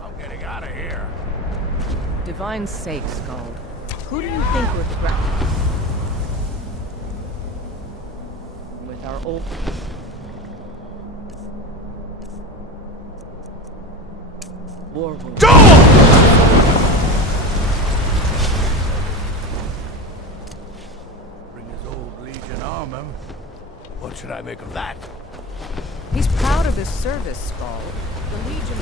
I'm getting out of here. Divine sake, Scald. Who do you think would grab with our old... Bring his old Legion armor. What should I make of that? He's proud of his service, Scald. The Legion...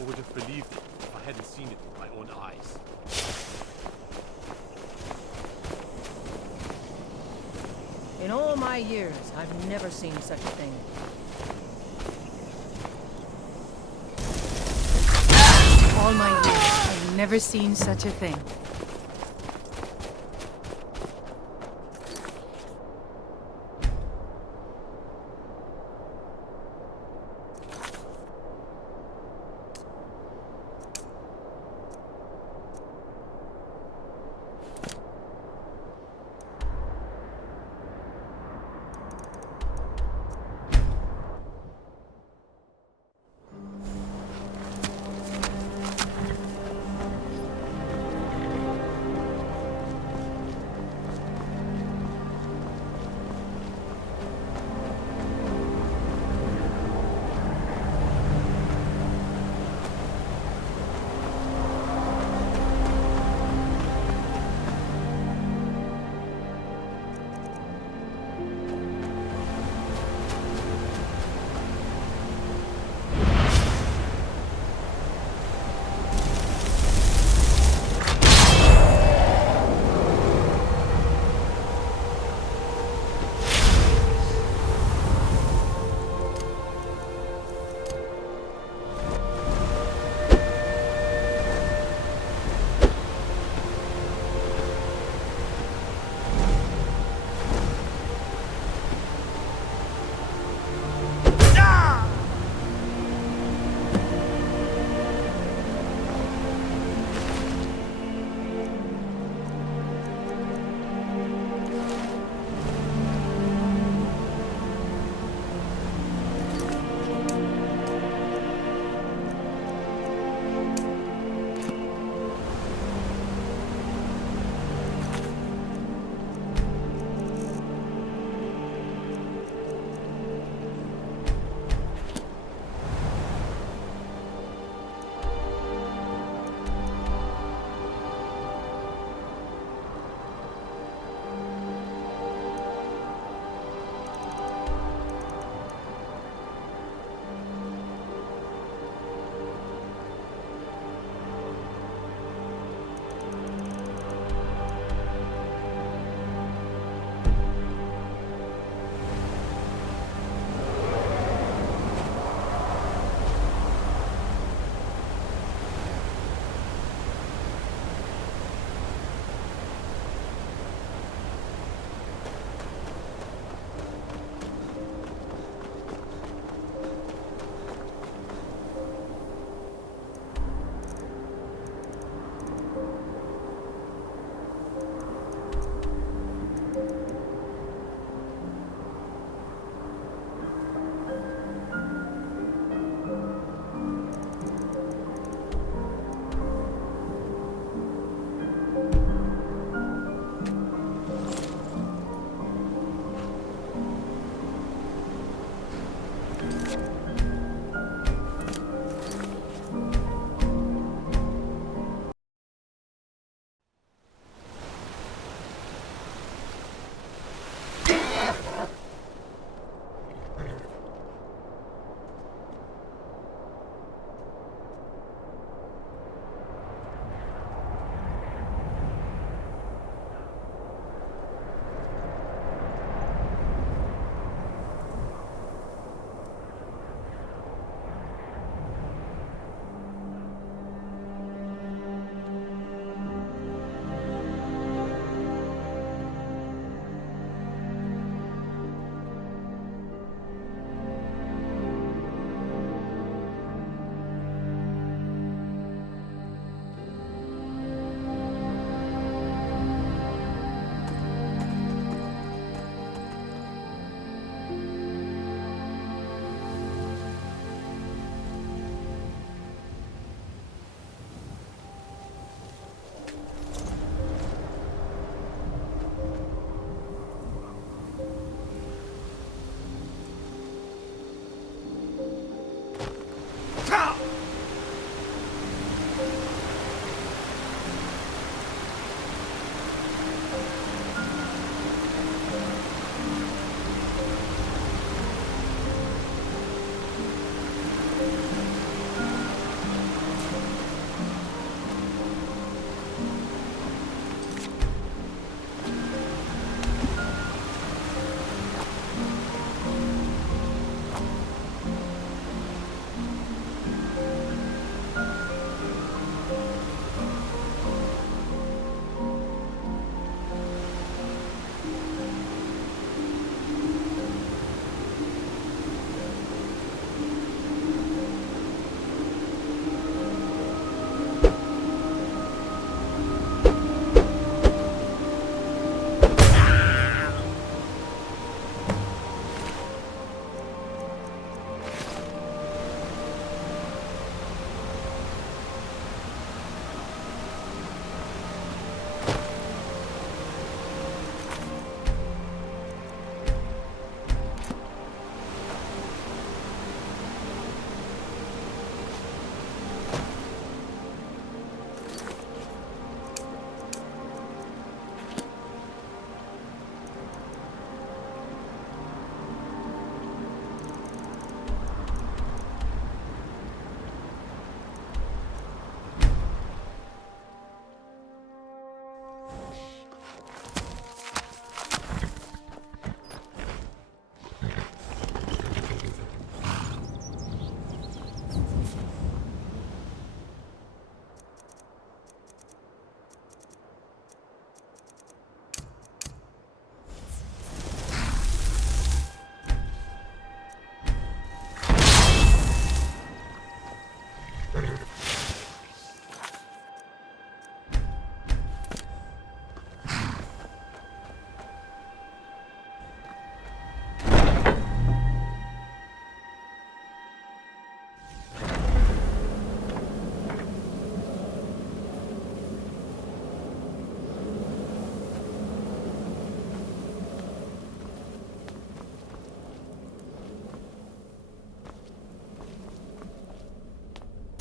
never would have believed it if I hadn't seen it with my own eyes. In all my years, I've never seen such a thing. All my years, I've never seen such a thing.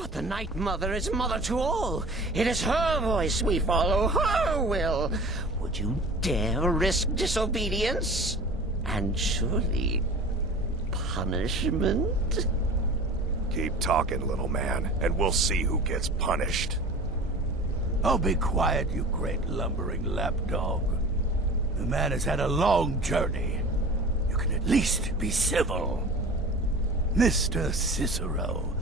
But the Night Mother is mother to all. It is her voice we follow, her will. Would you dare risk disobedience? And surely punishment? Keep talking, little man, and we'll see who gets punished. Oh, be quiet, you great lumbering lapdog. The man has had a long journey. You can at least be civil. Mr. Cicero,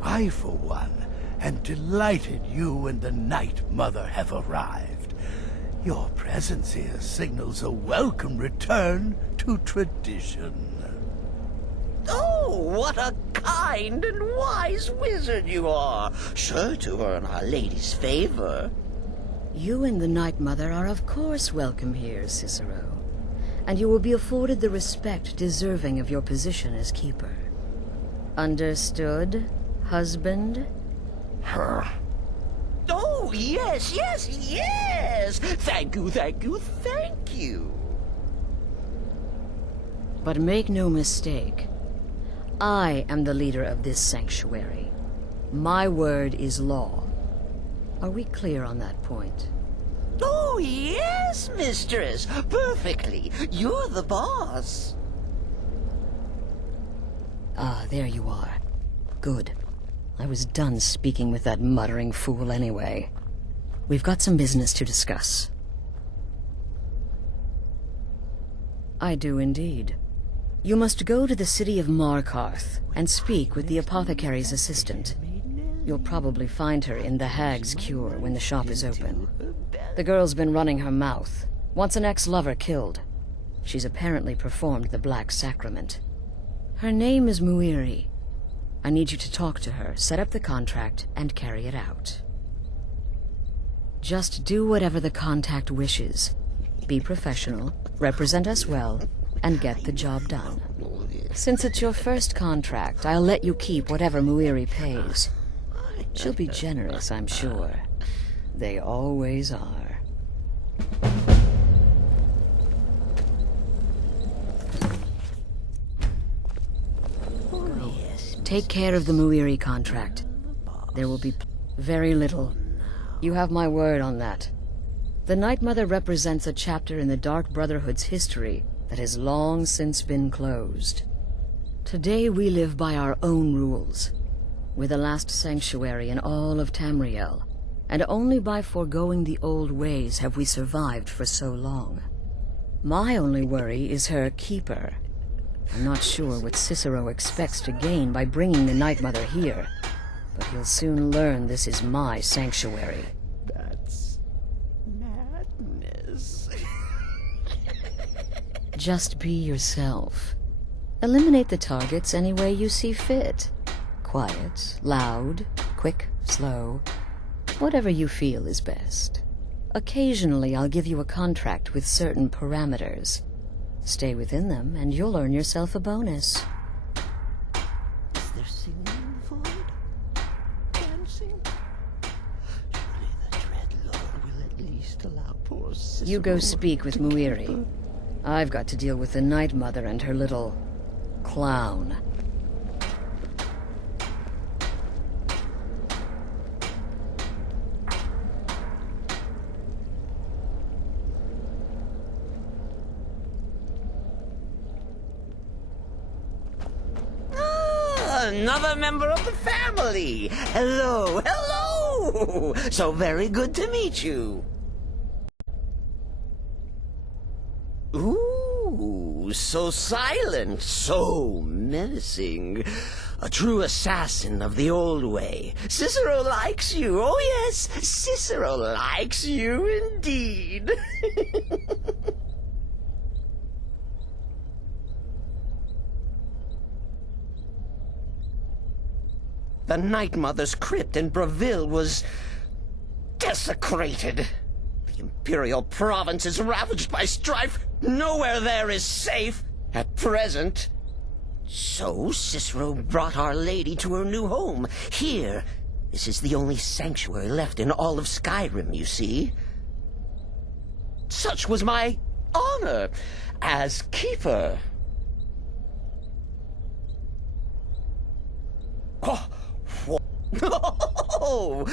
I, for one, am delighted you and the Night Mother have arrived. Your presence here signals a welcome return to tradition. Oh, what a kind and wise wizard you are! Sure to earn Our Lady's favor. You and the Night Mother are of course welcome here, Cicero. And you will be afforded the respect deserving of your position as Keeper. Understood, husband? Her. Oh, yes, yes, yes! Thank you, thank you, thank you! But make no mistake. I am the leader of this sanctuary. My word is law. Are we clear on that point? Oh, yes, mistress! Perfectly! You're the boss! Ah, there you are. Good. I was done speaking with that muttering fool anyway. We've got some business to discuss. I do indeed. You must go to the city of Markarth and speak with the apothecary's assistant. You'll probably find her in the Hag's Cure when the shop is open. The girl's been running her mouth. Wants an ex-lover killed. She's apparently performed the Black Sacrament. Her name is Muiri. I need you to talk to her, set up the contract, and carry it out. Just do whatever the contact wishes. Be professional, represent us well, and get the job done. Since it's your first contract, I'll let you keep whatever Muiri pays. She'll be generous, I'm sure. They always are. Go. Take care of the Muiri contract. There will be very little. You have my word on that. The Night Mother represents a chapter in the Dark Brotherhood's history that has long since been closed. Today we live by our own rules. We're the last sanctuary in all of Tamriel, and only by foregoing the old ways have we survived for so long. My only worry is her keeper. I'm not sure what Cicero expects to gain by bringing the Night Mother here, but he'll soon learn this is my sanctuary. That's madness. Just be yourself. Eliminate the targets any way you see fit. Quiet, loud, quick, slow. Whatever you feel is best. Occasionally, I'll give you a contract with certain parameters. Stay within them, and you'll earn yourself a bonus. Is there singing involved? Dancing? Surely the Dreadlord will at least allow poor Cicero... You go speak with Muiri. I've got to deal with the Night Mother and her little... clown. Another member of the family! Hello, hello! So very good to meet you. Ooh, so silent, so menacing. A true assassin of the old way. Cicero likes you, oh yes, Cicero likes you indeed. The Night Mother's crypt in Breville was desecrated. The Imperial province is ravaged by strife. Nowhere there is safe at present. So Cicero brought Our Lady to her new home. Here, this is the only sanctuary left in all of Skyrim, you see. Such was my honor as keeper. Oh,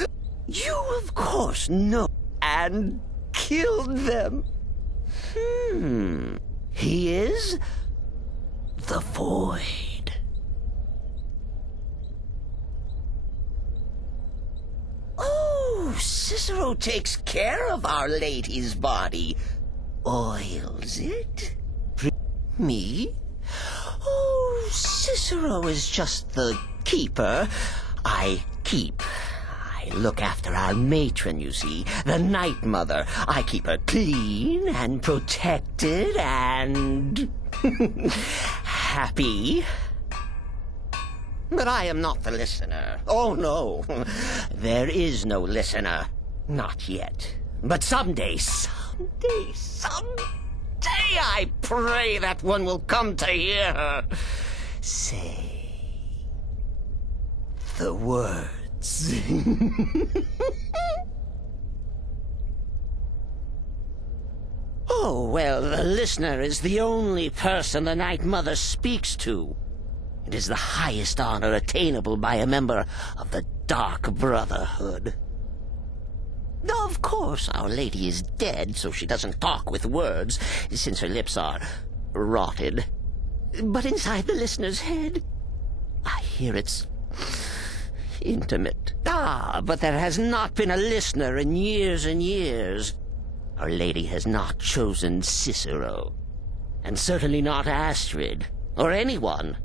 you of course know and killed them. He is the Void. Oh, Cicero takes care of Our Lady's body. Oils it? Me? Oh, Cicero is just the keeper. I keep. I look after our matron, you see, the Night Mother. I keep her clean and protected and happy. But I am not the listener. Oh, no. There is no listener. Not yet. But someday, I pray that one will come to hear her say the words. Oh, well, the listener is the only person the Night Mother speaks to. It is the highest honor attainable by a member of the Dark Brotherhood. Of course, Our Lady is dead, so she doesn't talk with words, since her lips are rotted. But inside the listener's head, I hear it's intimate. But there has not been a listener in years and years. Our Lady has not chosen Cicero, and certainly not Astrid, or anyone.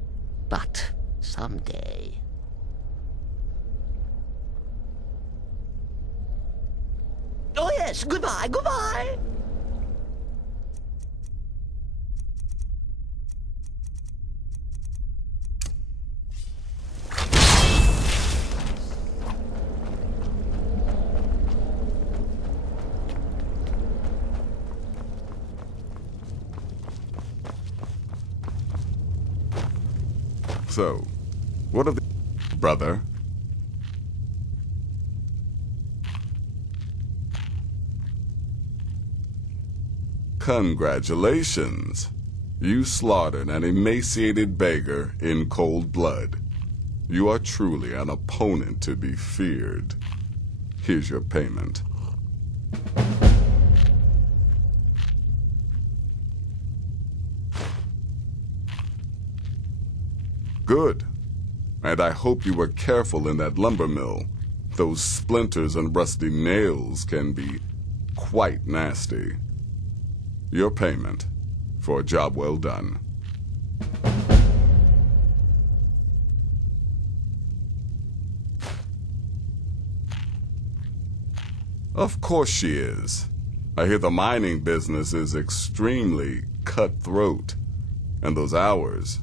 But someday. Oh yes, goodbye, goodbye! So, what of the... brother? Congratulations! You slaughtered an emaciated beggar in cold blood. You are truly an opponent to be feared. Here's your payment. Good. And I hope you were careful in that lumber mill. Those splinters and rusty nails can be quite nasty. Your payment for a job well done. Of course she is. I hear the mining business is extremely cutthroat. And those hours...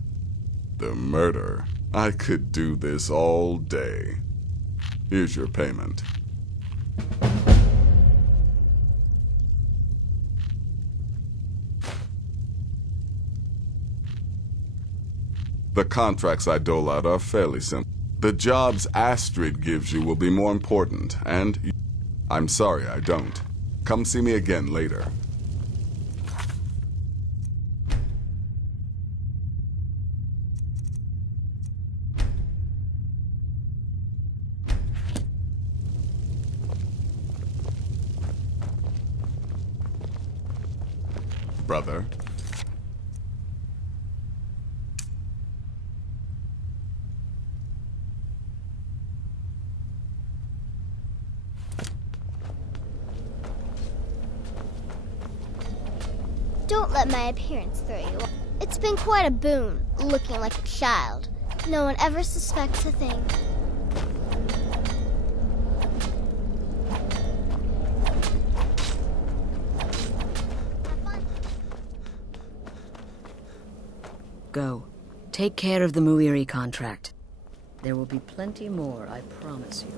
the murder. I could do this all day. Here's your payment. The contracts I dole out are fairly simple. The jobs Astrid gives you will be more important, and I'm sorry I don't. Come see me again later. Brother. Don't let my appearance throw you off. It's been quite a boon, looking like a child. No one ever suspects a thing. Go. Take care of the Muiri contract. There will be plenty more, I promise you.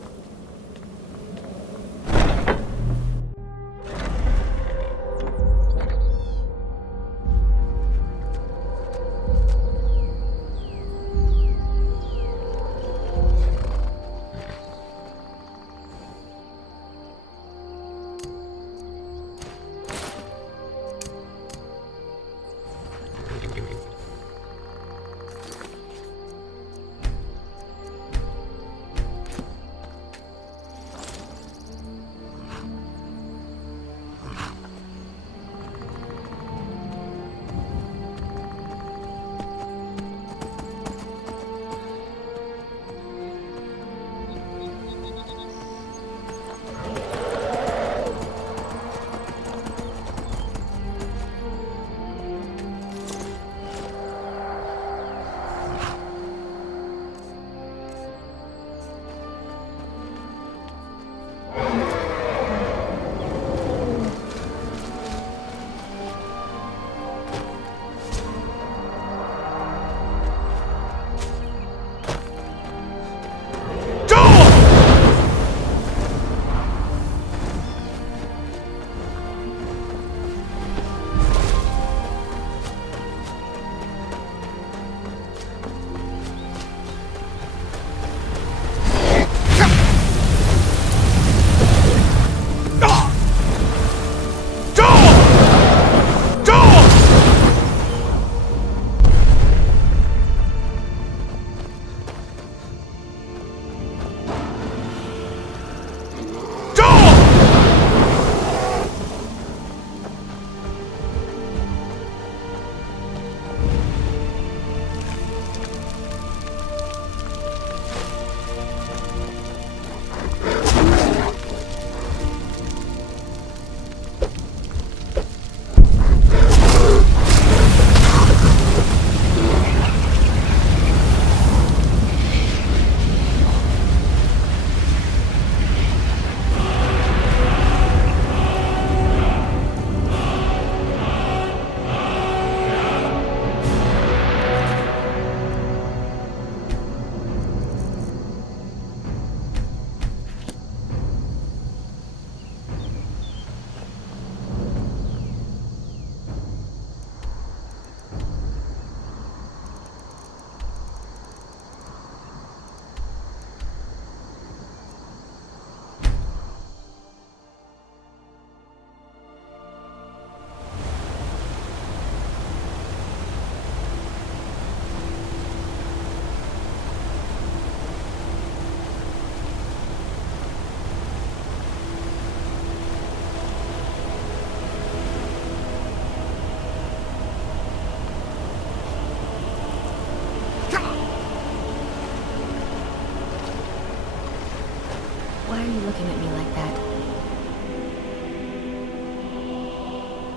are you looking at me like that?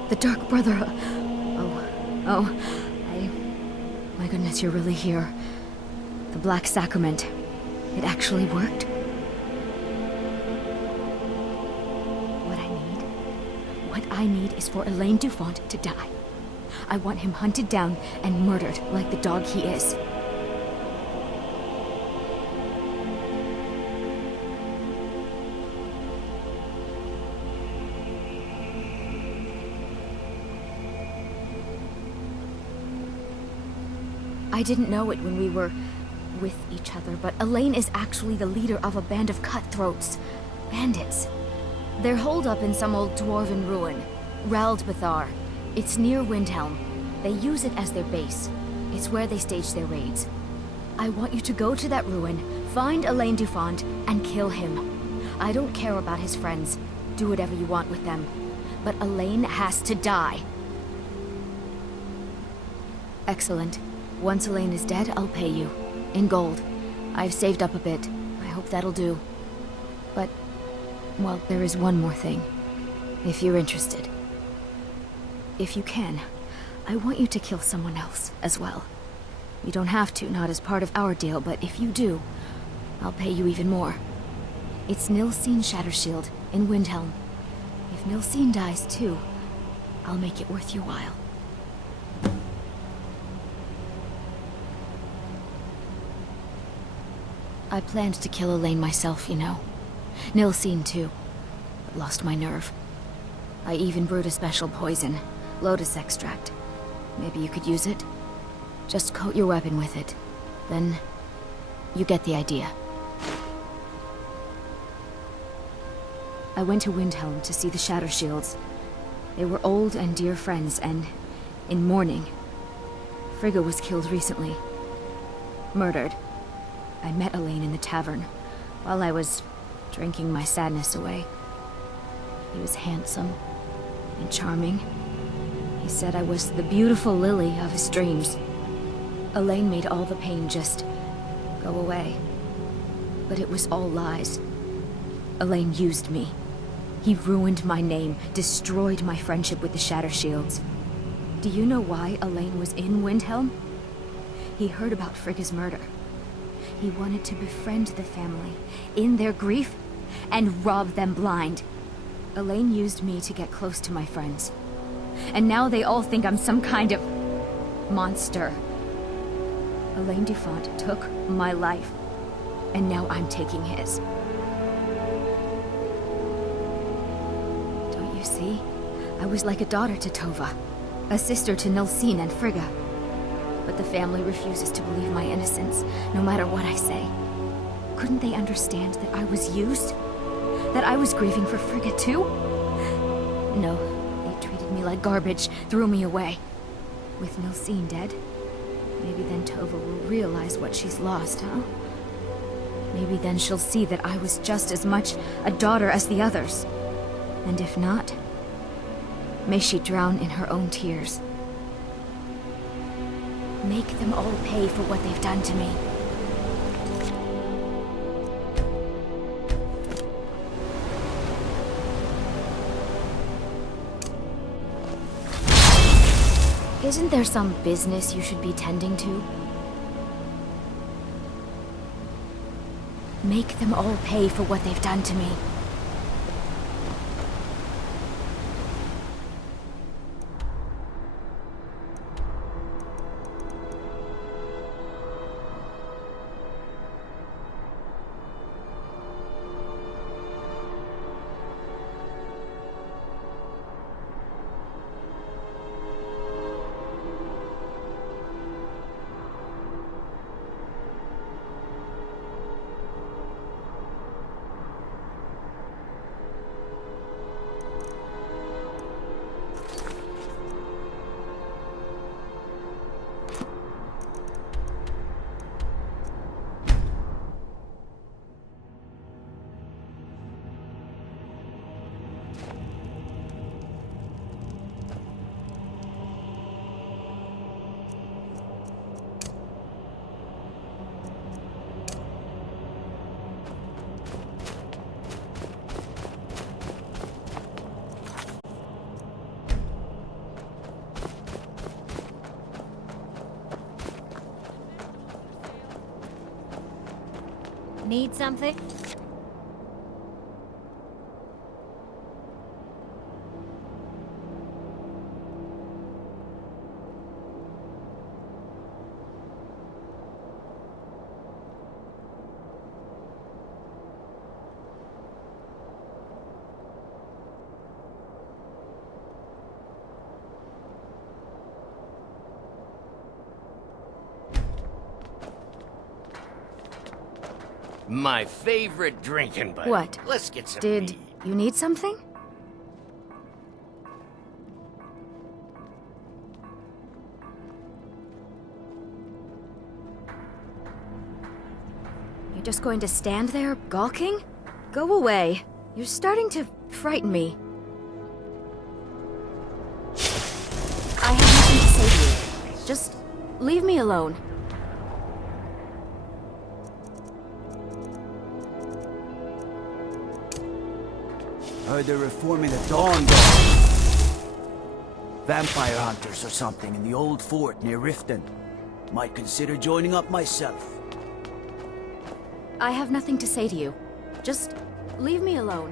The Dark Brother... My goodness, you're really here. The Black Sacrament. It actually worked? What I need is for Elaine Dufont to die. I want him hunted down and murdered like the dog he is. I didn't know it when we were with each other, but Elaine is actually the leader of a band of cutthroats. Bandits. They're holed up in some old dwarven ruin. Raldbathar. It's near Windhelm. They use it as their base. It's where they stage their raids. I want you to go to that ruin, find Elaine Dufont, and kill him. I don't care about his friends. Do whatever you want with them. But Elaine has to die. Excellent. Once Elaine is dead, I'll pay you. In gold. I've saved up a bit. I hope that'll do. But, well, there is one more thing. If you're interested. If you can, I want you to kill someone else as well. You don't have to, not as part of our deal, but if you do, I'll pay you even more. It's Nilsine Shattershield in Windhelm. If Nilsine dies too, I'll make it worth your while. I planned to kill Elaine myself, you know. Nilsine too, but lost my nerve. I even brewed a special poison, lotus extract. Maybe you could use it? Just coat your weapon with it. Then, you get the idea. I went to Windhelm to see the Shattershields. They were old and dear friends, and in mourning. Frigga was killed recently. Murdered. I met Elaine in the tavern, while I was drinking my sadness away. He was handsome and charming. He said I was the beautiful lily of his dreams. Elaine made all the pain just go away. But it was all lies. Elaine used me. He ruined my name, destroyed my friendship with the Shattershields. Do you know why Elaine was in Windhelm? He heard about Frigga's murder. He wanted to befriend the family, in their grief, and rob them blind. Elaine used me to get close to my friends. And now they all think I'm some kind of monster. Elaine Dufont took my life, and now I'm taking his. Don't you see? I was like a daughter to Tova, a sister to Nilsine and Frigga. But the family refuses to believe my innocence, no matter what I say. Couldn't they understand that I was used? That I was grieving for Frigga too? No, they treated me like garbage, threw me away. With Nilsine dead, maybe then Tova will realize what she's lost, huh? Maybe then she'll see that I was just as much a daughter as the others. And if not, may she drown in her own tears. Make them all pay for what they've done to me. Isn't there some business you should be tending to? Make them all pay for what they've done to me. Need something? My favorite drinking buddy. What? Let's get some Did mead. you need something? You're just going to stand there, gawking? Go away. You're starting to frighten me. I have nothing to say to you. Just leave me alone. Heard they're reforming the Dawn Guard. Vampire hunters or something in the old fort near Riften. Might consider joining up myself. I have nothing to say to you. Just leave me alone.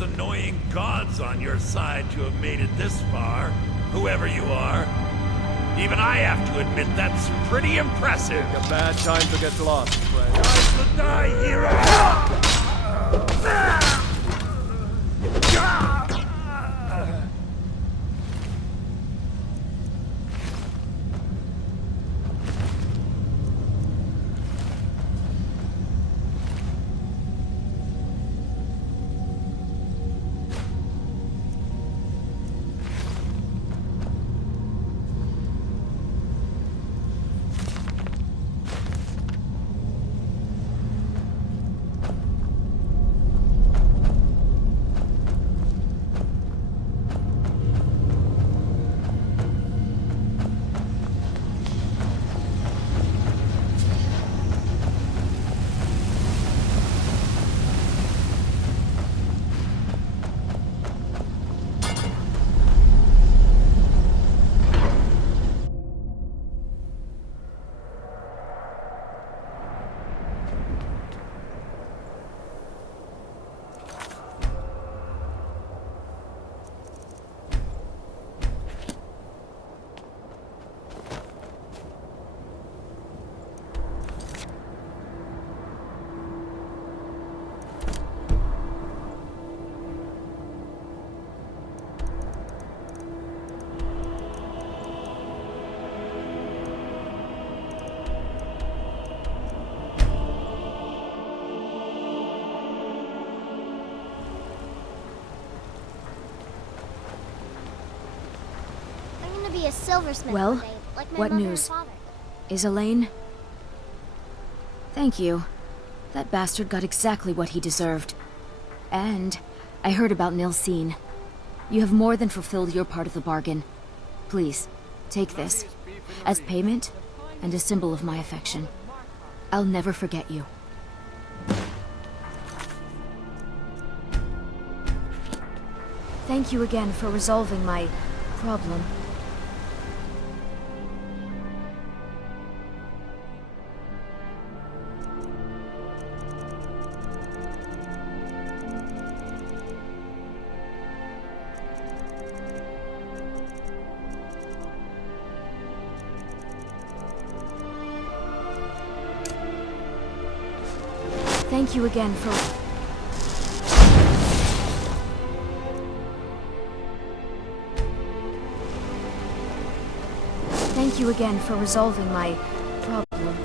Annoying gods on your side to have made it this far, whoever you are. Even I have to admit that's pretty impressive. A bad time to get lost, friend. I should die here. Be a silversmith Well, one day, like my what mother and news? father. Is Elaine? Thank you. That bastard got exactly what he deserved. And I heard about Nilsine. You have more than fulfilled your part of the bargain. Please, take this. As payment, and a symbol of my affection. I'll never forget you. Thank you again for resolving my problem. Thank you again for... Thank you again for resolving my problem.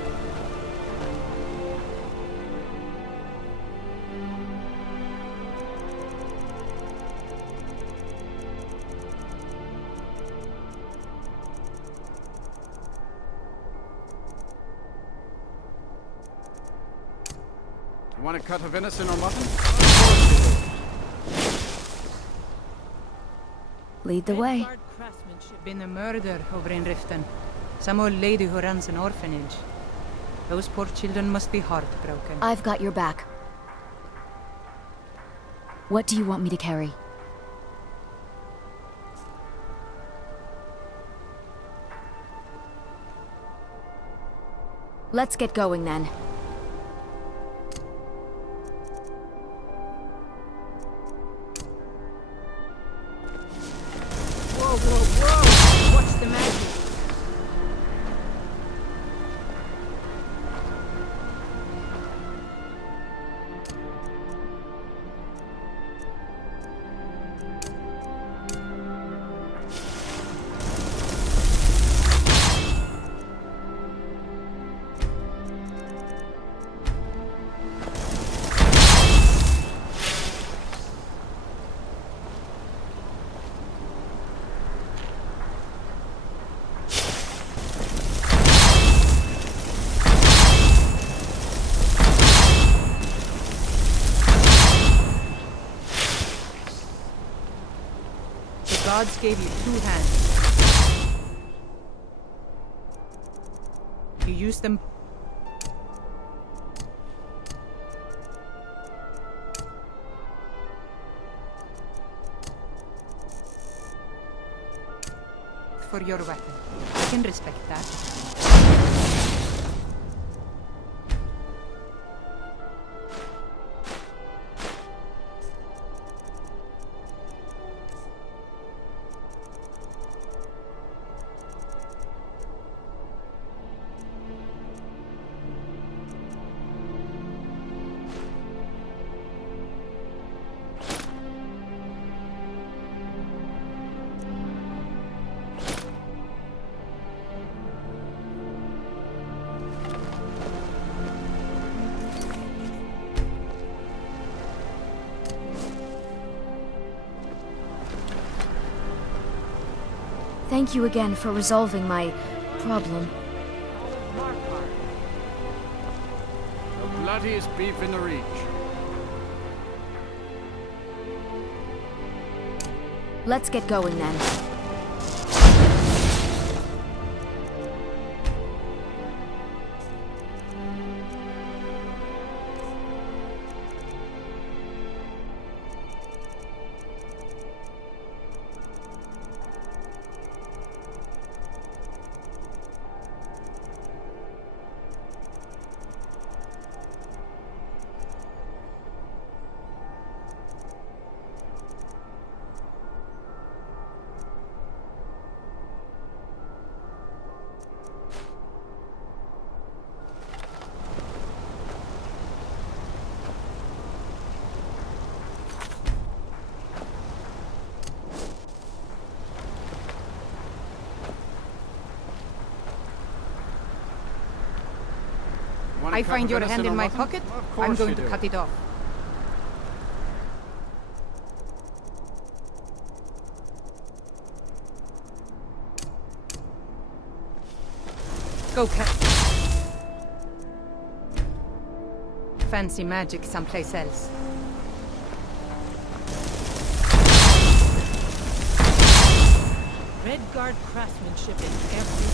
You want a cut of venison or mutton? Lead the way. Craftsmanship been a murder over in Riften. Some old lady who runs an orphanage. Those poor children must be heartbroken. I've got your back. What do you want me to carry? Let's get going then. Whoa, whoa, whoa! What's the matter? The gods gave you 2 hands. You used them. For your weapon. I can respect that. Thank you again for resolving my problem. The bloodiest beef in the reach. Let's get going then. I find your hand in my pocket, I'm going to cut it off. Go, Cat. Fancy magic someplace else. Redguard craftsmanship in every...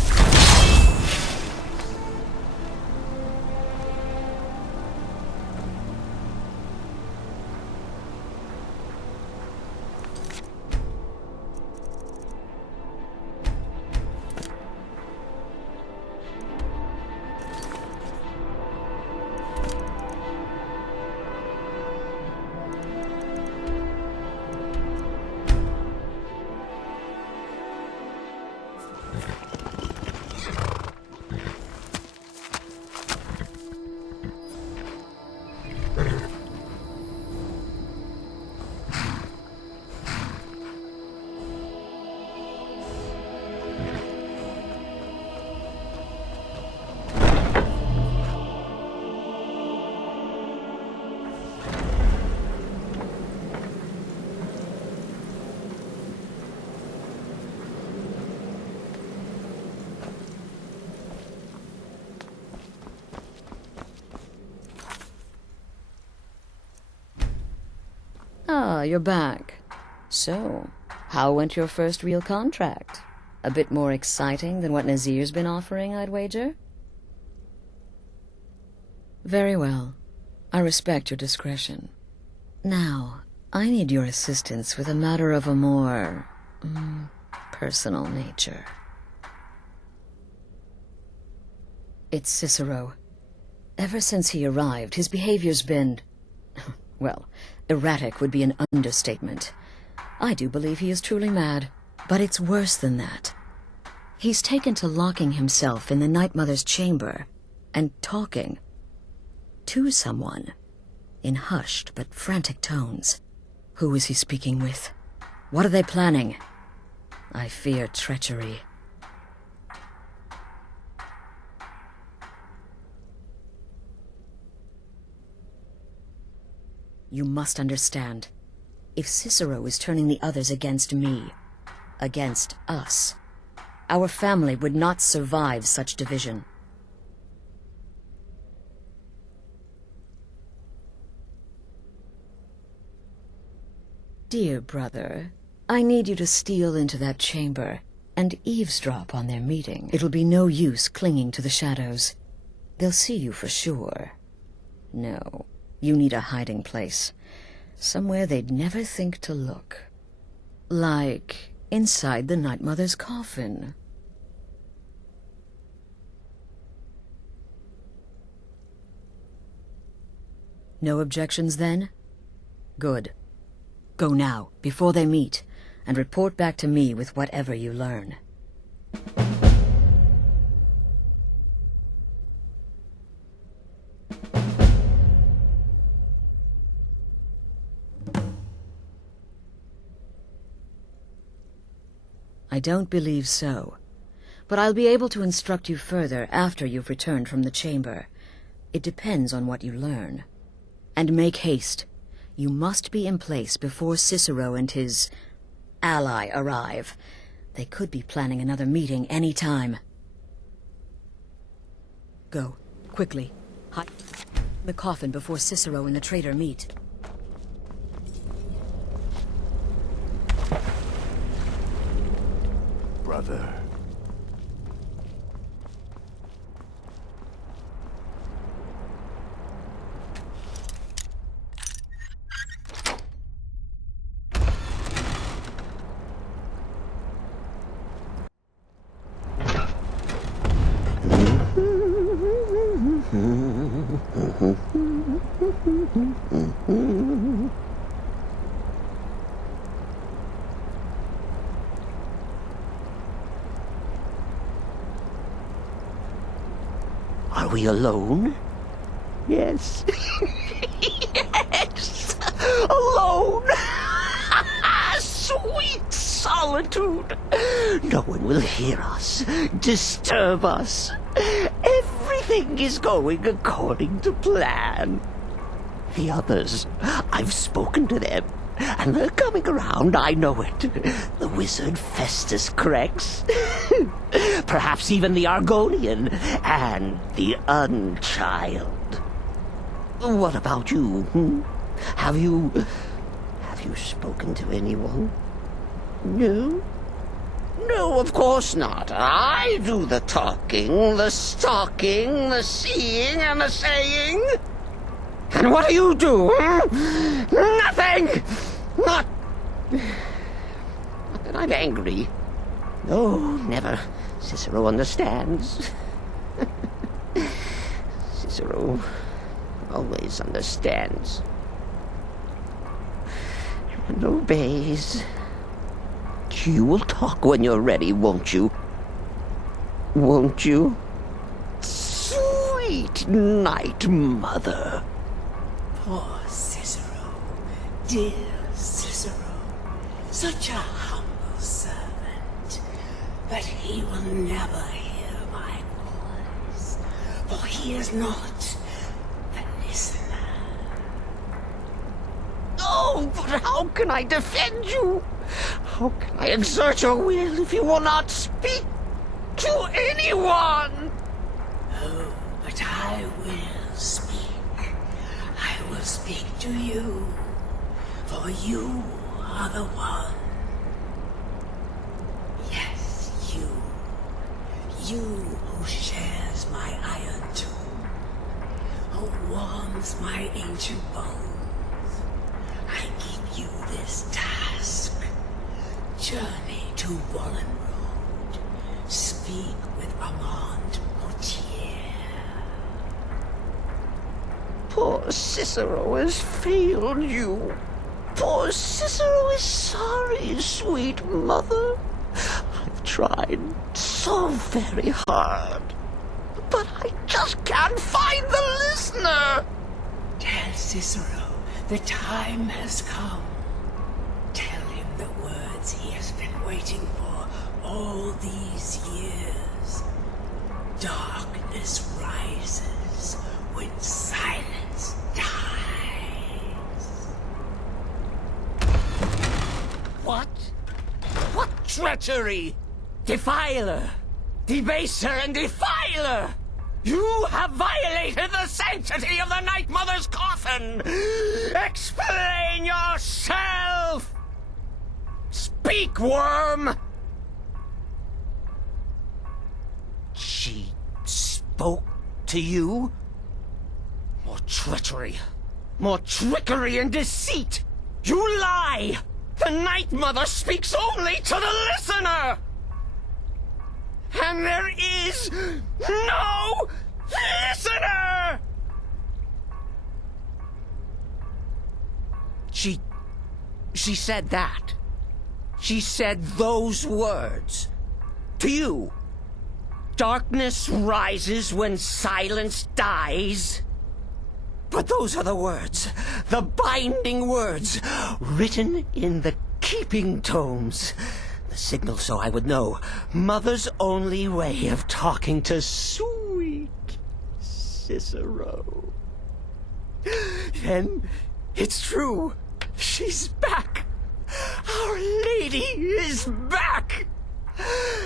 Ah, you're back. So, how went your first real contract? A bit more exciting than what Nazir's been offering, I'd wager? Very well. I respect your discretion. Now, I need your assistance with a matter of a more... personal nature. It's Cicero. Ever since he arrived, his behavior's been... well, erratic would be an understatement. I do believe he is truly mad, but it's worse than that. He's taken to locking himself in the Night Mother's chamber and talking to someone in hushed but frantic tones. Who is he speaking with? What are they planning? I fear treachery. You must understand. If Cicero is turning the others against me, against us, our family would not survive such division. Dear brother, I need you to steal into that chamber and eavesdrop on their meeting. It'll be no use clinging to the shadows. They'll see you for sure. No, you need a hiding place. Somewhere they'd never think to look. Like inside the Night Mother's coffin. No objections then? Good. Go now, before they meet, and report back to me with whatever you learn. I don't believe so, but I'll be able to instruct you further after you've returned from the chamber. It depends on what you learn. And make haste. You must be in place before Cicero and his ally arrive. They could be planning another meeting any time. Go, quickly. Hide the coffin before Cicero and the traitor meet. Brother. Are we alone? Yes. Yes! Alone! Sweet solitude! No one will hear us, disturb us. Everything is going according to plan. The others, I've spoken to them. And they're coming around, I know it. The wizard Festus Crex. Perhaps even the Argonian. And the Unchild. What about you? Have you spoken to anyone? No? No, of course not. I do the talking, the stalking, the seeing, and the saying. And what do you do? Nothing! Not that I'm angry. No, never. Cicero understands. Cicero always understands. And obeys. You will talk when you're ready, won't you? Won't you? Sweet night, mother. Poor Cicero, dear Cicero, such a humble servant, but he will never hear my voice, for he is not the listener. Oh, but how can I defend you? How can I exert your will if you will not speak to anyone? Oh, but I will speak. I will speak to you, for you are the one. Yes, you. You who shares my iron tomb, who warms my ancient bones. I give you this task. Journey to Wallen Road. Speak with Armand Gautier. Poor Cicero has failed you. Poor Cicero is sorry, sweet mother. I've tried so very hard, but I just can't find the listener. Tell Cicero the time has come. Tell him the words he has been waiting for all these years. Darkness rises when silence dies. What? What treachery? Defiler! Debaser and defiler! You have violated the sanctity of the Night Mother's coffin! Explain yourself! Speak, worm! She spoke to you? More treachery. More trickery and deceit! You lie! The Night Mother speaks only to the listener! And there is no listener! She said that. She said those words. To you. Darkness rises when silence dies. But those are the words, the binding words, written in the keeping tomes. The signal so I would know. Mother's only way of talking to sweet Cicero. Then it's true. She's back. Our Lady is back.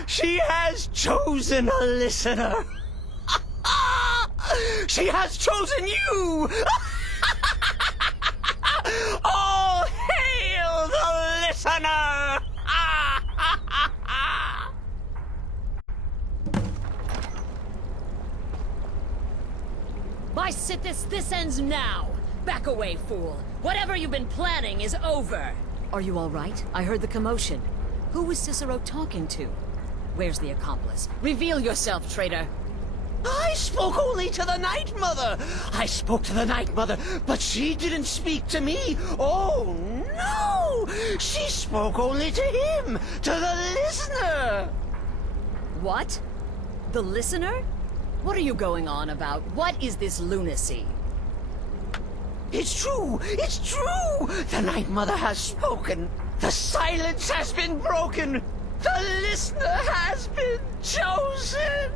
She has chosen a listener. She has chosen you. All hail the listener. By Sithis, this ends now. Back away, fool. Whatever you've been planning is over. Are you all right? I heard the commotion. Who was Cicero talking to? Where's the accomplice? Reveal yourself, traitor. I spoke only to the Night Mother. I spoke to the Night Mother, but she didn't speak to me. Oh, no! She spoke only to him, to the listener. What? The listener? What are you going on about? What is this lunacy? It's true! It's true! The Night Mother has spoken. The silence has been broken. The listener has been chosen.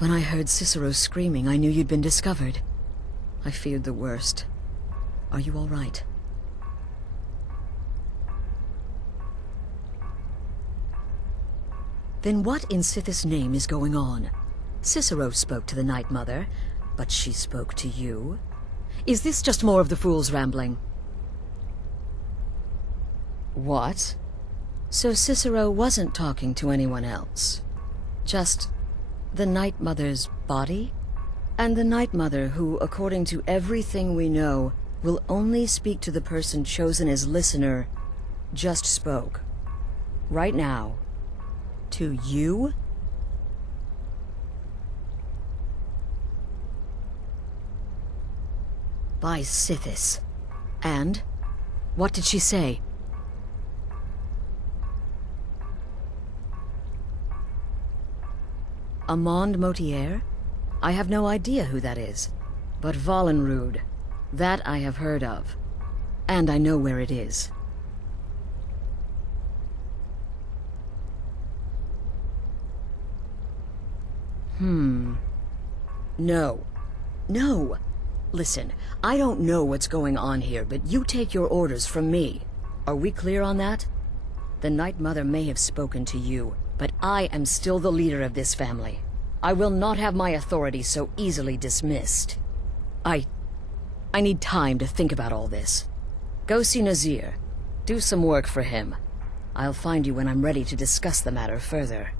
When I heard Cicero screaming, I knew you'd been discovered. I feared the worst. Are you all right? Then what in Sithis' name is going on? Cicero spoke to the Night Mother, but she spoke to you? Is this just more of the fool's rambling? What? So Cicero wasn't talking to anyone else? Just the Night Mother's body? And the Night Mother who, according to everything we know, will only speak to the person chosen as listener, just spoke. Right now. To you? By Sithis. And? What did she say? Amand Motier? I have no idea who that is. But Vollenrude, that I have heard of. And I know where it is. No. No! Listen, I don't know what's going on here, but you take your orders from me. Are we clear on that? The Night Mother may have spoken to you, but I am still the leader of this family. I will not have my authority so easily dismissed. I need time to think about all this. Go see Nazir. Do some work for him. I'll find you when I'm ready to discuss the matter further.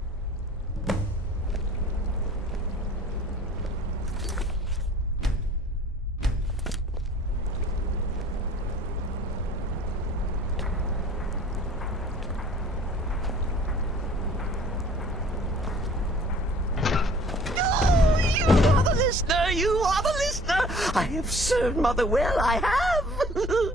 You are the listener! I have served Mother well, I have!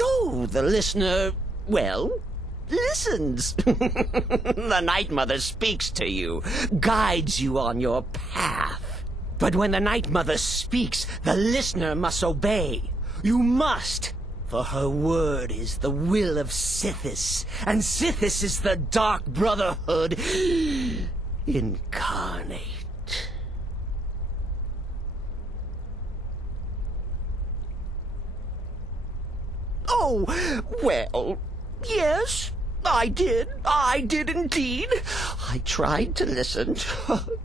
Oh, the listener, well, listens. The Night Mother speaks to you, guides you on your path. But when the Night Mother speaks, the listener must obey. You must! For her word is the will of Sithis, and Sithis is the Dark Brotherhood incarnate. Oh, well, yes, I did. I did indeed. I tried to listen,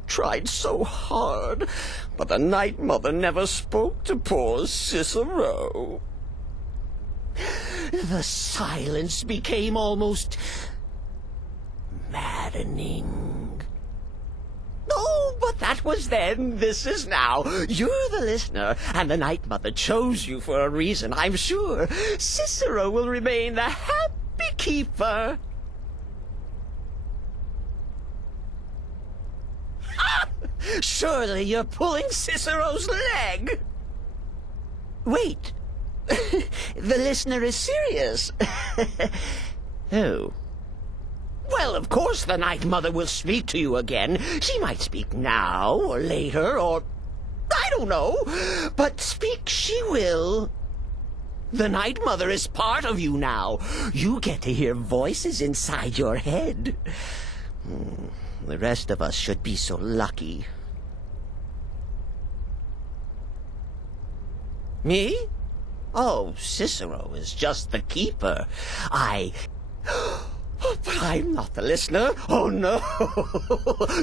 tried so hard, but the Night Mother never spoke to poor Cicero. The silence became almost maddening. Oh, but that was then, this is now. You're the listener, and the Night Mother chose you for a reason, I'm sure. Cicero will remain the happy keeper. Surely you're pulling Cicero's leg. Wait. The listener is serious. Oh. Well, of course the Night Mother will speak to you again. She might speak now, or later, or I don't know. But speak she will. The Night Mother is part of you now. You get to hear voices inside your head. The rest of us should be so lucky. Me? Oh, Cicero is just the keeper. But I'm not the listener. Oh, no.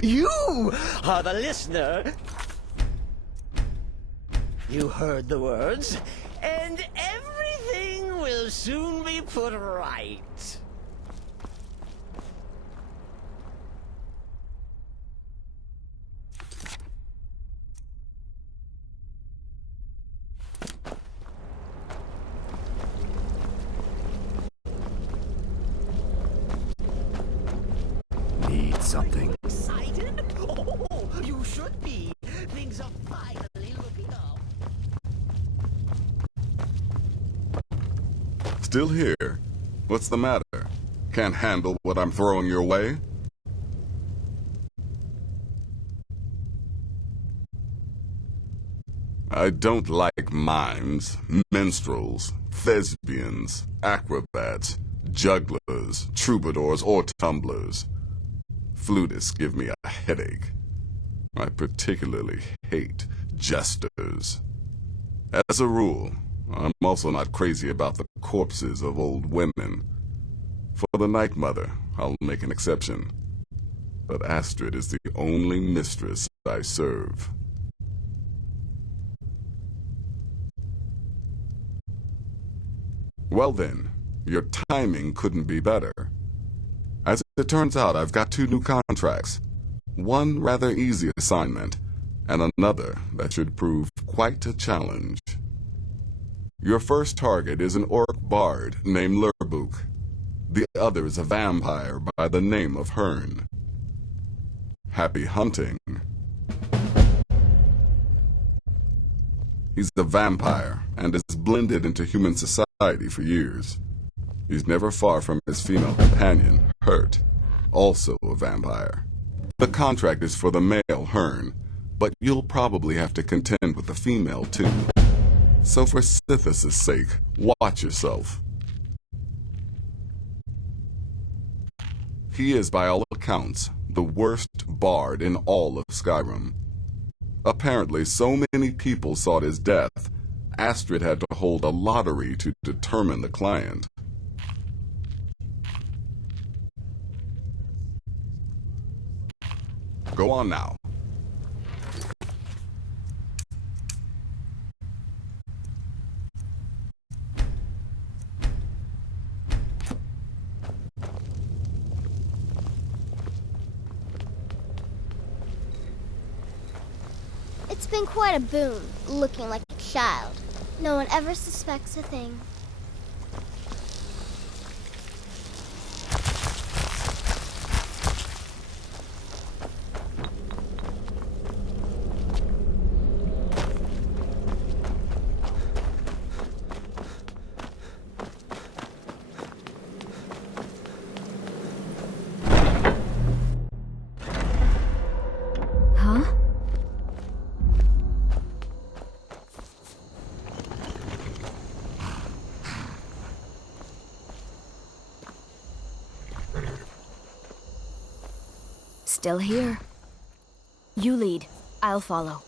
You are the listener. You heard the words, and everything will soon be put right. Need something. Excited? Oh, you should be. Things are finally looking up. Still here? What's the matter? Can't handle what I'm throwing your way? I don't like mimes, minstrels, thespians, acrobats, jugglers, troubadours, or tumblers. Flutists give me a headache. I particularly hate jesters. As a rule, I'm also not crazy about the corpses of old women. For the Night Mother, I'll make an exception. But Astrid is the only mistress I serve. Well then, your timing couldn't be better. As it turns out, I've got 2 new contracts. One rather easy assignment, and another that should prove quite a challenge. Your first target is an orc bard named Lurbuk. The other is a vampire by the name of Hearn. Happy hunting. He's a vampire and has blended into human society for years. He's never far from his female companion, Hurt, also a vampire. The contract is for the male Hearn, but you'll probably have to contend with the female too. So for Sithis' sake, watch yourself. He is, by all accounts, the worst bard in all of Skyrim. Apparently, so many people sought his death, Astrid had to hold a lottery to determine the client. Go on now. It's been quite a boon, looking like a child. No one ever suspects a thing. Huh? Still here. You lead. I'll follow.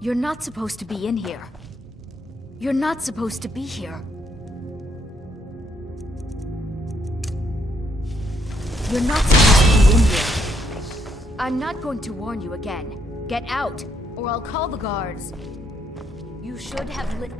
You're not supposed to be in here. You're not supposed to be here. You're not supposed to be in here. I'm not going to warn you again. Get out, or I'll call the guards. You should have lit.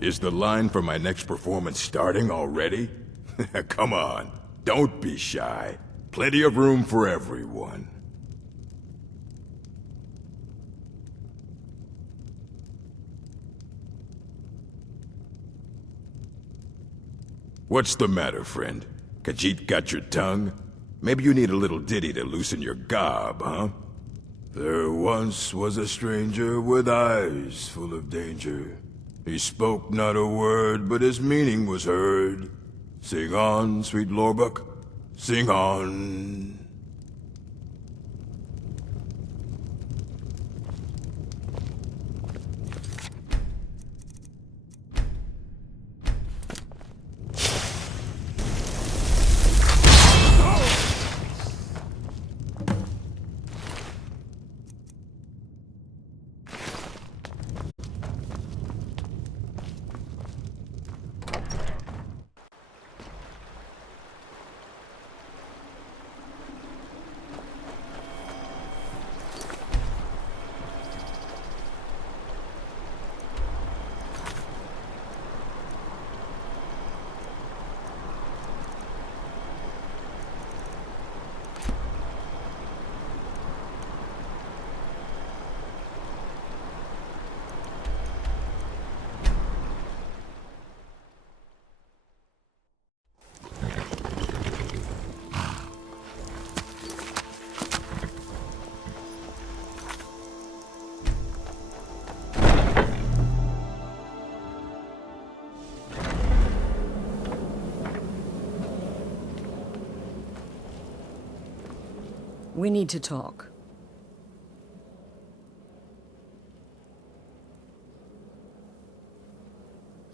Is the line for my next performance starting already? Come on, don't be shy. Plenty of room for everyone. What's the matter, friend? Khajiit got your tongue? Maybe you need a little ditty to loosen your gob, huh? There once was a stranger with eyes full of danger. He spoke not a word, but his meaning was heard. Sing on, sweet Lorbuck, sing on. We need to talk.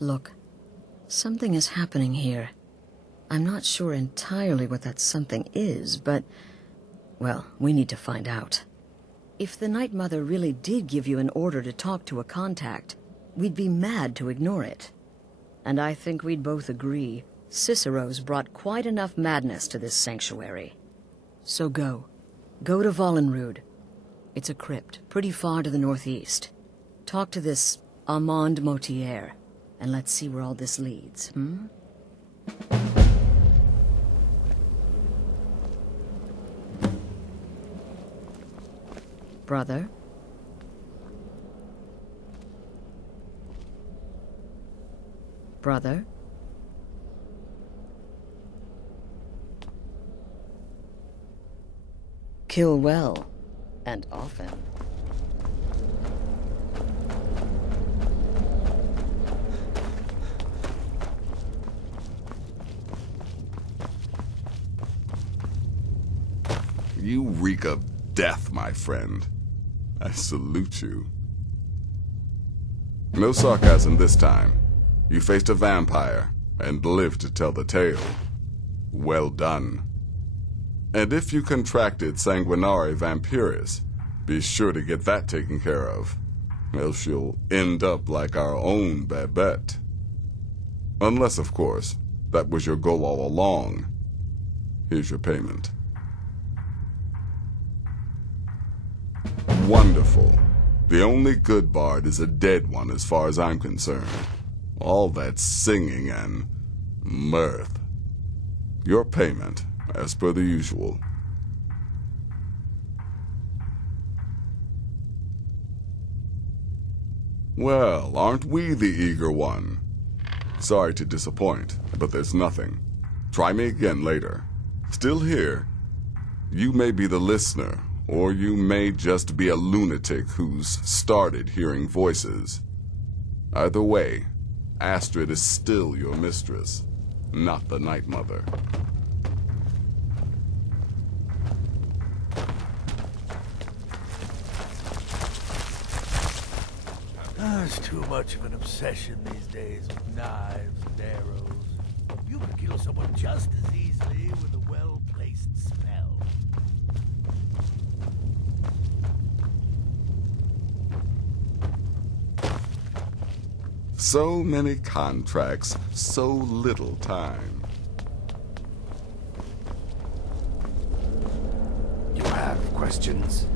Look, something is happening here. I'm not sure entirely what that something is, but, well, we need to find out. If the Night Mother really did give you an order to talk to a contact, we'd be mad to ignore it. And I think we'd both agree Cicero's brought quite enough madness to this sanctuary. So go. Go to Vollenrude. It's a crypt, pretty far to the northeast. Talk to this Armand Motier, and let's see where all this leads, hmm? Brother? Brother? Kill well, and often. You reek of death, my friend. I salute you. No sarcasm this time. You faced a vampire, and lived to tell the tale. Well done. And if you contracted sanguinare vampiris, be sure to get that taken care of. else you'll end up like our own Babette. Unless, of course, that was your goal all along. Here's your payment. Wonderful. The only good bard is a dead one as far as I'm concerned. All that singing and mirth. Your payment, as per the usual. Well, aren't we the eager one? Sorry to disappoint, but there's nothing. Try me again later. Still here. You may be the listener, or you may just be a lunatic who's started hearing voices. Either way, Astrid is still your mistress, not the Night Mother. There's too much of an obsession these days with knives and arrows. You can kill someone just as easily with a well-placed spell. So many contracts, so little time. You have questions?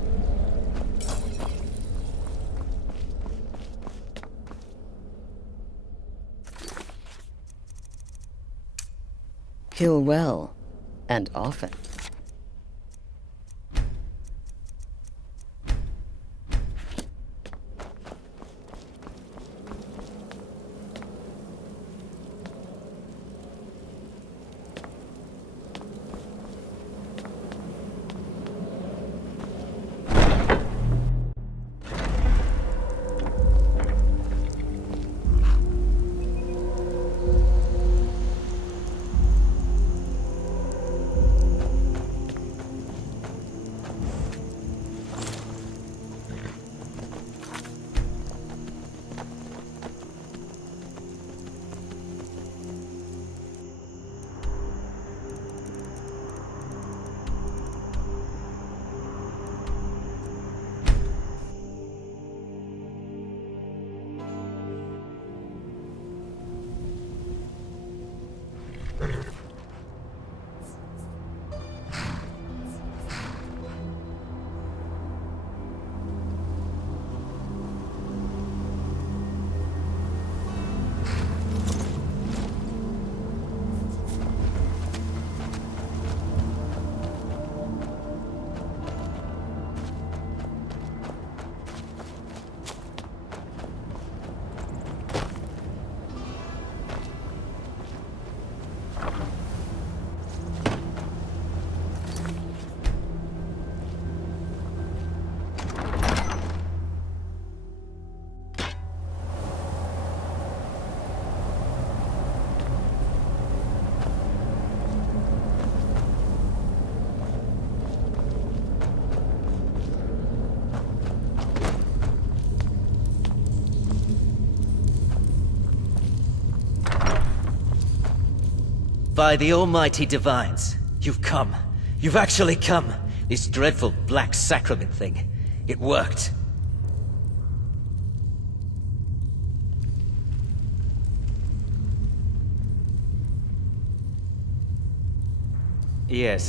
Kill well, and often. By the almighty divines, you've come. You've actually come. This dreadful black sacrament thing. It worked. Yes,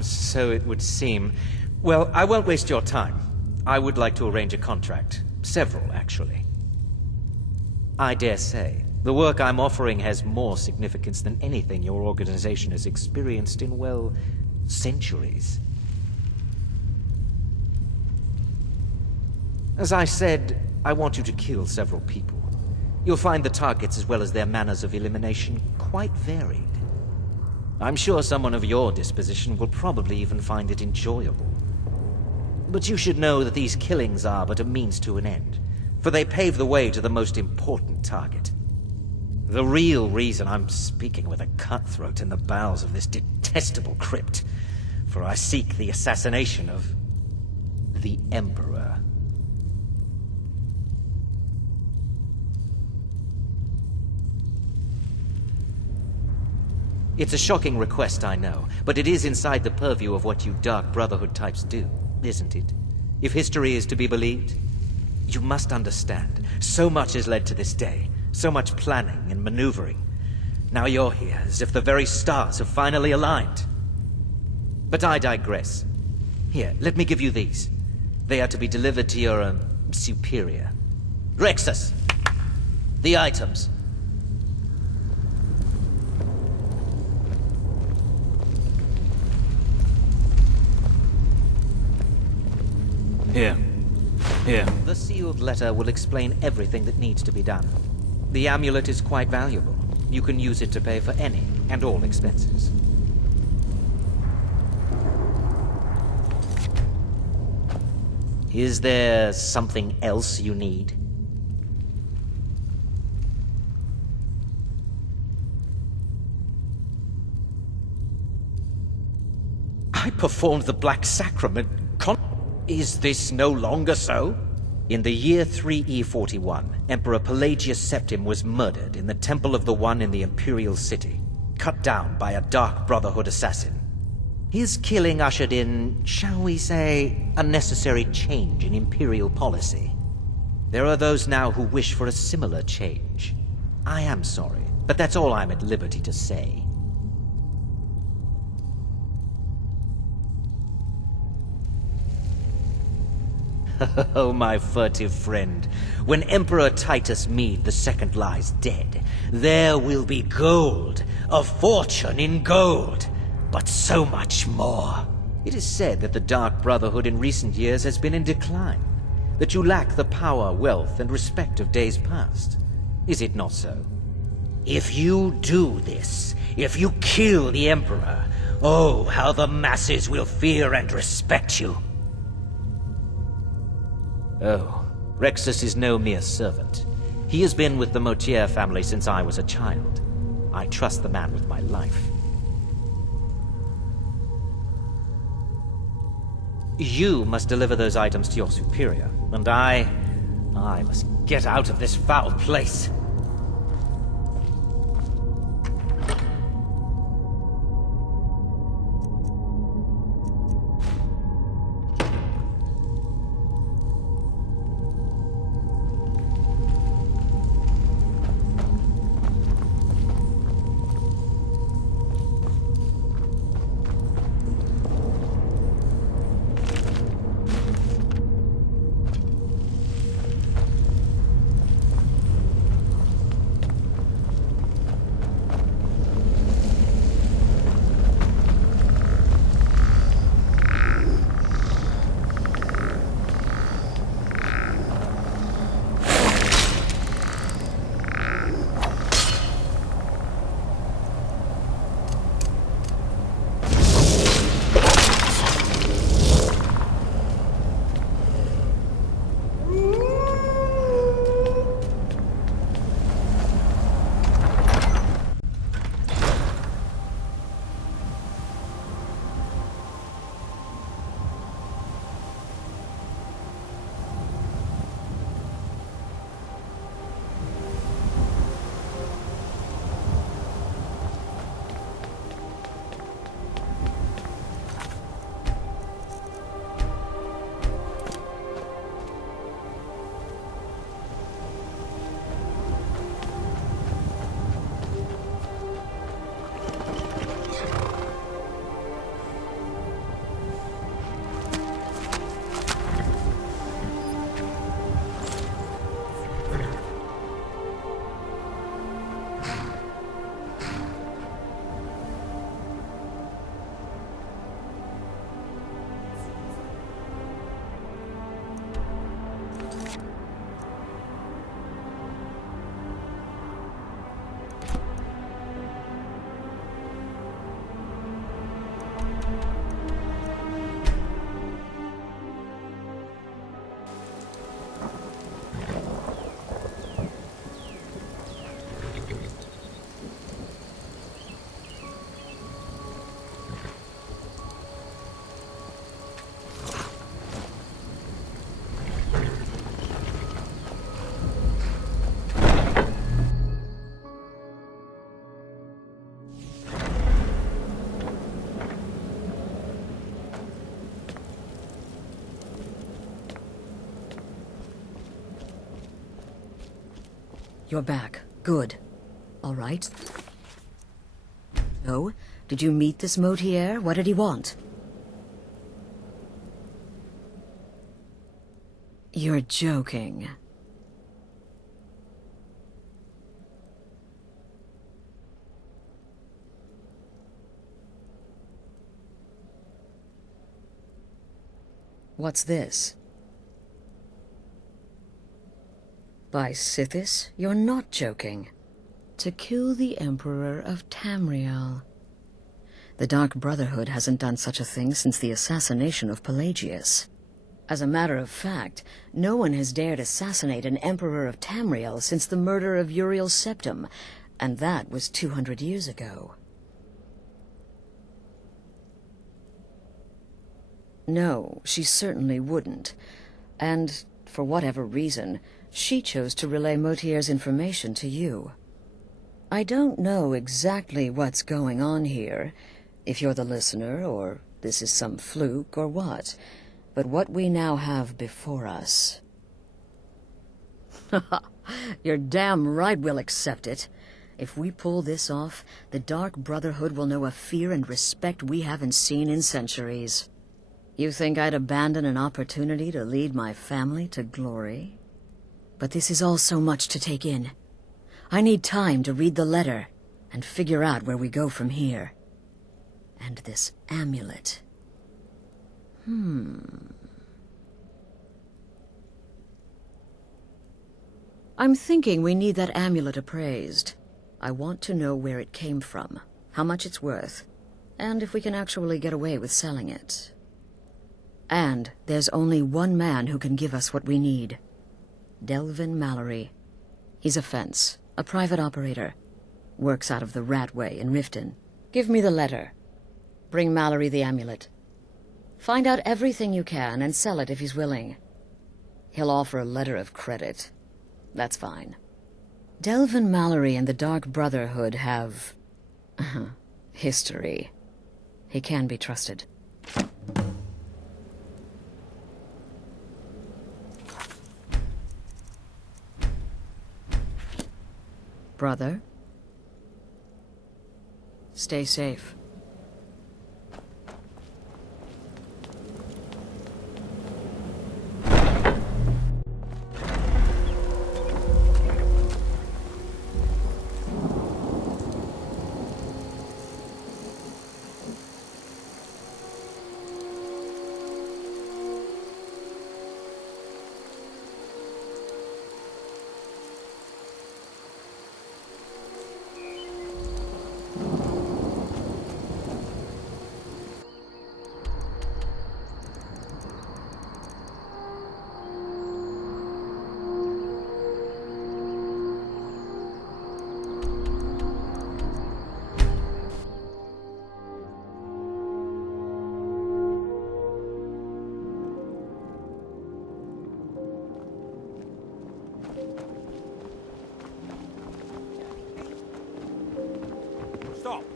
so it would seem. Well, I won't waste your time. I would like to arrange a contract. Several, actually. I dare say, the work I'm offering has more significance than anything your organization has experienced in, well, centuries. As I said, I want you to kill several people. You'll find the targets as well as their manners of elimination quite varied. I'm sure someone of your disposition will probably even find it enjoyable. But you should know that these killings are but a means to an end, for they pave the way to the most important target. The real reason I'm speaking with a cutthroat in the bowels of this detestable crypt, for I seek the assassination of the Emperor. It's a shocking request, I know, but it is inside the purview of what you Dark Brotherhood types do, isn't it? If history is to be believed, You must understand, so much has led to this day. So much planning and maneuvering. Now you're here, as if the very stars have finally aligned. But I digress. Here, let me give you these. They are to be delivered to your, superior. Rexus! The items. Here. Here. The sealed letter will explain everything that needs to be done. The amulet is quite valuable. You can use it to pay for any and all expenses. Is there something else you need? I performed the Black Sacrament. Is this no longer so? In the year 3E41, Emperor Pelagius Septim was murdered in the Temple of the One in the Imperial City, cut down by a Dark Brotherhood assassin. His killing ushered in, shall we say, a necessary change in Imperial policy. There are those now who wish for a similar change. I am sorry, but that's all I'm at liberty to say. Oh, my furtive friend, when Emperor Titus Mede II lies dead, there will be gold, a fortune in gold, but so much more. It is said that the Dark Brotherhood in recent years has been in decline, that you lack the power, wealth, and respect of days past. Is it not so? If you do this, if you kill the Emperor, oh, how the masses will fear and respect you. Oh, Rexus is no mere servant. He has been with the Motier family since I was a child. I trust the man with my life. You must deliver those items to your superior, and I must get out of this foul place. You're back. Good. All right. So, did you meet this Motier? What did he want? You're joking. What's this? By Sithis, you're not joking. To kill the Emperor of Tamriel. The Dark Brotherhood hasn't done such a thing since the assassination of Pelagius. As a matter of fact, no one has dared assassinate an Emperor of Tamriel since the murder of Uriel Septim, and that was 200 years ago. No, she certainly wouldn't. And, for whatever reason, she chose to relay Motier's information to you. I don't know exactly what's going on here, if you're the listener, or this is some fluke, or what. But what we now have before us... You're damn right we'll accept it. If we pull this off, the Dark Brotherhood will know a fear and respect we haven't seen in centuries. You think I'd abandon an opportunity to lead my family to glory? But this is all so much to take in. I need time to read the letter and figure out where we go from here. And this amulet. I'm thinking we need that amulet appraised. I want to know where it came from, how much it's worth, and if we can actually get away with selling it. And there's only one man who can give us what we need. Delvin Mallory. He's a fence, a private operator. Works out of the Ratway in Riften. Give me the letter. Bring Mallory the amulet. Find out everything you can and sell it if he's willing. He'll offer a letter of credit. That's fine. Delvin Mallory and the Dark Brotherhood have... history. He can be trusted. Brother? Stay safe.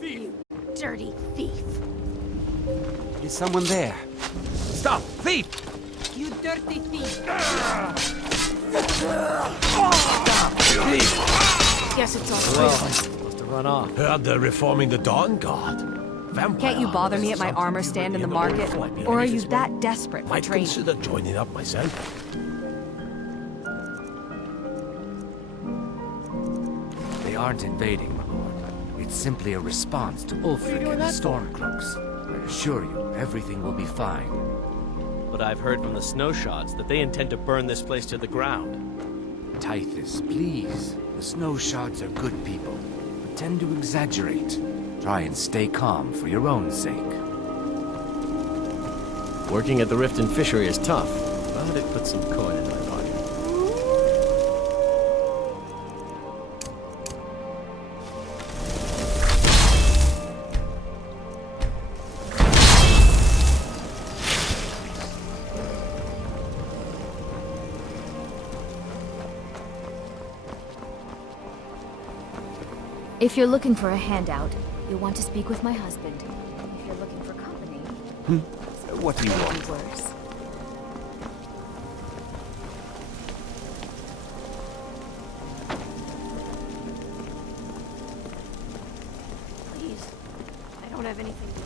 You dirty thief. Is someone there? Stop! Thief! You dirty thief. Guess it's all Well, right. supposed to run off. Heard they're reforming the Dawn Guard. Can't you bother me at my armor stand in the market? Or are you that desperate for Might training? consider joining up myself. They aren't invading, my lord. It's simply a response to Ulfric and the Stormcloaks. I assure you, everything will be fine. But I've heard from the Snowshots that they intend to burn this place to the ground. Tithys, please. The Snowshots are good people, but tend to exaggerate. Try and stay calm for your own sake. Working at the Riften fishery is tough, but it puts some coin in my pocket. If you're looking for a handout, you'll want to speak with my husband. If you're looking for company... What do you it'll want? be worse. Don't have anything to eat.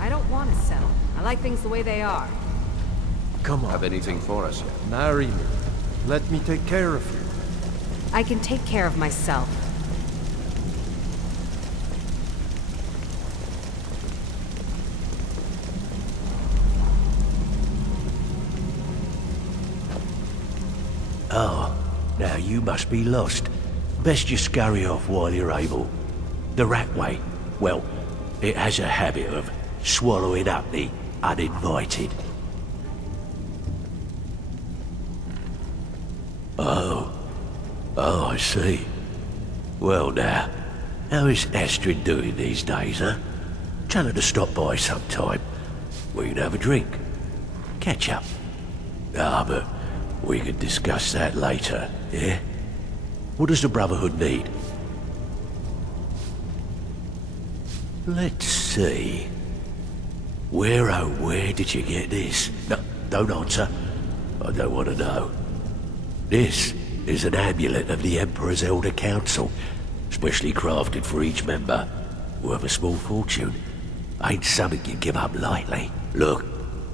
I don't want to sell. I like things the way they are. Come on. Have anything for us yet? Marry me. Let me take care of you. I can take care of myself. Oh, now you must be lost. Best you scurry off while you're able. The rat way, well, it has a habit of swallowing up the uninvited. Oh, I see. Well now, how is Astrid doing these days, huh? Tell her to stop by sometime. We can have a drink. Catch up. But we can discuss that later, yeah? What does the Brotherhood need? Let's see. Where did you get this? No, don't answer. I don't want to know. This is an amulet of the Emperor's Elder Council, specially crafted for each member, worth a small fortune. Ain't something you give up lightly. Look,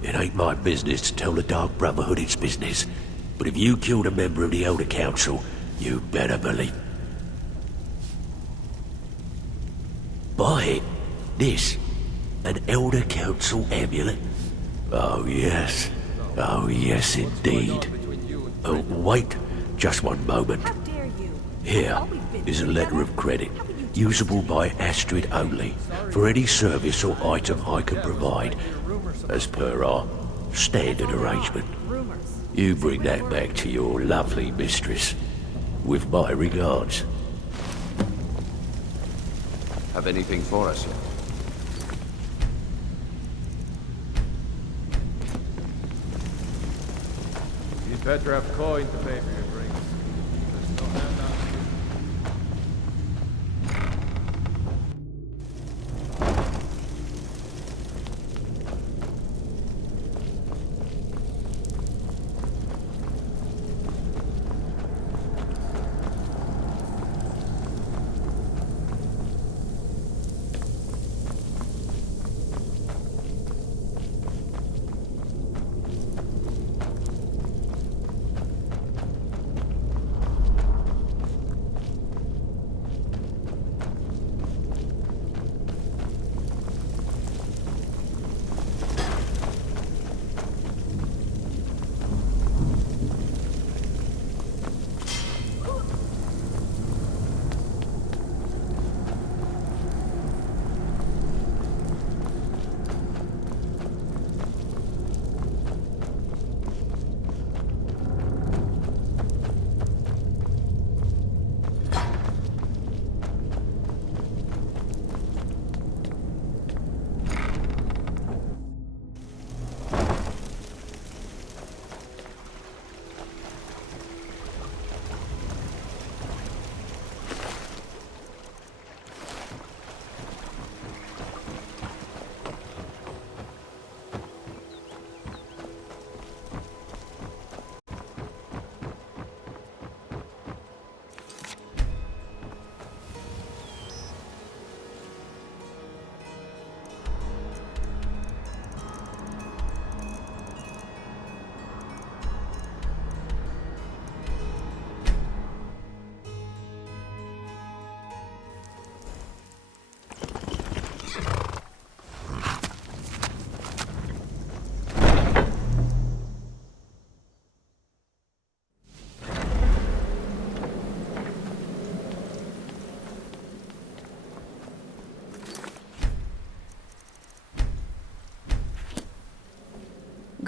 it ain't my business to tell the Dark Brotherhood its business, but if you killed a member of the Elder Council, you better believe. Buy it. This, an Elder Council amulet? Oh yes indeed. Oh, wait, just one moment. Here is a letter of credit, usable by Astrid only, for any service or item I can provide, as per our standard arrangement. You bring that back to your lovely mistress, with my regards. Have anything for us yet? You'd better have coin to pay for your drinks. There's no handout.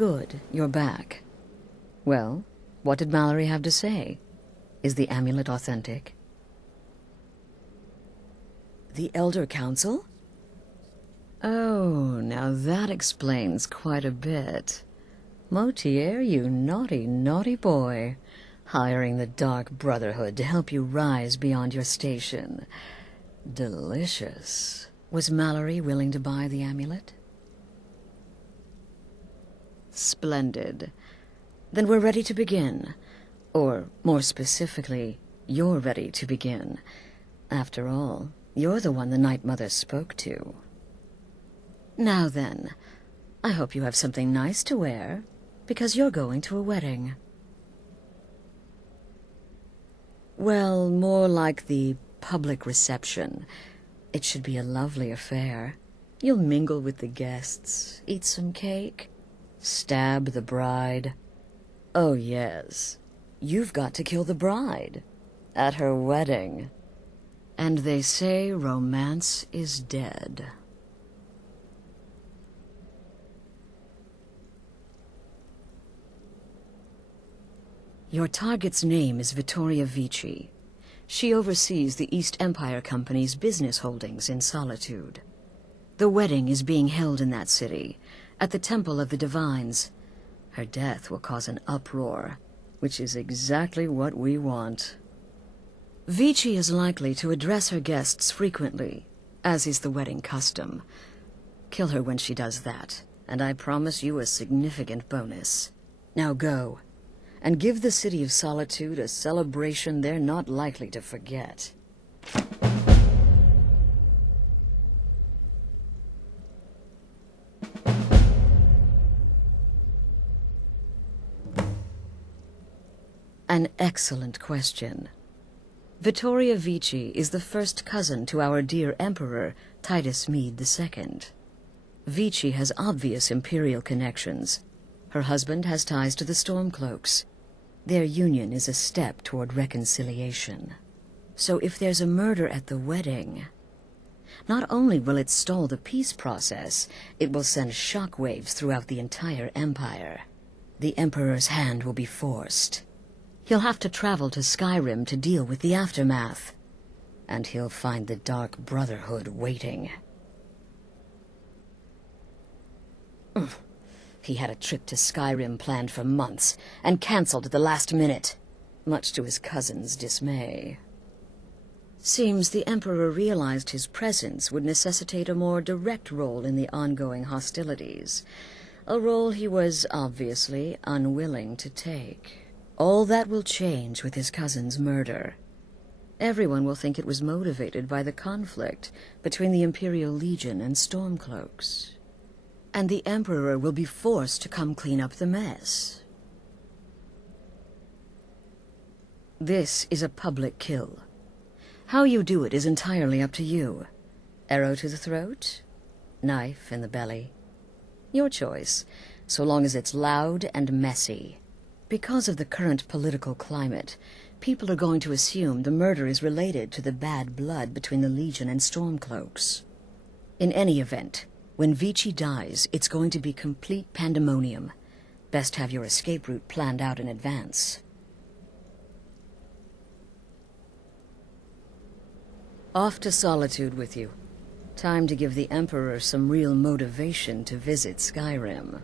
Good, you're back. Well, what did Mallory have to say? Is the amulet authentic? The Elder Council? Oh, now that explains quite a bit. Motier, you naughty, naughty boy. Hiring the Dark Brotherhood to help you rise beyond your station. Delicious. Was Mallory willing to buy the amulet? Splendid. Then we're ready to begin. Or, more specifically, you're ready to begin. After all, you're the one the Night Mother spoke to. Now then, I hope you have something nice to wear, because you're going to a wedding. Well, more like the public reception. It should be a lovely affair. You'll mingle with the guests, eat some cake, stab the bride. Oh yes, you've got to kill the bride at her wedding. And they say romance is dead. Your target's name is Vittoria Vici. She oversees the East Empire Company's business holdings in Solitude. The wedding is being held in that city, at the Temple of the Divines. Her death will cause an uproar, which is exactly what we want. Vici is likely to address her guests frequently, as is the wedding custom. Kill her when she does that, and I promise you a significant bonus. Now go. And give the City of Solitude a celebration they're not likely to forget. An excellent question. Vittoria Vici is the first cousin to our dear Emperor, Titus Mede II. Vici has obvious imperial connections. Her husband has ties to the Stormcloaks. Their union is a step toward reconciliation. So if there's a murder at the wedding, not only will it stall the peace process, it will send shockwaves throughout the entire empire. The Emperor's hand will be forced. He'll have to travel to Skyrim to deal with the aftermath. And he'll find the Dark Brotherhood waiting. He had a trip to Skyrim planned for months, and cancelled at the last minute, much to his cousin's dismay. Seems the Emperor realized his presence would necessitate a more direct role in the ongoing hostilities, a role he was obviously unwilling to take. All that will change with his cousin's murder. Everyone will think it was motivated by the conflict between the Imperial Legion and Stormcloaks. And the Emperor will be forced to come clean up the mess. This is a public kill. How you do it is entirely up to you. Arrow to the throat? Knife in the belly? Your choice, so long as it's loud and messy. Because of the current political climate, people are going to assume the murder is related to the bad blood between the Legion and Stormcloaks. In any event, when Vici dies, it's going to be complete pandemonium. Best have your escape route planned out in advance. Off to Solitude with you. Time to give the Emperor some real motivation to visit Skyrim.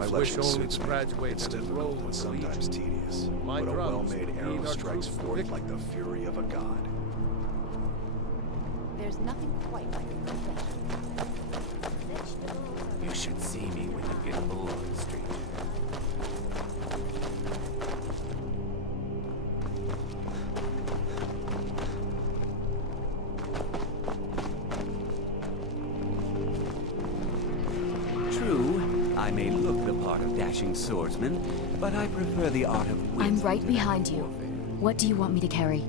I wish Owens graduated and enrolled with the Legion. Sometimes tedious, My but a drums well-made lead arrow our strikes troops to forth victory. like the fury of a god. There's nothing quite like a profession. You should see me when you get bored, stranger. True, I may look the part of dashing swordsman, but I prefer the art of wit. I'm right behind you. What do you want me to carry?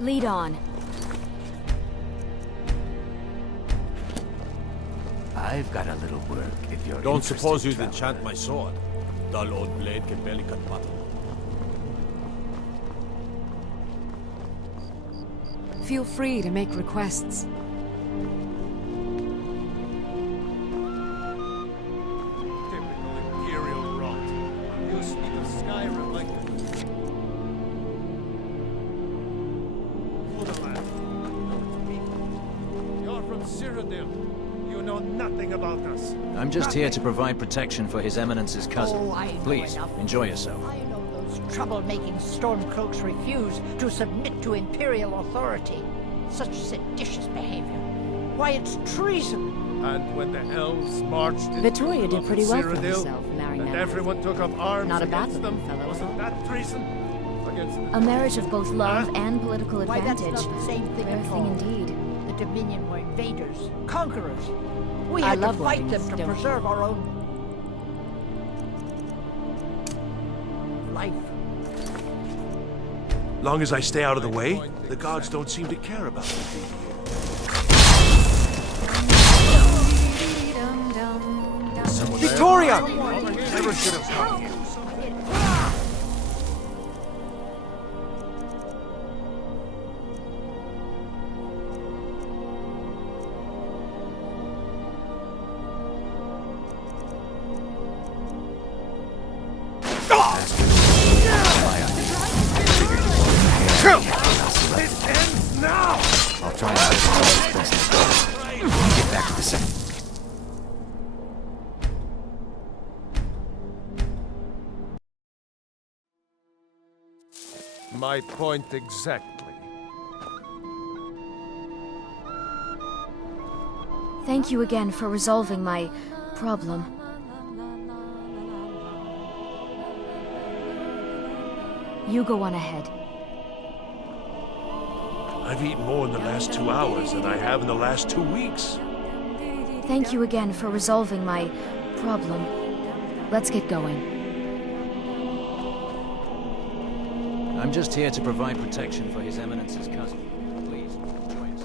Lead on. I've got a little work if you're Don't interested, suppose you'd traveler. enchant my sword. Dull old blade can barely cut butter. Feel free to make requests. Typical Imperial rot. You speak of Skyrim like You're from Cyrodiil. You know nothing about us. I'm just here to provide protection for His Eminence's cousin. Oh, I know Please, enough. enjoy yourself. I know those troublemaking stormcloaks refuse to submit to Imperial authority. Such seditious behavior. Why, it's treason. And when the elves marched into Vittoria did pretty well for Cyrodiil, herself, marrying and that everyone took up arms Not a bad against looking them, fellow. wasn't that treason? Against the A marriage of both love and political Why, that's advantage. not the same thing Rare at thing all. indeed. The Dominion were invaders, conquerors. We I had to love fight weddings, them to don't you? preserve our own life. Long as I stay out of the way, the gods don't seem to care about me being here. Victoria! Never should have come here. try and get back to the set. My point exactly. Thank you again for resolving my problem. You go on ahead. I've eaten more in the last 2 hours than I have in the last 2 weeks. Thank you again for resolving my problem. Let's get going. I'm just here to provide protection for His Eminence's cousin. Please, join us.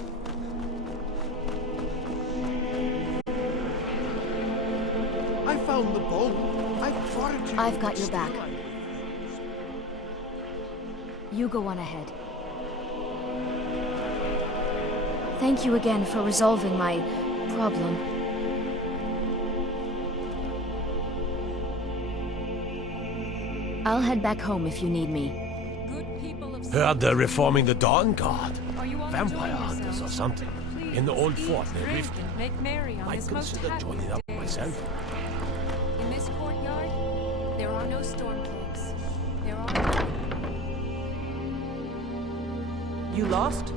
I found the bowl. I brought it to you. I've got your back. You go on ahead. Thank you again for resolving my problem. I'll head back home if you need me. Heard they're reforming the Dawn Guard. Vampire hunters or something. In the old fort near Riften. Make merry on I'd this most consider happy joining up day. myself. In this courtyard, there are no storm cloaks. There are... You lost?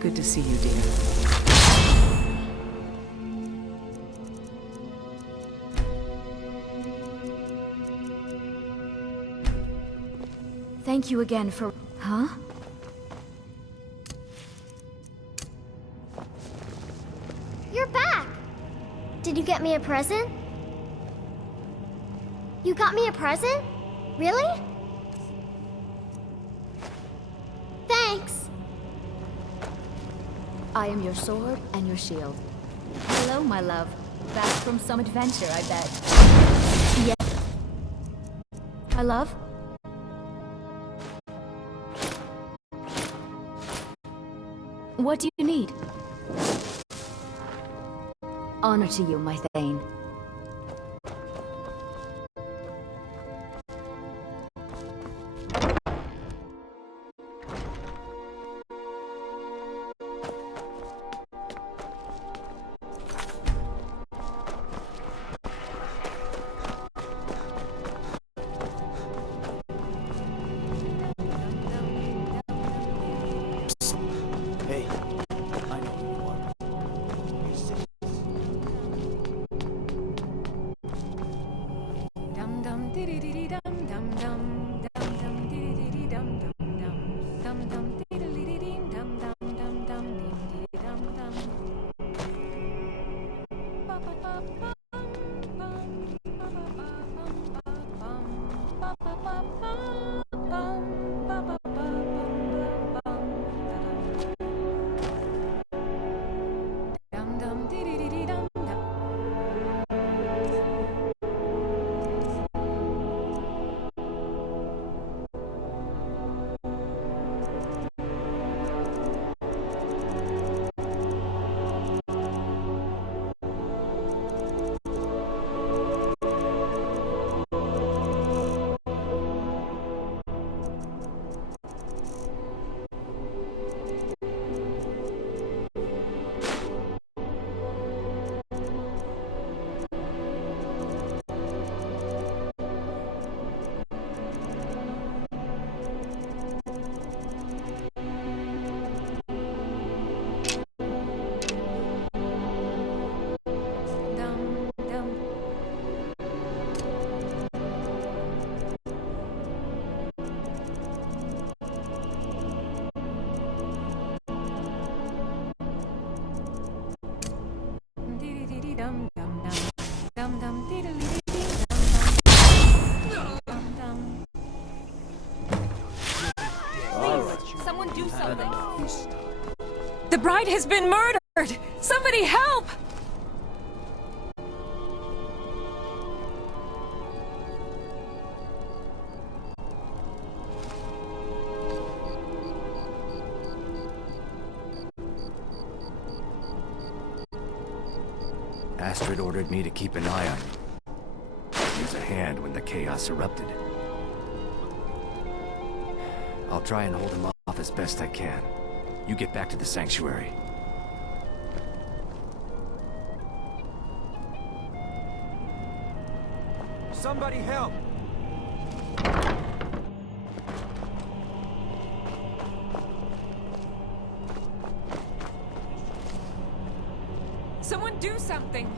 Good to see you, dear. Thank you again for... Huh? You're back! Did you get me a present? You got me a present? Really? Thanks! I am your sword and your shield. Hello, my love. Back from some adventure, I bet. Yeah. My love? What do you need? Honor to you, my Thane. Hey, I know who you are. You sit. Dum dum diddy diddy dum dum dum dum dum diddy diddy dum dum dum dum dum diddly diddy dum dum dum dum diddy dum dum. Ba ba ba bum bum ba ba ba bum ba ba ba bum ba ba ba dum dum diddy diddy dum dum. Dum dum dum dum dum diddly dum dum dum. Please, someone do something. The bride has been murdered! Somebody help! Astrid ordered me to keep an eye on you. He was a hand when the chaos erupted. I'll try and hold him off as best I can. You get back to the sanctuary. Somebody help! Someone do something!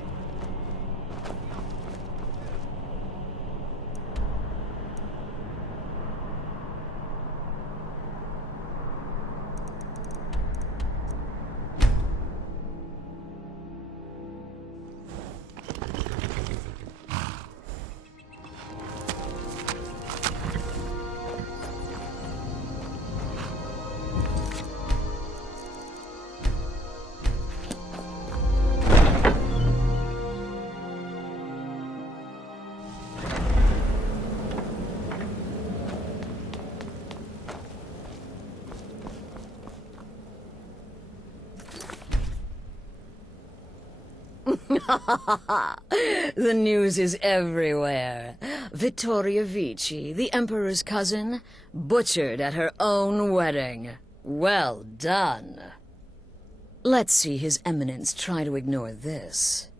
The news is everywhere. Vittoria Vici, the Emperor's cousin, butchered at her own wedding. Well done. Let's see His Eminence try to ignore this.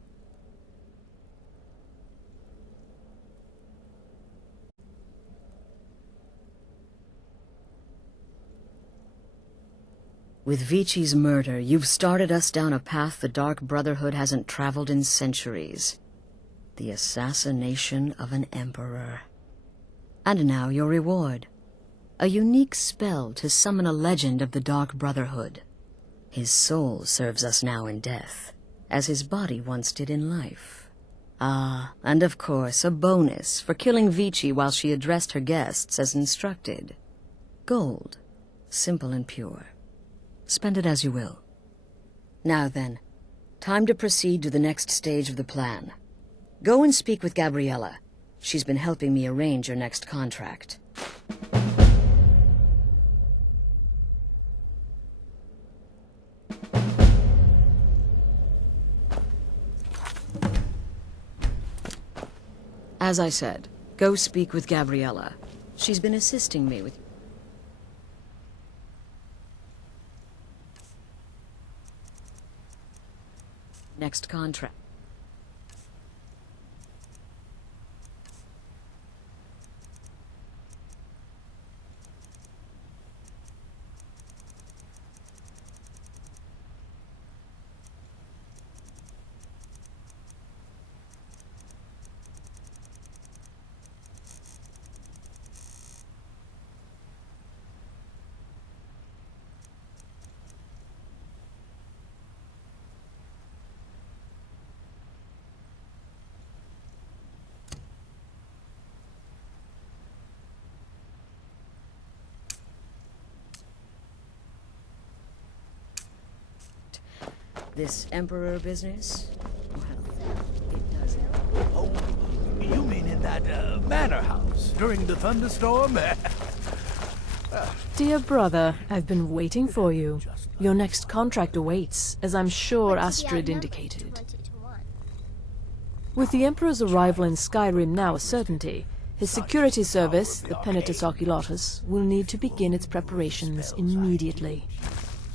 With Vici's murder, you've started us down a path the Dark Brotherhood hasn't traveled in centuries. The assassination of an emperor. And now your reward. A unique spell to summon a legend of the Dark Brotherhood. His soul serves us now in death, as his body once did in life. Ah, and of course, a bonus for killing Vici while she addressed her guests as instructed. Gold. Simple and pure. Spend it as you will. Now then, time to proceed to the next stage of the plan. Go and speak with Gabriella. She's been helping me arrange your next contract. As I said, go speak with Gabriella. She's been assisting me with... next contract. This Emperor business? Well, it doesn't. Oh, you mean in that manor house during the thunderstorm? Dear brother, I've been waiting for you. Your next contract awaits, as I'm sure Astrid indicated. With the Emperor's arrival in Skyrim now a certainty, his security service, the Penitus Oculatus, will need to begin its preparations immediately.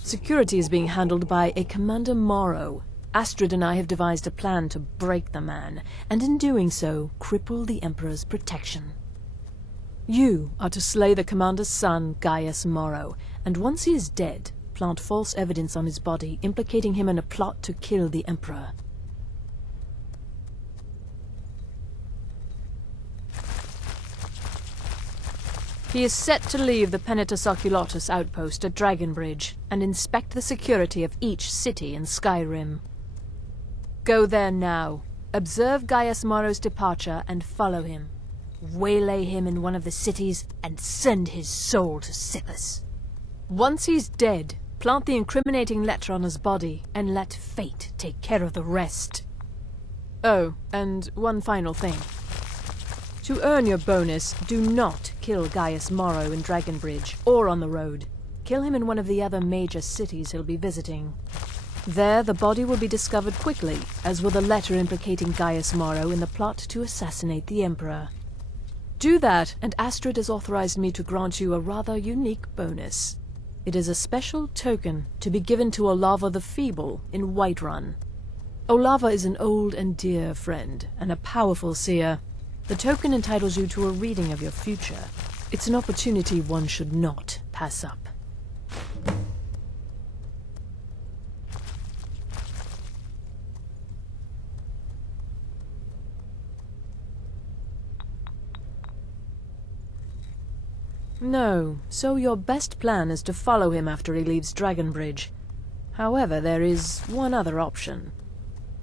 Security is being handled by a Commander Morrow. Astrid and I have devised a plan to break the man, and in doing so, cripple the Emperor's protection. You are to slay the Commander's son, Gaius Morrow, and once he is dead, plant false evidence on his body, implicating him in a plot to kill the Emperor. He is set to leave the Penitus Oculatus outpost at Dragonbridge and inspect the security of each city in Skyrim. Go there now, observe Gaius Morrow's departure and follow him. Waylay him in one of the cities and send his soul to Sippus. Once he's dead, plant the incriminating letter on his body and let fate take care of the rest. Oh, and one final thing. To earn your bonus, do not kill Gaius Morrow in Dragonbridge or on the road. Kill him in one of the other major cities he'll be visiting. There, the body will be discovered quickly, as will the letter implicating Gaius Morrow in the plot to assassinate the Emperor. Do that, and Astrid has authorized me to grant you a rather unique bonus. It is a special token to be given to Olava the Feeble in Whiterun. Olava is an old and dear friend, and a powerful seer. The token entitles you to a reading of your future. It's an opportunity one should not pass up. No, so your best plan is to follow him after he leaves Dragonbridge. However, there is one other option.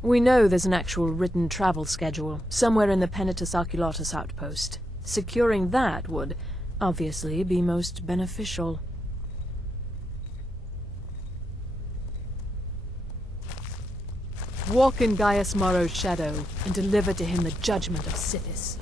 We know there's an actual written travel schedule, somewhere in the Penitus Oculatus outpost. Securing that would, obviously, be most beneficial. Walk in Gaius Morrow's shadow, and deliver to him the judgment of Sinis.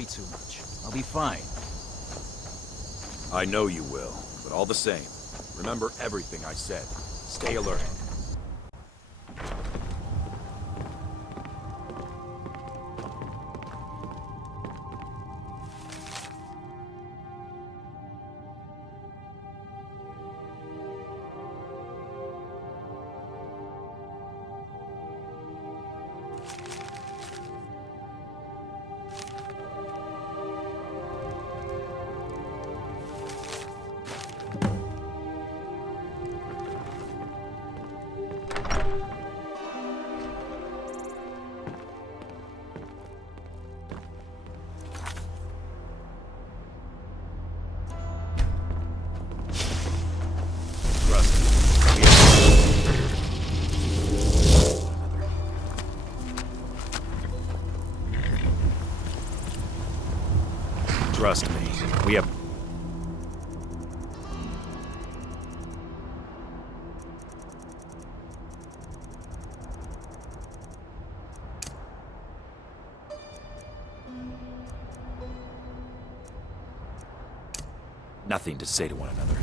worry too much. I'll be fine. I know you will, but all the same, remember everything I said. Stay alert. Trust me, we have... nothing to say to one another.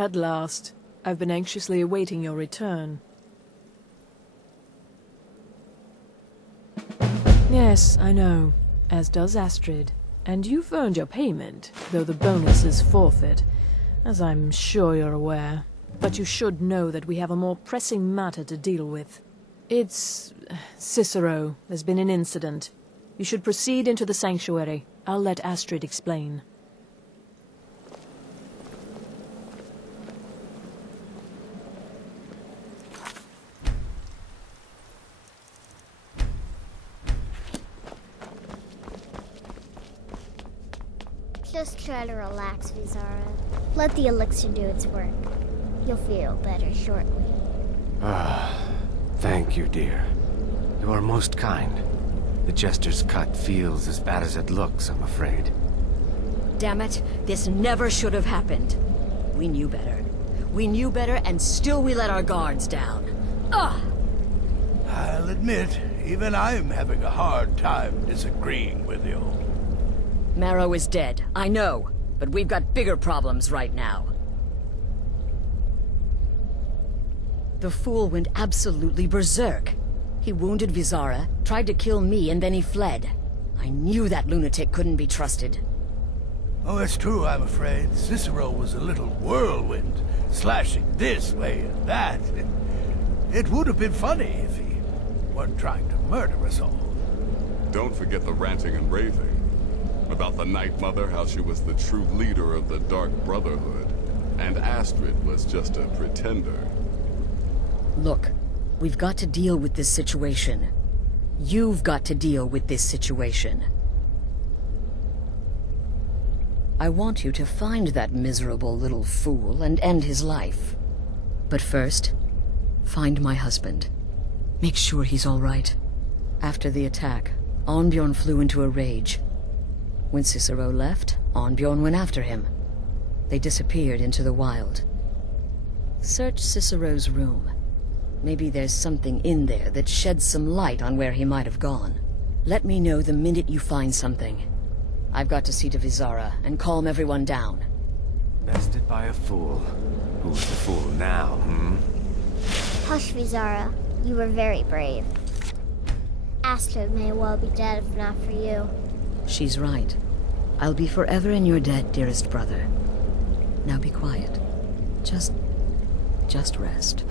At last. I've been anxiously awaiting your return. Yes, I know. As does Astrid. And you've earned your payment, though the bonus is forfeit, as I'm sure you're aware. But you should know that we have a more pressing matter to deal with. It's... Cicero. There's been an incident. You should proceed into the sanctuary. I'll let Astrid explain. Just try to relax, Vizara. Let the elixir do its work. You'll feel better shortly. Thank you, dear. You are most kind. The Jester's cut feels as bad as it looks, I'm afraid. Damn it, this never should have happened. We knew better. We knew better, and still we let our guards down. Ugh! I'll admit, even I'm having a hard time disagreeing with you. Marrow is dead, I know, but we've got bigger problems right now. The fool went absolutely berserk. He wounded Vizara, tried to kill me, and then he fled. I knew that lunatic couldn't be trusted. Oh, it's true, I'm afraid. Cicero was a little whirlwind, slashing this way and that. It would have been funny if he weren't trying to murder us all. Don't forget the ranting and raving. About the Night Mother, how she was the true leader of the Dark Brotherhood, and Astrid was just a pretender. Look, we've got to deal with this situation. You've got to deal with this situation. I want you to find that miserable little fool and end his life. But first, find my husband. Make sure he's all right. After the attack, Arnbjorn flew into a rage. When Cicero left, Arnbjorn went after him. They disappeared into the wild. Search Cicero's room. Maybe there's something in there that sheds some light on where he might have gone. Let me know the minute you find something. I've got to see to Vizara and calm everyone down. Bested by a fool. Who's the fool now, Hush, Vizara. You were very brave. Astrid may well be dead if not for you. She's right. I'll be forever in your debt, dearest brother. Now be quiet. Just rest.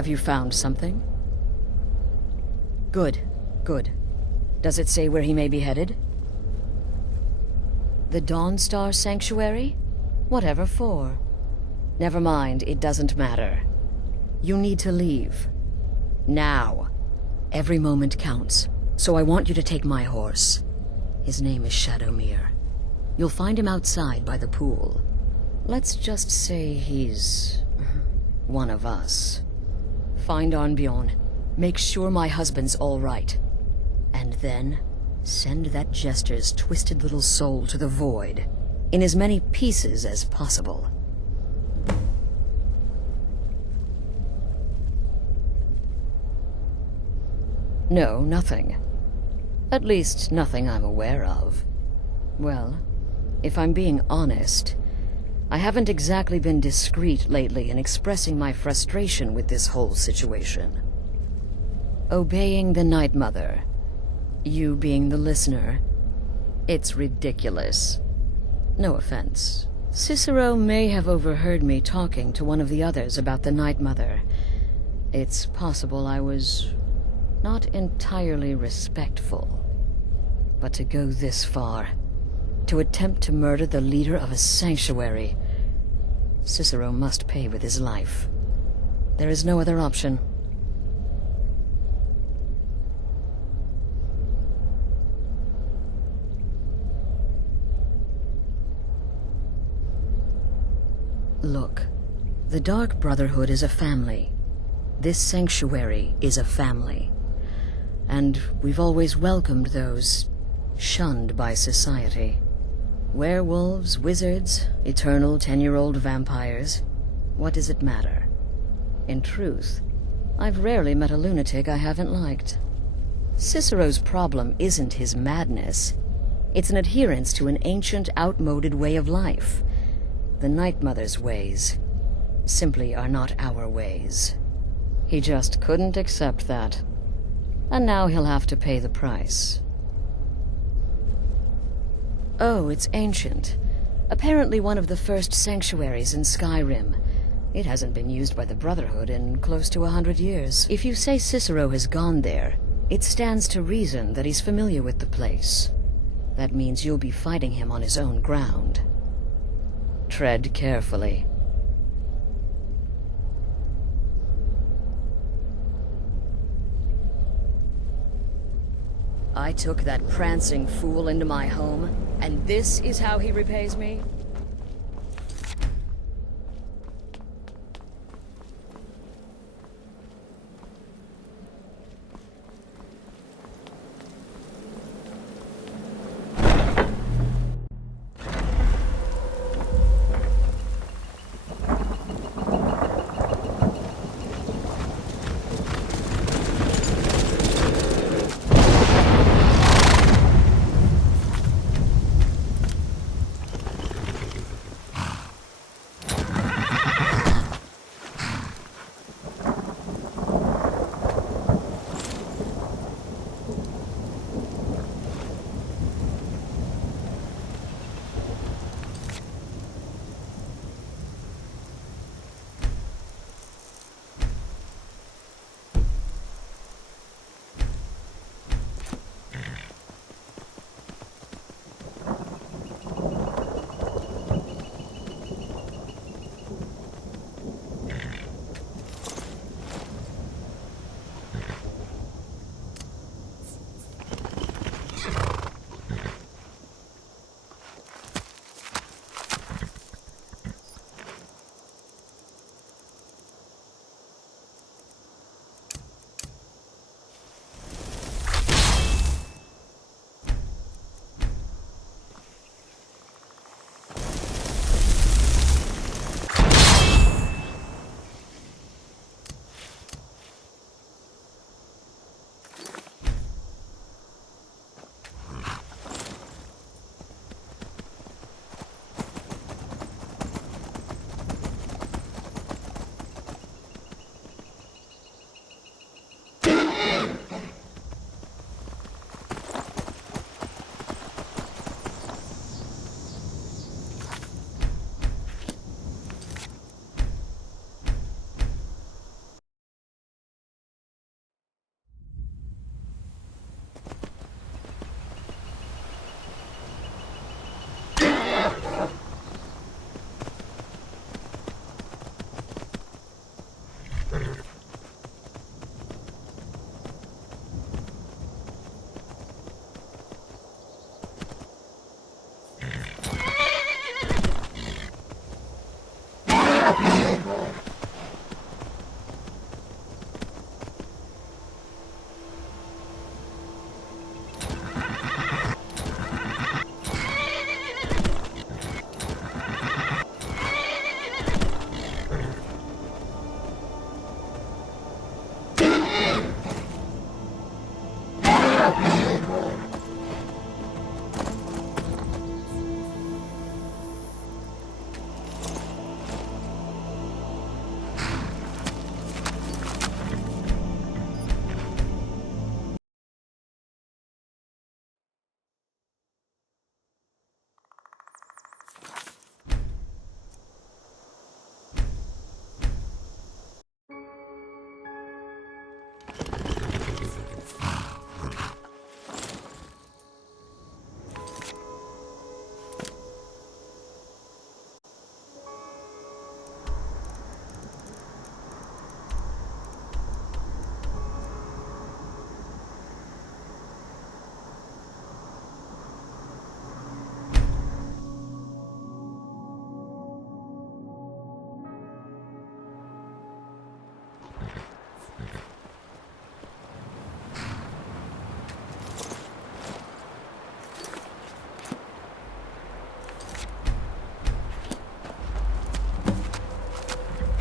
Have you found something? Good, good. Does it say where he may be headed? The Dawnstar Sanctuary? Whatever for. Never mind, it doesn't matter. You need to leave. Now. Every moment counts, so I want you to take my horse. His name is Shadowmere. You'll find him outside by the pool. Let's just say he's one of us. Find Arnbjorn. Make sure my husband's all right. And then send that jester's twisted little soul to the void, in as many pieces as possible. No, nothing. At least, nothing I'm aware of. Well, if I'm being honest, I haven't exactly been discreet lately in expressing my frustration with this whole situation. Obeying the Night Mother, you being the listener, it's ridiculous. No offense. Cicero may have overheard me talking to one of the others about the Night Mother. It's possible I was not entirely respectful. But to go this far, to attempt to murder the leader of a sanctuary, Cicero must pay with his life. There is no other option. Look, the Dark Brotherhood is a family. This sanctuary is a family. And we've always welcomed those shunned by society. Werewolves, wizards, eternal 10-year-old vampires. What does it matter? In truth, I've rarely met a lunatic I haven't liked. Cicero's problem isn't his madness. It's an adherence to an ancient, outmoded way of life. The Night Mother's ways simply are not our ways. He just couldn't accept that. And now he'll have to pay the price. Oh, it's ancient. Apparently one of the first sanctuaries in Skyrim. It hasn't been used by the Brotherhood in close to 100 years. If you say Cicero has gone there, it stands to reason that he's familiar with the place. That means you'll be fighting him on his own ground. Tread carefully. I took that prancing fool into my home, and this is how he repays me?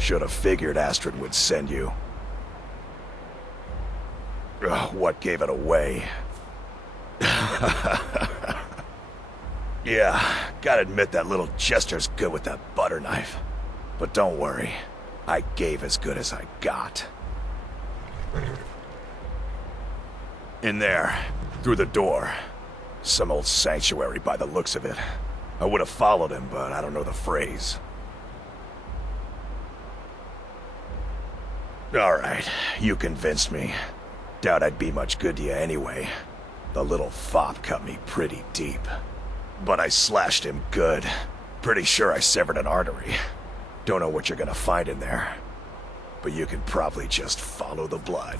Should have figured Astrid would send you. Ugh, what gave it away? Yeah, gotta admit that little Jester's good with that butter knife. But don't worry, I gave as good as I got. In there, through the door. Some old sanctuary by the looks of it. I would have followed him, but I don't know the phrase. Alright, you convinced me. Doubt I'd be much good to you anyway. The little fop cut me pretty deep. But I slashed him good. Pretty sure I severed an artery. Don't know what you're gonna find in there. But you can probably just follow the blood.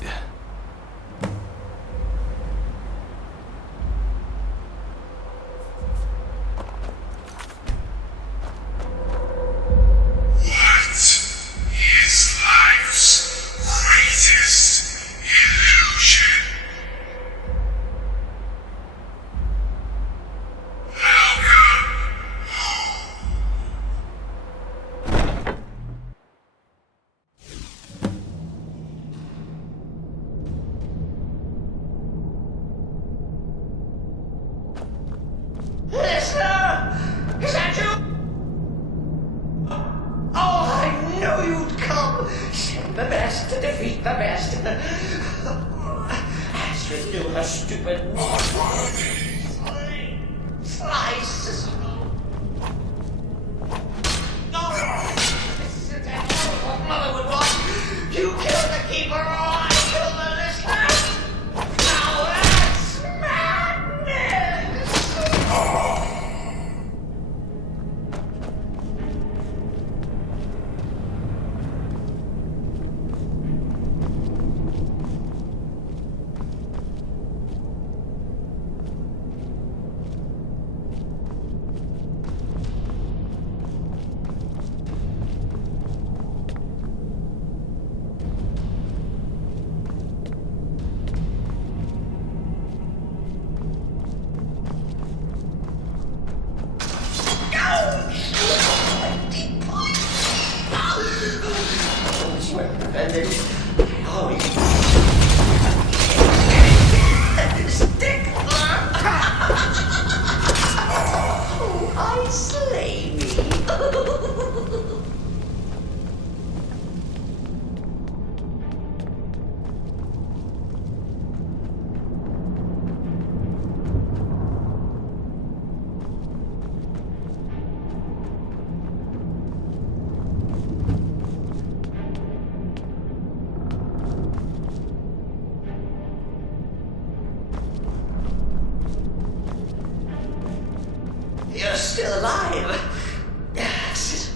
You're still alive.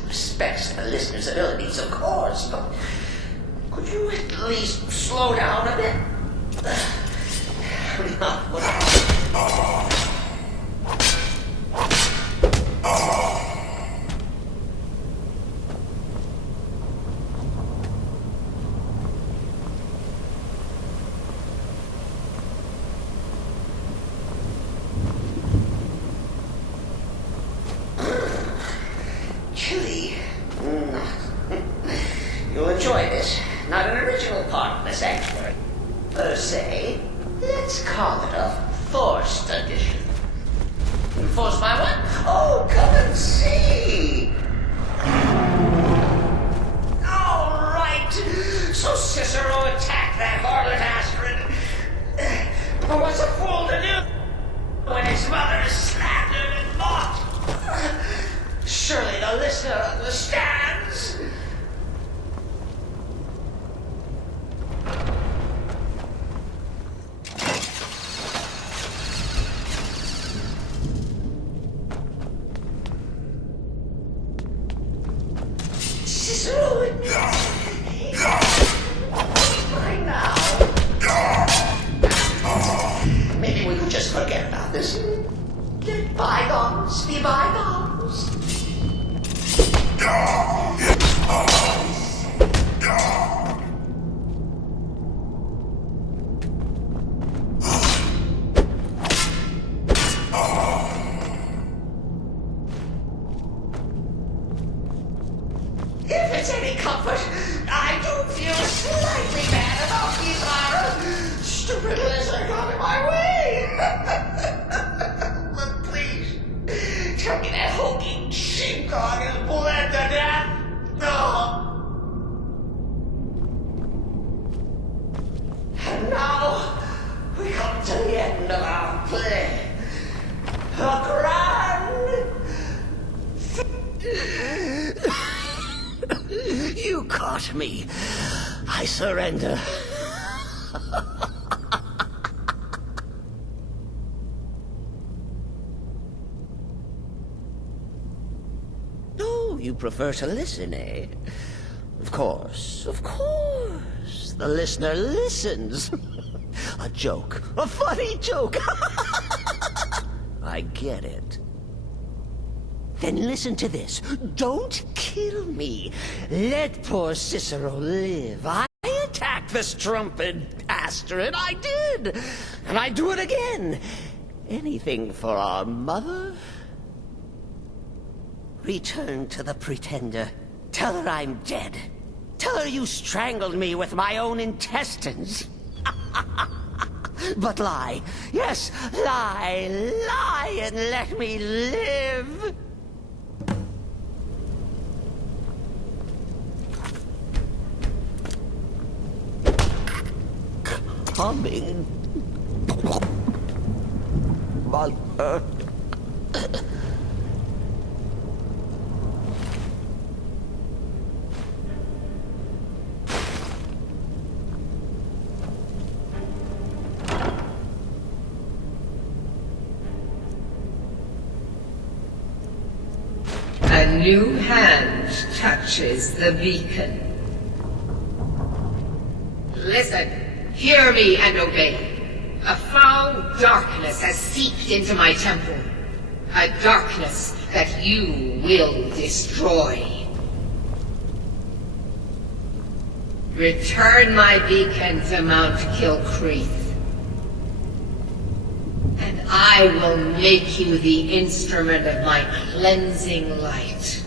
Respects to the listener's abilities, of course, but could you at least slow down a bit? Chilly. You'll enjoy this. Not an original part of the sanctuary, per se. Let's call it a forced addition. Forced by what? Oh, come and see! All right. So Cicero attacked that harlot Astrid. But what's a fool to do when his mother is slandered and mocked? Surely the listener understands. Cicero, fine now. Maybe we could just forget about this and let bygones be bygones. If it's any comfort. I do feel slightly bad about these stupid lizard got in my way. But please, tell me that hulking sheepdog is bled to death. No. And now we come to the end of our play. A grand. You caught me. I surrender. Oh, you prefer to listen, eh? Of course, of course. The listener listens. A joke. A funny joke. I get it. Then listen to this. Don't kill me. Let poor Cicero live. I attacked the strumpet bastard. I did. And I do it again. Anything for our mother? Return to the Pretender. Tell her I'm dead. Tell her you strangled me with my own intestines. But lie. Yes, lie. Lie and let me live. Coming. Mother. A new hand touches the beacon. Listen, hear me and obey. A foul darkness has seeped into my temple. A darkness that you will destroy. Return my beacon to Mount Kilcreath, and I will make you the instrument of my cleansing light.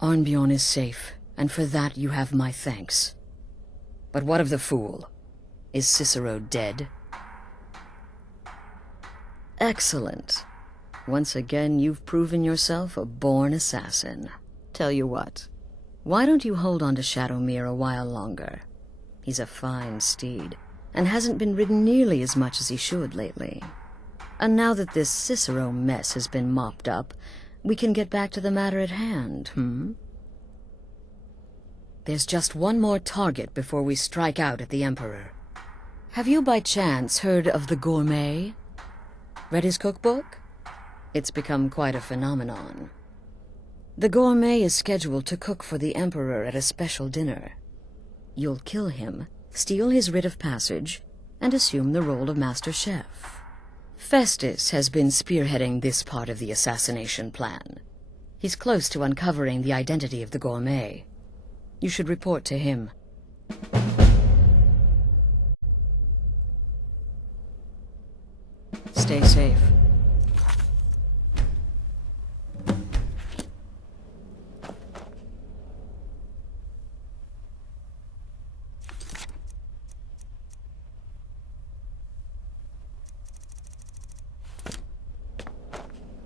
Arnbjorn is safe, and for that you have my thanks. But what of the fool? Is Cicero dead? Excellent. Once again, you've proven yourself a born assassin. Tell you what, why don't you hold on to Shadowmere a while longer? He's a fine steed, and hasn't been ridden nearly as much as he should lately. And now that this Cicero mess has been mopped up, we can get back to the matter at hand, There's just one more target before we strike out at the Emperor. Have you by chance heard of the Gourmet? Read his cookbook? It's become quite a phenomenon. The Gourmet is scheduled to cook for the Emperor at a special dinner. You'll kill him, steal his writ of passage, and assume the role of Master Chef. Festus has been spearheading this part of the assassination plan. He's close to uncovering the identity of the Gourmet. You should report to him. Stay safe.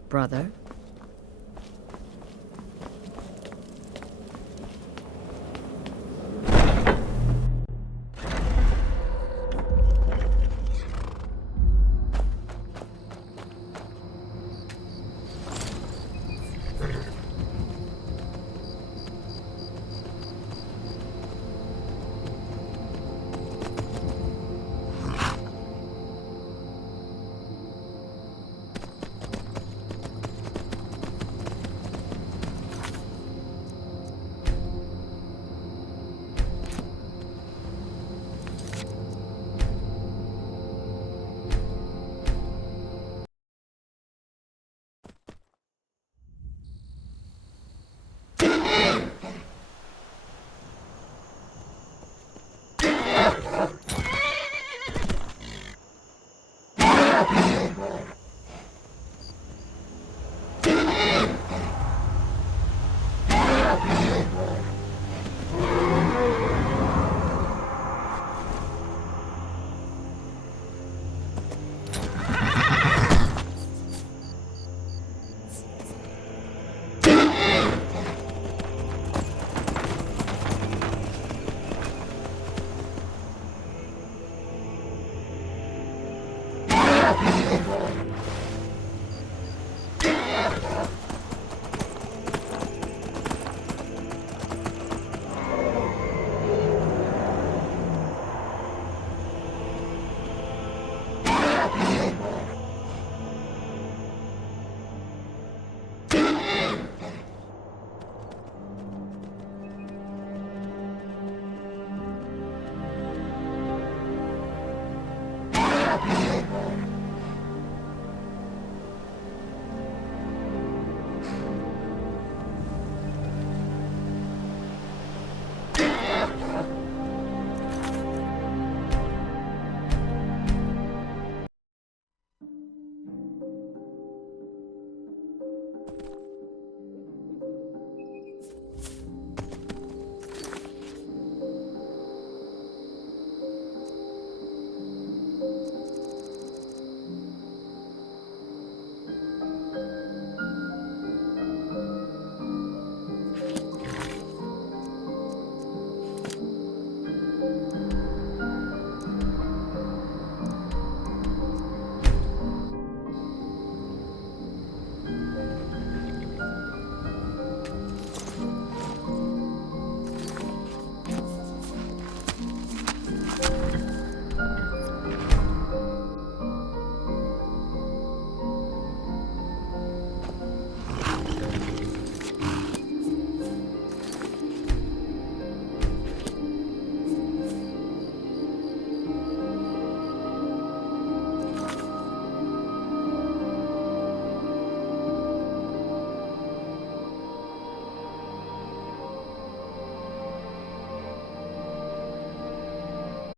Brother?